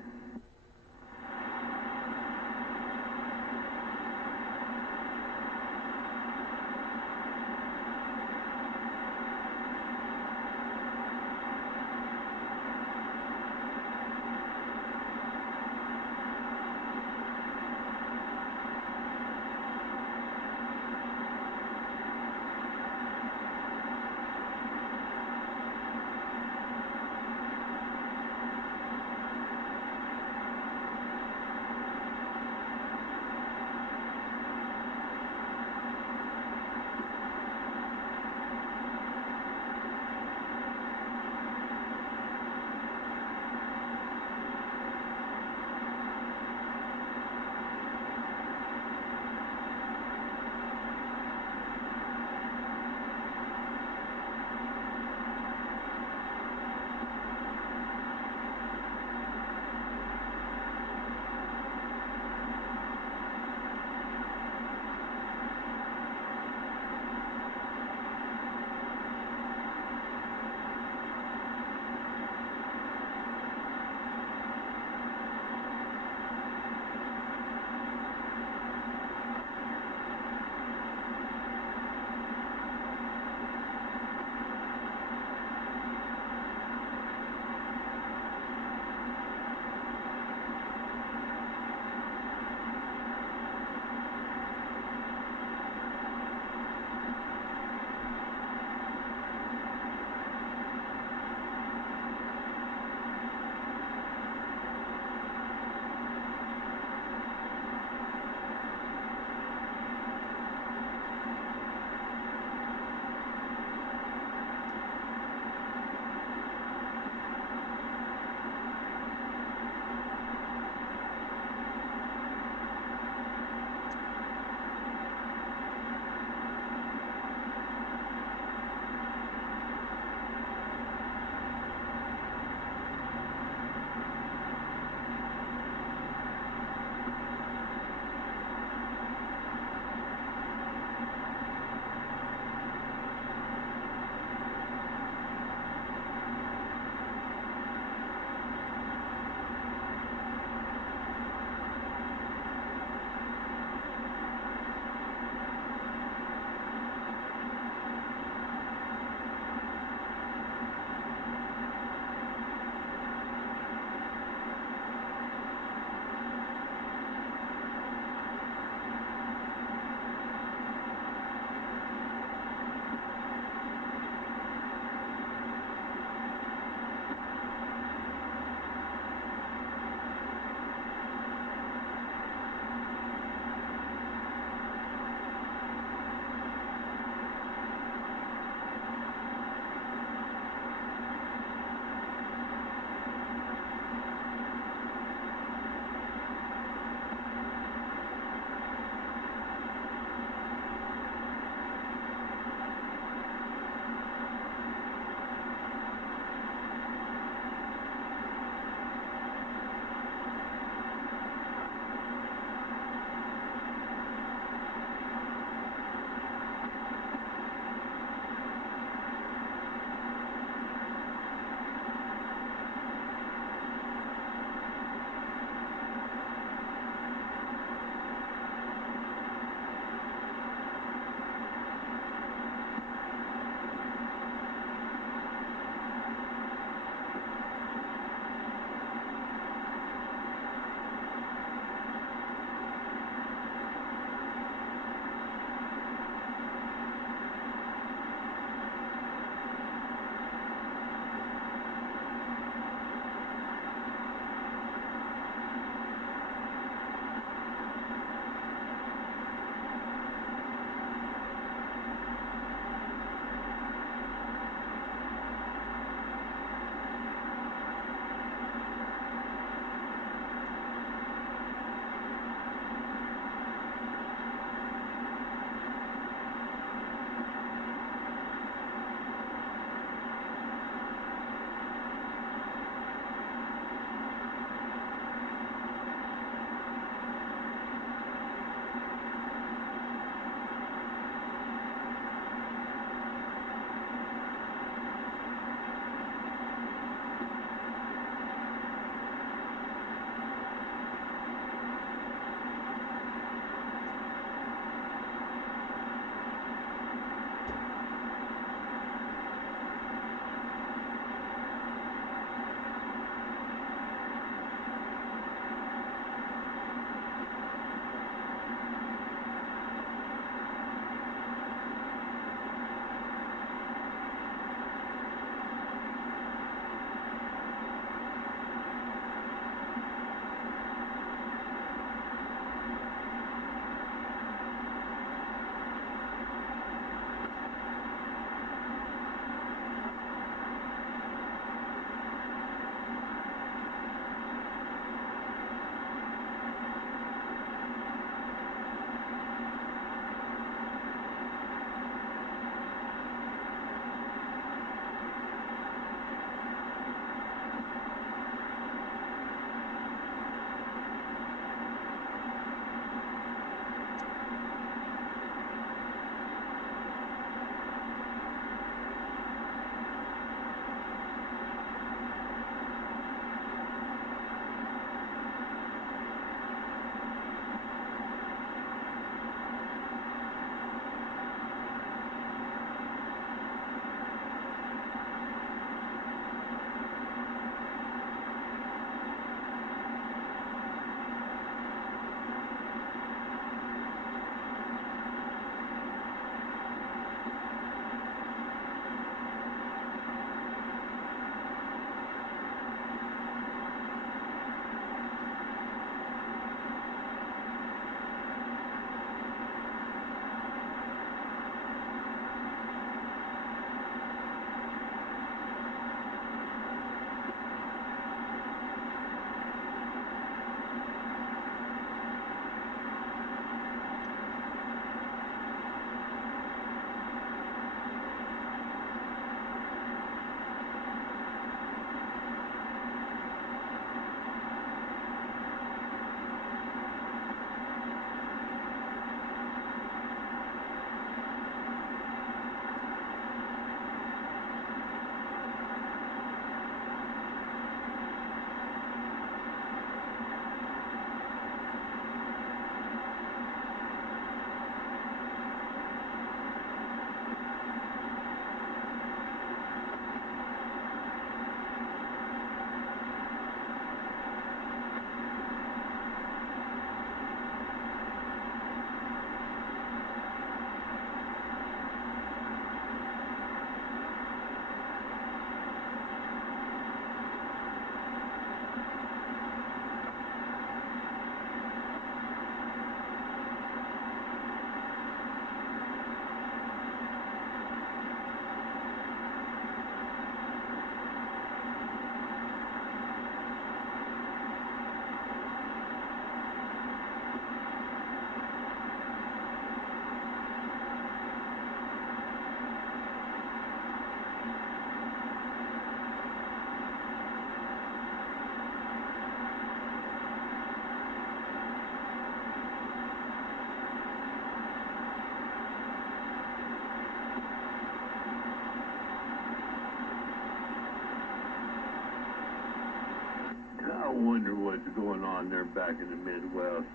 wonder what's going on there back in the Midwest.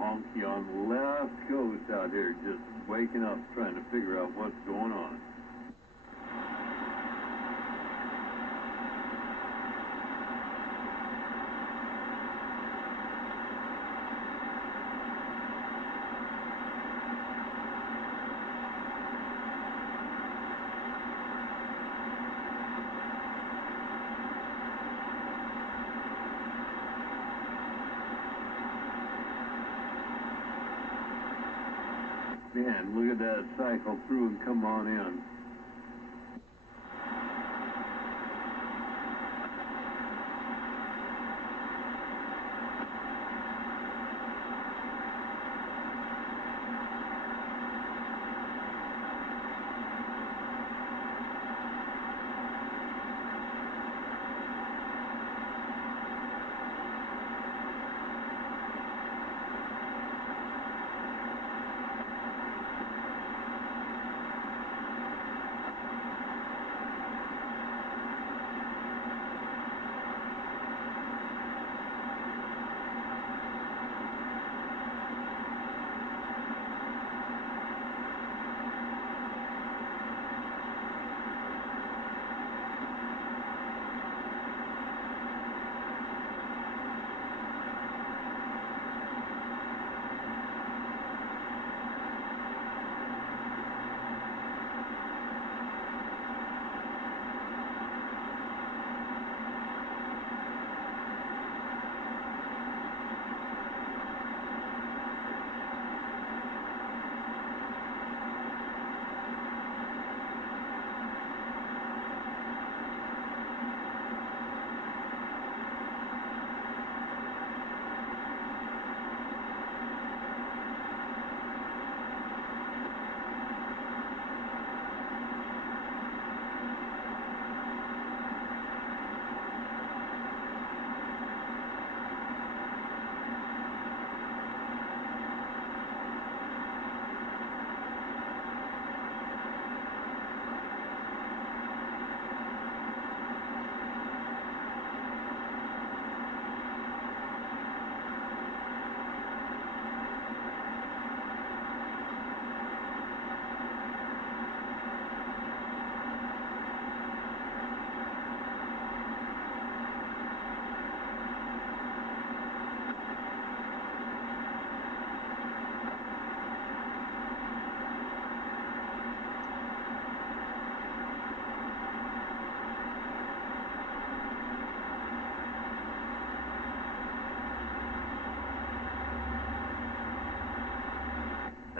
Honky on the left coast out here just waking up trying to figure out what's going on. Man, look at that cycle through and come on in.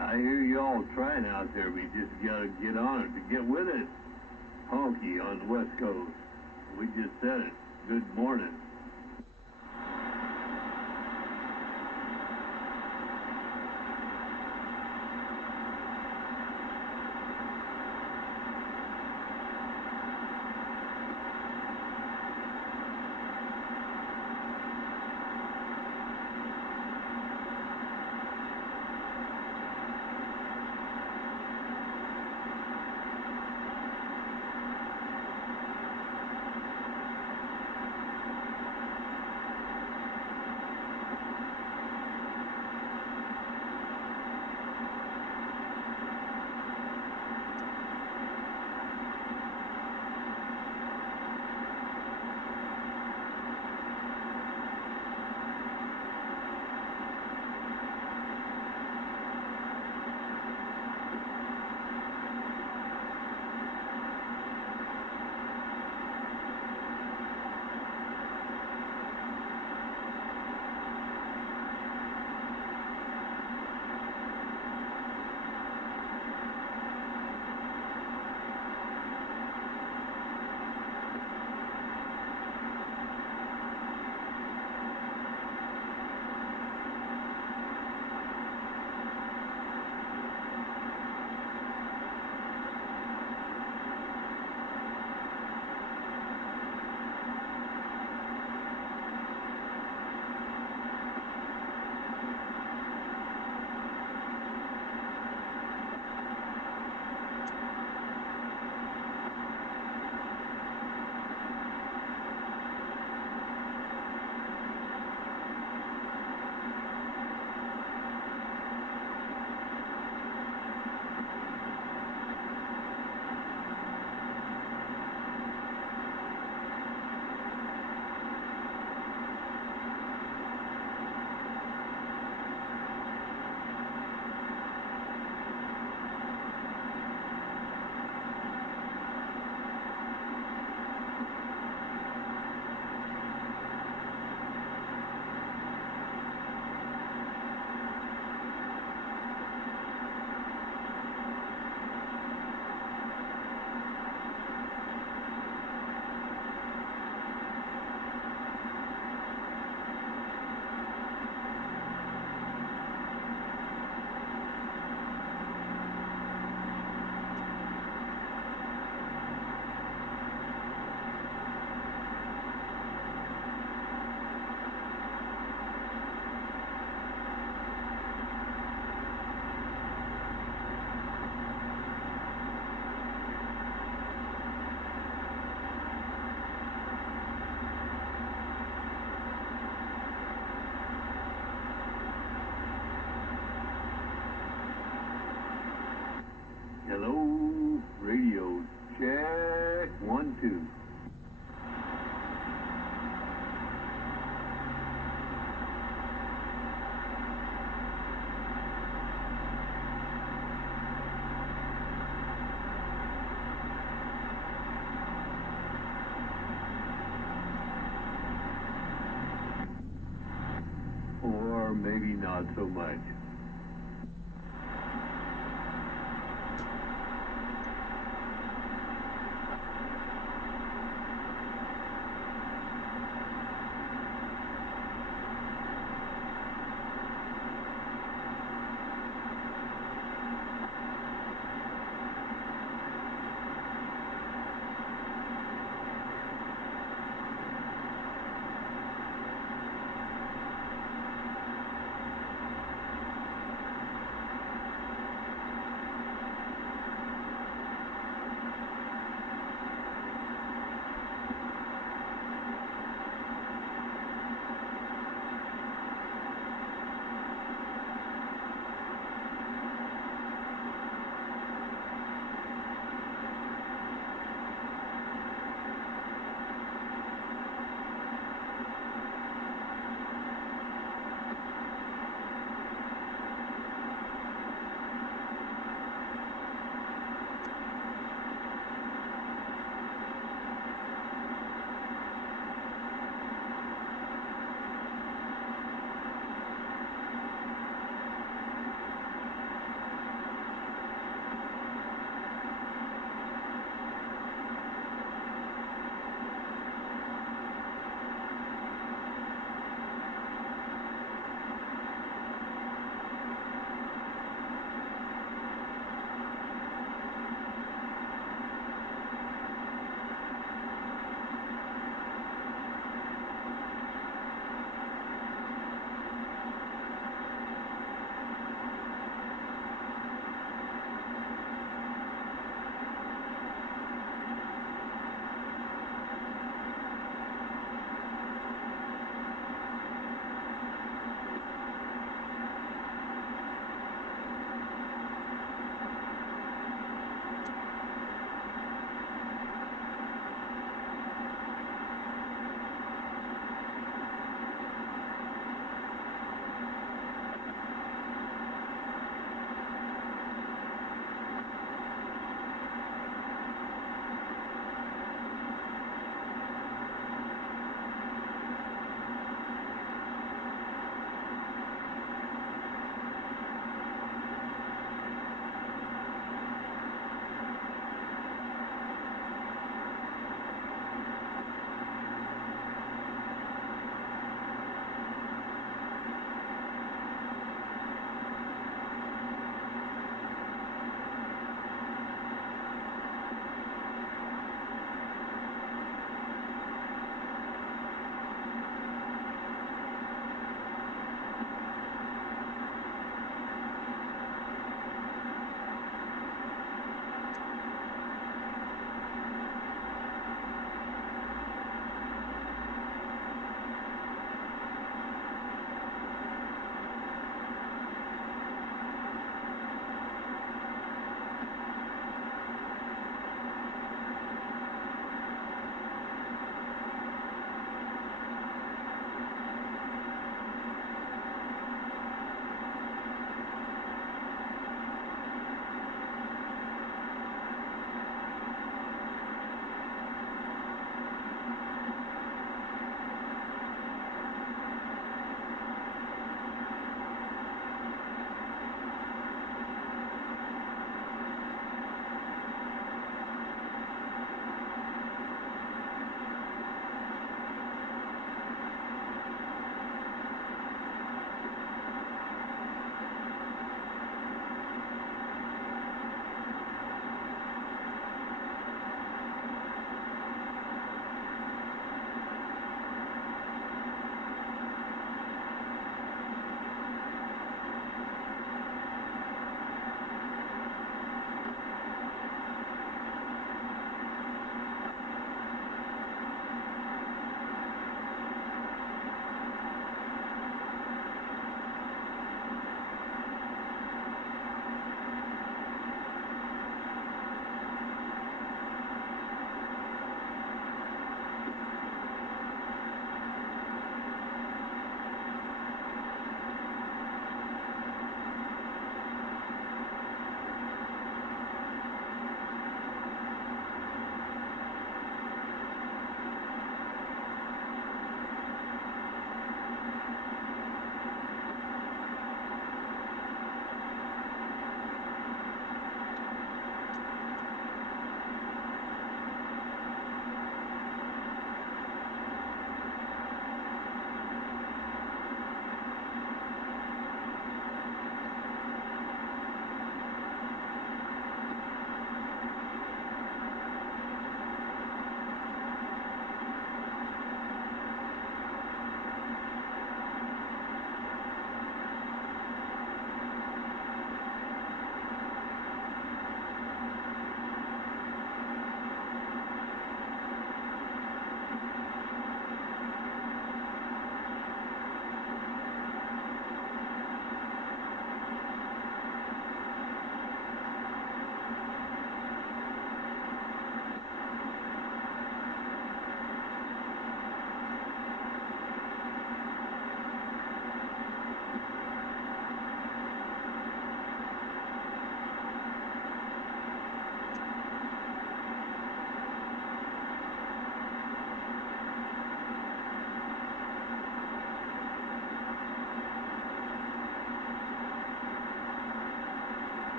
I hear y'all trying out there. We just gotta get on it to get with it. Honky on the West Coast. We just said it. Good morning. too. Or maybe not so much.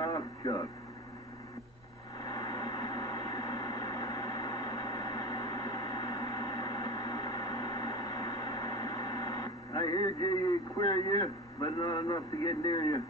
Chuck. I heard you queer you, but not enough to get near you.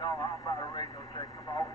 No, I'm about a radio check. Come on.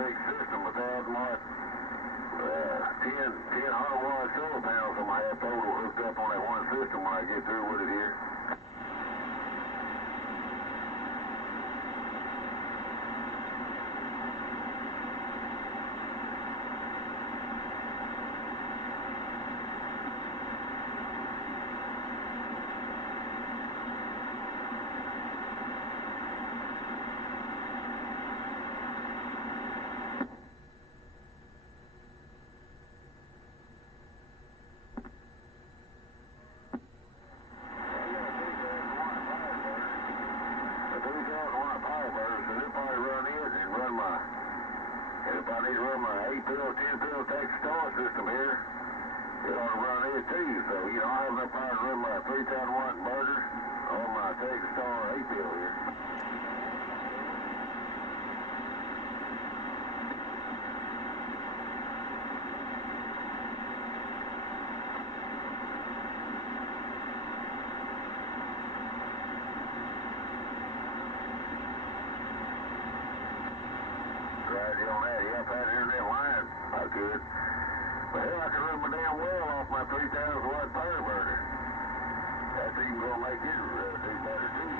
big system with 1,000-watt, 10 100-watt solar panels on my half total hooked up on that one system when I get through with it here. If I need to run my 8-pill, 10-pill Texas Star system here, it ought to run it too. So, you know, I have enough power to run my 3,000-watt inverter on my Texas Star 8-pill here. Right on that. Yeah, if I had an internet line, I could. But hell, I could run my damn well off my 3,000-watt power burner. That's even going to make it do better too.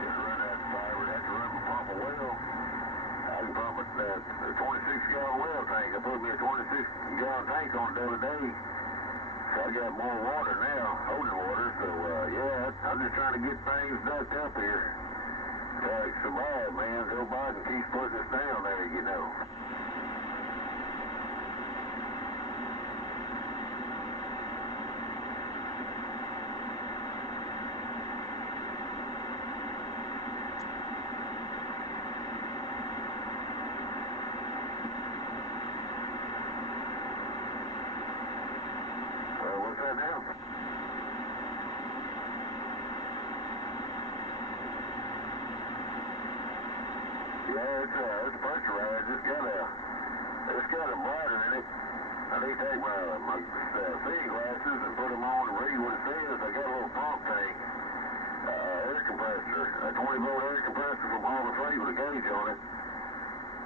Just run that fiber, have to run my pump a well. I can pump a 26-gallon well tank. I put me a 26-gallon tank on it the other day. So I got more water now, holding water. So, yeah, I'm just trying to get things ducked up here. Try to survive, man. Joe Biden keeps putting us down there, you know. Well, what's that now? Yeah, it's pressurized. It's got a bladder in it. I need to take my seeing glasses and put them on and read what it says. I got a little pump tank, air compressor, a 20-volt air compressor from Harbor Freight with a gauge on it.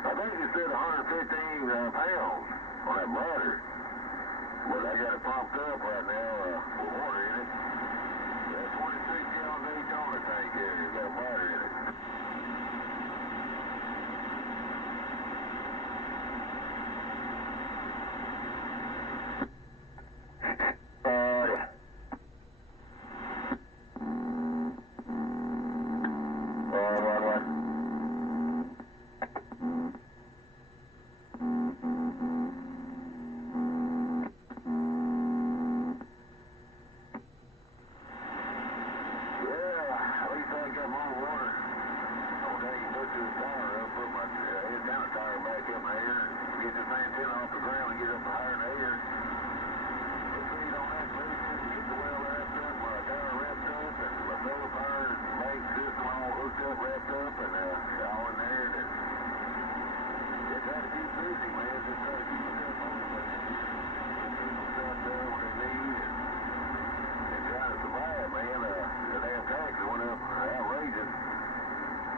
I think it said 115 pounds on that bladder, but I got it pumped up right now with water in it. That 26-gallon Daytona tank here, it's got a bladder in it. Get this antenna off the ground and get up higher in the air. Put feed on that pressure, get the well wrapped up, my tower wrapped up, and my solar power bank system all hooked up, wrapped up, and all in there. And just try to keep busy, man. Just try to keep yourself motivated. Get people stuff done when they need, and trying to survive, man. The damn taxes went up outrageous.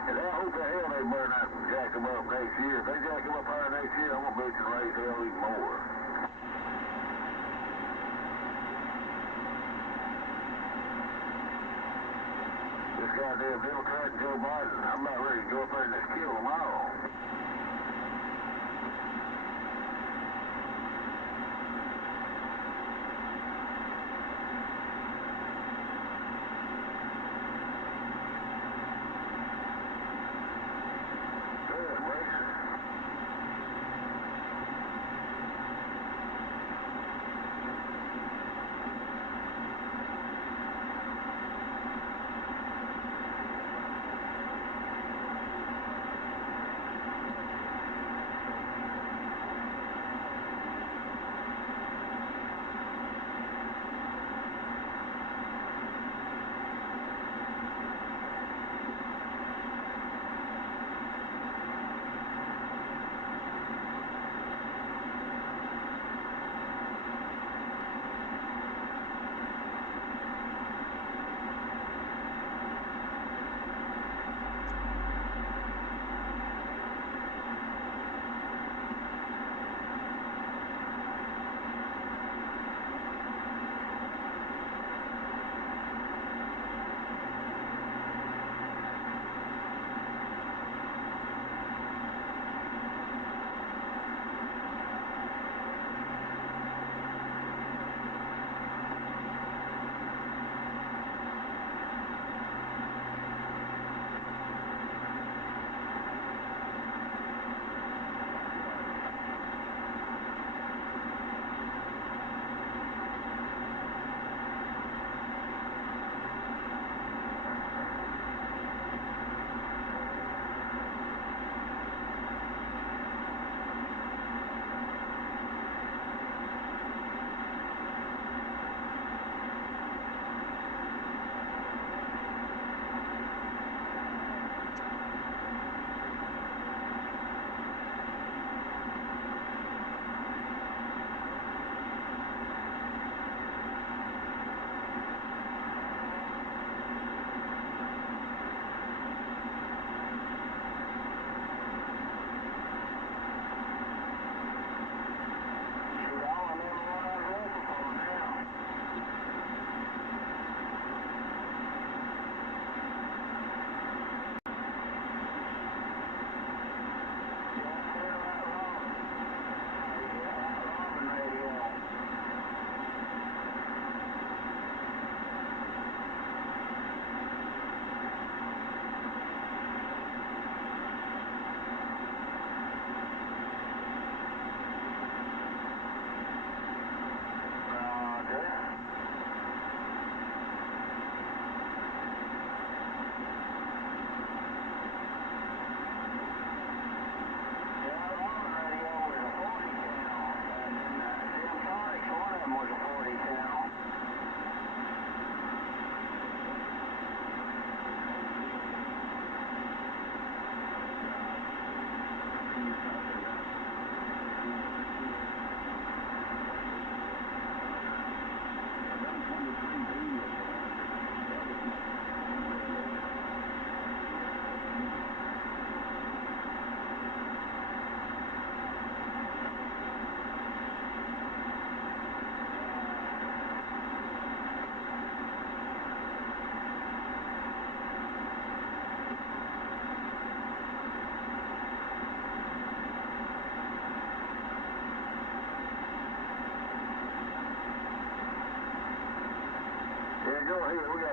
And I hope the hell they better not jack them up next year. If they jack them up higher next year, I'm going to bitch and raise hell even more. This goddamn Democrat and Joe Biden, I'm about ready to go up there and just kill them all.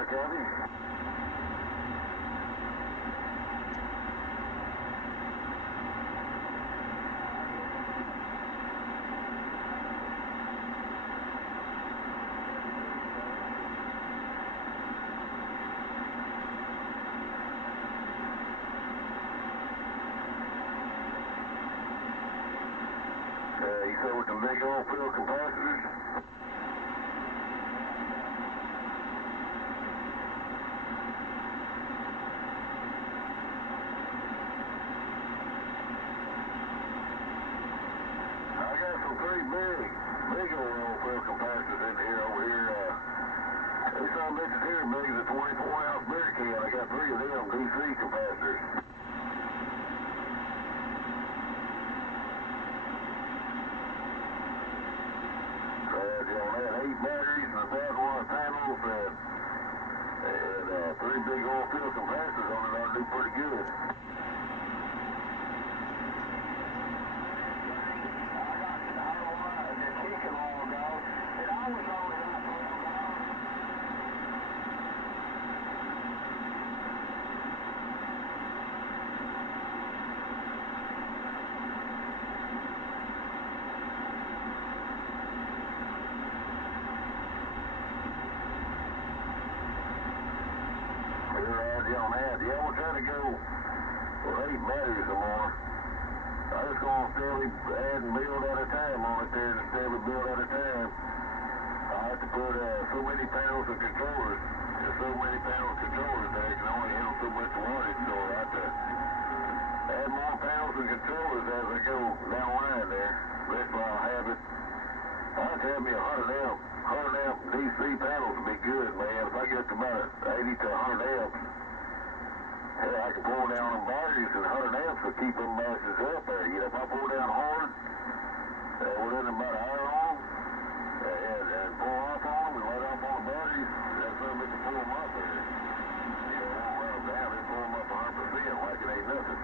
copy. You said with the big old field capacitors? I got some pretty big old field capacitors in here over here. These some bitches here big as a 24-ounce beer can. I got 3 of them DC capacitors. On that 8 batteries and 1,000-watt panels and 3 big oil field capacitors on it ought to do pretty good. I got you. I don't know why they're kicking long ago. And I was only like 12 hours. On that. Yeah, we'll try to go with 8 batteries or more. I'm just going to steadily add and build at a time on it there, and steadily build at a time. I have to put so many panels and controllers. There's so many panels and controllers there, it can only handle so much wattage, so I have to add more panels and controllers as I go down the line there. Eventually I'll have it. I have to have me 100 amp DC panels to be good, man. If I get to about 80 to 100 amps, hell, I can pull down on batteries and 100 amps to keep them masses up there. You know, if I pull down hard, within about an hour long, and pull off on them and let off on the batteries, that's something to pull them up there. You know, won't run them down, they pull them up 100% like it ain't nothing.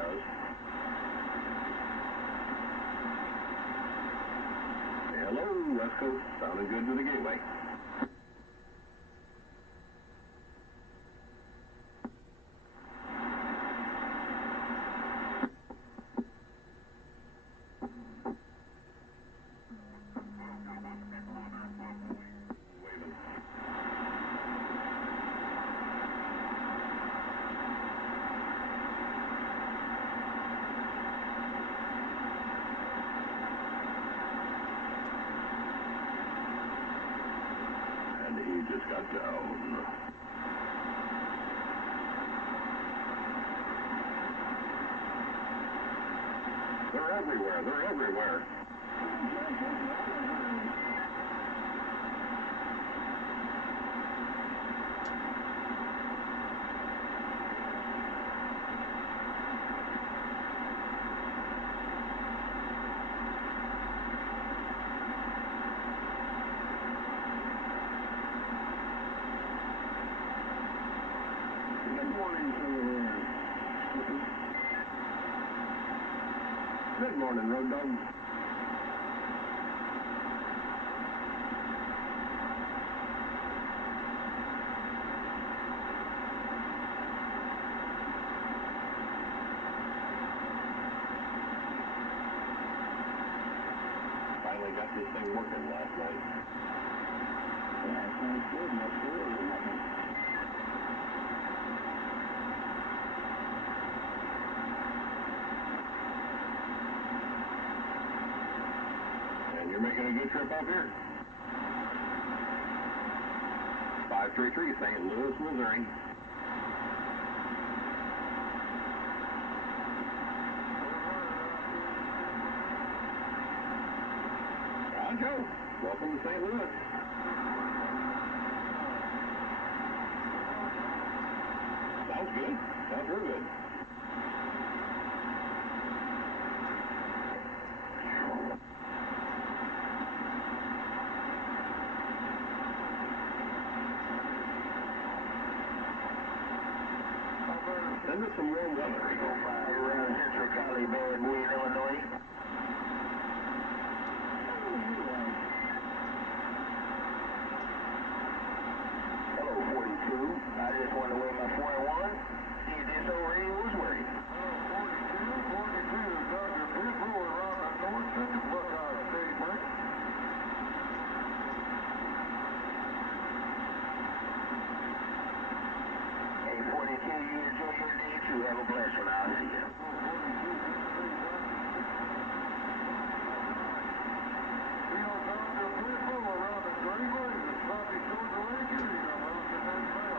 does. Hello, West Coast. Sounding good to the gateway. He just got down. They're everywhere. They're everywhere. Good morning, Road Dog. Finally got this thing working last night. Yeah, sounds good. No squirrels or nothing. And you're making a good trip up here. 533 St. Louis, Missouri. Joe, welcome to St. Louis. Sounds good. Sounds real good. Send us some warm weather. Eagle 5 around Central Cali, Bad Boy, Illinois. Hello, 42. I just wanted to weigh my 41. See if this old radio was working. 42, Dr. Pippo around the north end of Buckeye State Bank. Hey, 42, you enjoy your day too. Have a blessed one. I'll see you. Dr. Pippo around the Great Lakes, the Sloppy Shores of Lake Erie, I'm losing that bell.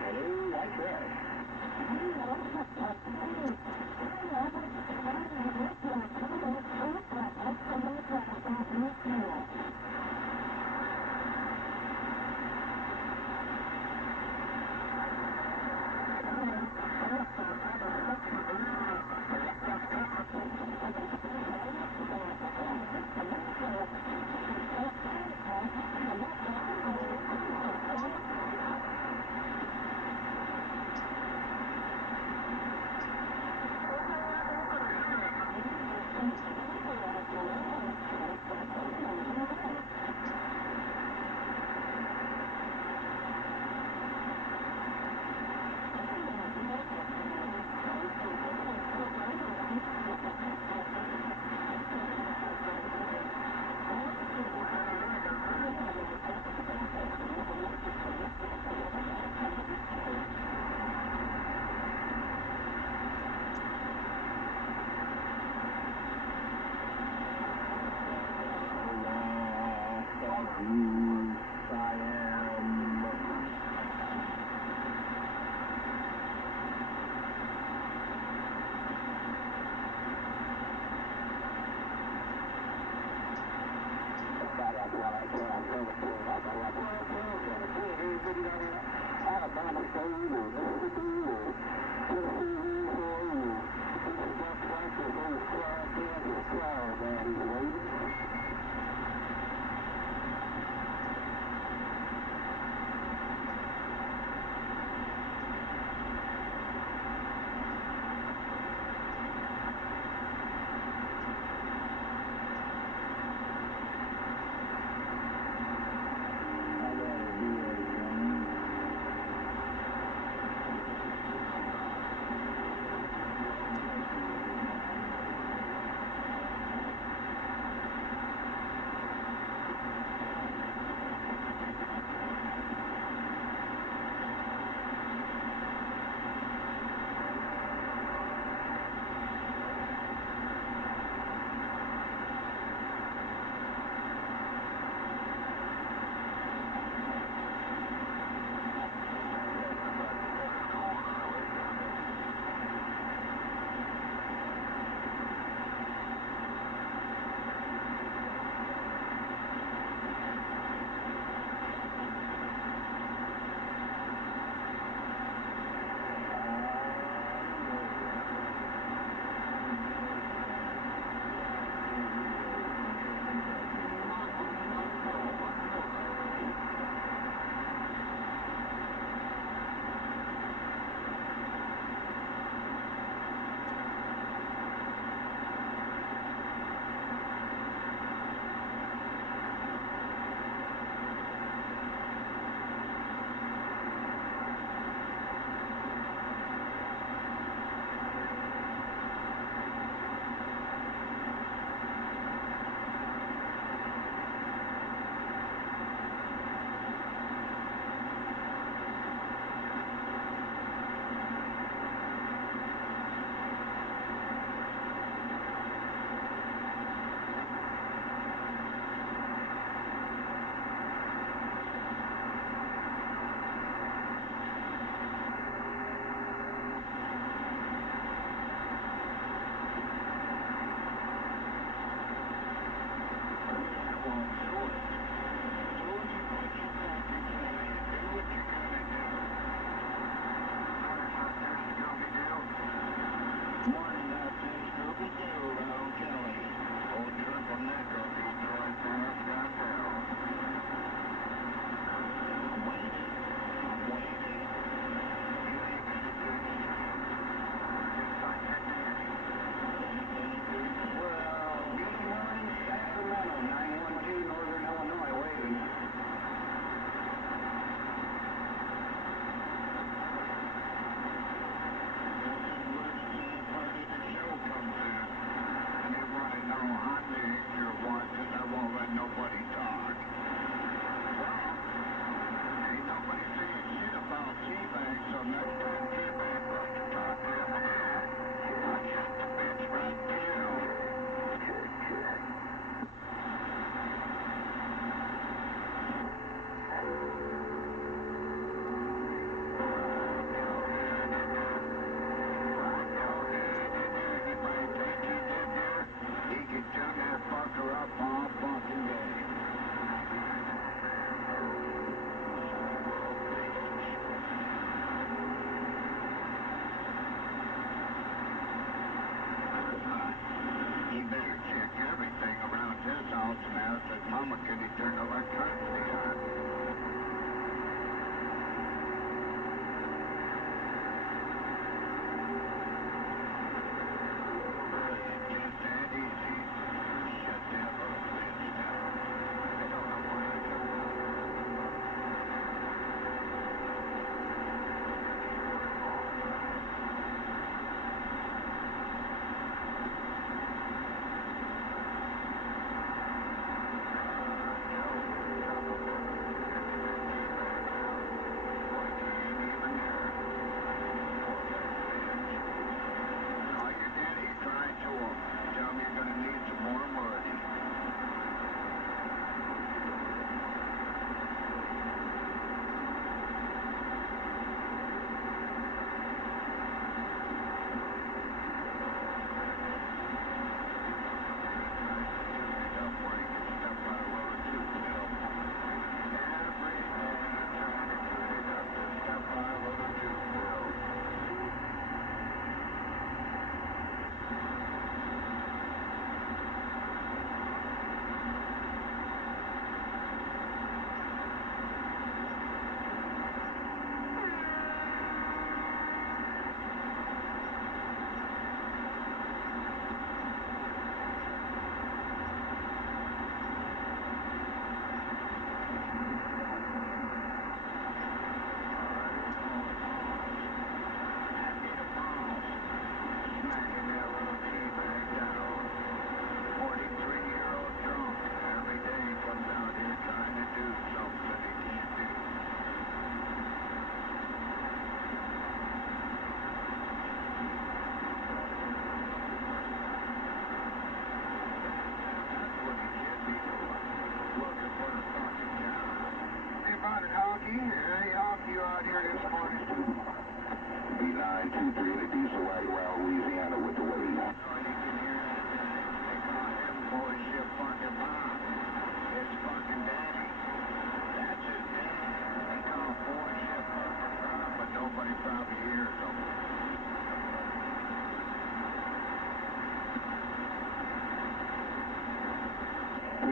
Hello, white trash.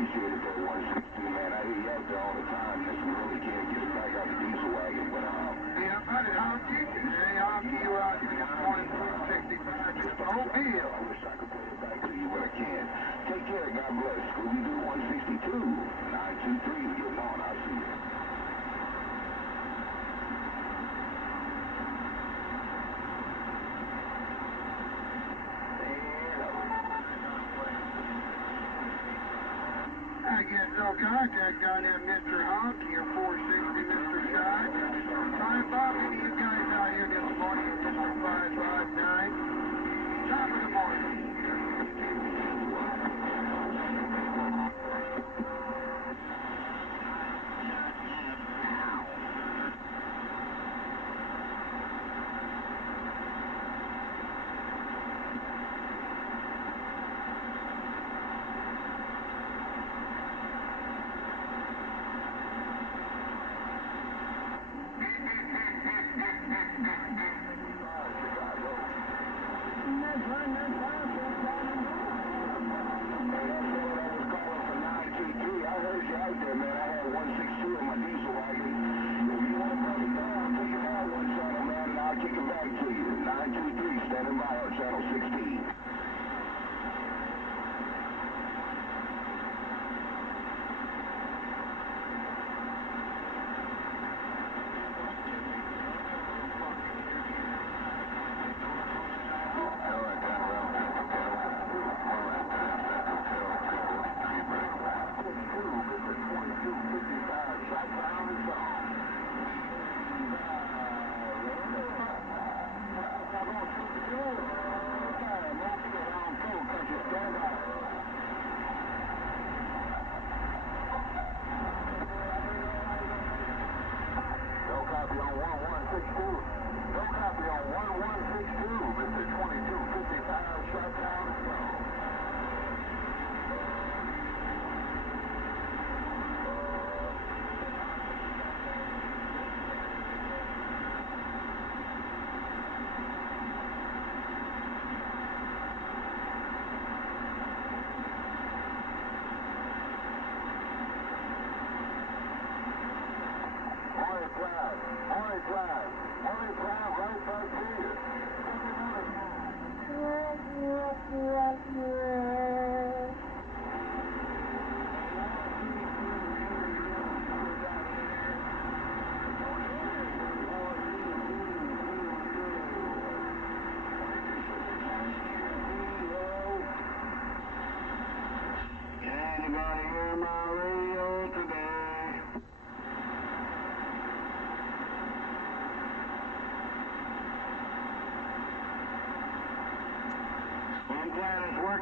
appreciate it there, 162, man. I hear you out there all the time. Just really can't get it back out the diesel wagon, but Yeah, buddy, I'll keep you. Hey, I'll keep you out to this 2265 just Mobile. I wish I could put it back to you, but I can't. Take care. God bless. Scooby-Doo 162. 923 is getting on. I'll see you. I guess no contact on that Mr. Honky or 460 Mr. Scott. Sorry about any of you guys out here this morning in Mr. 559. Top of the morning.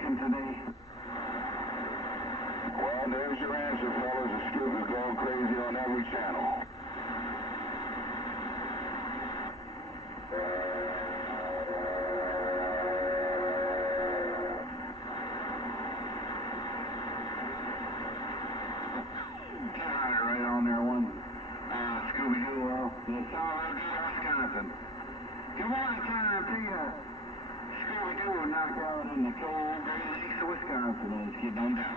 Today. Well, there's your answer, fellas. The Scoop is going crazy on every channel. Right on there, one Scooby-Doo. It's all real good, Wisconsin. Good morning time to you. Scooby-Doo knocked out in the cold Great Lakes of Wisconsin, and it's getting on down.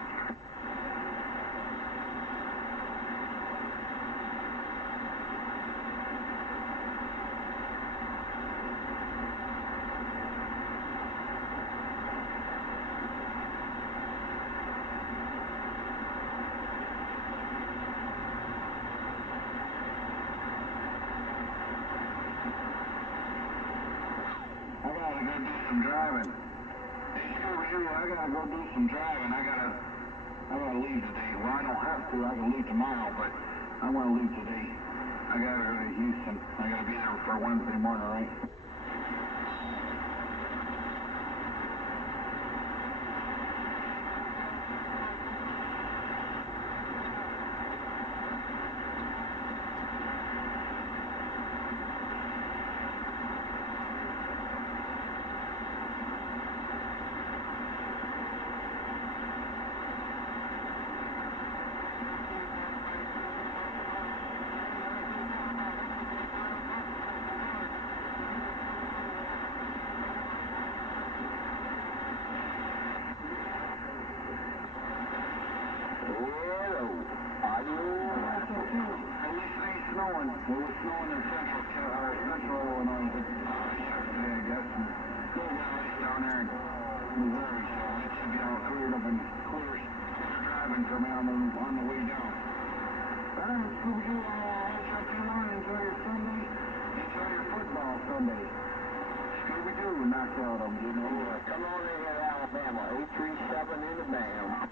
I gotta go do some driving. Hey, Scooby-Doo, I gotta go do some driving. I gotta leave today. Well, I don't have to. I can leave tomorrow, but I want to leave today. I gotta go to Houston. I gotta be there for Wednesday morning, right? snowing. It was snowing in central Illinois yesterday, I guess. And Gold Valley's down there in Missouri, so it should be all cleared up and clear driving for me on the way down. But I'm Scooby-Doo. I'll talk to you tomorrow. Enjoy your Sunday. Enjoy your football Sunday. Scooby-Doo knocked out of you know. Come on in here, Alabama. 837 in the bam.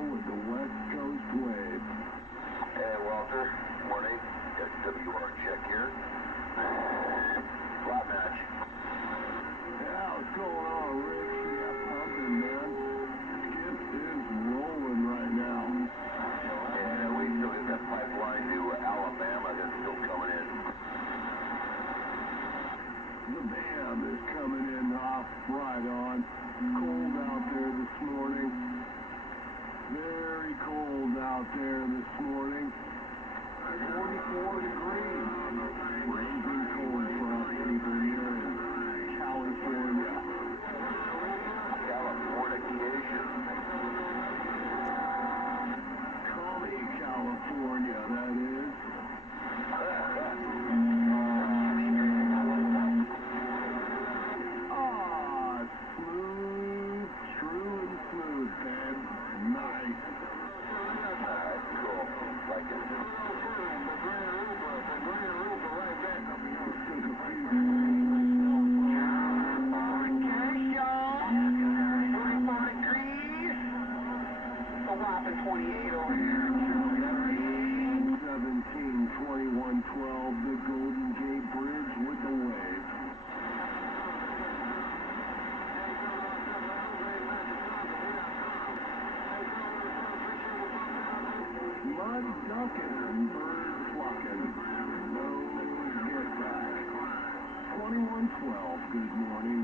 with the West Coast Wave. Hey, Walter. Morning. SWR check here. Flat match. Yeah, what's going on, Rich? Yeah, pumping, man. Skip is rolling right now. And we still got that pipeline to Alabama that's still coming in. The band is coming in right on. Cold out there this morning. Very cold out there this morning. 44 degrees. Raging cold for us people here in California. Californication. Sunny California, that is. Smooth, true and smooth, babe. Nice. Alright, cool. Like it. A whopping 28 over here. 17-21-12, the Golden Gate Bridge with the wave. Mud ducking and bird plucking. No get back. 21-12, good morning.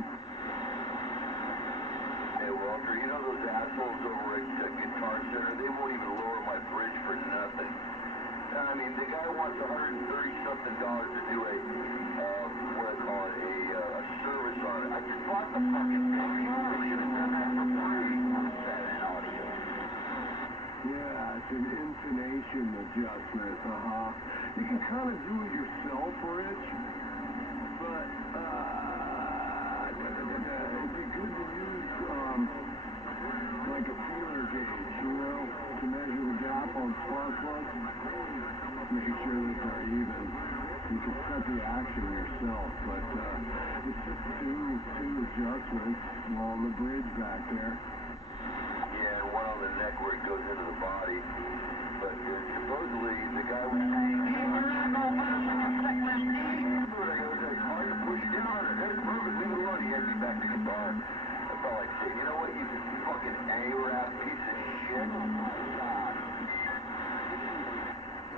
Hey, Walter, you know those assholes over at Guitar Center? They won't even lower my bridge for nothing. I mean, the guy wants $130-something to do a, what do I call it, a service on it. I just bought the fucking thing. They should have done that for free. That audio. Yeah, it's an intonation adjustment, You can kind of do it yourself, Rich, but, it'd be good to use, like a feeler gauge, to measure the gap on spark plugs. Make sure that they're even. You can set the action yourself, but, it's just two adjustments on the bridge back there. Yeah, and one on the neck where it goes into the body. But supposedly the guy was saying, it's hard to push down. It's perfect. Leave it alone. He had me back to guitar. That's all I say. You know what, you fucking A-rap piece of shit?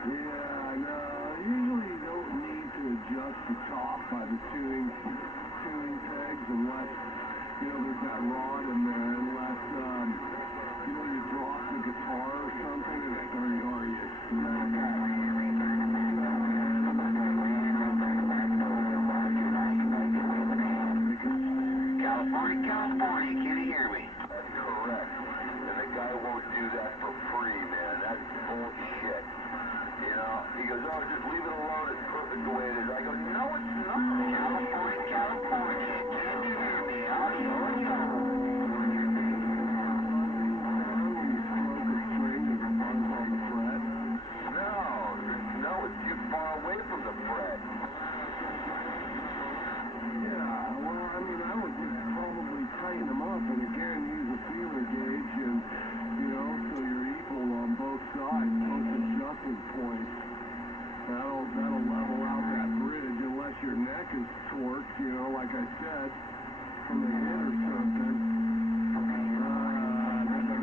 Yeah, no, usually you don't need to adjust the top by the tuning pegs unless, there's that rod in there, unless, you drop the guitar or something, or you smack California, can you hear me? That's correct. And the guy won't do that for free, man. That's bullshit. He goes, oh, just leave it alone. It's perfect the way it is. I go, no, it's not. California, can you hear me? Audio. No, it's too far away from the fret. Yeah, well, I would just probably tighten them up and again use a feeler gauge and, so you're equal on both sides, both adjustment points. That'll level out that bridge unless your neck is torqued, like I said, from a hit or something.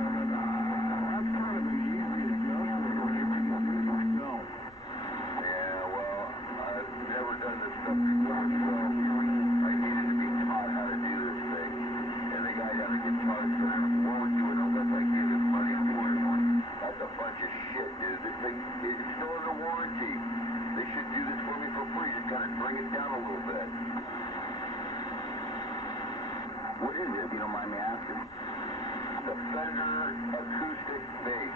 That's kind of an easy adjustment, right? You can do it yourself. Yeah, well, I've never done this stuff before, so I needed to be taught how to do this thing. And the guy down at Guitar Center won't do it unless I give him money for it. That's a bunch of shit, dude. This thing is still under warranty. They should do this for me for free. Just kind of bring it down a little bit. What is it, if you don't mind me asking? The Fender acoustic bass.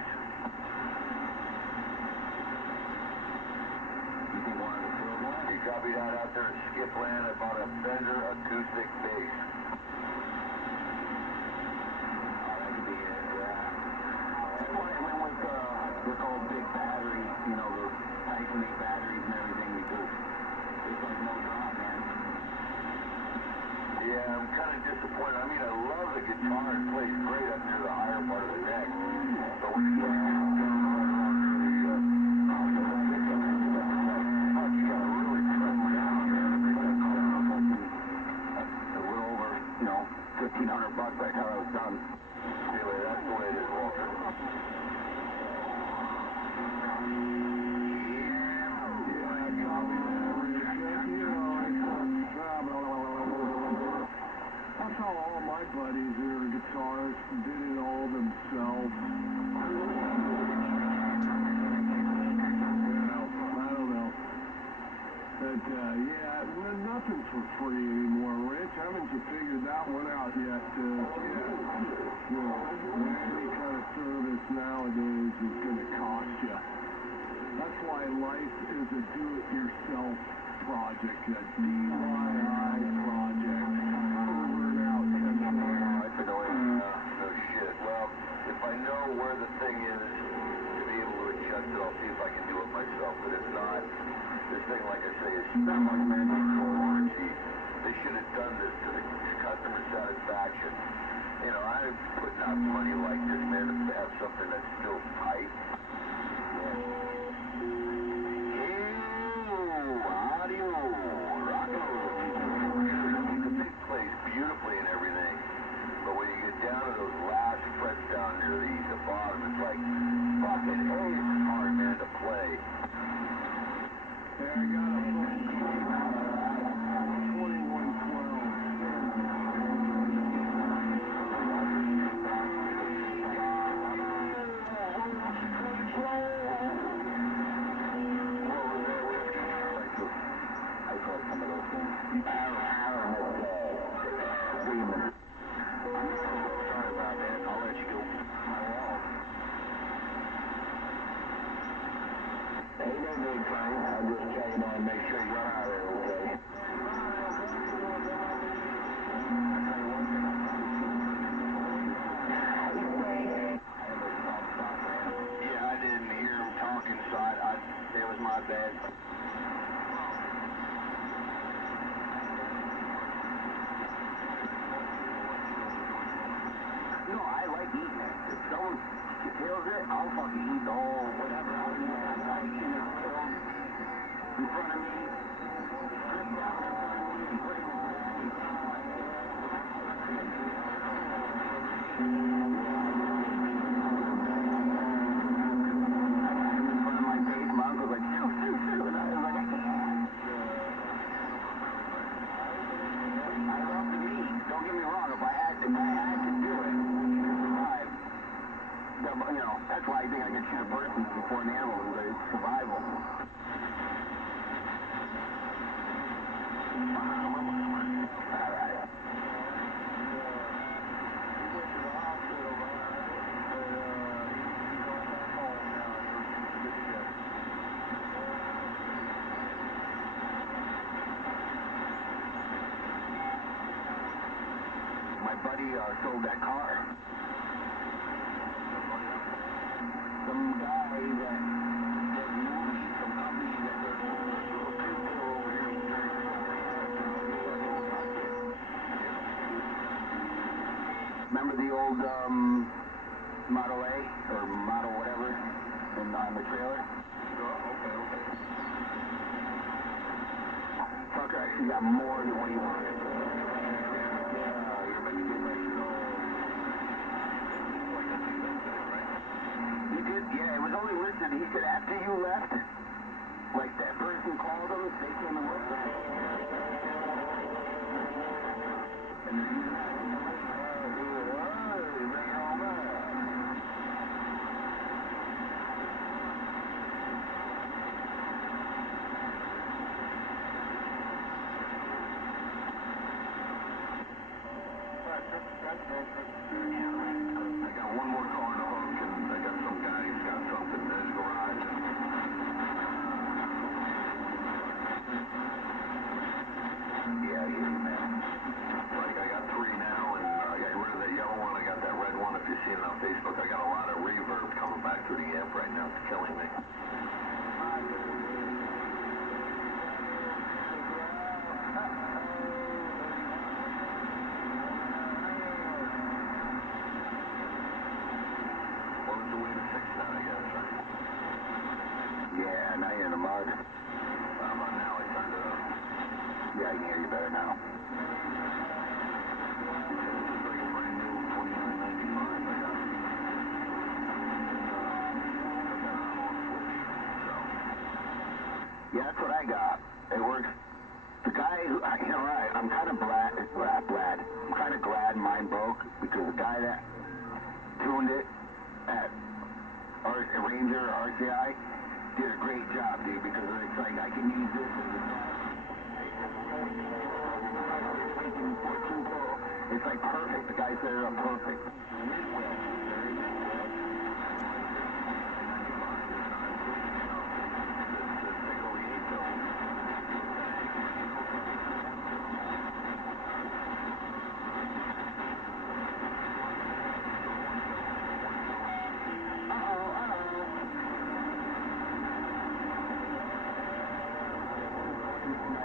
You think one of the field one? You copy that out there in Skipland. I bought a Fender acoustic bass. Oh, that could be it, yeah. I went with, they're called big batteries, those Tyson 8 batteries and everything, because it's like no drop, man. Yeah, I'm kind of disappointed. I love the guitar. It plays great up near the higher part of the neck. But is a do-it-yourself project, a DIY project. Over and out, 10 I can only, no shit. Well, if I know where the thing is to be able to adjust it, I'll see if I can do it myself. But if not, this thing, like I say, is not like mandatory warranty. They should have done this to the customer satisfaction. You know, I'm putting out money like this, man, to have something that's still tight. Beautifully and everything, but when you get down to those last frets down near the bottom, it's like fucking A, it's hard, man, to play. Hey, I got a phone call. 'Cause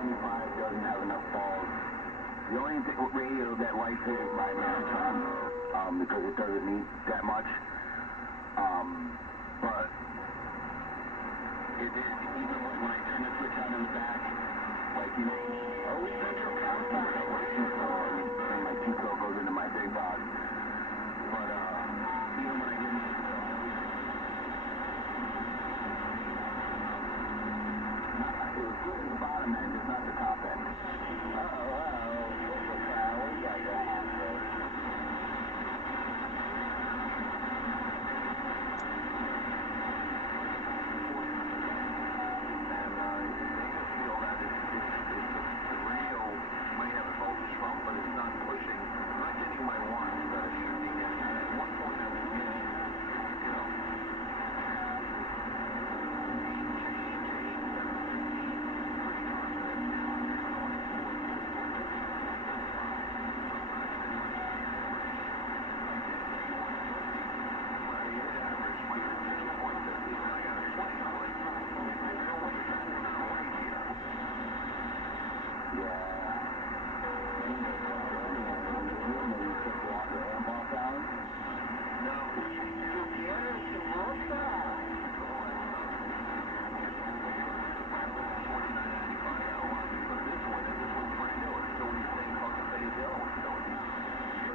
75 doesn't have enough balls. The only radio that likes it is my Maritime, because it doesn't need that much. But it is, even when I turn the switch on in the back, like, you know, central counterpart, and my 2-coil goes into my big box. But, even when I get into it was good at the bottom end, just not the top end. What do you got going on, bro?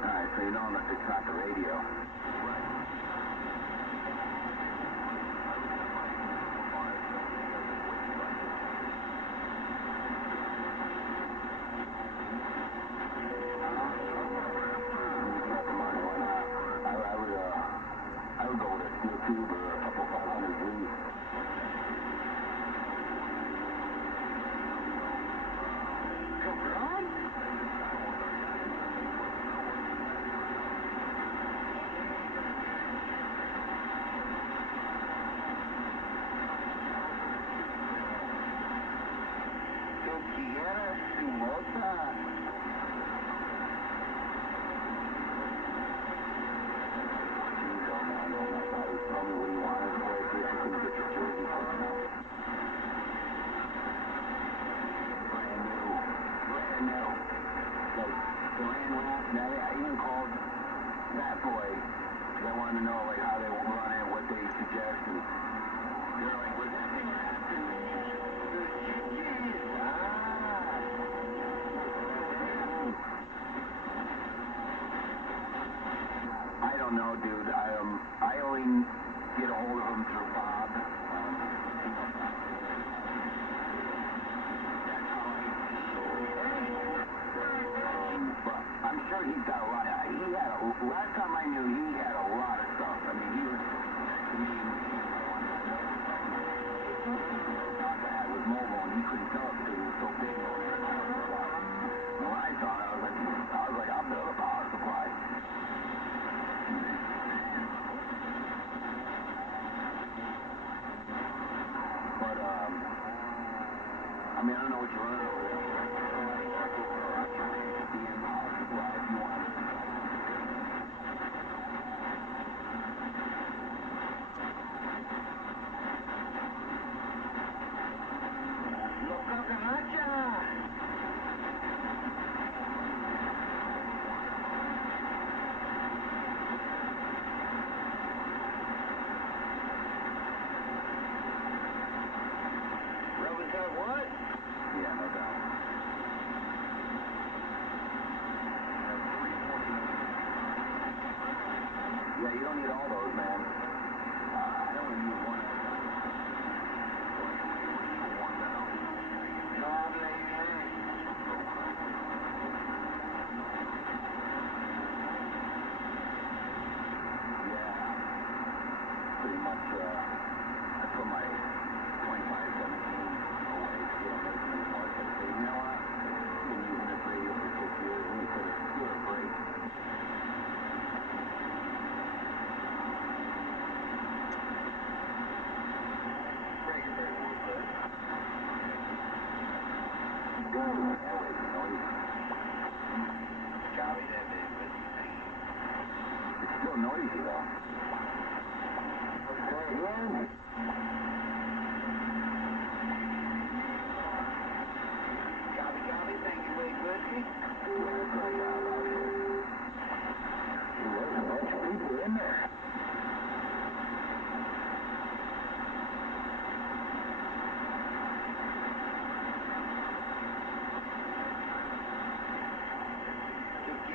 Alright, so you know it's not the radio. Right. I would go with a steel tube or a couple 500 G's. I even called that boy because I wanted to know like how they run it, what they suggest, and they're like, "Was that thing after I don't know, dude. I only get a hold of him through Bob. But I'm sure he's got a lot. Last time I knew, he had a lot of stuff. I mean, he was texting me. Thought I had was mobile, and he couldn't tell it because it was so big. And when I saw it, I was like, I'll build a power supply. But I mean, I don't know what you're running over there. Power supply if you want. What? Yeah, no doubt. Yeah, you don't need all those, man. I only need one at a time. Yeah. Pretty much, I put my 2517 away because we don't make them anymore. So I said, you know what? I've been using this radio for 6 years. Let me put it, give it a break. It's still noisy though.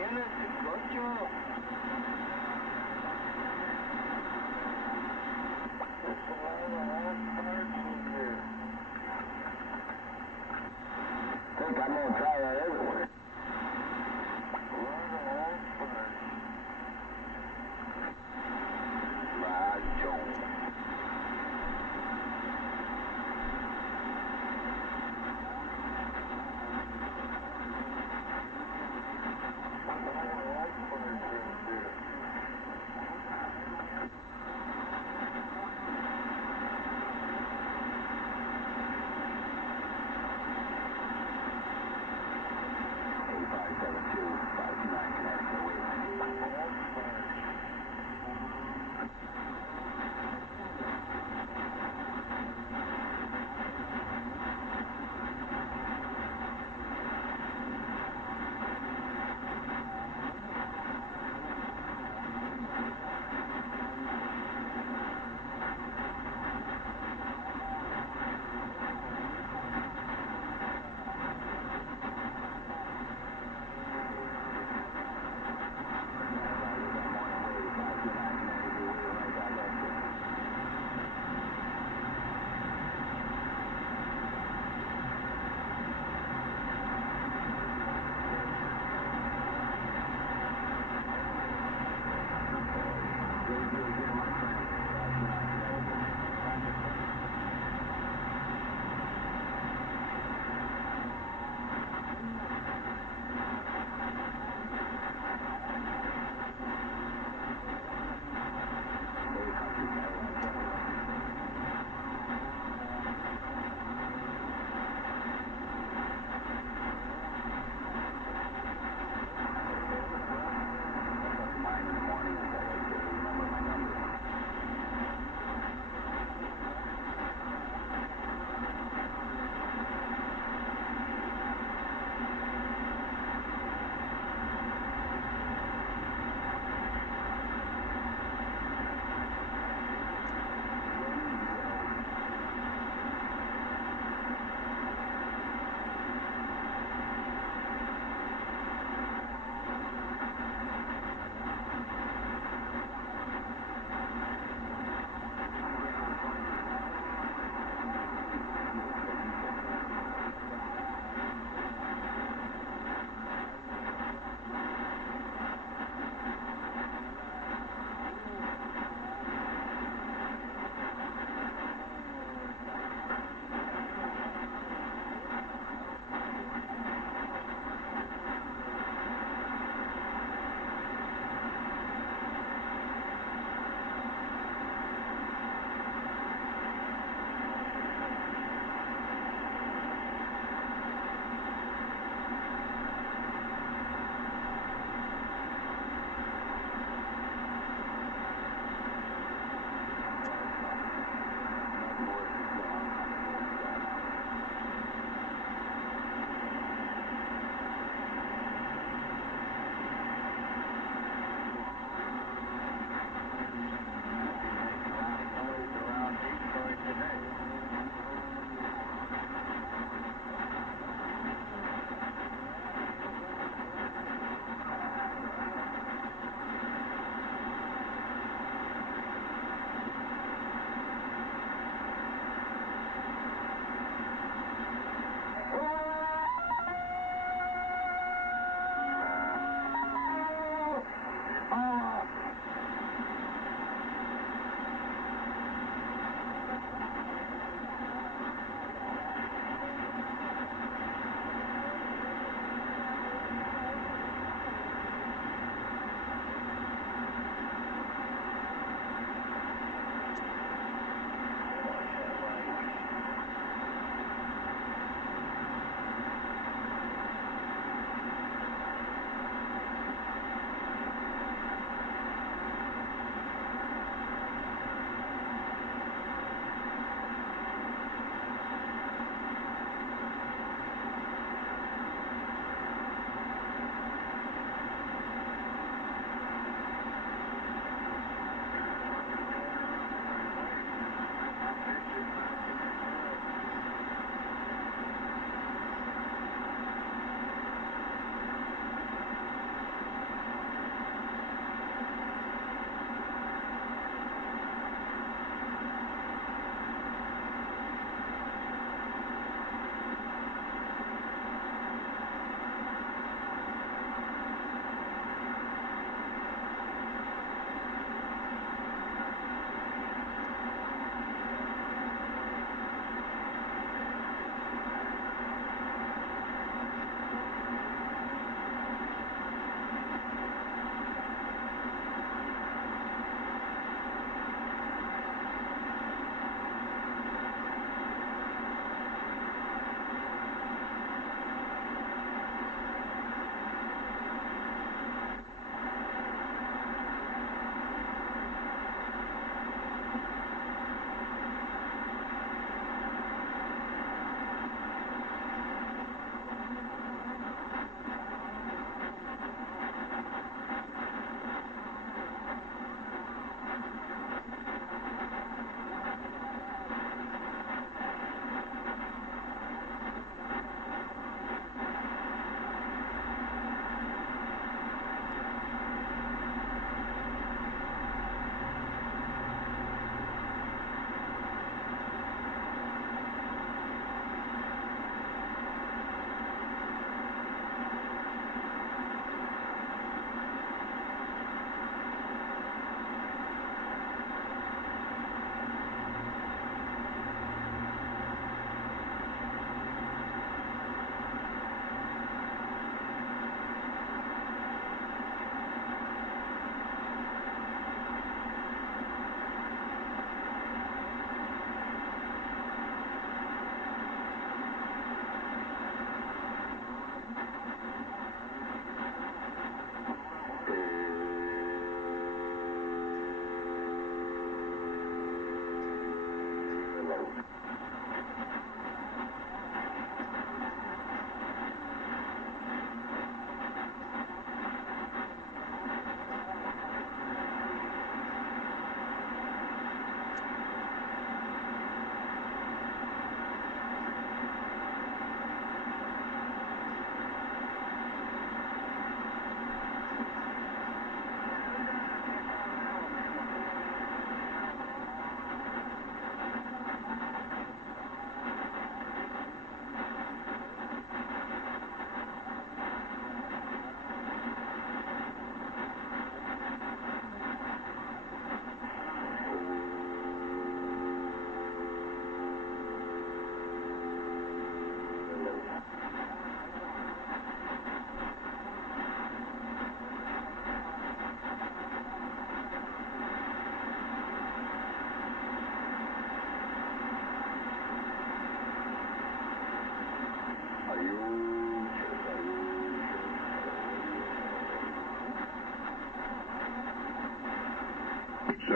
Dennis, good job. There's a lot of hot parts in here. I think I'm going to try that everywhere. A lot of hot parts. Right, Jones. A lot of hot parts in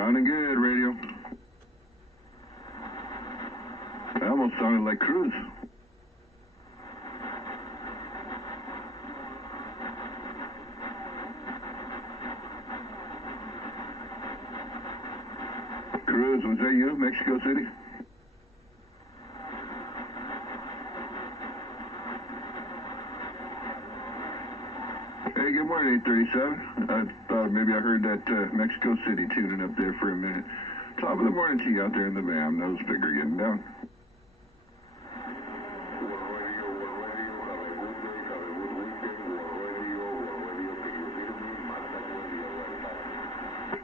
Sounding good, radio. That almost sounded like Cruz. Cruz, was that you, Mexico City? Hey, good morning, 837. I thought maybe I heard that Mexico City tuning up there for a minute. Top of the morning to you out there in the van. Nose figure getting down.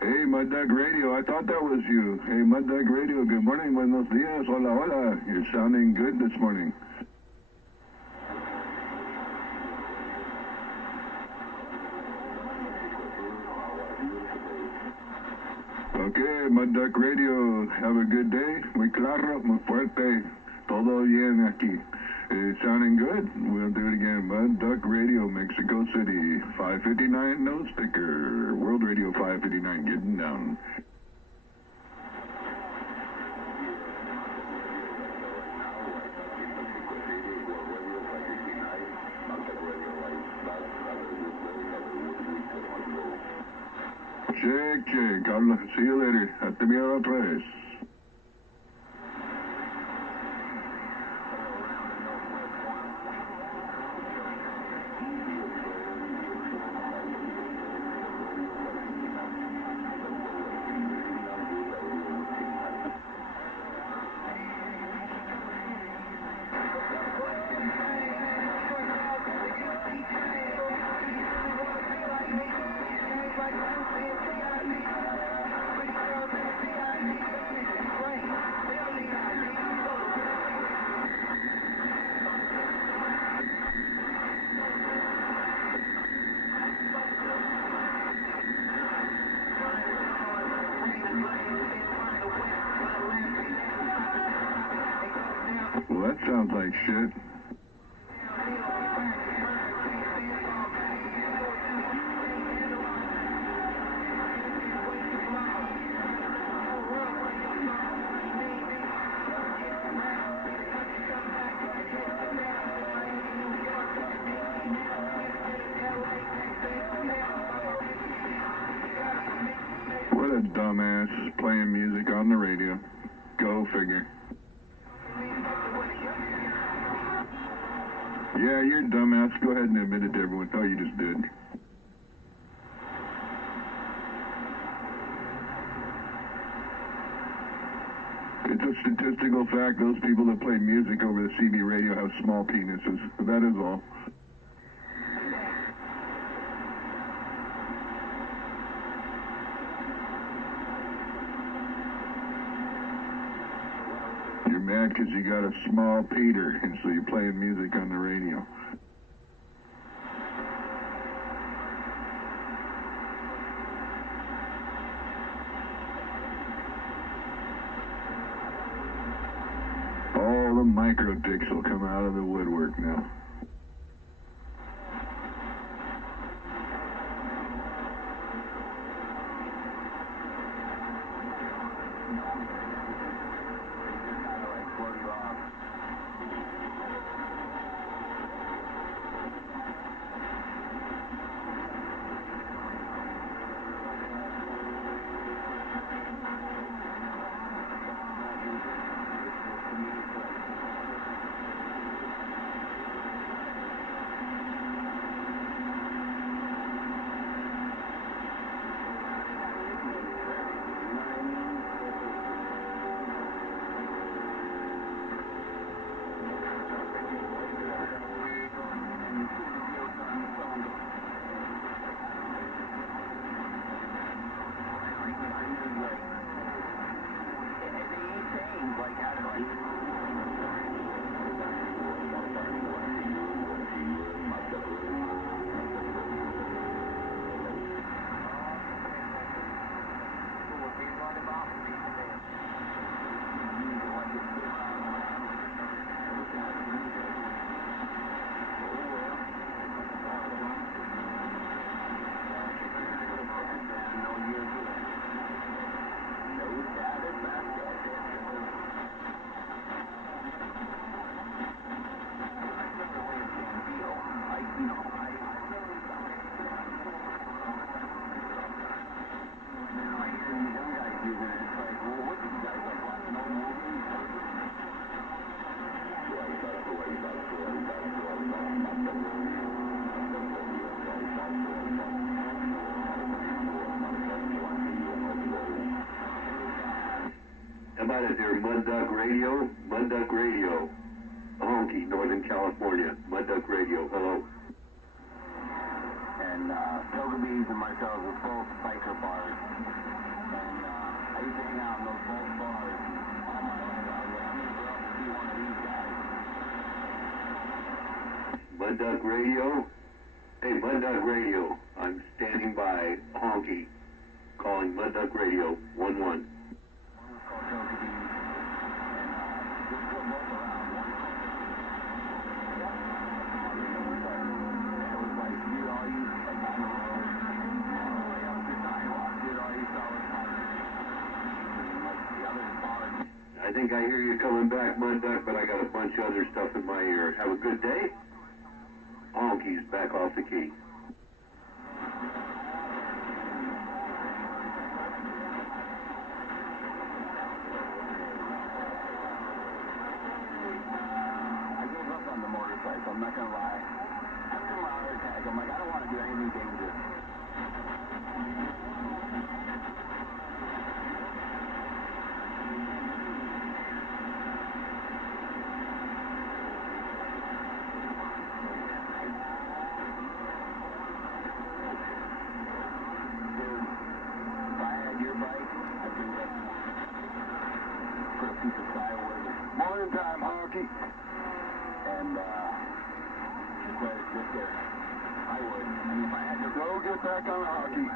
Hey, Mud Duck Radio, I thought that was you. Hey, Mud Duck Radio, good morning, buenos dias, hola, hola. You're sounding good this morning. Okay, Mud Duck Radio, have a good day. Muy claro, muy fuerte. Todo bien aquí. Sounding good. We'll do it again. Mud Duck Radio, Mexico City. 559 nose picker. World Radio 559, getting down. Check, check. I'll see you later. Hasta mi otra vez. Well, that sounds like shit. What a dumbass playing music on the radio. Go figure. Yeah, you're a dumbass. Go ahead and admit it to everyone. Oh, you just did. It's a statistical fact those people that play music over the CB radio have small penises. That is all. You're mad because you got a small Peter, and so you're playing music on the radio. All the micro dicks will come out of the woodwork now. got it there, Mud Duck Radio. Mud Duck Radio. Honky, Northern California. Mud Duck Radio. Hello. And Togebees and myself were both biker bars. And I used to hang out in those both bars. All my life I was like, I'm gonna grow up to be one of these guys. Mud Duck Radio. Hey, Mud Duck Radio. I'm standing by Honky. Calling Mud Duck Radio 11. One was called Togebees. And they're still both around. One called That was like, dude, all you, like on the road, all the way up to sidewalk, dude, all you saw was cars. And like the other bars. I think I hear you coming back, Mud Duck, but I got a bunch of other stuff in my ear. Have a good day. Honky's back off the key. I'm not gonna lie. After my heart attack, I'm like, I don't want to do anything dangerous. Dude, if I had your bike, I'd do that. Put a piece of plywood. Morning time, Honky. And, let it sit there. I would. I mean, if I had to go get back on the hockey.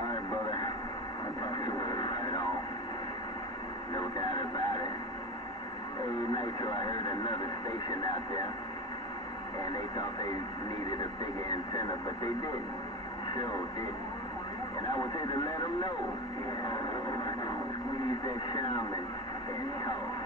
Alright, brother. I thought you were right on. No doubt about it. Hey, Nitro, I heard another station out there, and they thought they needed a bigger antenna, but they didn't. Sure didn't. And I was here to let them know. Squeeze that shaman and talk.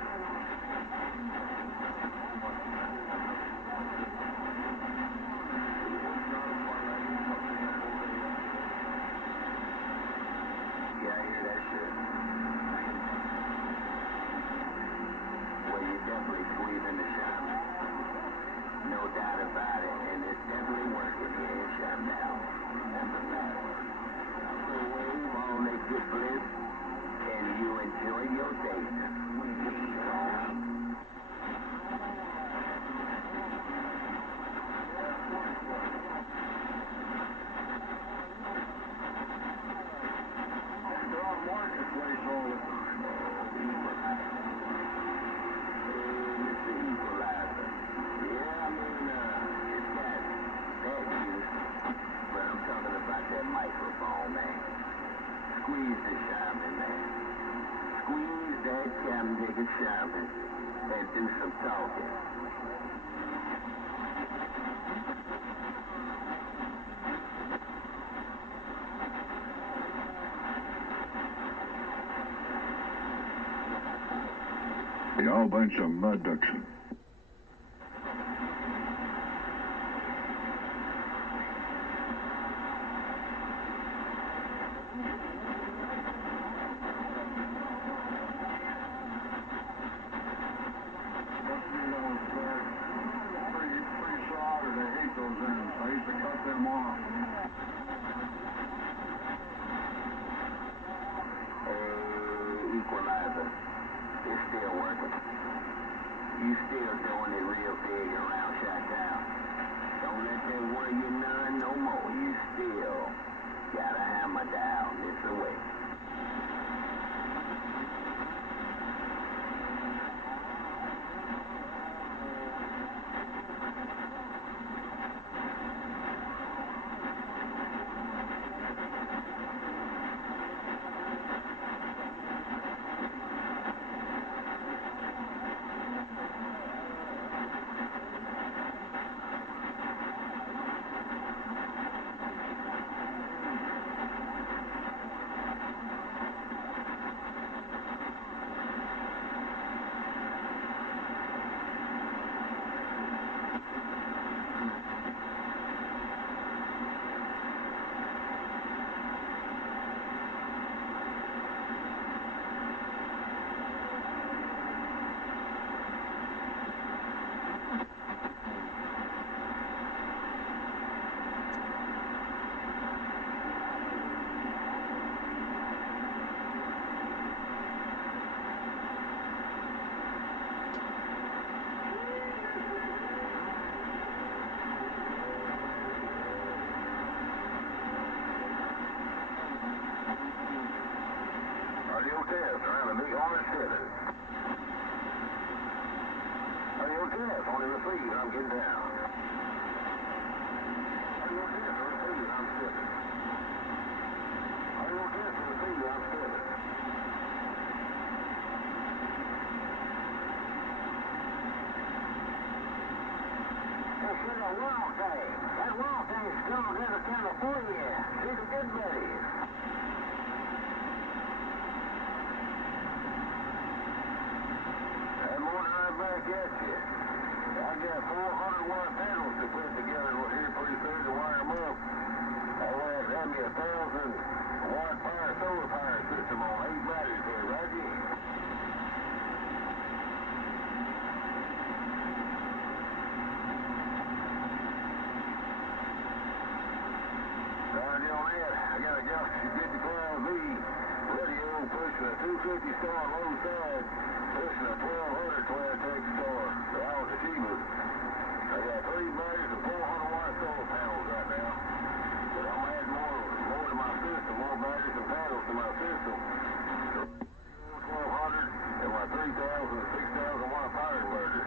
Yeah, I hear that shit. Well, you're definitely squeezing the shaman. No doubt about it, and it's definitely working here in Shutdown. That's a fact. So wave all that good bliss, and you enjoy your day. They're on Marketplace all the time. Mr. Equalizer. Yeah, I mean, it's that use, but I'm talking about that microphone, man. Squeeze the shaman, man. Squeeze that cam nigga shaman and do some talking. Y'all bunch of mud ducks. Pretty soldered. I hate those ends. I used to cut them off. Equalizer. It's still working. You still doing it real big around Chi-Town. Don't let that worry you none no more. You still got a hammer down this away. test around the big orange Chevy. Radio test on the receive, I'm getting down. Radio test on receive, I'm stepping. Radio test on receive, I'm stepping. They said a wild thing. That wild thing's still out of California. See the good buddies. That morning right back at you. I got 400 watt panels to put together here pretty soon to wire them up. I want to have me a 1,000 watt solar power system on 8 batteries there, right here. Starting on that, I got a Galaxy 55V radio pushing a 250 star low side, pushing a 1200 Twin-Tech star. That was the cheapest. I got 3 batteries and 400 watt solar panels right now. But I'm adding more to my system, more batteries and panels to my system. 1200 and my 3,000 and 6,000 watt power inverter.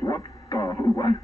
What the what?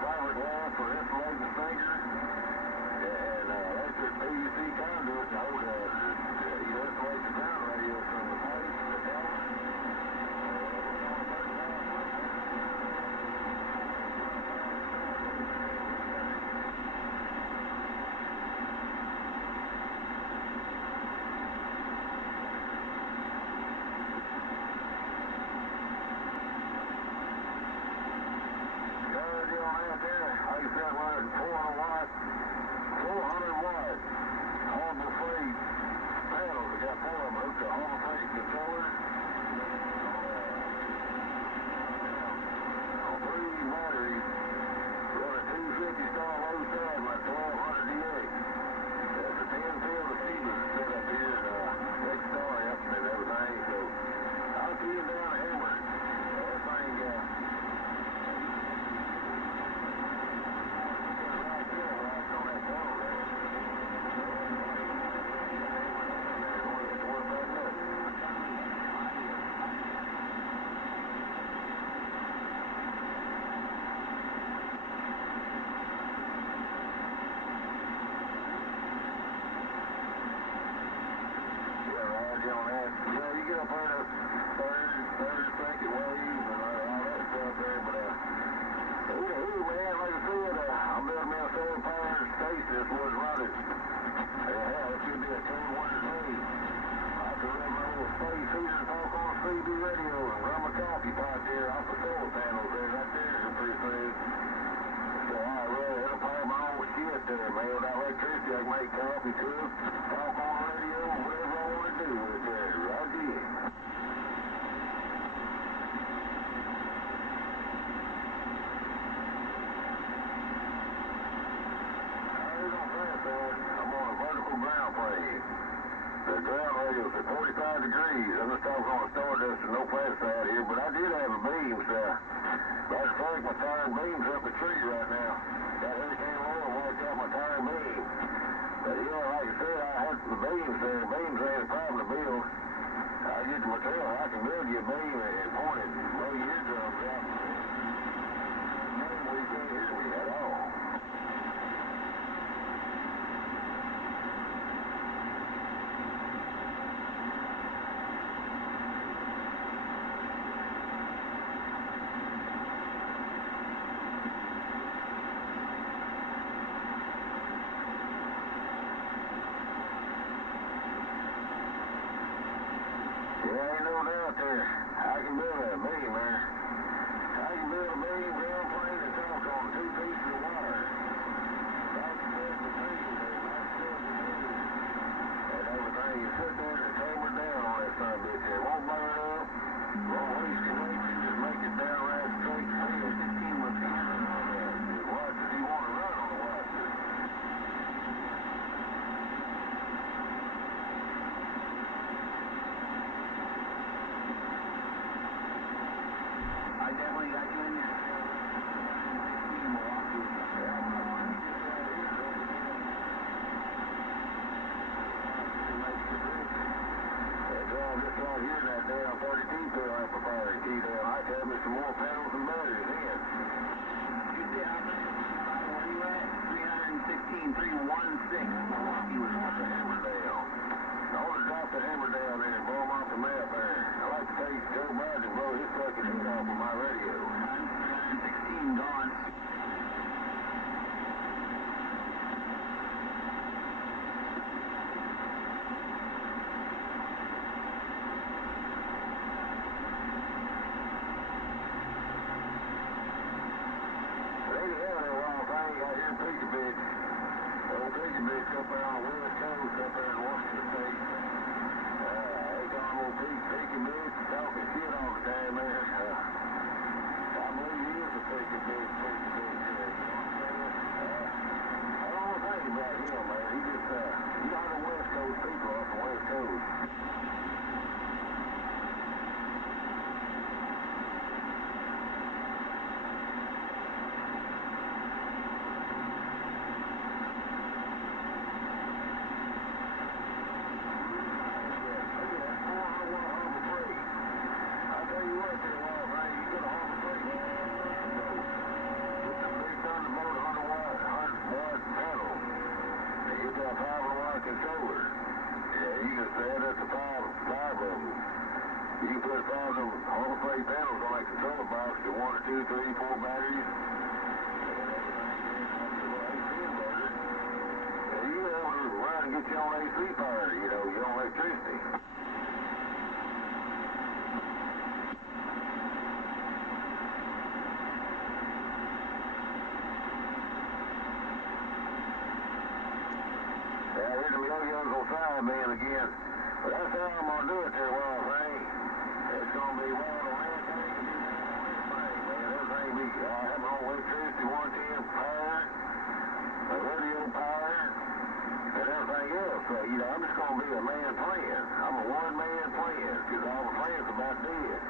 Fiberglass for insulating the finger, and electric PVC conduit to hold insulate the ground radius from the pipe to the tower. Like I said, running 400 watts, Harbor Freight panels. I got 4 of them hooked to Harbor Freight controllers. On 3 batteries, running 250 star low side, my 1200 DX. That's a 10-field receiver set up here, and 6 star after and everything. So I'll see you down at Hammer. Everything, on that. Yeah, you get up there to third, second wave and all that stuff there, but ooh, man, like I said, I'm building me a solar power station that's what's running. Yeah, it should be a cold winter day. I can run my little space heater and talk on CB radio and run my coffee pot there off the solar panels there, right there pretty soon. So it'll power my own shit there, man. Without electricity, I can make coffee, cook, talk on radio, whatever I want to do with it there, right here. close at 45 degrees. I'm just talking on Stardust and no pesticide here, but I did have a beams. Matter of fact, my tire and beams up a tree right now. Got Hurricane Laura wiped out my tire and beam. But yeah, like I said, I had the beams there. Beams ain't a problem to build. I get the material. I can build you a beam and point it and blow your eardrums out. You can't hear me at all. Yeah, ain't no doubt there. I can build a beam there. I can build a beam, ground plane, and talk on 2 pieces of wire. That's the trees there. That's the trees. And everything. You sit there and hammer down on that son of a bitch there. It won't burn up. Won't waste your nature. Just make it downright straight through. 16 with hammering on that. As much as you want to run on the watcher. I definitely got you in there. Milwaukee. Just right here in that damn 32 pill amplifier key down. I tell me some more panels and batteries in. You say how many? Where you at? 316, 316. Milwaukee was Drop the hammer down. I want to drop the hammer down there and blow them off the map there. I like to take Joe Biden and blow his fucking head off of my radio. 316 gone. Out here in Peekabitch. Old Peekabitch up there on the west coast, up there in Washington State. They call him old Peekabitch, talking shit all the time there. I believe he is a Peekabitch there. You know what I'm saying? I don't know anything about him, man. He just, you know how the west coast people are from the west coast. Controller. Yeah, you just add up to five of them. You can put 5 of them Harbor Freight panels on that controller box to 1 or 2, 3, 4 batteries. And everything AC inverter. And you be able to run and get your own AC power, you know, your own electricity. Yeah, here's the yo-yos on side man again. But that's how I'm going to do it there, Wild Thing. It's going to be wild on everything and do that on everything, man. Everything be, I have my own electricity, 110 power, a radio power, and everything else. So, you know, I'm just going to be a man playing. I'm a one-man playing, because all the plans about dead.